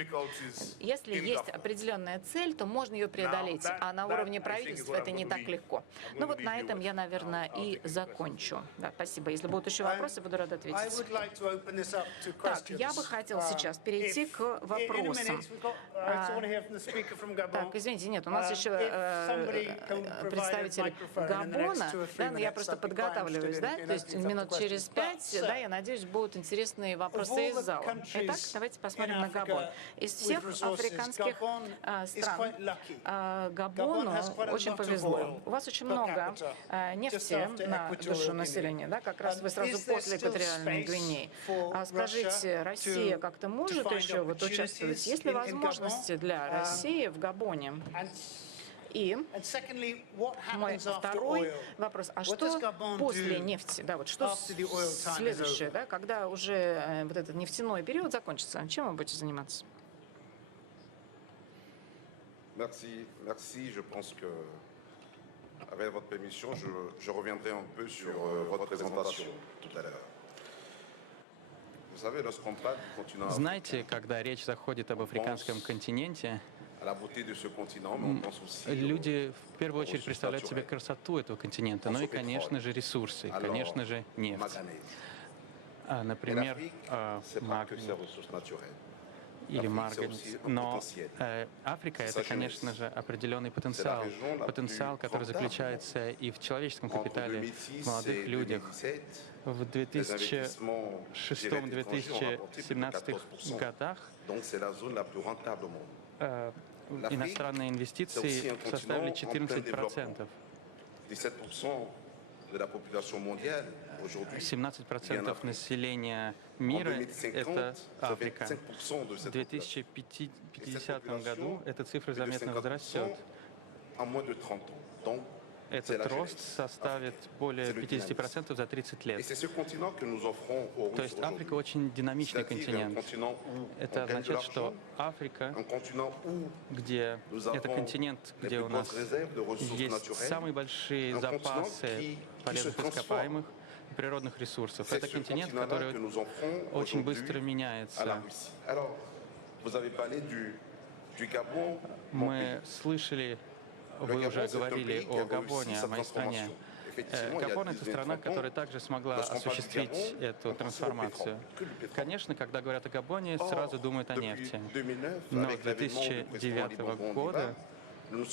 Если есть определенная цель, то можно ее преодолеть, а на уровне правительства это не так легко. Ну вот на этом я, наверное, и закончу. Да, спасибо. Если будут еще вопросы, буду рада ответить. Так, я бы хотела сейчас перейти к вопросам. Так, извините, нет, у нас еще представитель Габона, да, но я просто подготавливаюсь, да, то есть минут через 5, да, я надеюсь, будут интересные вопросы из зала. Итак, давайте посмотрим на Габон. Из всех африканских стран Габону очень повезло. У вас очень много нефти на душу населения, да, как раз вы сразу после экваториальной Гвинеи. А скажите, Россия как-то может еще вот участвовать? Есть ли возможности для России в Габоне? И мой второй вопрос, а что после нефти? Да, вот что следующее, да, когда уже вот этот нефтяной период закончится? Чем вы будете заниматься? Merci. Je pense que, avec votre permission, je reviendrai un peu sur votre présentation tout à l'heure. Знаете, когда речь заходит об африканском континенте, Люди в первую очередь представляют себе красоту этого континента, но и, конечно же, ресурсы, конечно же, нефть. Например, магний или марганец. Но Африка — это, конечно же, определенный потенциал. Потенциал, который заключается и в человеческом капитале, в молодых людях. В 2006-2017 годах иностранные инвестиции составили 14%. 17% населения мира — это Африка. В 2050 году эта цифра заметно возрастет. Этот рост составит более 50% за 30 лет. То есть Африка очень динамичный континент. Это означает, что Африка, где это континент, где у нас есть самые большие запасы полезных ископаемых, природных ресурсов. Это континент, который очень быстро меняется. Мы слышали, вы уже говорили о Габоне, о моей стране. Габон — это страна, которая также смогла осуществить эту трансформацию. Конечно, когда говорят о Габоне, сразу думают о нефти. Но с 2009 года мы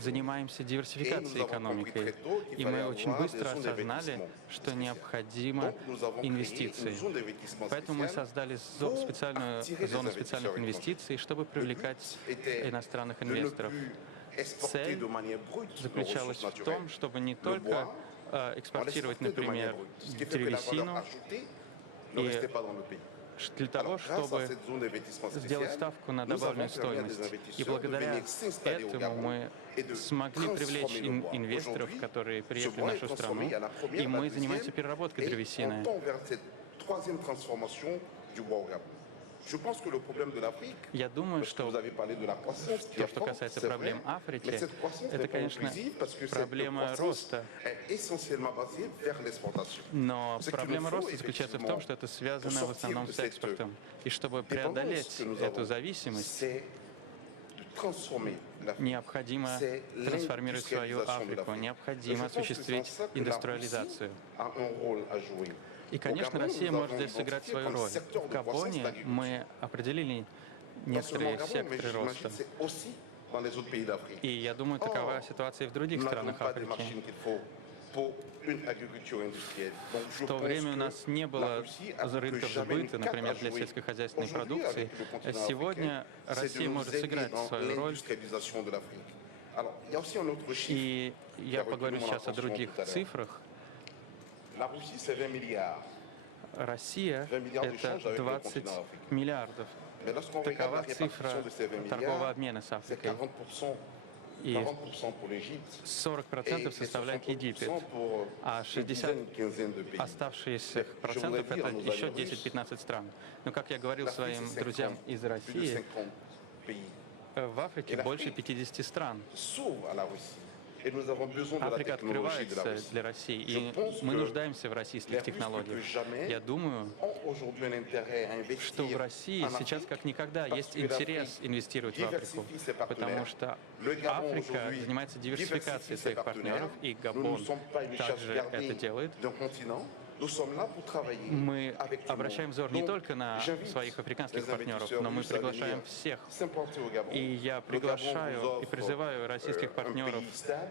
занимаемся диверсификацией экономики, и мы очень быстро осознали, что необходимо инвестиции. Поэтому мы создали специальную зону специальных инвестиций, чтобы привлекать иностранных инвесторов. Цель заключалась в том, чтобы не только экспортировать, например, древесину, и для того, чтобы сделать ставку на добавленную стоимость. И благодаря этому мы смогли привлечь инвесторов, которые приехали в нашу страну, и мы занимаемся переработкой древесины. Я думаю, что то, что касается проблем Африки, это, конечно, проблема роста. Но проблема роста заключается в том, что это связано в основном с экспортом. И чтобы преодолеть эту зависимость, необходимо трансформировать свою Африку, необходимо осуществить индустриализацию. И, конечно, Россия может здесь сыграть свою роль. В Габоне мы определили некоторые секторы роста. И я думаю, такова ситуация и в других странах Африки. В то время у нас не было рынков сбыта, например, для сельскохозяйственной продукции. Сегодня Россия может сыграть свою роль. И я поговорю сейчас о других цифрах. Россия — это 20 миллиардов. Такова цифра торгового обмена с Африкой. И 40% составляет Египет, а 60 оставшиеся процентов — это еще 10-15 стран. Но, как я говорил своим друзьям из России, в Африке больше 50 стран. Африка открывается для России, и мы нуждаемся в российских технологиях. Я думаю, что в России сейчас как никогда есть интерес инвестировать в Африку, потому что Африка занимается диверсификацией своих партнеров, и Габон также это делает. Мы обращаем взор не только на своих африканских партнеров, но мы приглашаем всех. И я приглашаю и призываю российских партнеров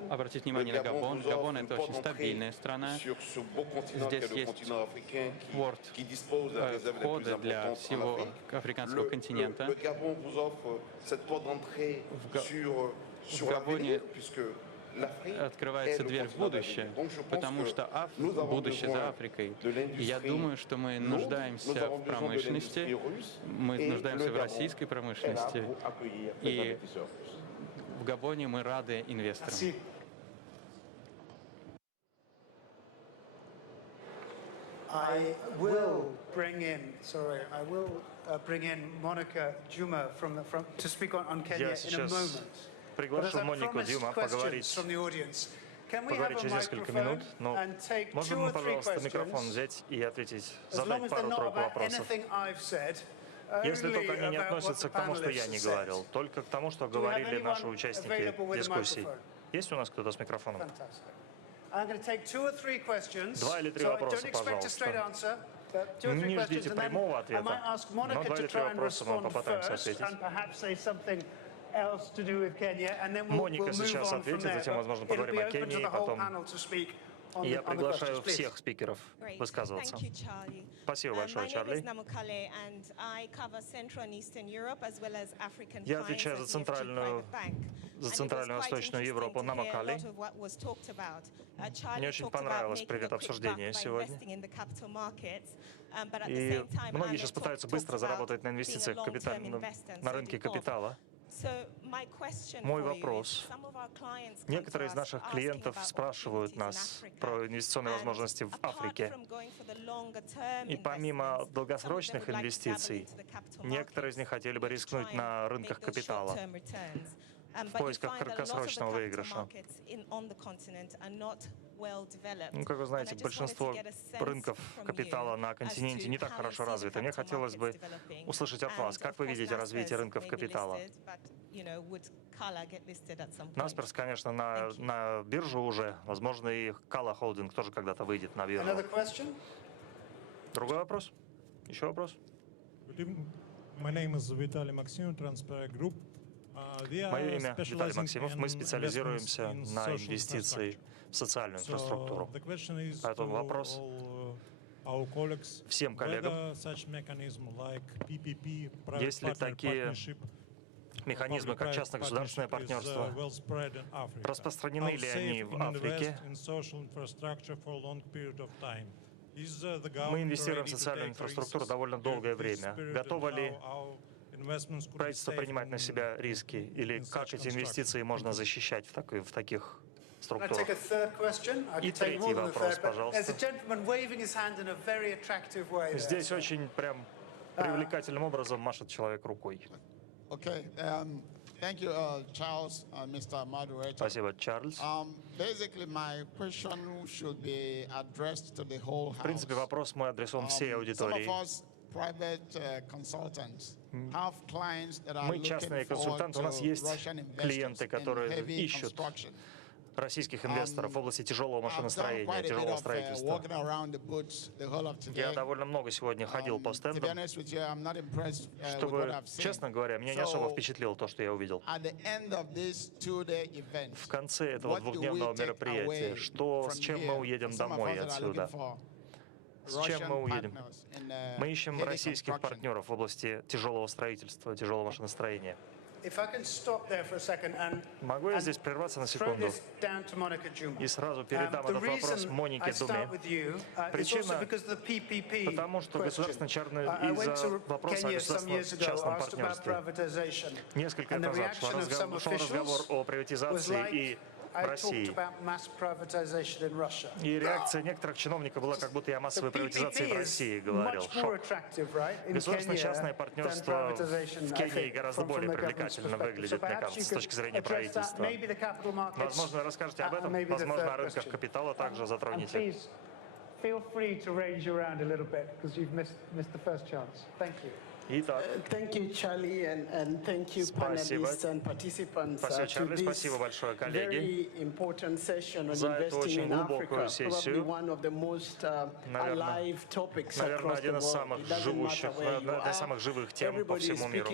обратить внимание на Габон. Габон — это очень стабильная страна. Здесь есть порт входа для всего африканского континента. В Габоне открывается дверь в будущее, потому что будущее за Африкой. И я думаю, что мы нуждаемся в промышленности, мы нуждаемся в российской промышленности, и в Габоне мы рады инвесторам. I will bring in Monica Juma to speak on Kenya in a moment. Приглашу Монику Дюма поговорить через несколько минут. Но можем мы, пожалуйста, микрофон взять и ответить, задать пару-тройку вопросов? Если только они не относятся к тому, что я не говорил, только к тому, что говорили наши участники дискуссий. Есть у нас кто-то с микрофоном? 2 или 3 вопроса, пожалуйста. Не ждите прямого ответа, но 2 или 3 вопроса мы попытаемся ответить. Моника сейчас ответит, затем, возможно, поговорим о Кении, потом я приглашаю всех спикеров высказываться. Спасибо большое, Чарли. Я отвечаю за центральную и восточную Европу на Макали. Мне очень понравилось предобсуждение сегодня. И многие сейчас пытаются быстро заработать на инвестициях на рынке капитала. Мой вопрос. Некоторые из наших клиентов спрашивают нас про инвестиционные возможности в Африке. И помимо долгосрочных инвестиций, некоторые из них хотели бы рискнуть на рынках капитала в поисках краткосрочного выигрыша. Ну, как вы знаете, большинство рынков капитала на континенте не так хорошо развиты. Мне хотелось бы услышать от вас, как вы видите развитие рынков капитала. Насперс, конечно, на биржу уже. Возможно, и Kala Holding тоже когда-то выйдет на биржу. Другой вопрос? Еще вопрос? Мое имя Виталий Максимов. Мы специализируемся на инвестиции в социальную инфраструктуру. Поэтому вопрос всем коллегам. Есть ли такие механизмы, как частно-государственное партнерство? Распространены ли они в Африке? Мы инвестируем в социальную инфраструктуру довольно долгое время. Готово ли правительство принимать на себя риски? Или как эти инвестиции можно защищать в таких структурах? И третий вопрос, пожалуйста. Здесь очень прям привлекательным образом машет человек рукой. Спасибо, Чарльз. В принципе, вопрос мой адресован всей аудитории. Мы частные консультанты, у нас есть клиенты, которые ищут российских инвесторов в области тяжелого машиностроения, тяжелого строительства. Я довольно много сегодня ходил по стендам, чтобы, честно говоря, меня не особо впечатлило то, что я увидел. В конце этого двухдневного мероприятия, с чем мы уедем домой отсюда? С чем мы уедем? Мы ищем российских партнеров в области тяжелого строительства, тяжелого машиностроения. Могу я здесь прерваться на секунду и сразу передам этот вопрос Монике Думе? Причина потому, что из-за вопроса о государственно-частном партнерстве. Несколько лет назад шел разговор о приватизации и в России. И реакция некоторых чиновников была, как будто я о массовой приватизации в России говорил. Шок. Государственно-частное партнерство в Кении гораздо более привлекательно выглядит, мне кажется, с точки зрения правительства. Возможно, расскажете об этом, возможно, о рынках капитала также затронете. Итак, спасибо, Чарли, спасибо большое, коллеги, за эту очень глубокую сессию. Наверное, один из самых живых тем по всему миру.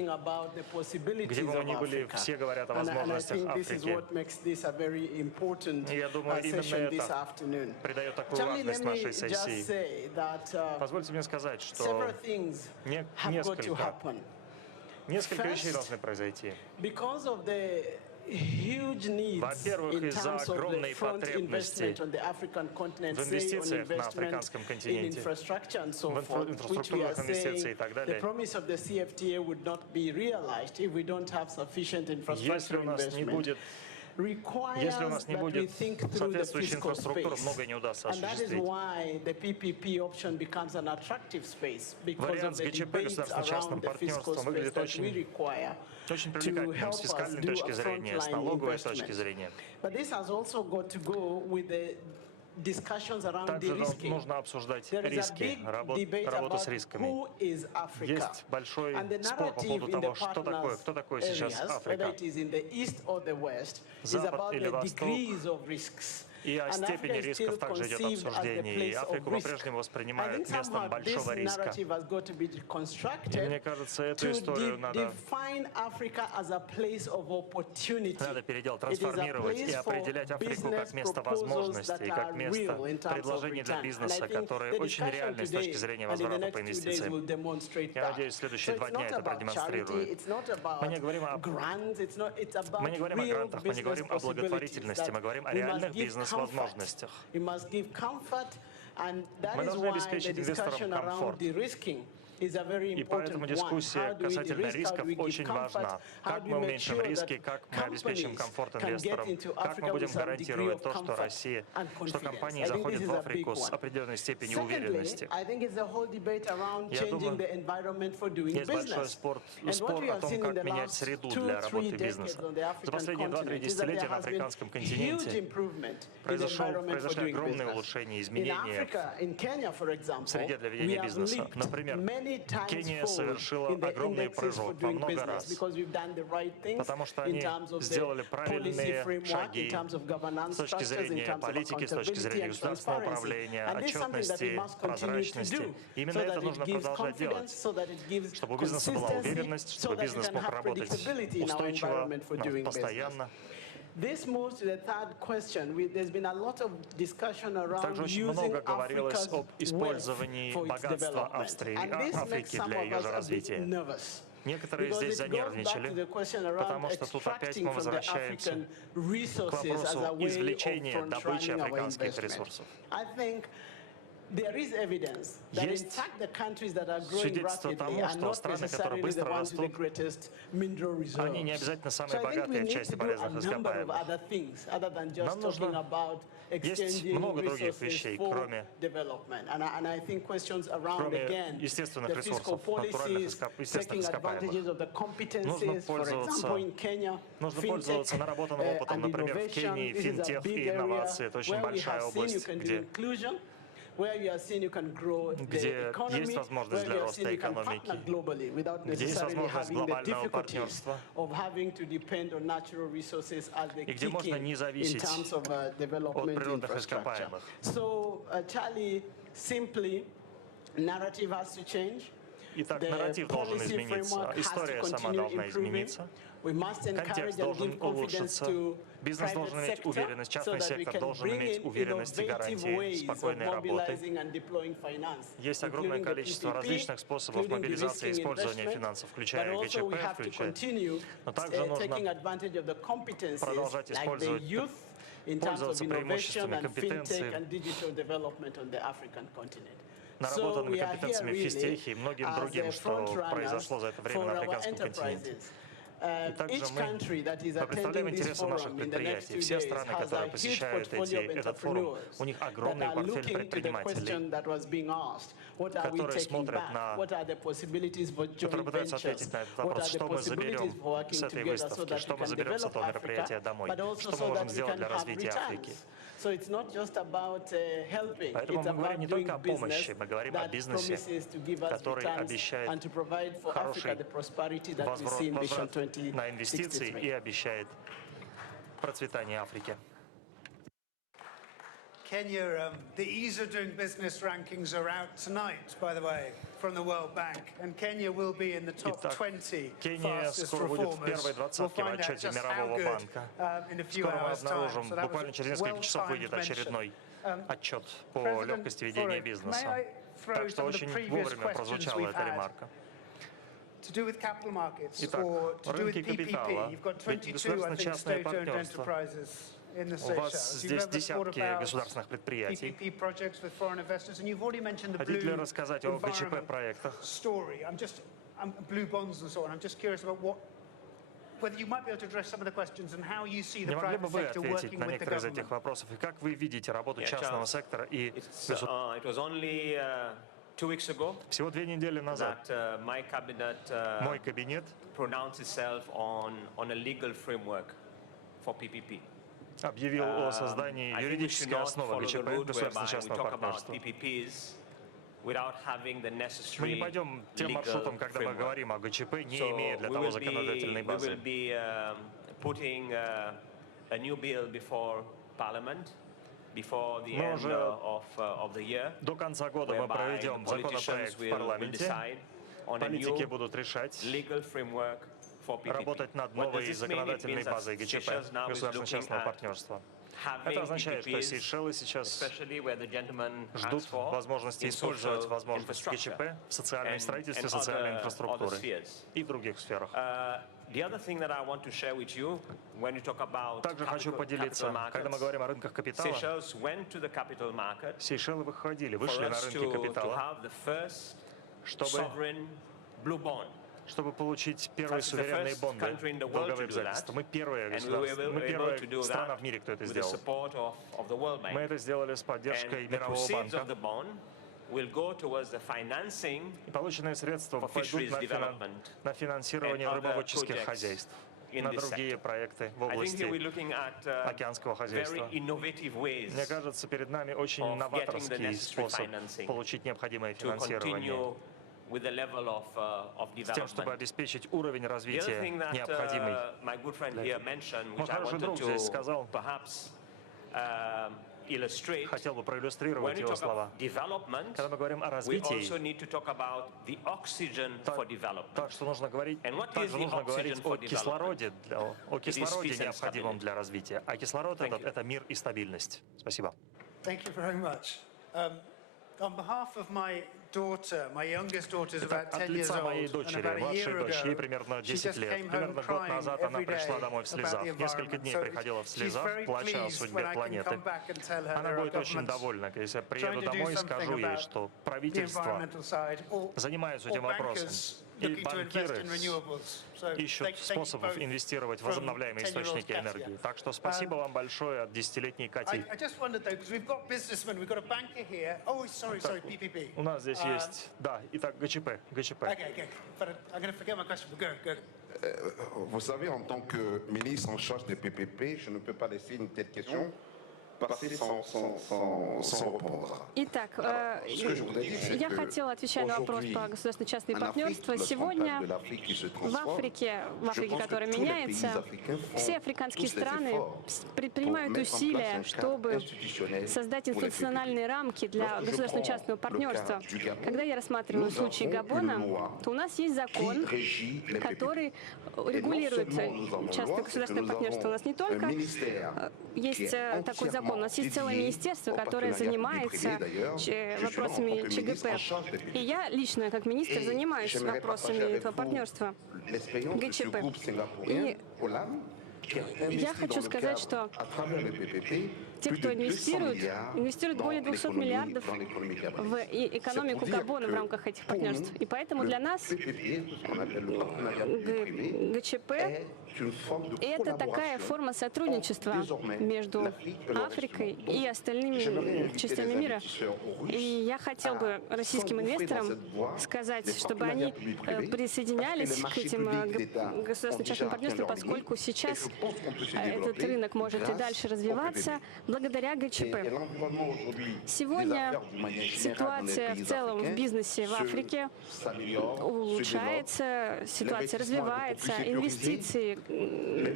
Где бы мы ни были, все говорят о возможностях Африки. И я думаю, именно это придает такую важность нашей сессии. Позвольте мне сказать, что несколько вещей должны произойти. Во-первых, из-за огромной потребности в инвестициях на африканском континенте, в инфраструктурных инвестициях и так далее. Если у нас не будет соответствующей инфраструктуры, многое не удастся осуществить. Вариант с ГЧП, государственно-частным партнерством, выглядит очень привлекательным с фискальной точки зрения, с налоговой точки зрения. Также нужно обсуждать риски, работу с рисками. Есть большой спор по поводу того, кто такой сейчас Африка. Запад или Восток. И о степени рисков также идет обсуждение. И Африку по-прежнему воспринимают местом большого риска. И мне кажется, эту историю надо переделать, трансформировать и определять Африку как место возможностей, как место предложений для бизнеса, которые очень реальны с точки зрения возврата по инвестициям. Я надеюсь, следующие 2 дня это продемонстрируют. Мы не говорим о грантах, мы не говорим о благотворительности, мы говорим о реальных бизнес-возможностях. Мы должны обеспечить инвесторам комфорт. И поэтому дискуссия касательно рисков очень важна. Как мы уменьшим риски, как мы обеспечим комфорт инвесторам, как мы будем гарантировать то, что Россия, что компании заходят в Африку с определенной степенью уверенности. Я думаю, есть большой спор о том, как менять среду для работы бизнеса. За последние 2-3 десятилетия на африканском континенте произошли огромные улучшения, изменения в среде для ведения бизнеса. Например, Кения совершила огромный прыжок во много раз, потому что они сделали правильные шаги с точки зрения политики, с точки зрения государственного управления, отчетности, прозрачности. Именно это нужно продолжать делать, чтобы у бизнеса была уверенность, чтобы бизнес мог работать устойчиво, постоянно. Также очень много говорилось об использовании богатства Африки для ее же развития. Некоторые здесь занервничали, потому что тут опять мы возвращаемся к вопросу извлечения, добычи африканских ресурсов. Есть свидетельство тому, что страны, которые быстро растут, они не обязательно самые богатые в части полезных ископаемых. Нам нужно... Есть много других вещей, кроме естественных ресурсов, натуральных естественных ископаемых. Нужно пользоваться наработанным опытом, например, в Кении, финтех и инновации. Это очень большая область, где есть возможность для роста экономики, где есть возможность глобального партнерства, и где можно не зависеть от природных ископаемых. Итак, нарратив должен измениться, история сама должна измениться, контекст должен улучшиться, бизнес должен иметь уверенность, частный сектор должен иметь уверенность и гарантии спокойной работы. Есть огромное количество различных способов мобилизации и использования финансов, включая ГЧП, но также нужно продолжать пользоваться преимуществами компетенции, наработанными компетенциями в физтехе и многим другим, что произошло за это время на африканском континенте. И также мы представляем интересы наших предприятий. Все страны, которые посещают этот форум, у них огромный портфель предпринимателей, которые смотрят которые пытаются ответить на этот вопрос, что мы заберем с этой выставки, что мы заберем с этого мероприятия домой, что мы можем сделать для развития Африки. Поэтому мы говорим не только о помощи, мы говорим о бизнесе, который обещает хороший возврат на инвестиции и обещает процветание Африки. Kenya, the ease of doing business rankings are out tonight, by the way, from the World Bank, and Kenya will be in the top 20 fastest reformers. We'll find out just how good in a few hours' time. So that was буквально через несколько часов выйдет очередной отчет по легкости ведения бизнеса. Так что очень вовремя прозвучала эта ремарка. Итак, рынки капитала, ведь государственно-частное партнерство. У вас здесь десятки государственных предприятий. Хотите ли рассказать о ГЧП-проектах? Не могли бы вы ответить на некоторые из этих вопросов? И как вы видите работу частного сектора и государства? Всего 2 недели назад мой кабинет объявил о создании юридической основы ГЧП, государственно-частного партнерства. Мы не пойдем тем маршрутом, когда мы говорим о ГЧП, не имея для того законодательной базы. Мы уже до конца года мы проведем законопроект в парламенте. Политики будут решать, работать над новой законодательной базой ГЧП, государственно-частного партнерства. Это означает, что Сейшелы сейчас ждут возможности использовать возможность ГЧП в социальном строительстве, социальной инфраструктуры и в других сферах. Также хочу поделиться, когда мы говорим о рынках капитала, Сейшелы вышли на рынки капитала, чтобы получить первые суверенные бонды, долговые обязательства. Мы первые государства, мы первая страна в мире, кто это сделал. Мы это сделали с поддержкой Мирового банка. И полученные средства пойдут на финансирование рыбоводческих хозяйств, на другие проекты в области океанского хозяйства. Мне кажется, перед нами очень новаторский способ получить необходимое финансирование, с тем, чтобы обеспечить уровень развития, необходимый. Мой хороший друг здесь сказал, хотел бы проиллюстрировать его слова. Когда мы говорим о развитии, также нужно говорить о кислороде, необходимом для развития. А кислород этот — это мир и стабильность. Спасибо. От лица моей дочери, младшей дочери, ей примерно 10 лет. Примерно год назад она пришла домой в слезах. Несколько дней приходила в слезах, плача о судьбе планеты. Она будет очень довольна, если я приеду домой и скажу ей, что правительство занимается этим вопросом. И банкиры ищут способов инвестировать в возобновляемые источники энергии. Так что спасибо вам большое от десятилетней Кати. У нас здесь есть, да, итак, ГЧП. Vous savez, en tant que ministre en charge des PPP, je ne peux pas laisser une telle question passer sans répondre. Итак, я хотела отвечать на вопрос про государственно-частные партнерства. Сегодня в Африке, которая меняется, все африканские страны предпринимают усилия, чтобы создать институциональные рамки для государственно-частного партнерства. Когда я рассматриваю случай Габона, то у нас есть закон, который регулирует частное государственное партнерство. У нас не только есть такой закон, у нас есть целое министерство, которое занимается вопросами ЧГП. И я лично, как министр, занимаюсь вопросами этого партнерства ГЧП. И я хочу сказать, что те, кто инвестируют более 200 миллиардов в экономику Габона в рамках этих партнерств. И поэтому для нас ГЧП — это такая форма сотрудничества между Африкой и остальными частями мира. И я хотел бы российским инвесторам сказать, чтобы они присоединялись к этим государственно-частным партнерствам, поскольку сейчас этот рынок может и дальше развиваться благодаря ГЧП. Сегодня ситуация в целом в бизнесе в Африке улучшается, ситуация развивается, инвестиции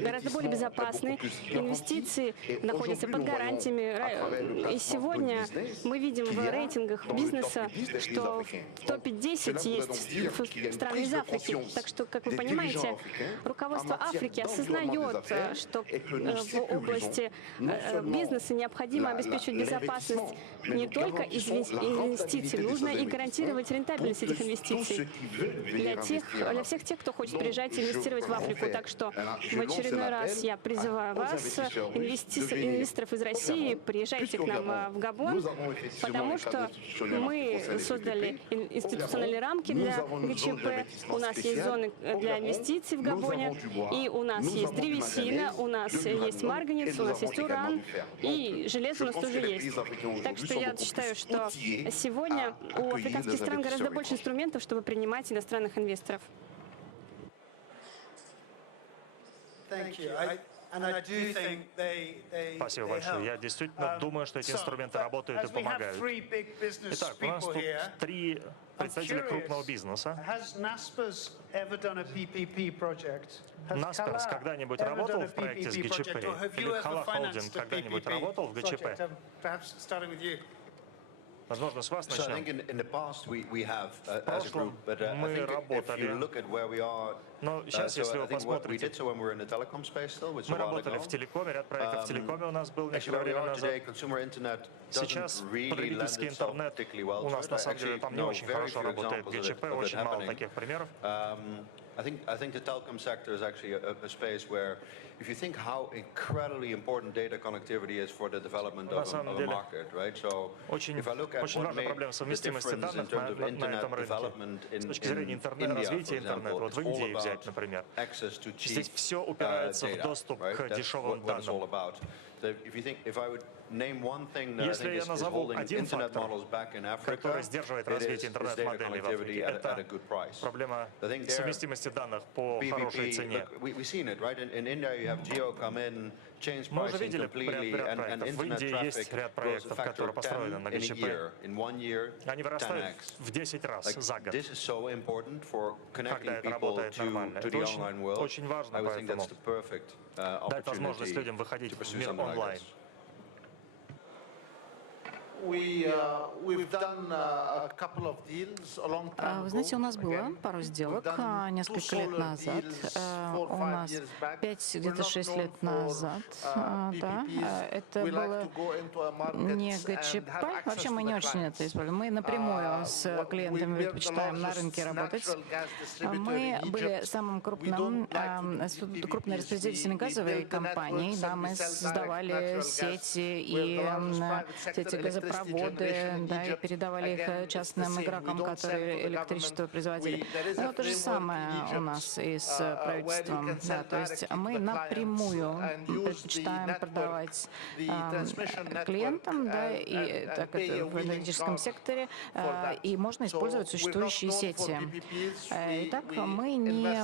гораздо более безопасны, инвестиции находятся под гарантиями. И сегодня мы видим в рейтингах бизнеса, что в топе 10 есть страны из Африки. Так что, как вы понимаете, руководство Африки осознает, что в области бизнеса необходимо обеспечивать безопасность не только инвестиций, нужно и гарантировать рентабельность этих инвестиций для всех тех, кто хочет приезжать и инвестировать в Африку. Так что в очередной раз я призываю вас, инвесторов из России, приезжайте к нам в Габон, потому что мы создали институциональные рамки для ГЧП, у нас есть зоны для инвестиций в Габоне, и у нас есть древесина, у нас есть марганец, у нас есть уран, и железо у нас тоже есть. Так что я считаю, что сегодня у африканских стран гораздо больше инструментов, чтобы принимать иностранных инвесторов. Спасибо большое. Я действительно думаю, что эти инструменты работают и помогают. Итак, у нас тут 3 представителя крупного бизнеса. Наспers когда-нибудь работал в проекте с ГЧП? Или Хала Холдинг когда-нибудь работал в ГЧП? Возможно, с вас начнем. В прошлом мы работали, но сейчас, если вы посмотрите, мы работали в телекоме, ряд проектов в телекоме у нас был некоторое время назад. Сейчас потребительский интернет у нас, на самом деле, там не очень хорошо работает. ГЧП очень мало таких примеров. I think the telecom sector is actually a space where, if you think how incredibly important data connectivity is for the development of a market, right? So, if I look at what made the difference in terms of internet development in India, for example, it's all about access to cheap data, right? That's what it's all about. So if I would name one thing that I think is holding internet models back in Africa, it is data connectivity at a good price. Проблема совместимости данных по хорошей цене. We've seen it, right? In India, you have Jio come in, change Мы уже pricing видели completely, ряд and проектов. В internet Индии есть traffic ряд grows a проектов, factor которые of построены на 10 in a ГЧП. year. In 1 year, Они вырастают 10x. в 10 раз за год. This is so important for connecting Когда это people работает нормально. to Это the online world. очень важно, I would think поэтому that's the perfect дать возможность opportunity людям выходить to в pursue мир something like онлайн. this. Вы знаете, у нас было пару сделок несколько лет назад. У нас 5, где-то 6 лет назад. Да, это было не ГЧП. Вообще мы не очень это использовали. Мы напрямую с клиентами предпочитаем на рынке работать. Мы были самым крупной распределительной газовой компанией. Да, мы создавали сети и эти газопроводы, да, и передавали их частным игрокам, которые электричество производили. Но то же самое у нас и с правительством. Да, то есть мы напрямую предпочитаем продавать клиентам, да, и так это в энергетическом секторе, и можно использовать существующие сети. Итак, мы не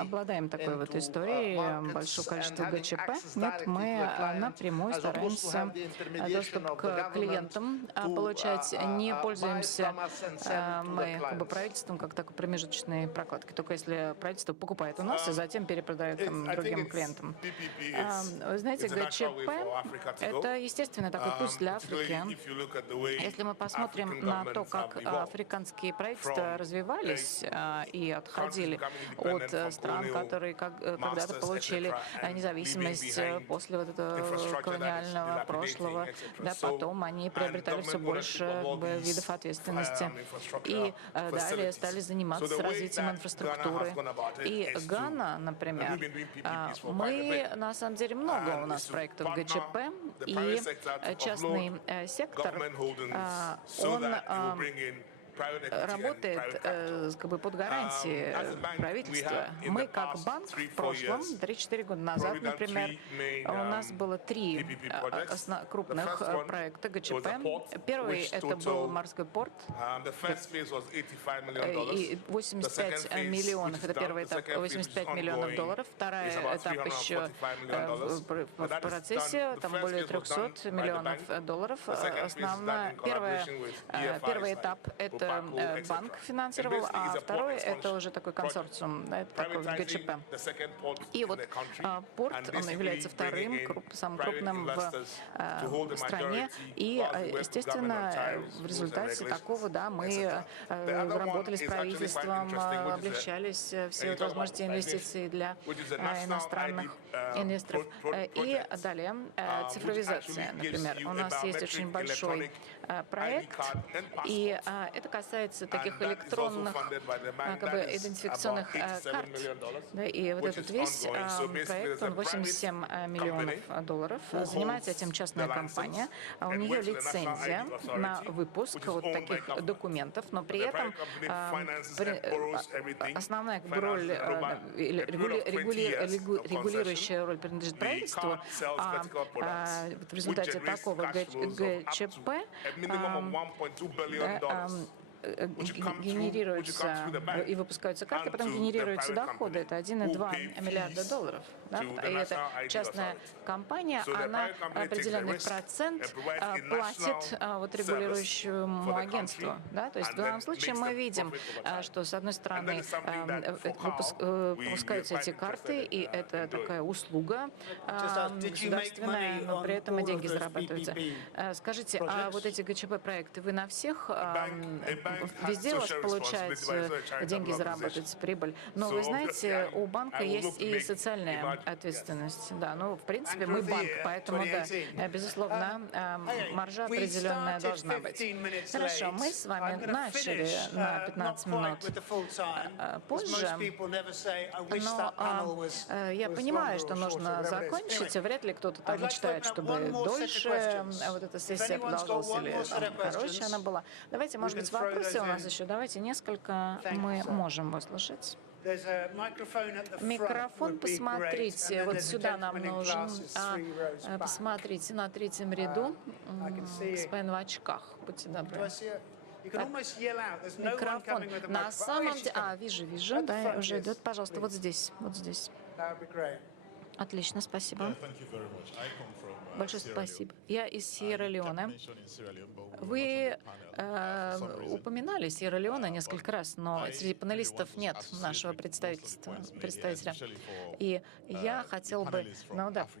обладаем такой вот историей большого количества ГЧП. Нет, мы напрямую стараемся доступ к клиентам получать, не пользуемся мы как бы правительством как такой промежуточной прокладкой, только если правительство покупает у нас и затем перепродает другим клиентам. Вы знаете, ГЧП — это естественный такой путь для Африки. Если мы посмотрим на то, как африканские правительства развивались и отходили от стран, которые когда-то получили независимость после вот этого колониального прошлого, да, потом они приобретали все больше видов ответственности и далее стали заниматься развитием инфраструктуры. И Гана, например, мы на самом деле много у нас проектов ГЧП, и частный сектор, он работает как бы под гарантией правительства. Мы как банк в прошлом, 3-4 года назад, например, у нас было 3 крупных проекта ГЧП. Первый — это был морской порт, и 85 миллионов, это первый этап, 85 миллионов долларов. Второй этап еще в процессе, там более 300 миллионов долларов. Основная, первый этап — это банк финансировал, а второй — это уже такой консорциум, да, это такой ГЧП. И вот порт, он является вторым, самым крупным в стране, и, естественно, в результате такого, да, мы работали с правительством, облегчались все возможности инвестиций для иностранных инвесторов. И далее цифровизация, например. У нас есть очень большой проект, и это касается таких электронных как бы идентификационных карт. Да, и вот этот весь проект, он 87 миллионов долларов. Занимается этим частная компания. У нее лицензия на выпуск вот таких документов, но при этом основная как бы роль, регулирующая роль принадлежит правительству, а в результате такого ГЧП генерируются и выпускаются карты, потом генерируются доходы. Это 1,2 миллиарда долларов. Да? И эта частная компания, она определенный процент платит вот регулирующему агентству. Да? То есть в данном случае мы видим, что с одной стороны выпускаются эти карты, и это такая услуга государственная, но при этом и деньги зарабатываются. Скажите, а вот эти ГЧП-проекты, вы на всех, везде у вас получается деньги зарабатывать, прибыль? Но вы знаете, у банка есть и социальная ответственность. Да, ну, в принципе, мы банк, поэтому, да, безусловно, маржа определенная должна быть. Хорошо, мы с вами начали на 15 минут позже, но я понимаю, что нужно закончить, вряд ли кто-то там мечтает, чтобы дольше вот эта сессия продолжалась или там, короче она была. Давайте, может быть, вопросы у нас еще, давайте несколько мы можем выслушать. Микрофон, посмотрите, вот сюда нам нужен. Посмотрите, на третьем ряду, господин в очках, будьте добры. Микрофон. На самом деле... вижу, да, уже идет. Пожалуйста, вот здесь, вот здесь. Отлично, спасибо. Большое спасибо. Я из Сьерра-Леоне. Вы упоминали Сьерра-Леоне несколько раз, но среди панелистов нет нашего представителя. И я хотел бы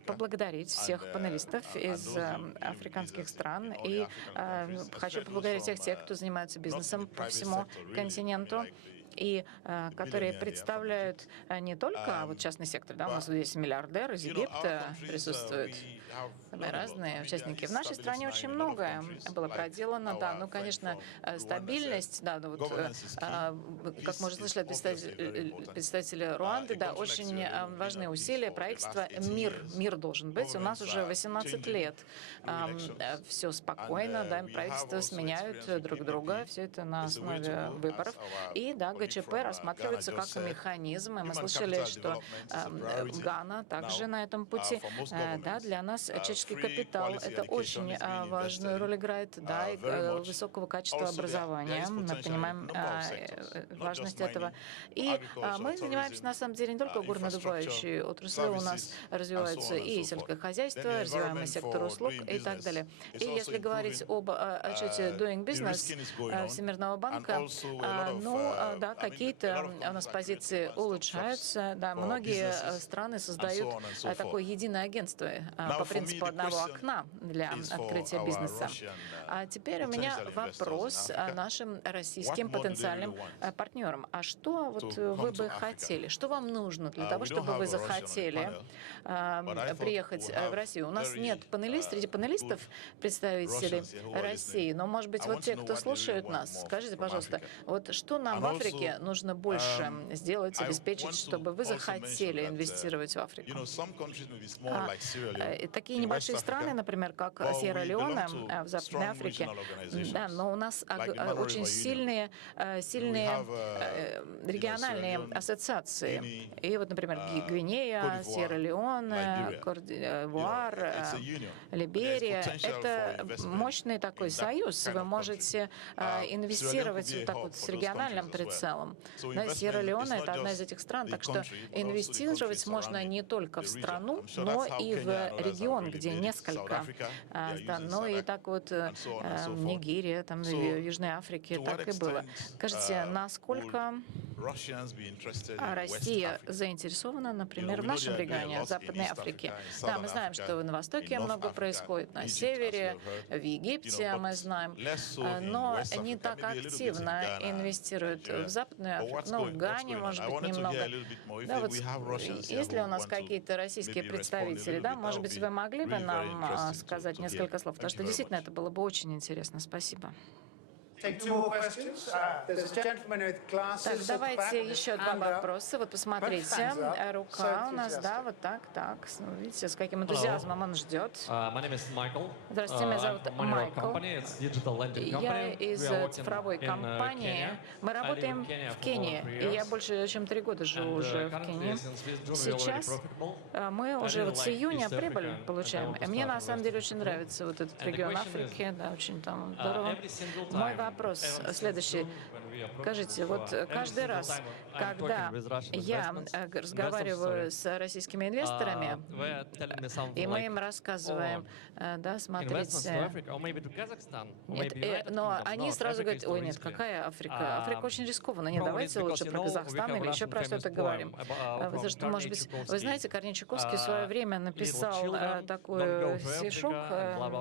поблагодарить всех панелистов из африканских стран. И хочу поблагодарить всех тех, кто занимается бизнесом по всему континенту, и которые представляют не только вот частный сектор, да, у нас здесь миллиардер из Египта присутствуют, самые разные участники. В нашей стране очень многое было проделано, да, ну, конечно, стабильность, да, ну, вот, как мы уже слышали от представителя Руанды, да, очень важные усилия, правительство, мир должен быть. У нас уже 18 лет все спокойно, да, правительства сменяют друг друга, все это на основе выборов, и, да, ГЧП рассматривается как механизм, и мы слышали, что Гана также на этом пути, да, для нас человеческий капитал — это очень важную роль играет, да, и высокого качества образования. Мы понимаем важность этого. И мы занимаемся, на самом деле, не только горнодобывающей отраслью, у нас развивается и сельское хозяйство, развиваемый сектор услуг и так далее. И если говорить об отчете Doing Business Всемирного банка, ну, да, какие-то у нас позиции улучшаются, да, многие страны создают такое единое агентство по принципу одного окна для открытия бизнеса. А теперь у меня вопрос нашим российским потенциальным партнерам. А что вот вы бы хотели? Что вам нужно для того, чтобы вы захотели приехать в Россию? У нас нет среди панелистов представителей России, но, может быть, вот те, кто слушают нас, скажите, пожалуйста, вот что нам в Африке нужно больше сделать, обеспечить, чтобы вы захотели инвестировать в Африку? Такие небольшие страны, например, как Сьерра-Леоне в Западной Африке, да, но у нас очень сильные региональные ассоциации. И вот, например, Гвинея, Сьерра-Леоне, Кот-д'Ивуар, Либерия — это мощный такой союз. Вы можете инвестировать вот так вот с региональным прицелом. Да, Сьерра-Леоне — это одна из этих стран, так что инвестировать можно не только в страну, но и в регион, где несколько стран. Ну и так вот Нигерия, там, в Южной Африке так и было. Скажите, насколько Россия заинтересована, например, в нашем регионе, в Западной Африке? Да, мы знаем, что на Востоке много происходит, на Севере, в Египте мы знаем, но не так активно инвестируют в Западную Африку. Ну, в Гане, может быть, немного. Да, вот, есть ли у нас какие-то российские представители? Да, может быть, вы могли бы нам сказать несколько слов, потому что действительно это было бы очень интересно. Спасибо. Так, давайте еще два вопроса. Вот посмотрите, рука у нас, да, вот так. Видите, с каким энтузиазмом он ждет. Здравствуйте, меня зовут Майкл. Я из цифровой компании. Мы работаем в Кении, и я больше чем 3 года живу уже в Кении. Сейчас мы уже вот с июня прибыль получаем. И мне на самом деле очень нравится вот этот регион Африки, да, очень там здорово. Мой вопрос следующий. Скажите, вот каждый раз, когда я разговариваю с российскими инвесторами, и мы им рассказываем, да, смотрите, но они сразу говорят: ой, нет, какая Африка? Африка очень рискованно. Нет, давайте лучше про Казахстан или еще про что-то говорим. Потому что, может быть, вы знаете, Корней Чуковский в свое время написал такой стишок: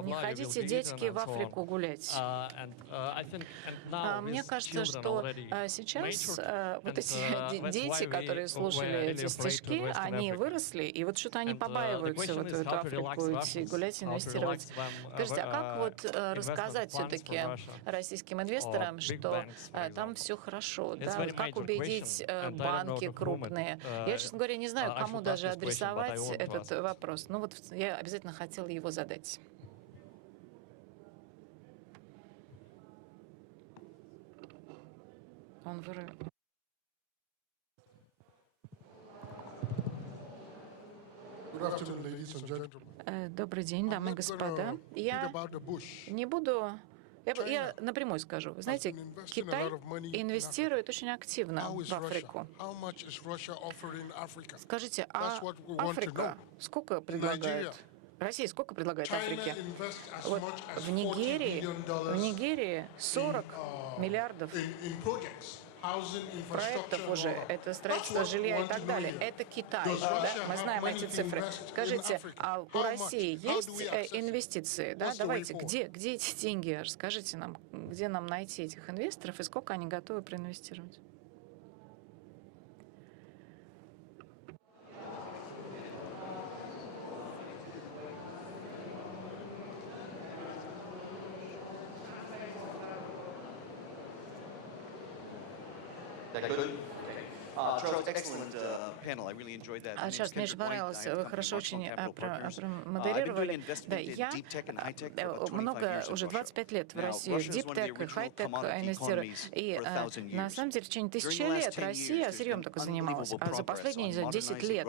«Не ходите, детки, в Африку гулять». Мне кажется, что сейчас вот эти дети, которые слушали эти стишки, они выросли, и вот что-то они побаиваются вот в эту Африку идти гулять, инвестировать. Скажите, а как вот рассказать все-таки российским инвесторам, что там все хорошо? Да? Вот как убедить банки крупные? Я, честно говоря, не знаю, кому даже адресовать этот вопрос. Ну вот я обязательно хотела его задать. Он Добрый день, дамы и господа. Я не буду... Я напрямую скажу. Вы знаете, Китай инвестирует очень активно в Африку. Скажите, а Африка сколько предлагает? Россия сколько предлагает Африке? Вот в Нигерии 40 миллиардов проектов уже, это строительство жилья и так далее. Это Китай, да? Мы знаем эти цифры. Скажите, а у России есть инвестиции? Да? Давайте, где эти деньги? Расскажите нам, где нам найти этих инвесторов и сколько они готовы проинвестировать? Чарльз, мне очень понравилось, вы хорошо очень модерировали. Да, я много, уже 25 лет в России в диптек и хай-тек инвестирую. И на самом деле в течение 1000 лет Россия сырьем только занималась. А за последние 10 лет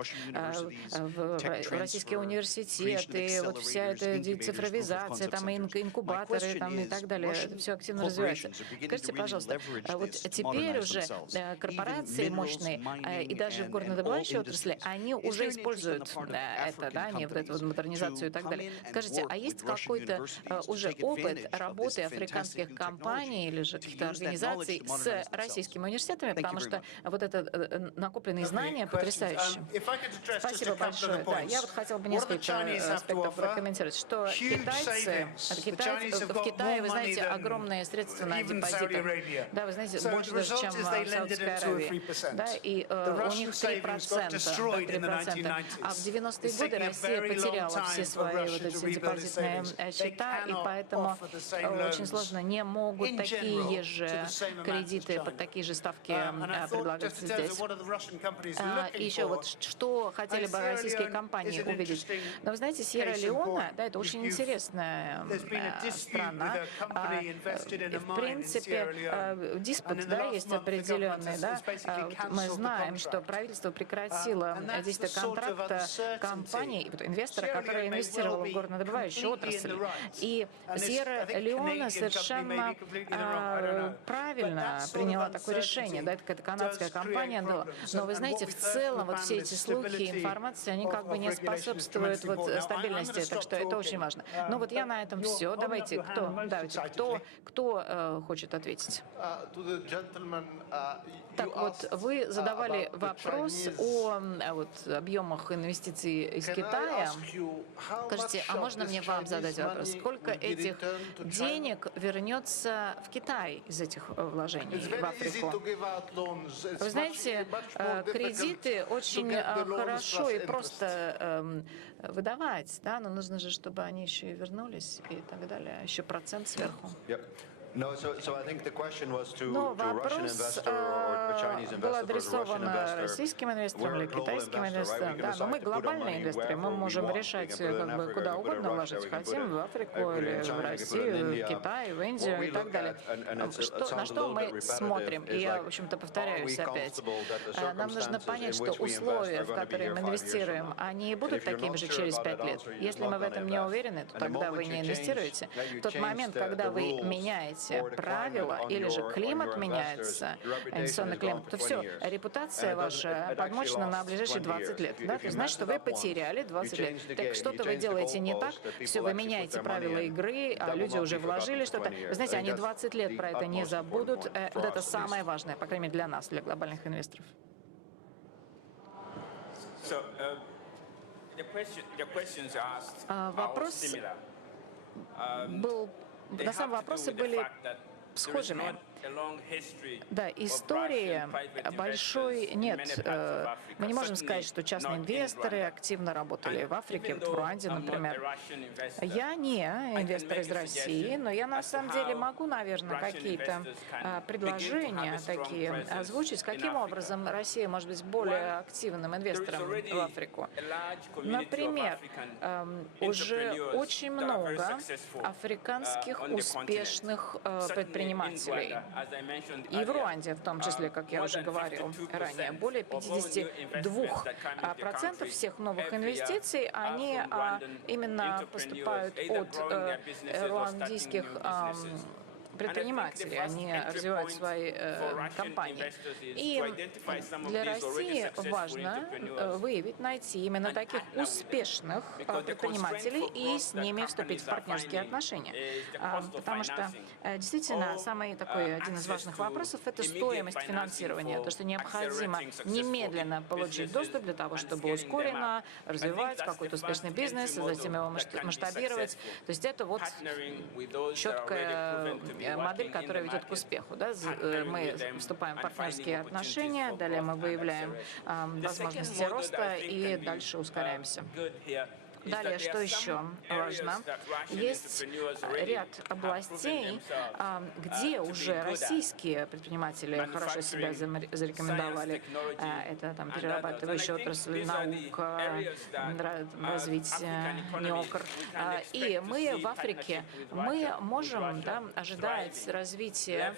в российские университеты, вот вся эта цифровизация, там инкубаторы там, и так далее, все активно развивается. Скажите, пожалуйста, вот теперь уже корпорации мощные, и даже в горнодобывающей отрасли, они уже используют это, да, они вот эту вот модернизацию и так далее. Скажите, а есть какой-то уже опыт работы африканских компаний или же каких-то организаций с российскими университетами? Потому что вот это накопленные знания потрясающие. Спасибо большое. Да, я вот хотела бы несколько аспектов прокомментировать, что китайцы, в Китае, вы знаете, огромные средства на депозиты. Да, вы знаете, больше даже, чем в Саудовской Аравии. Да, и у них 3%, а в 90-е годы Россия потеряла все свои вот эти депозитные счета, и поэтому очень сложно, не могут такие же кредиты под такие же ставки предлагаться здесь. И еще вот, что хотели бы российские компании увидеть? Но вы знаете, Сьерра-Леоне, да, это очень интересная страна. В принципе, диспут, да, есть определенный, да. Мы знаем, что правительство прекратило действие контракта компании, инвестора, который инвестировал в горнодобывающую отрасль. И Сьерра-Леоне совершенно правильно приняла такое решение. Да, это какая-то канадская компания дала. Но вы знаете, в целом вот все эти слухи, информация, они как бы не способствуют вот стабильности, так что это очень важно. Но вот я на этом все. Давайте, кто хочет ответить? Так вот, вы задавали вопрос о вот, объемах инвестиций из Китая. Скажите, а можно мне вам задать вопрос? Сколько этих денег вернется в Китай из этих вложений в Африку? Вы знаете, кредиты очень хорошо и просто выдавать, да, но нужно же, чтобы они еще и вернулись и так далее, еще процент сверху. Но вопрос был адресован российским инвесторам или китайским инвесторам. Да, но мы глобальные инвесторы, мы можем решать, как бы, куда угодно вложить хотим, в Африку или в Россию, в Китай, в Индию и так далее. На что мы смотрим? И я, в общем-то, повторяюсь опять. Нам нужно понять, что условия, в которые мы инвестируем, они будут такими же через 5 лет. Если мы в этом не уверены, то тогда вы не инвестируете. В тот момент, когда вы меняете меняете правила или же климат меняется, инвестиционный климат, то все, репутация ваша подмочена на ближайшие 20 лет. Да? То есть, значит, что вы потеряли 20 лет. Так что-то вы делаете не так, все, вы меняете правила игры, а люди уже вложили что-то. Вы знаете, они 20 лет про это не забудут. Вот это самое важное, по крайней мере, для нас, для глобальных инвесторов. Вопрос был, на самом вопросы были схожими. Да, истории большой нет. Мы не можем сказать, что частные инвесторы активно работали в Африке, вот в Руанде, например. Я не инвестор из России, но я на самом деле могу, наверное, какие-то предложения такие озвучить, каким образом Россия может быть более активным инвестором в Африку. Например, уже очень много африканских успешных предпринимателей. И в Руанде, в том числе, как я уже говорил ранее, более 52% всех новых инвестиций, они именно поступают от руандийских предприниматели, они развивают свои компании. И для России важно выявить, найти именно таких успешных предпринимателей и с ними вступить в партнерские отношения. Потому что действительно самый такой один из важных вопросов — это стоимость финансирования, то, что необходимо немедленно получить доступ для того, чтобы ускоренно развивать какой-то успешный бизнес, и затем его масштабировать. То есть это вот четкая модель, которая ведет к успеху. Да? Мы вступаем в партнерские отношения, далее мы выявляем возможности роста и дальше ускоряемся. Далее, что еще важно? Есть ряд областей, где уже российские предприниматели хорошо себя зарекомендовали. Это там перерабатывающая отрасль, наука, развитие, НИОКР. И мы в Африке, мы можем ожидать развития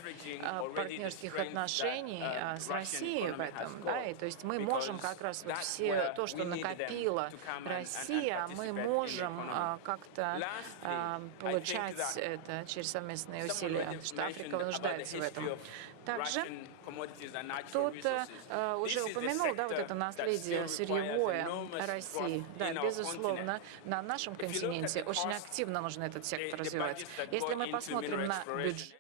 партнерских отношений с Россией в этом. Да? И то есть мы можем как раз вот все то, что накопила Россия, мы можем как-то получать это через совместные усилия, потому что Африка нуждается в этом. Также кто-то уже упомянул, да, вот это наследие сырьевое России. Да, безусловно, на нашем континенте очень активно нужно этот сектор развивать. Если мы посмотрим на бюджет,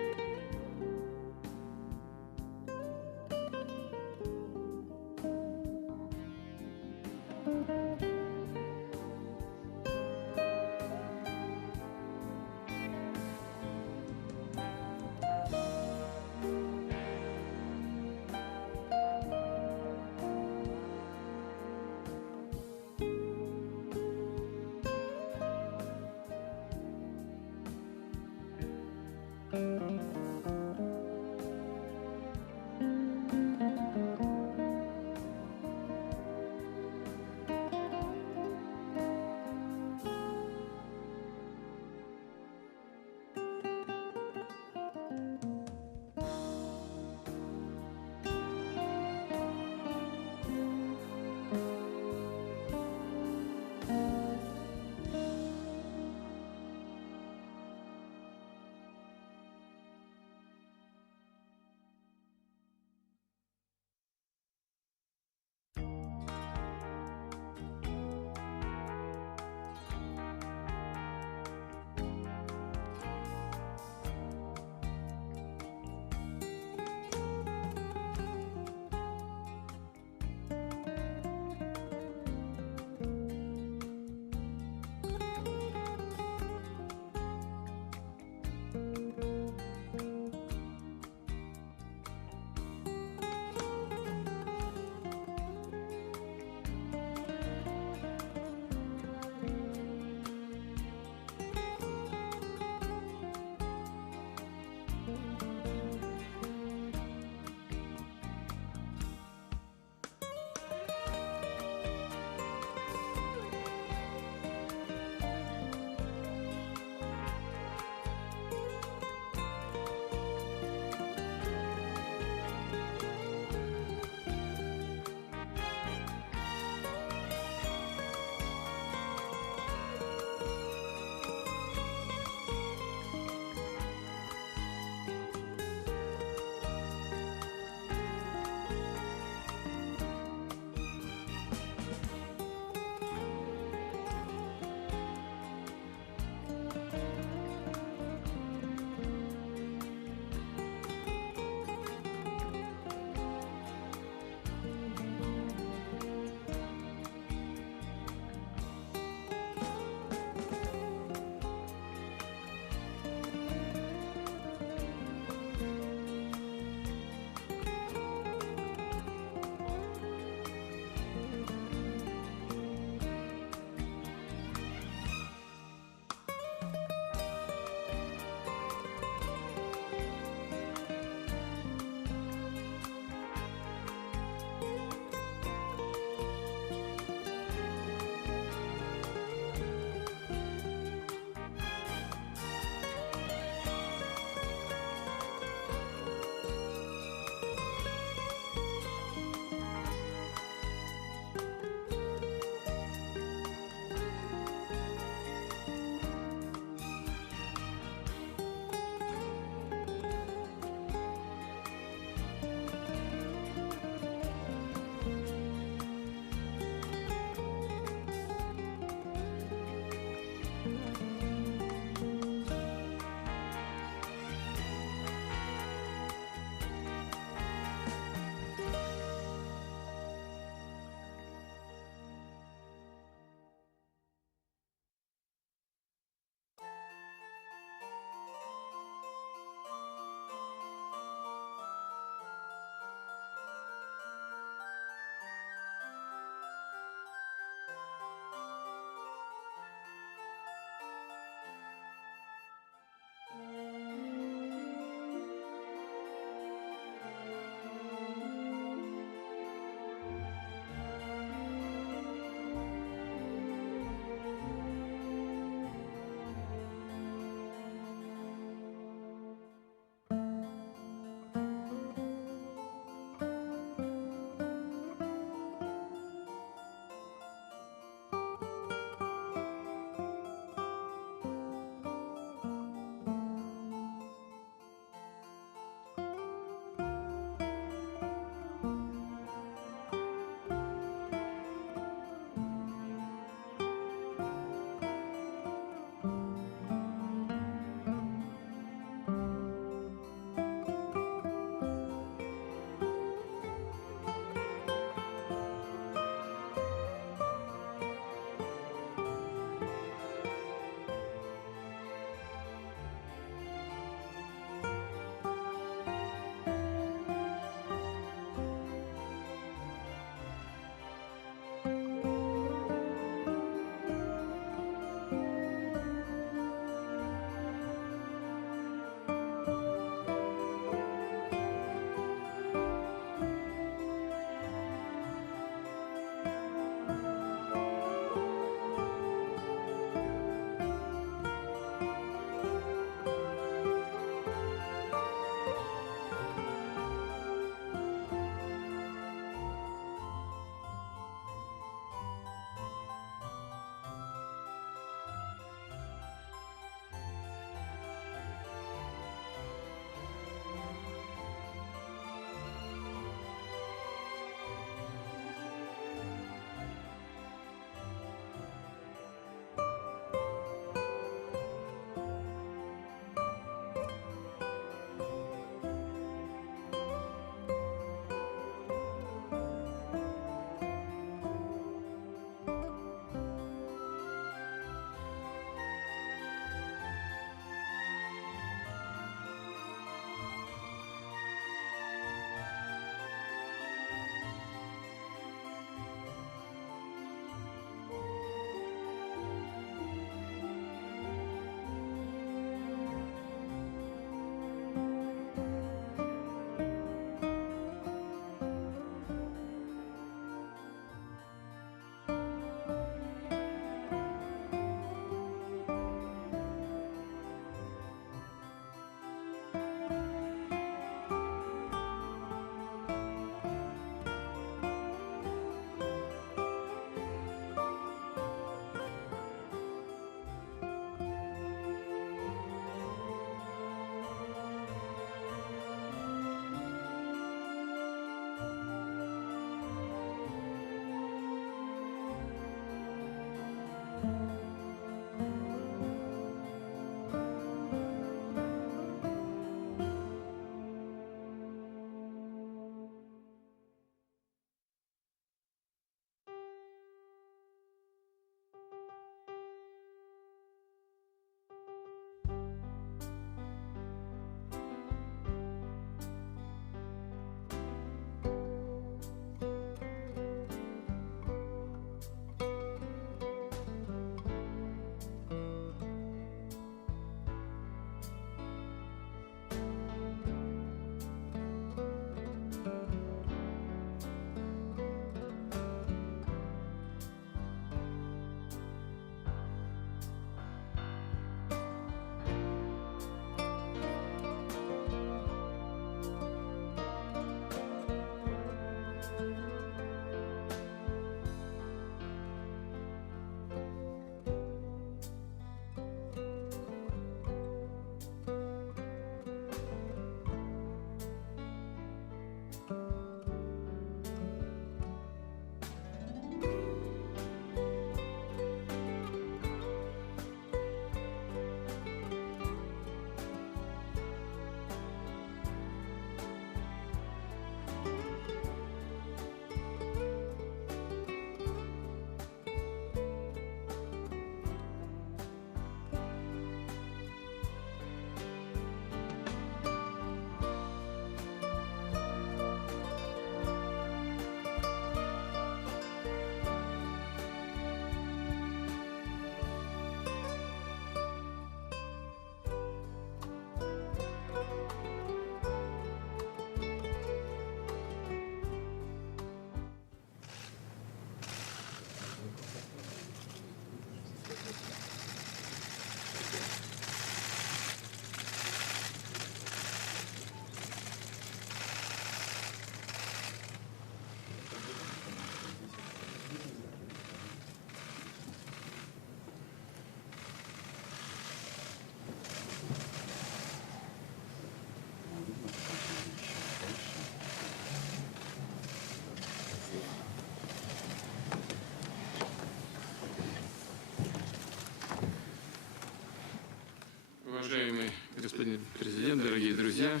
господин президент, дорогие друзья,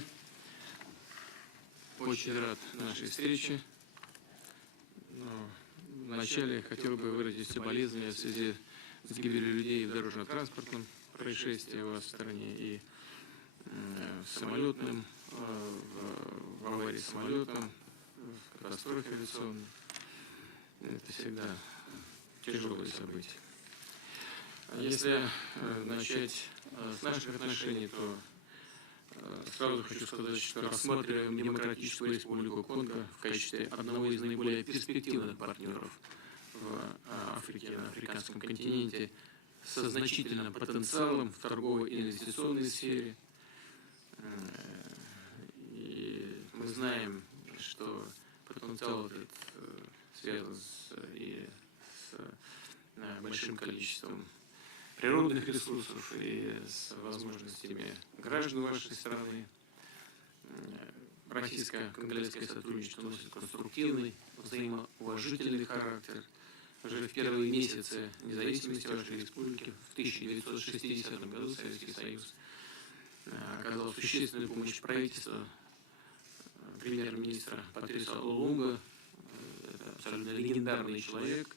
очень рад нашей встрече. Но вначале хотел бы выразить соболезнования в связи с гибелью людей в дорожно-транспортном происшествии у вас в стране и в самолетном, в аварии с самолетом, в катастрофе авиационной. Это всегда тяжелые события. Если начать с наших отношений, то сразу хочу сказать, что рассматриваем Демократическую Республику Конго в качестве одного из наиболее перспективных партнеров в Африке, на африканском континенте, со значительным потенциалом в торговой и инвестиционной сфере. И мы знаем, что потенциал этот связан и с большим количеством природных ресурсов и с возможностями граждан вашей страны. Российско-конголезское сотрудничество носит конструктивный, взаимоуважительный характер. Уже в первые месяцы независимости вашей республики в 1960 году Советский Союз оказал существенную помощь правительству премьер-министра Патриса Лумумбы. Это абсолютно легендарный человек,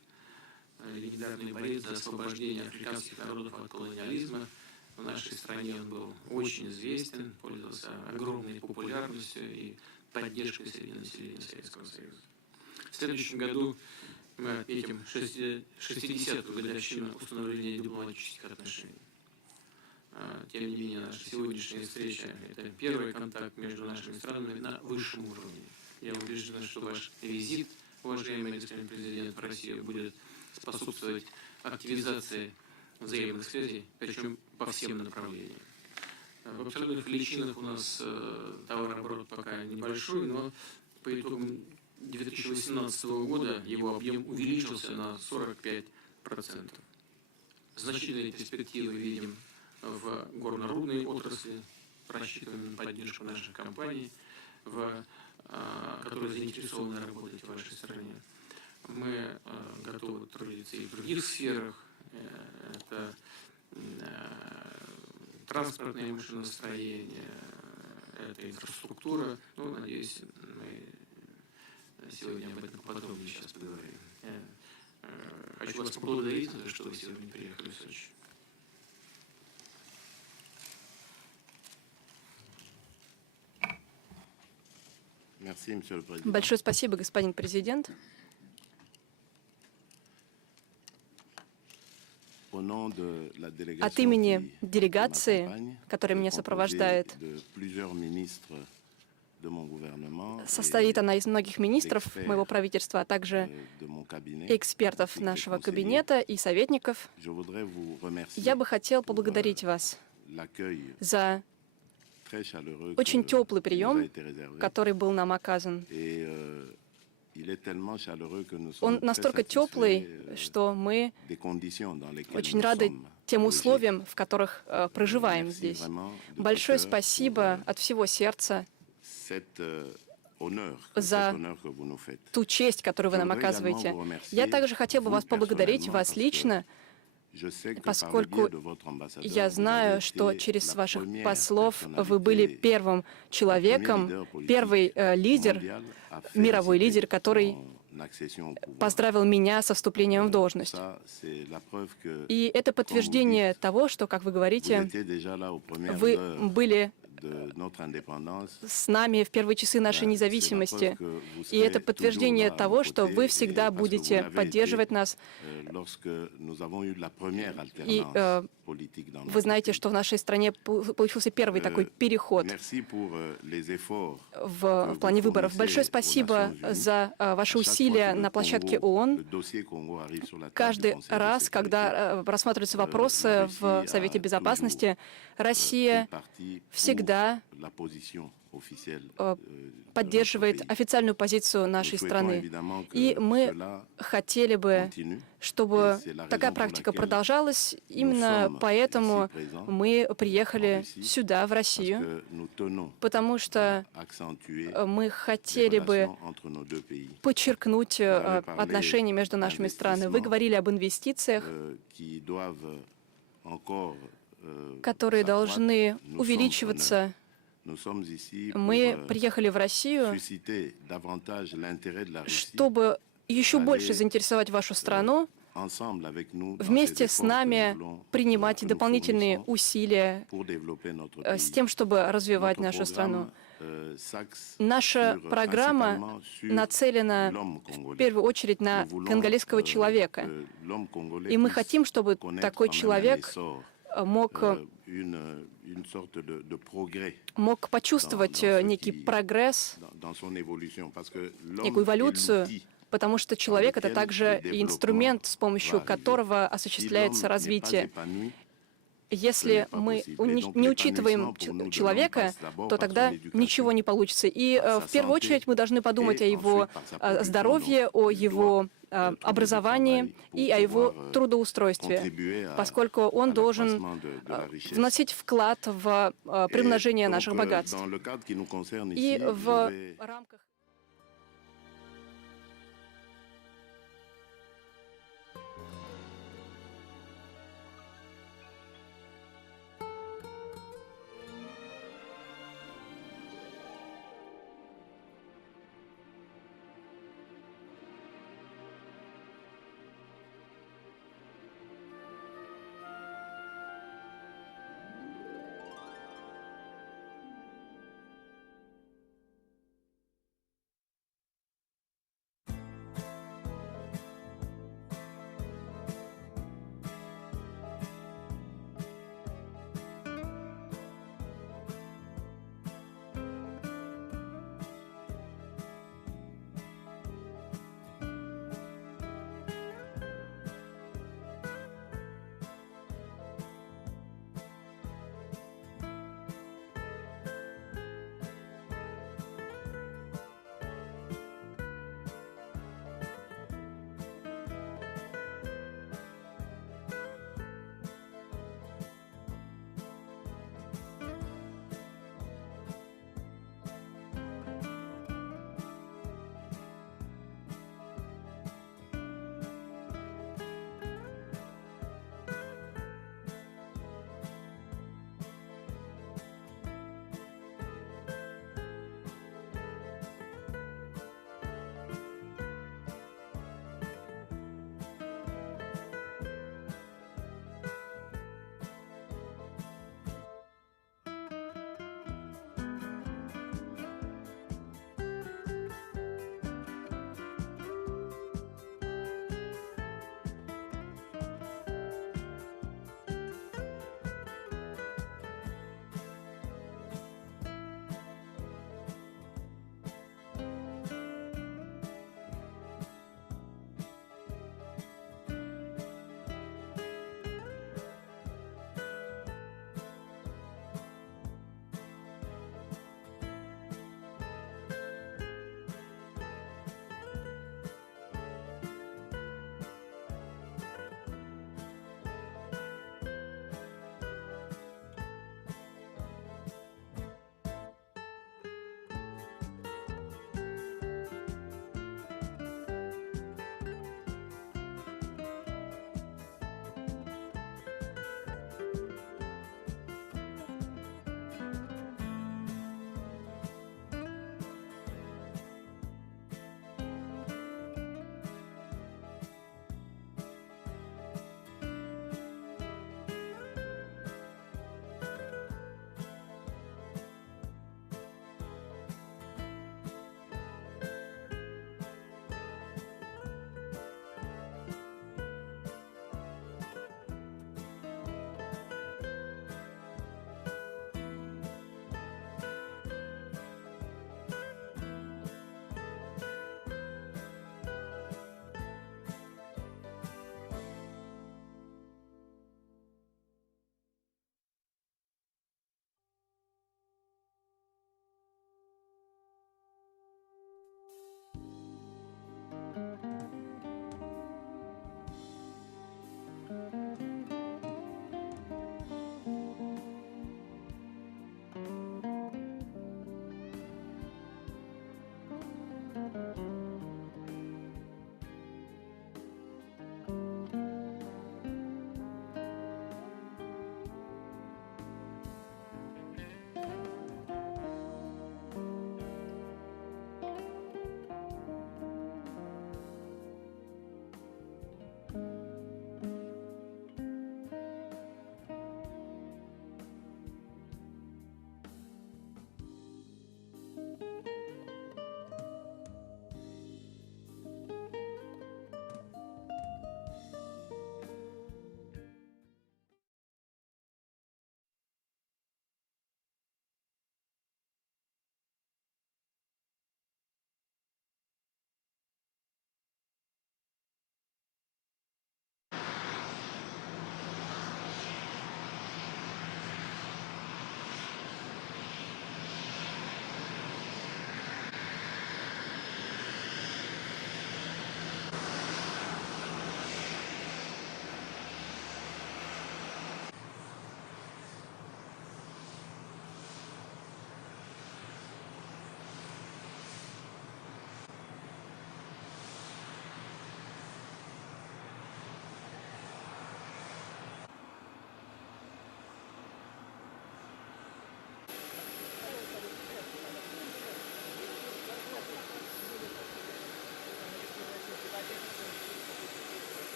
легендарный борец за освобождение африканских народов от колониализма. В нашей стране он был очень известен, пользовался огромной популярностью и поддержкой среди населения Советского Союза. В следующем году мы отметим 60-ю годовщину установления дипломатических отношений. Тем не менее, наша сегодняшняя встреча – это первый контакт между нашими странами на высшем уровне. Я убежден, что ваш визит, уважаемый господин президент, в Россию будет способствовать активизации взаимных связей, причем по всем направлениям. В абсолютных величинах у нас товарооборот пока небольшой, но по итогам 2018 года его объем увеличился на 45%. Значительные перспективы видим в горно-рудной отрасли, рассчитываем на поддержку наших компаний, которые заинтересованы работать в вашей стране. Мы готовы трудиться и в других сферах. Это транспортное машиностроение, это инфраструктура. Ну, надеюсь, мы сегодня об этом подробнее сейчас поговорим. Я хочу вас поблагодарить за то, что вы сегодня приехали в Сочи. Большое спасибо, господин президент. От имени делегации, которая меня сопровождает, состоит она из многих министров моего правительства, а также экспертов нашего кабинета и советников. Я бы хотел поблагодарить вас за очень теплый прием, который был нам оказан. Он настолько теплый, что мы очень рады тем условиям, в которых проживаем здесь. Большое спасибо от всего сердца за ту честь, которую вы нам оказываете. Я также хотел бы вас поблагодарить, вас лично, поскольку я знаю, что через ваших послов вы были первым человеком, первый лидер, мировой лидер, который поздравил меня со вступлением в должность. И это подтверждение того, что, как вы говорите, вы были с нами в первые часы нашей независимости. И это подтверждение того, что вы всегда будете поддерживать нас. И вы знаете, что в нашей стране получился первый такой переход в плане выборов. Большое спасибо за ваши усилия на площадке ООН. Каждый раз, когда рассматриваются вопросы в Совете Безопасности, Россия всегда поддерживает официальную позицию нашей страны. И мы хотели бы, чтобы такая практика продолжалась. Именно поэтому мы приехали сюда, в Россию, потому что мы хотели бы подчеркнуть отношения между нашими странами. Вы говорили об инвестициях. которые должны увеличиваться. Мы приехали в Россию, чтобы еще больше заинтересовать вашу страну, вместе с нами принимать дополнительные усилия с тем, чтобы развивать нашу страну. Наша программа нацелена в первую очередь на конголезского человека. И мы хотим, чтобы такой человек мог почувствовать некий прогресс, некую эволюцию, потому что человек — это также и инструмент, с помощью которого осуществляется развитие. Если мы не учитываем человека, то тогда ничего не получится. И в первую очередь мы должны подумать о его здоровье, о его образовании и о его трудоустройстве, поскольку он должен вносить вклад в приумножение наших богатств. И в рамках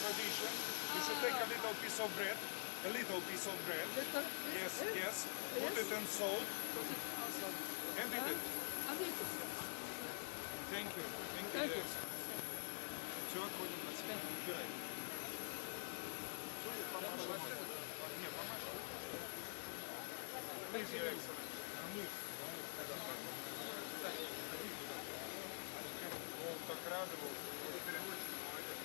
Tradition. You should take a little piece of bread. Yes, yes. Put it in salt. And eat it. Thank you. Thank you. Все, отходим на себя. Убирай. Please, your excellency. Он так радовал. Переводчик молодец.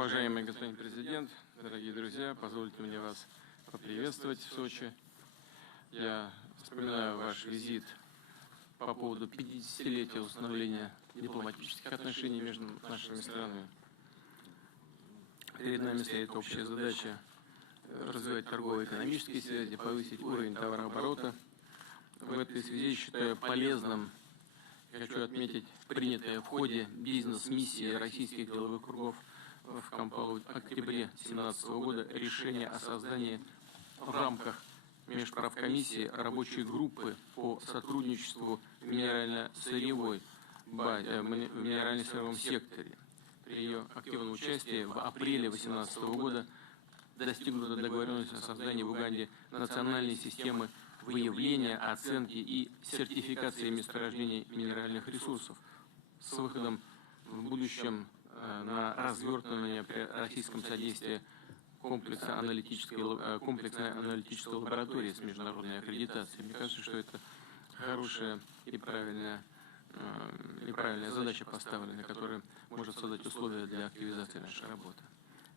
Уважаемый господин президент, дорогие друзья, позвольте мне вас поприветствовать в Сочи. Я вспоминаю ваш визит по поводу 50-летия установления дипломатических отношений между нашими странами. Перед нами стоит общая задача развивать торгово-экономические связи, повысить уровень товарооборота. В этой связи считаю полезным, хочу отметить, принятое в ходе бизнес-миссии российских деловых кругов в Кампалу в октябре 2017 года решение о создании в рамках межправкомиссии рабочей группы по сотрудничеству в минерально-сырьевом секторе. При ее активном участии в апреле 2018 года достигнута договоренность о создании в Уганде национальной системы выявления, оценки и сертификации месторождений минеральных ресурсов с выходом в будущем на развертывание при российском содействии комплексной аналитической лаборатории с международной аккредитацией. Мне кажется, что это хорошая и правильная задача поставлена, которая может создать условия для активизации нашей работы.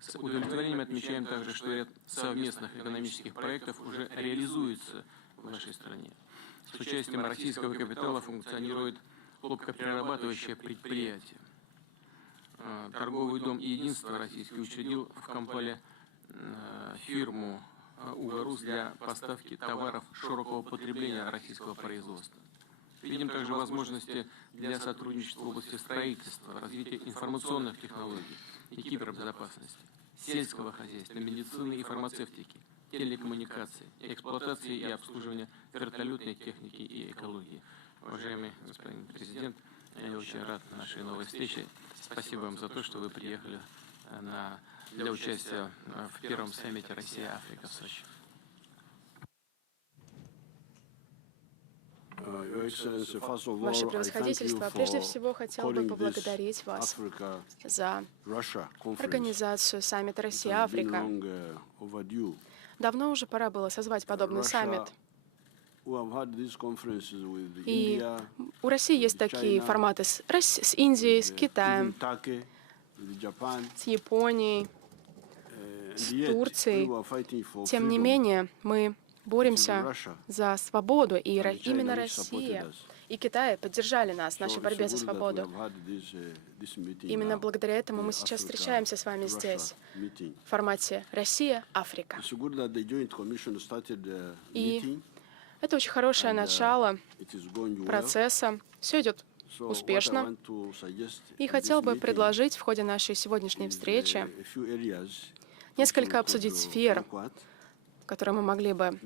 С удовлетворением отмечаем также, что ряд совместных экономических проектов уже реализуется в нашей стране. С участием российского капитала функционирует хлопкоперерабатывающее предприятие. Торговый дом «Единство» российский учредил в Кампале фирму «Угарус» для поставки товаров широкого потребления российского производства. Видим также возможности для сотрудничества в области строительства, развития информационных технологий и кибербезопасности, сельского хозяйства, медицины и фармацевтики, телекоммуникации, эксплуатации и обслуживания вертолетной техники и экологии. Уважаемый господин президент, я очень рад нашей новой встрече. Спасибо вам за то, что вы приехали для участия в первом саммите Россия-Африка в Сочи. Ваше превосходительство, прежде всего хотел бы поблагодарить вас за организацию саммита Россия-Африка. Давно уже пора было созвать подобный саммит. И у России есть такие форматы с Индией, с Китаем, с Японией, с Турцией. Тем не менее, мы боремся за свободу, и именно Россия и Китай поддержали нас в нашей борьбе за свободу. Именно благодаря этому мы сейчас встречаемся с вами здесь, в формате Россия-Африка. И это очень хорошее начало процесса. Все идет успешно. И хотел бы предложить в ходе нашей сегодняшней встречи несколько обсудить сфер, которые мы могли бы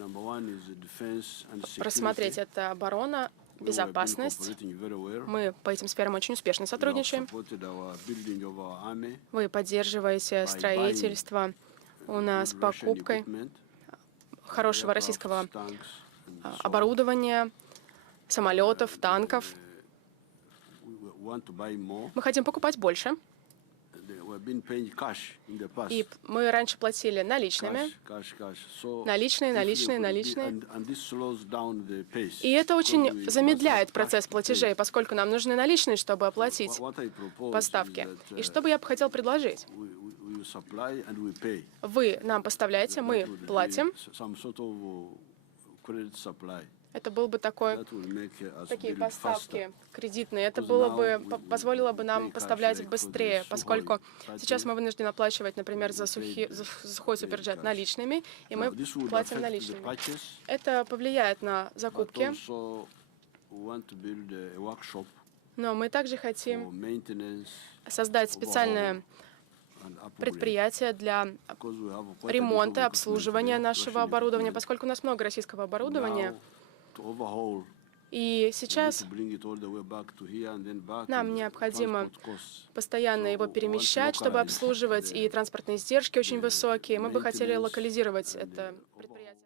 рассмотреть. Это оборона, безопасность. Мы по этим сферам очень успешно сотрудничаем. Вы поддерживаете строительство у нас покупкой хорошего российского оборудования, самолетов, танков. Мы хотим покупать больше. И мы раньше платили наличными. Наличные. И это очень замедляет процесс платежей, поскольку нам нужны наличные, чтобы оплатить поставки. И что бы я хотел предложить? Вы нам поставляете, мы платим. Это был бы такие поставки кредитные. Это позволило бы нам поставлять быстрее, поскольку сейчас мы вынуждены оплачивать, например, за сухой суперджет наличными, и мы платим наличными. Это повлияет на закупки. Но мы также хотим создать специальное предприятие для ремонта, обслуживания нашего оборудования, поскольку у нас много российского оборудования. И сейчас нам необходимо постоянно его перемещать, чтобы обслуживать, и транспортные издержки очень высокие. Мы бы хотели локализировать это предприятие.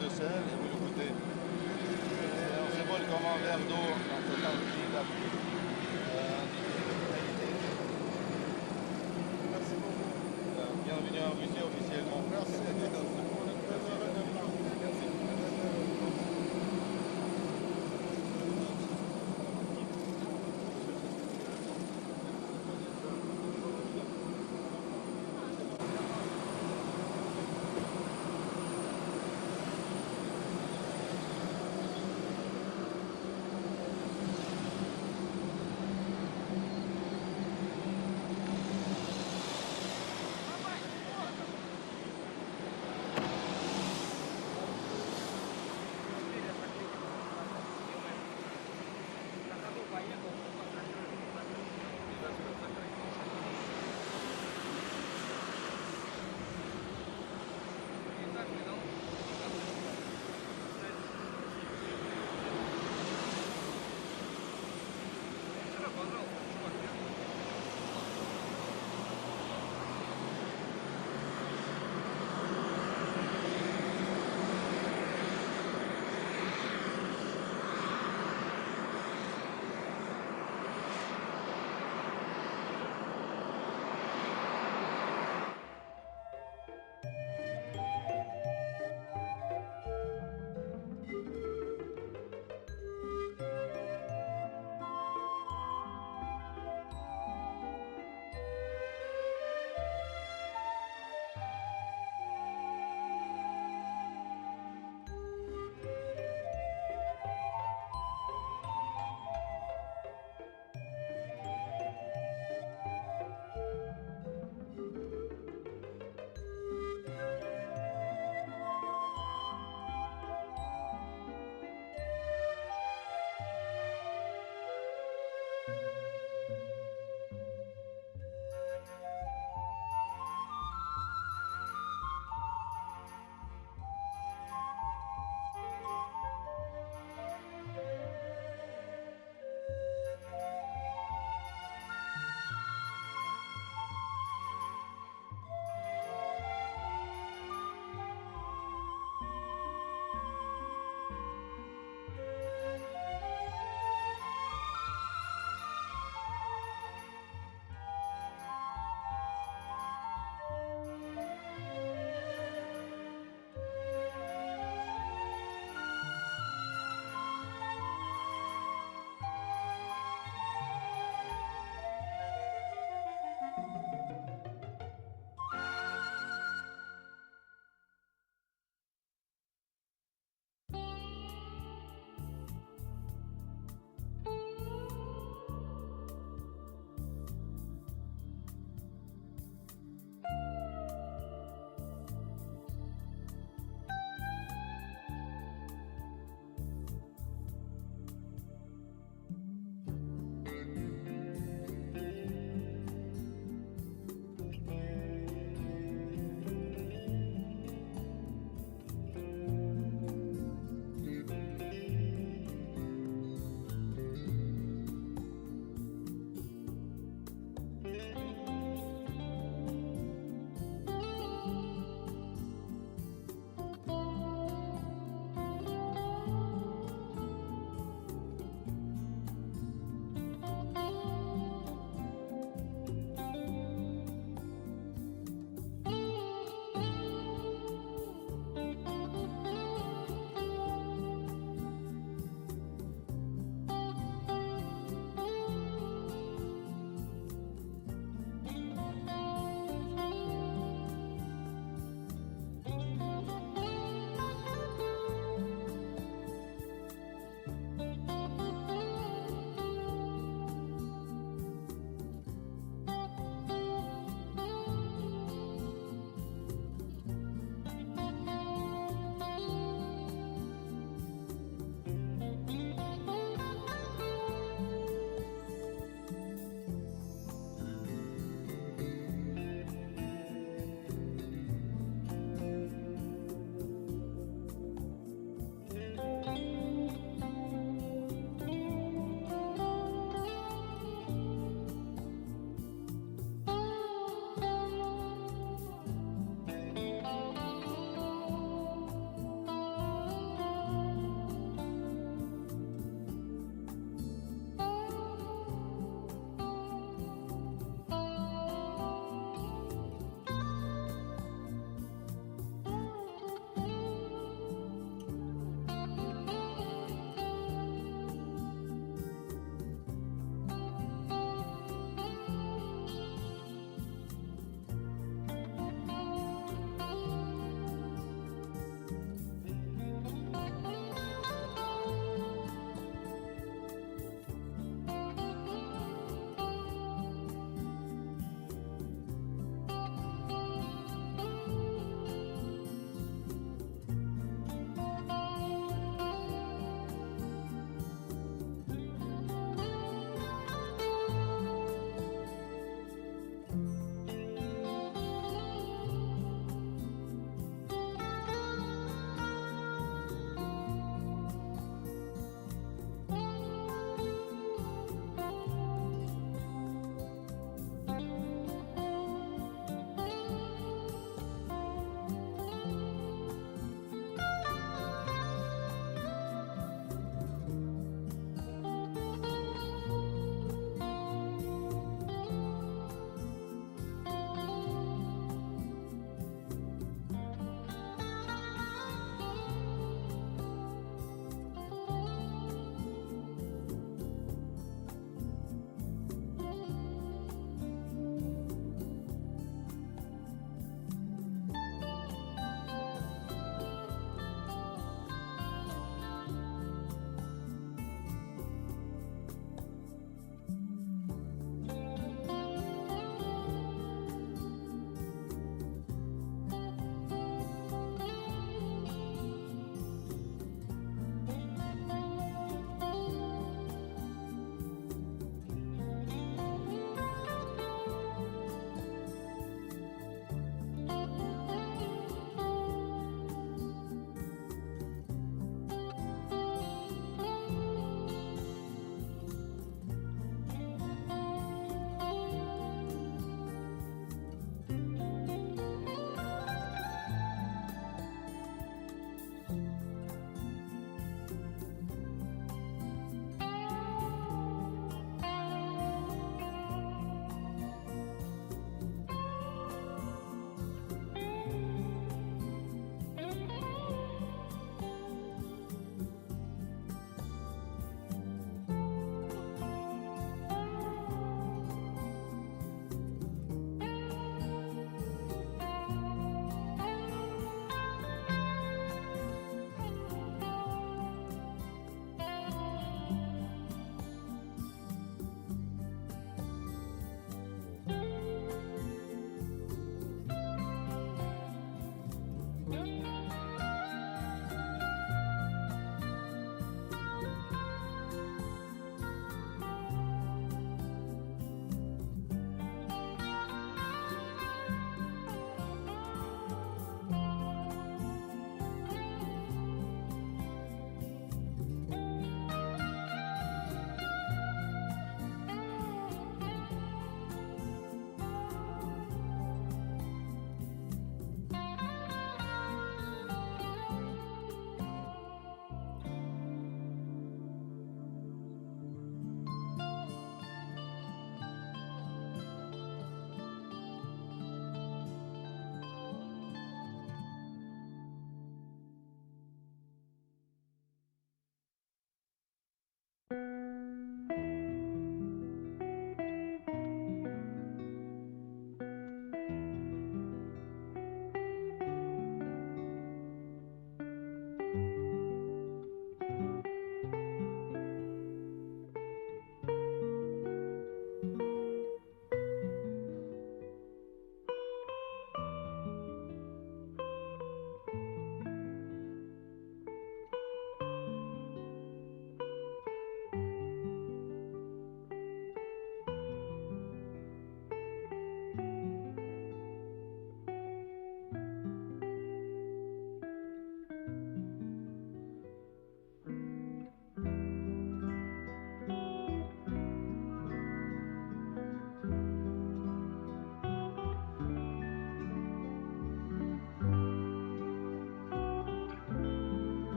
de sel et vous le goûtez. On s'évole comme un verre d'eau dans cette argile la plus qualité. Merci beaucoup. Bienvenue en Russie officiellement. Merci.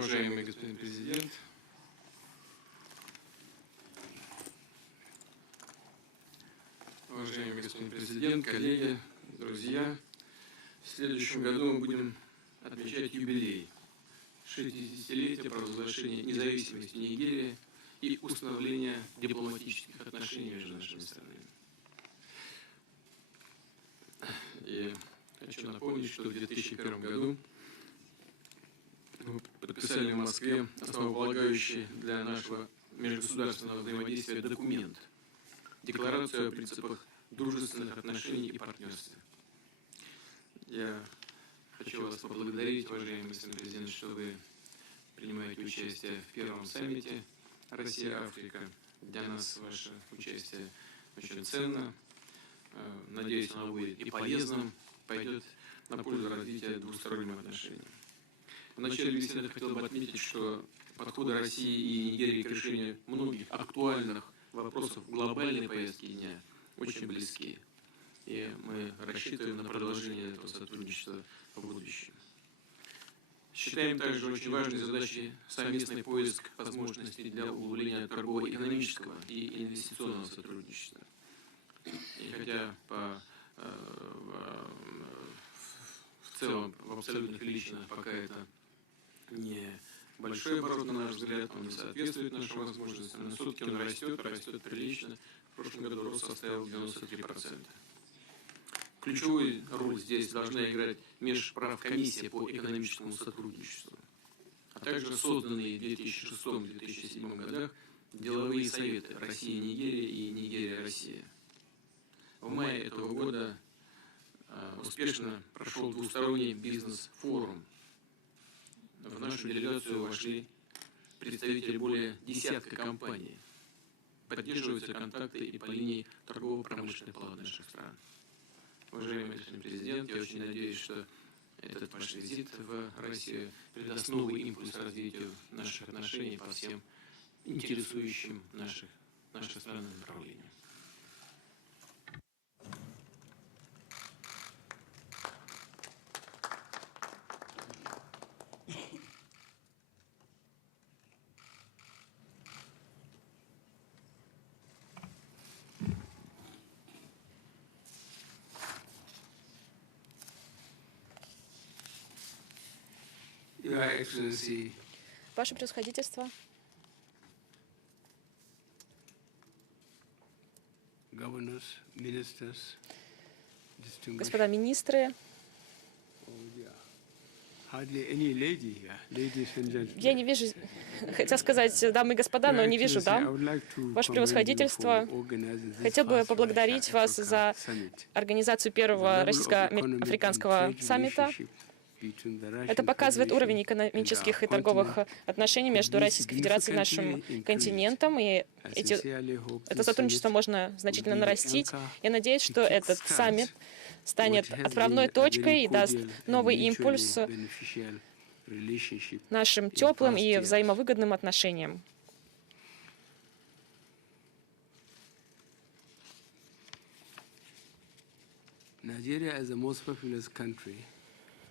Уважаемый господин президент, коллеги, друзья, в следующем году мы будем отмечать юбилей 60-летия провозглашения независимости Нигерии и установления дипломатических отношений между нашими странами. И хочу напомнить, что в 2001 году мы подписали в Москве основополагающий для нашего межгосударственного взаимодействия документ – Декларацию о принципах дружественных отношений и партнерства. Я хочу вас поблагодарить, уважаемый господин президент, что вы принимаете участие в первом саммите Россия-Африка. Для нас ваше участие очень ценно. Надеюсь, оно будет и полезным, пойдет на пользу развития двусторонних отношений. В начале беседы хотел бы отметить, что подходы России и Нигерии к решению многих актуальных вопросов глобальной повестки дня очень близки. И мы рассчитываем на продолжение этого сотрудничества в будущем. Считаем также очень важной задачей совместный поиск возможностей для углубления торгово-экономического и инвестиционного сотрудничества. И хотя в целом, в абсолютных величинах пока это не большой оборот, на наш взгляд, он не соответствует нашим возможностям, но все-таки он растет прилично. В прошлом году рост составил 93%. Ключевую роль здесь должна играть Межправкомиссия по экономическому сотрудничеству, а также созданные в 2006-2007 годах деловые советы Россия-Нигерия и Нигерия-Россия. В мае этого года успешно прошел двусторонний бизнес-форум. В нашу делегацию вошли представители более десятка компаний. Поддерживаются контакты и по линии торгово-промышленной палаты наших стран. Уважаемый господин президент, я очень надеюсь, что этот ваш визит в Россию придаст новый импульс развитию наших отношений по всем интересующим наши страны направлениям. Ваше превосходительство, господа министры, я не вижу, хотел сказать дамы и господа, но не вижу дам. Ваше превосходительство, хотел бы поблагодарить вас за организацию первого российско-африканского саммита. Это показывает уровень экономических и торговых отношений между Российской Федерацией и нашим континентом, и это сотрудничество можно значительно нарастить. Я надеюсь, что этот саммит станет отправной точкой и даст новый импульс нашим теплым и взаимовыгодным отношениям.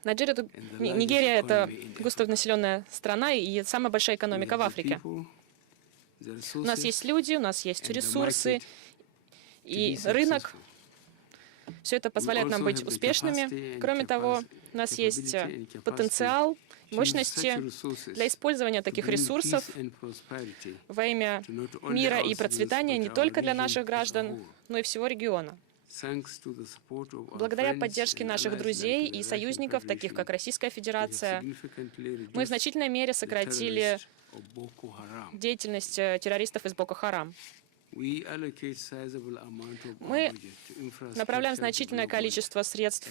Нигерия — это густонаселенная страна и самая большая экономика в Африке. У нас есть люди, у нас есть ресурсы и рынок. Все это позволяет нам быть успешными. Кроме того, у нас есть потенциал, мощности для использования таких ресурсов во имя мира и процветания не только для наших граждан, но и всего региона. Благодаря поддержке наших друзей и союзников, таких как Российская Федерация, мы в значительной мере сократили деятельность террористов из Боко-Харам. Мы направляем значительное количество средств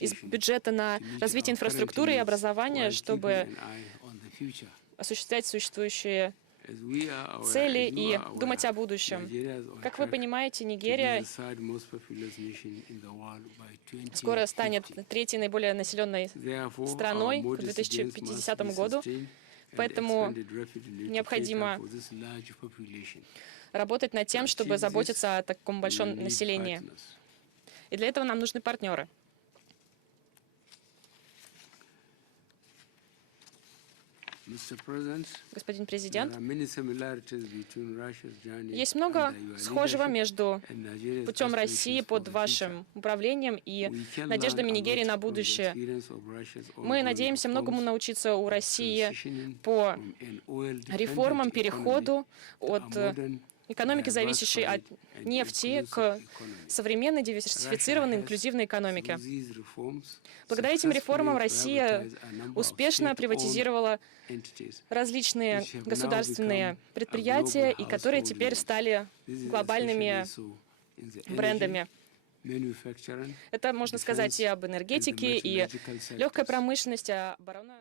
из бюджета на развитие инфраструктуры и образования, чтобы осуществлять существующие цели и думать о будущем. Как вы понимаете, Нигерия скоро станет третьей наиболее населенной страной к 2050 году, поэтому необходимо работать над тем, чтобы заботиться о таком большом населении. И для этого нам нужны партнеры. Господин президент, есть много схожего между путем России под вашим управлением и надеждами Нигерии на будущее. Мы надеемся многому научиться у России по реформам, переходу от экономики, зависящей от нефти, к современной, диверсифицированной, инклюзивной экономике. Благодаря этим реформам Россия успешно приватизировала различные государственные предприятия, и которые теперь стали глобальными брендами. Это можно сказать и об энергетике, и легкой промышленности, обороне.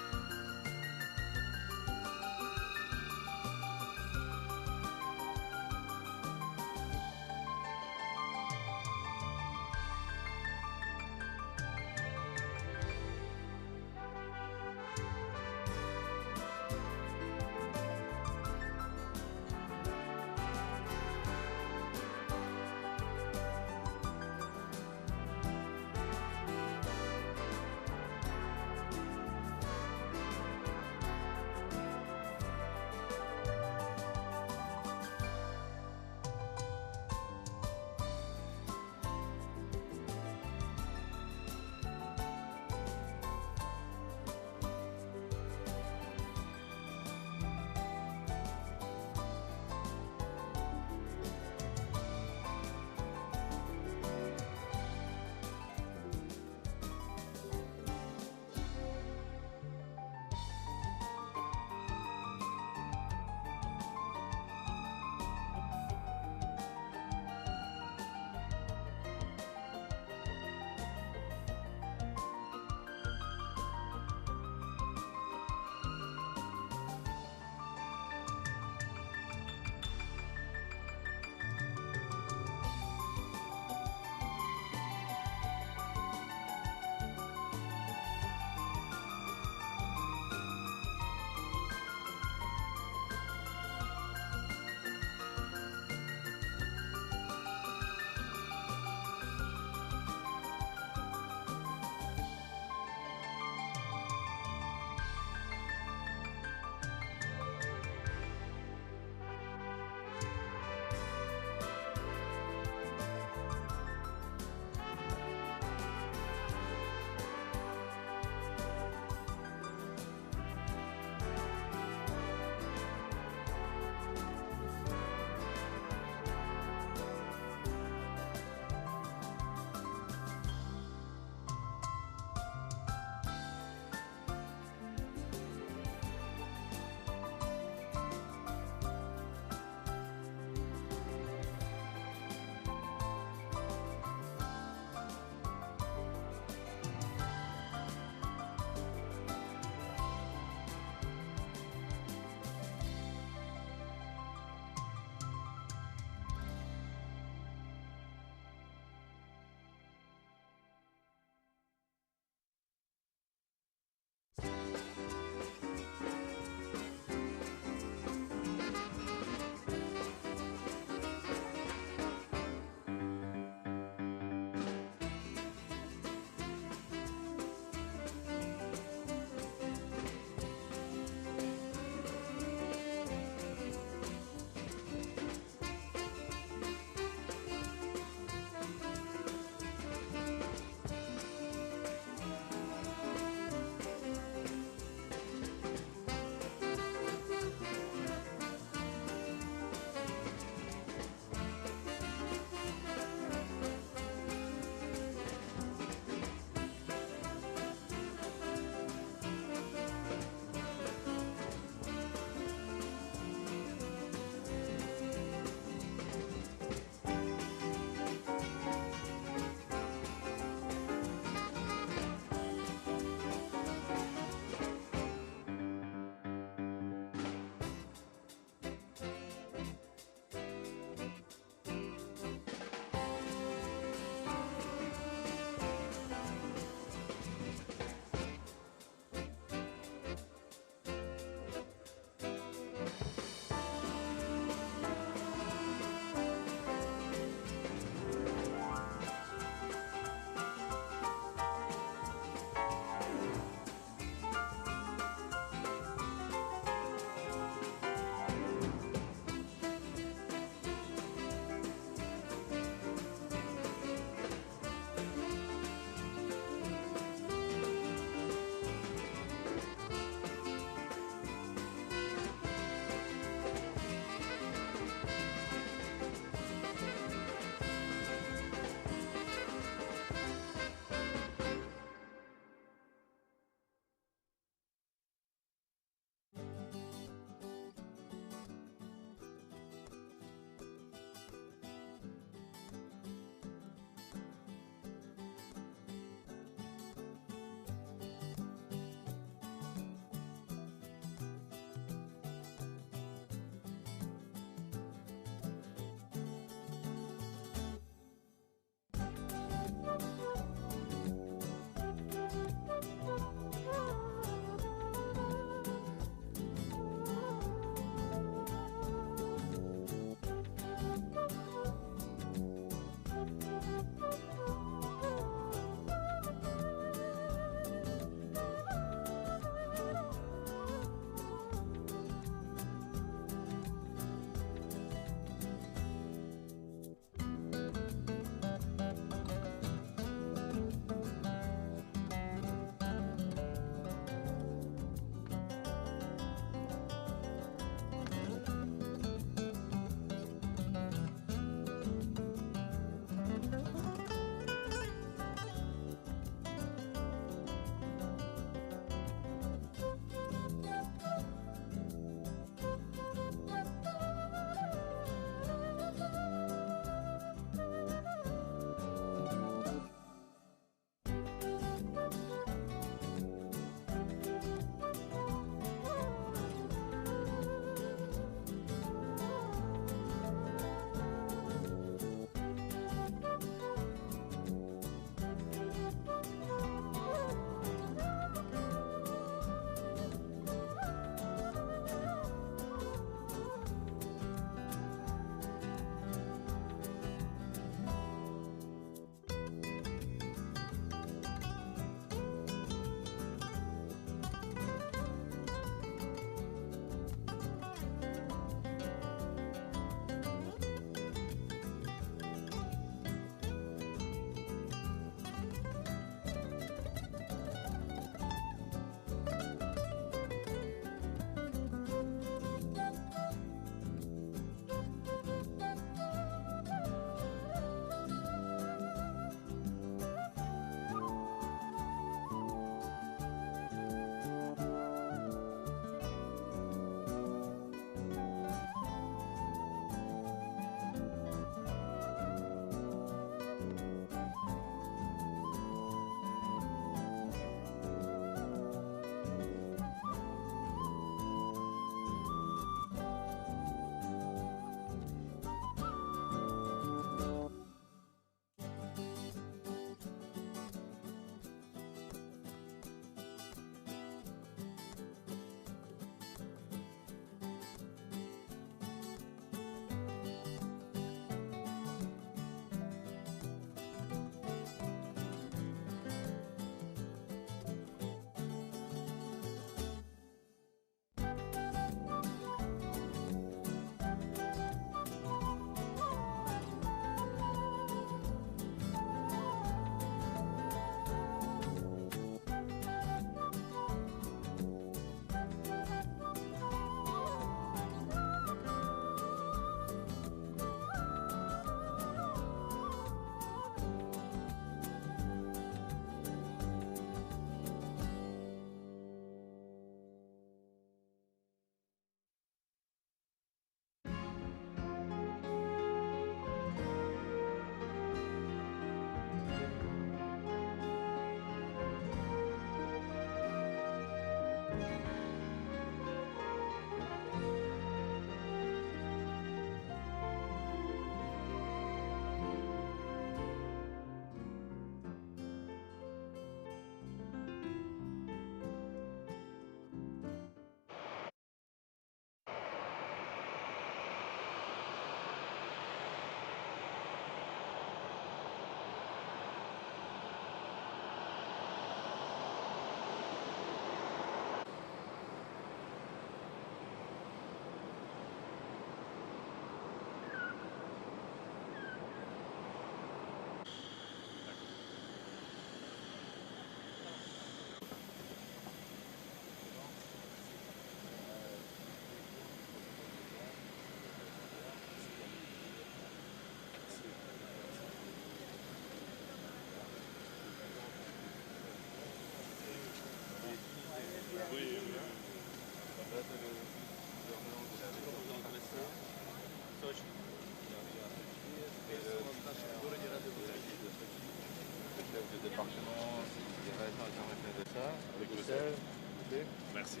Merci.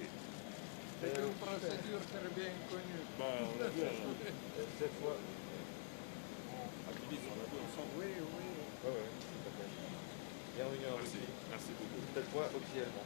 C'est une procédure très bien connue. Cette fois, activiste, on l'a vu ensemble. Oui, oui. Ouais, ouais, tout à fait. Bienvenue en Russie. Merci beaucoup. Cette fois, officiellement.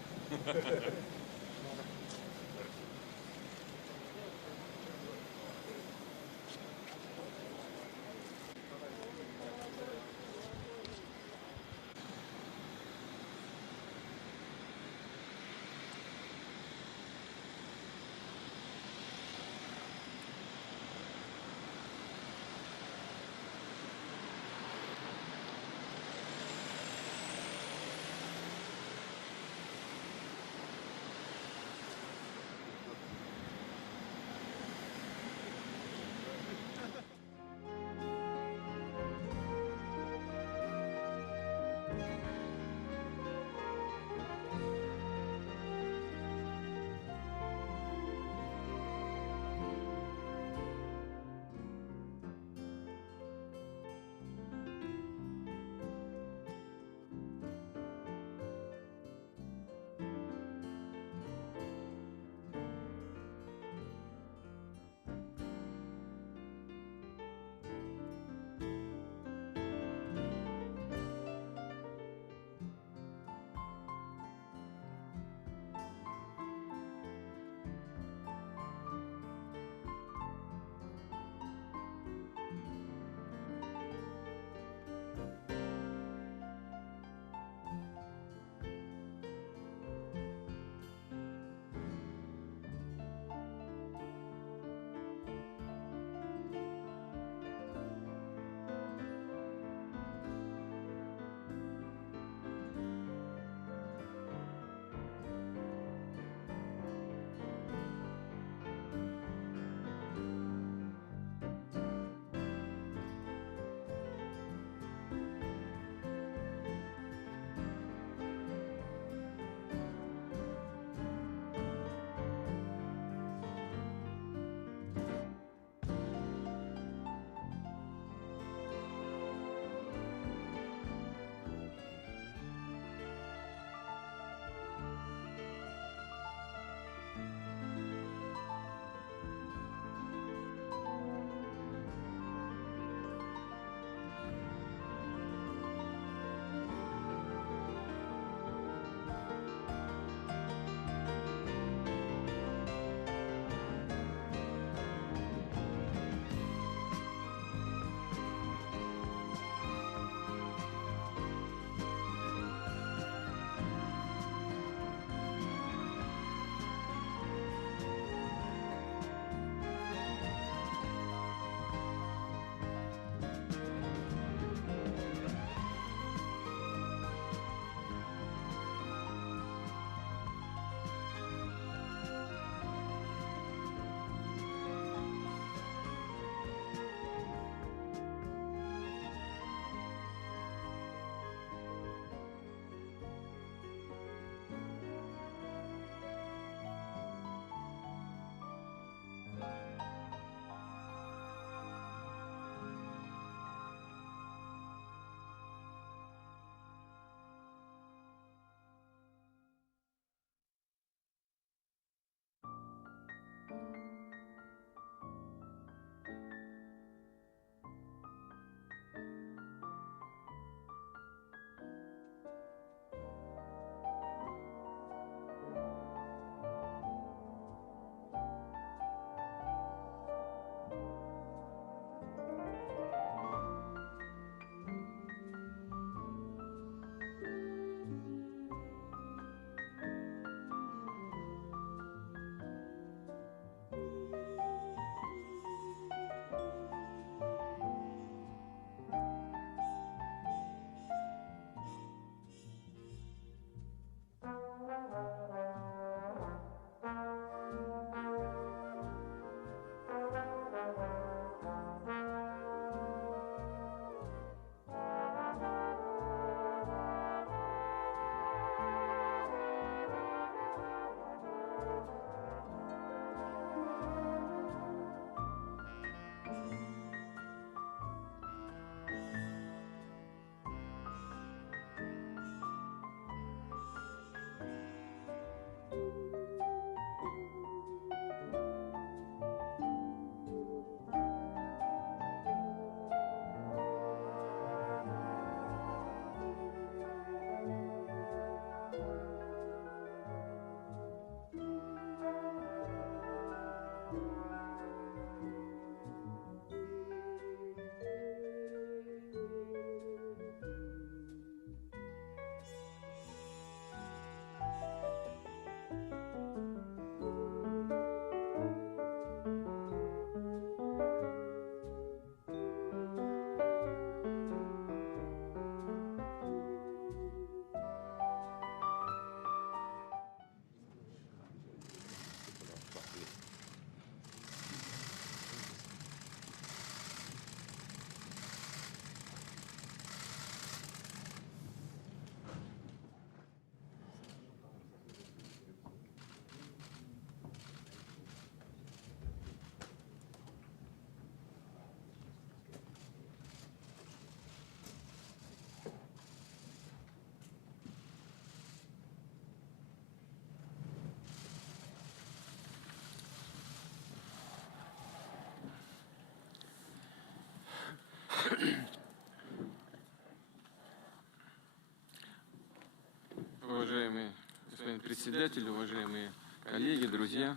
председатель, уважаемые коллеги, друзья.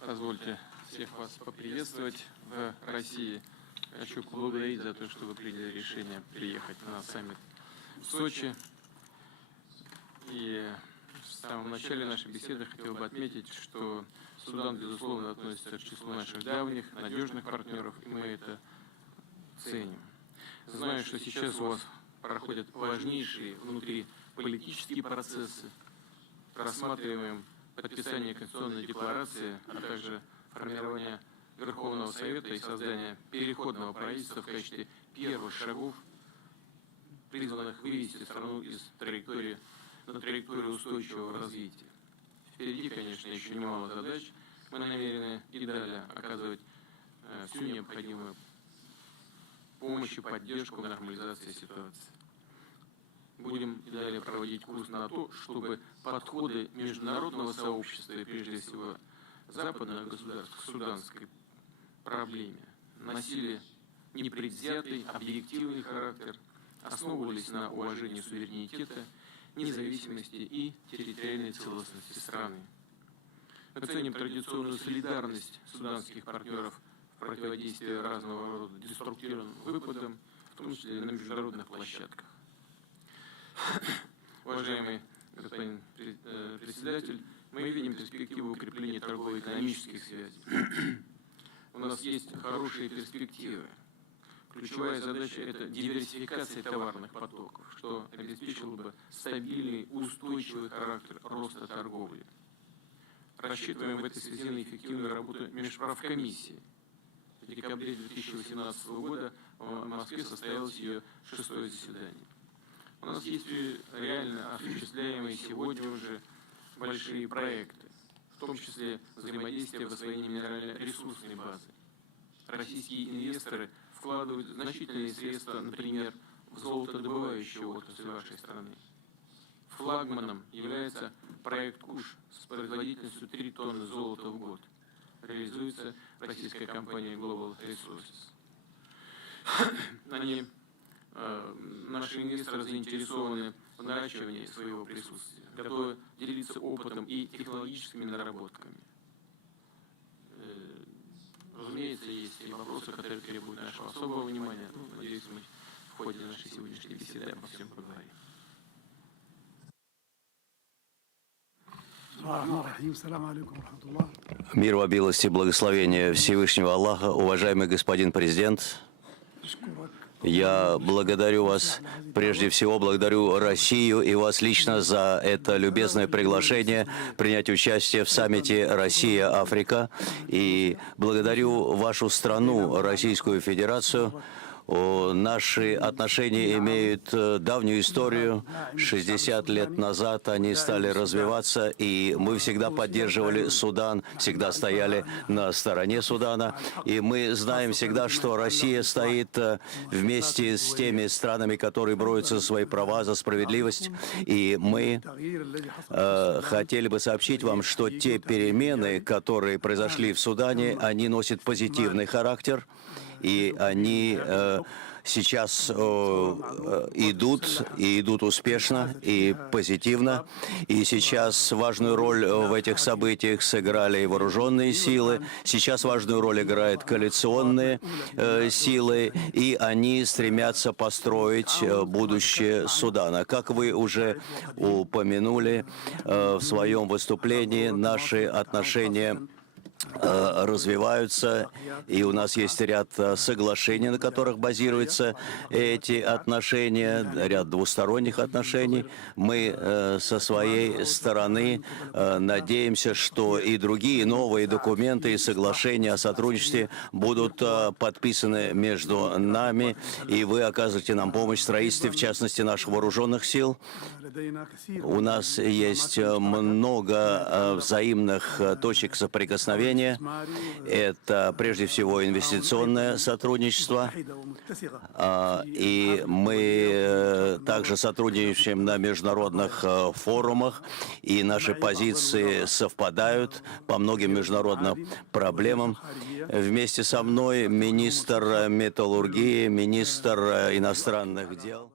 Позвольте всех вас поприветствовать в России. Хочу поблагодарить за то, что вы приняли решение приехать на саммит в Сочи. И в самом начале нашей беседы хотел бы отметить, что Судан, безусловно, относится к числу наших давних, надежных партнеров, и мы это ценим. Знаю, что сейчас у вас проходят важнейшие внутриполитические процессы, рассматриваем подписание Конституционной декларации, а также формирование Верховного Совета и создание переходного правительства в качестве первых шагов, призванных вывести страну на траекторию устойчивого развития. Впереди, конечно, еще немало задач. Мы намерены и далее оказывать всю необходимую помощь и поддержку в нормализации ситуации. Будем и далее проводить курс на то, чтобы подходы международного сообщества и, прежде всего, западных государств к суданской проблеме носили непредвзятый, объективный характер, основывались на уважении суверенитета, независимости и территориальной целостности страны. Мы ценим традиционную солидарность суданских партнеров в противодействии разного рода деструктивным выпадам, в том числе на международных площадках. Уважаемый господин председатель, мы видим перспективу укрепления торгово-экономических связей. У нас есть хорошие перспективы. Ключевая задача – это диверсификация товарных потоков, что обеспечило бы стабильный, устойчивый характер роста торговли. Рассчитываем в этой связи на эффективную работу межправкомиссии. В декабре 2018 года в Москве состоялось ее 6-е заседание. У нас есть реально осуществляемые сегодня уже большие проекты, в том числе взаимодействие в освоении минерально-ресурсной базы. Российские инвесторы вкладывают значительные средства, например, в золотодобывающую отрасль вашей страны. Флагманом является проект КУШ с производительностью 3 тонны золота в год. Реализуется российской компанией Global Resources. Наши инвесторы заинтересованы в наращивании своего присутствия, готовы делиться опытом и технологическими наработками. Разумеется, есть и вопросы, которые требуют нашего особого внимания. Надеюсь, мы в ходе нашей сегодняшней беседы обо всем поговорим. Мир во милости, благословения Всевышнего Аллаха, уважаемый господин президент. Я благодарю вас, прежде всего благодарю Россию и вас лично за это любезное приглашение принять участие в саммите Россия-Африка. И благодарю вашу страну, Российскую Федерацию. Наши отношения имеют давнюю историю. 60 лет назад они стали развиваться, и мы всегда поддерживали Судан, всегда стояли на стороне Судана. И мы знаем всегда, что Россия стоит вместе с теми странами, которые борются за свои права, за справедливость. И мы хотели бы сообщить вам, что те перемены, которые произошли в Судане, они носят позитивный характер. И они сейчас идут успешно и позитивно. И сейчас важную роль в этих событиях сыграли и вооруженные силы. Сейчас важную роль играют коалиционные силы. И они стремятся построить будущее Судана. Как вы уже упомянули в своем выступлении, наши отношения развиваются, и у нас есть ряд соглашений, на которых базируются эти отношения, ряд двусторонних отношений. Мы со своей стороны надеемся, что и другие новые документы и соглашения о сотрудничестве будут подписаны между нами, и вы оказываете нам помощь в строительстве, в частности, наших вооруженных сил. У нас есть много взаимных точек соприкосновения. Это прежде всего инвестиционное сотрудничество, и мы также сотрудничаем на международных форумах, и наши позиции совпадают по многим международным проблемам. Вместе со мной министр металлургии, министр иностранных дел.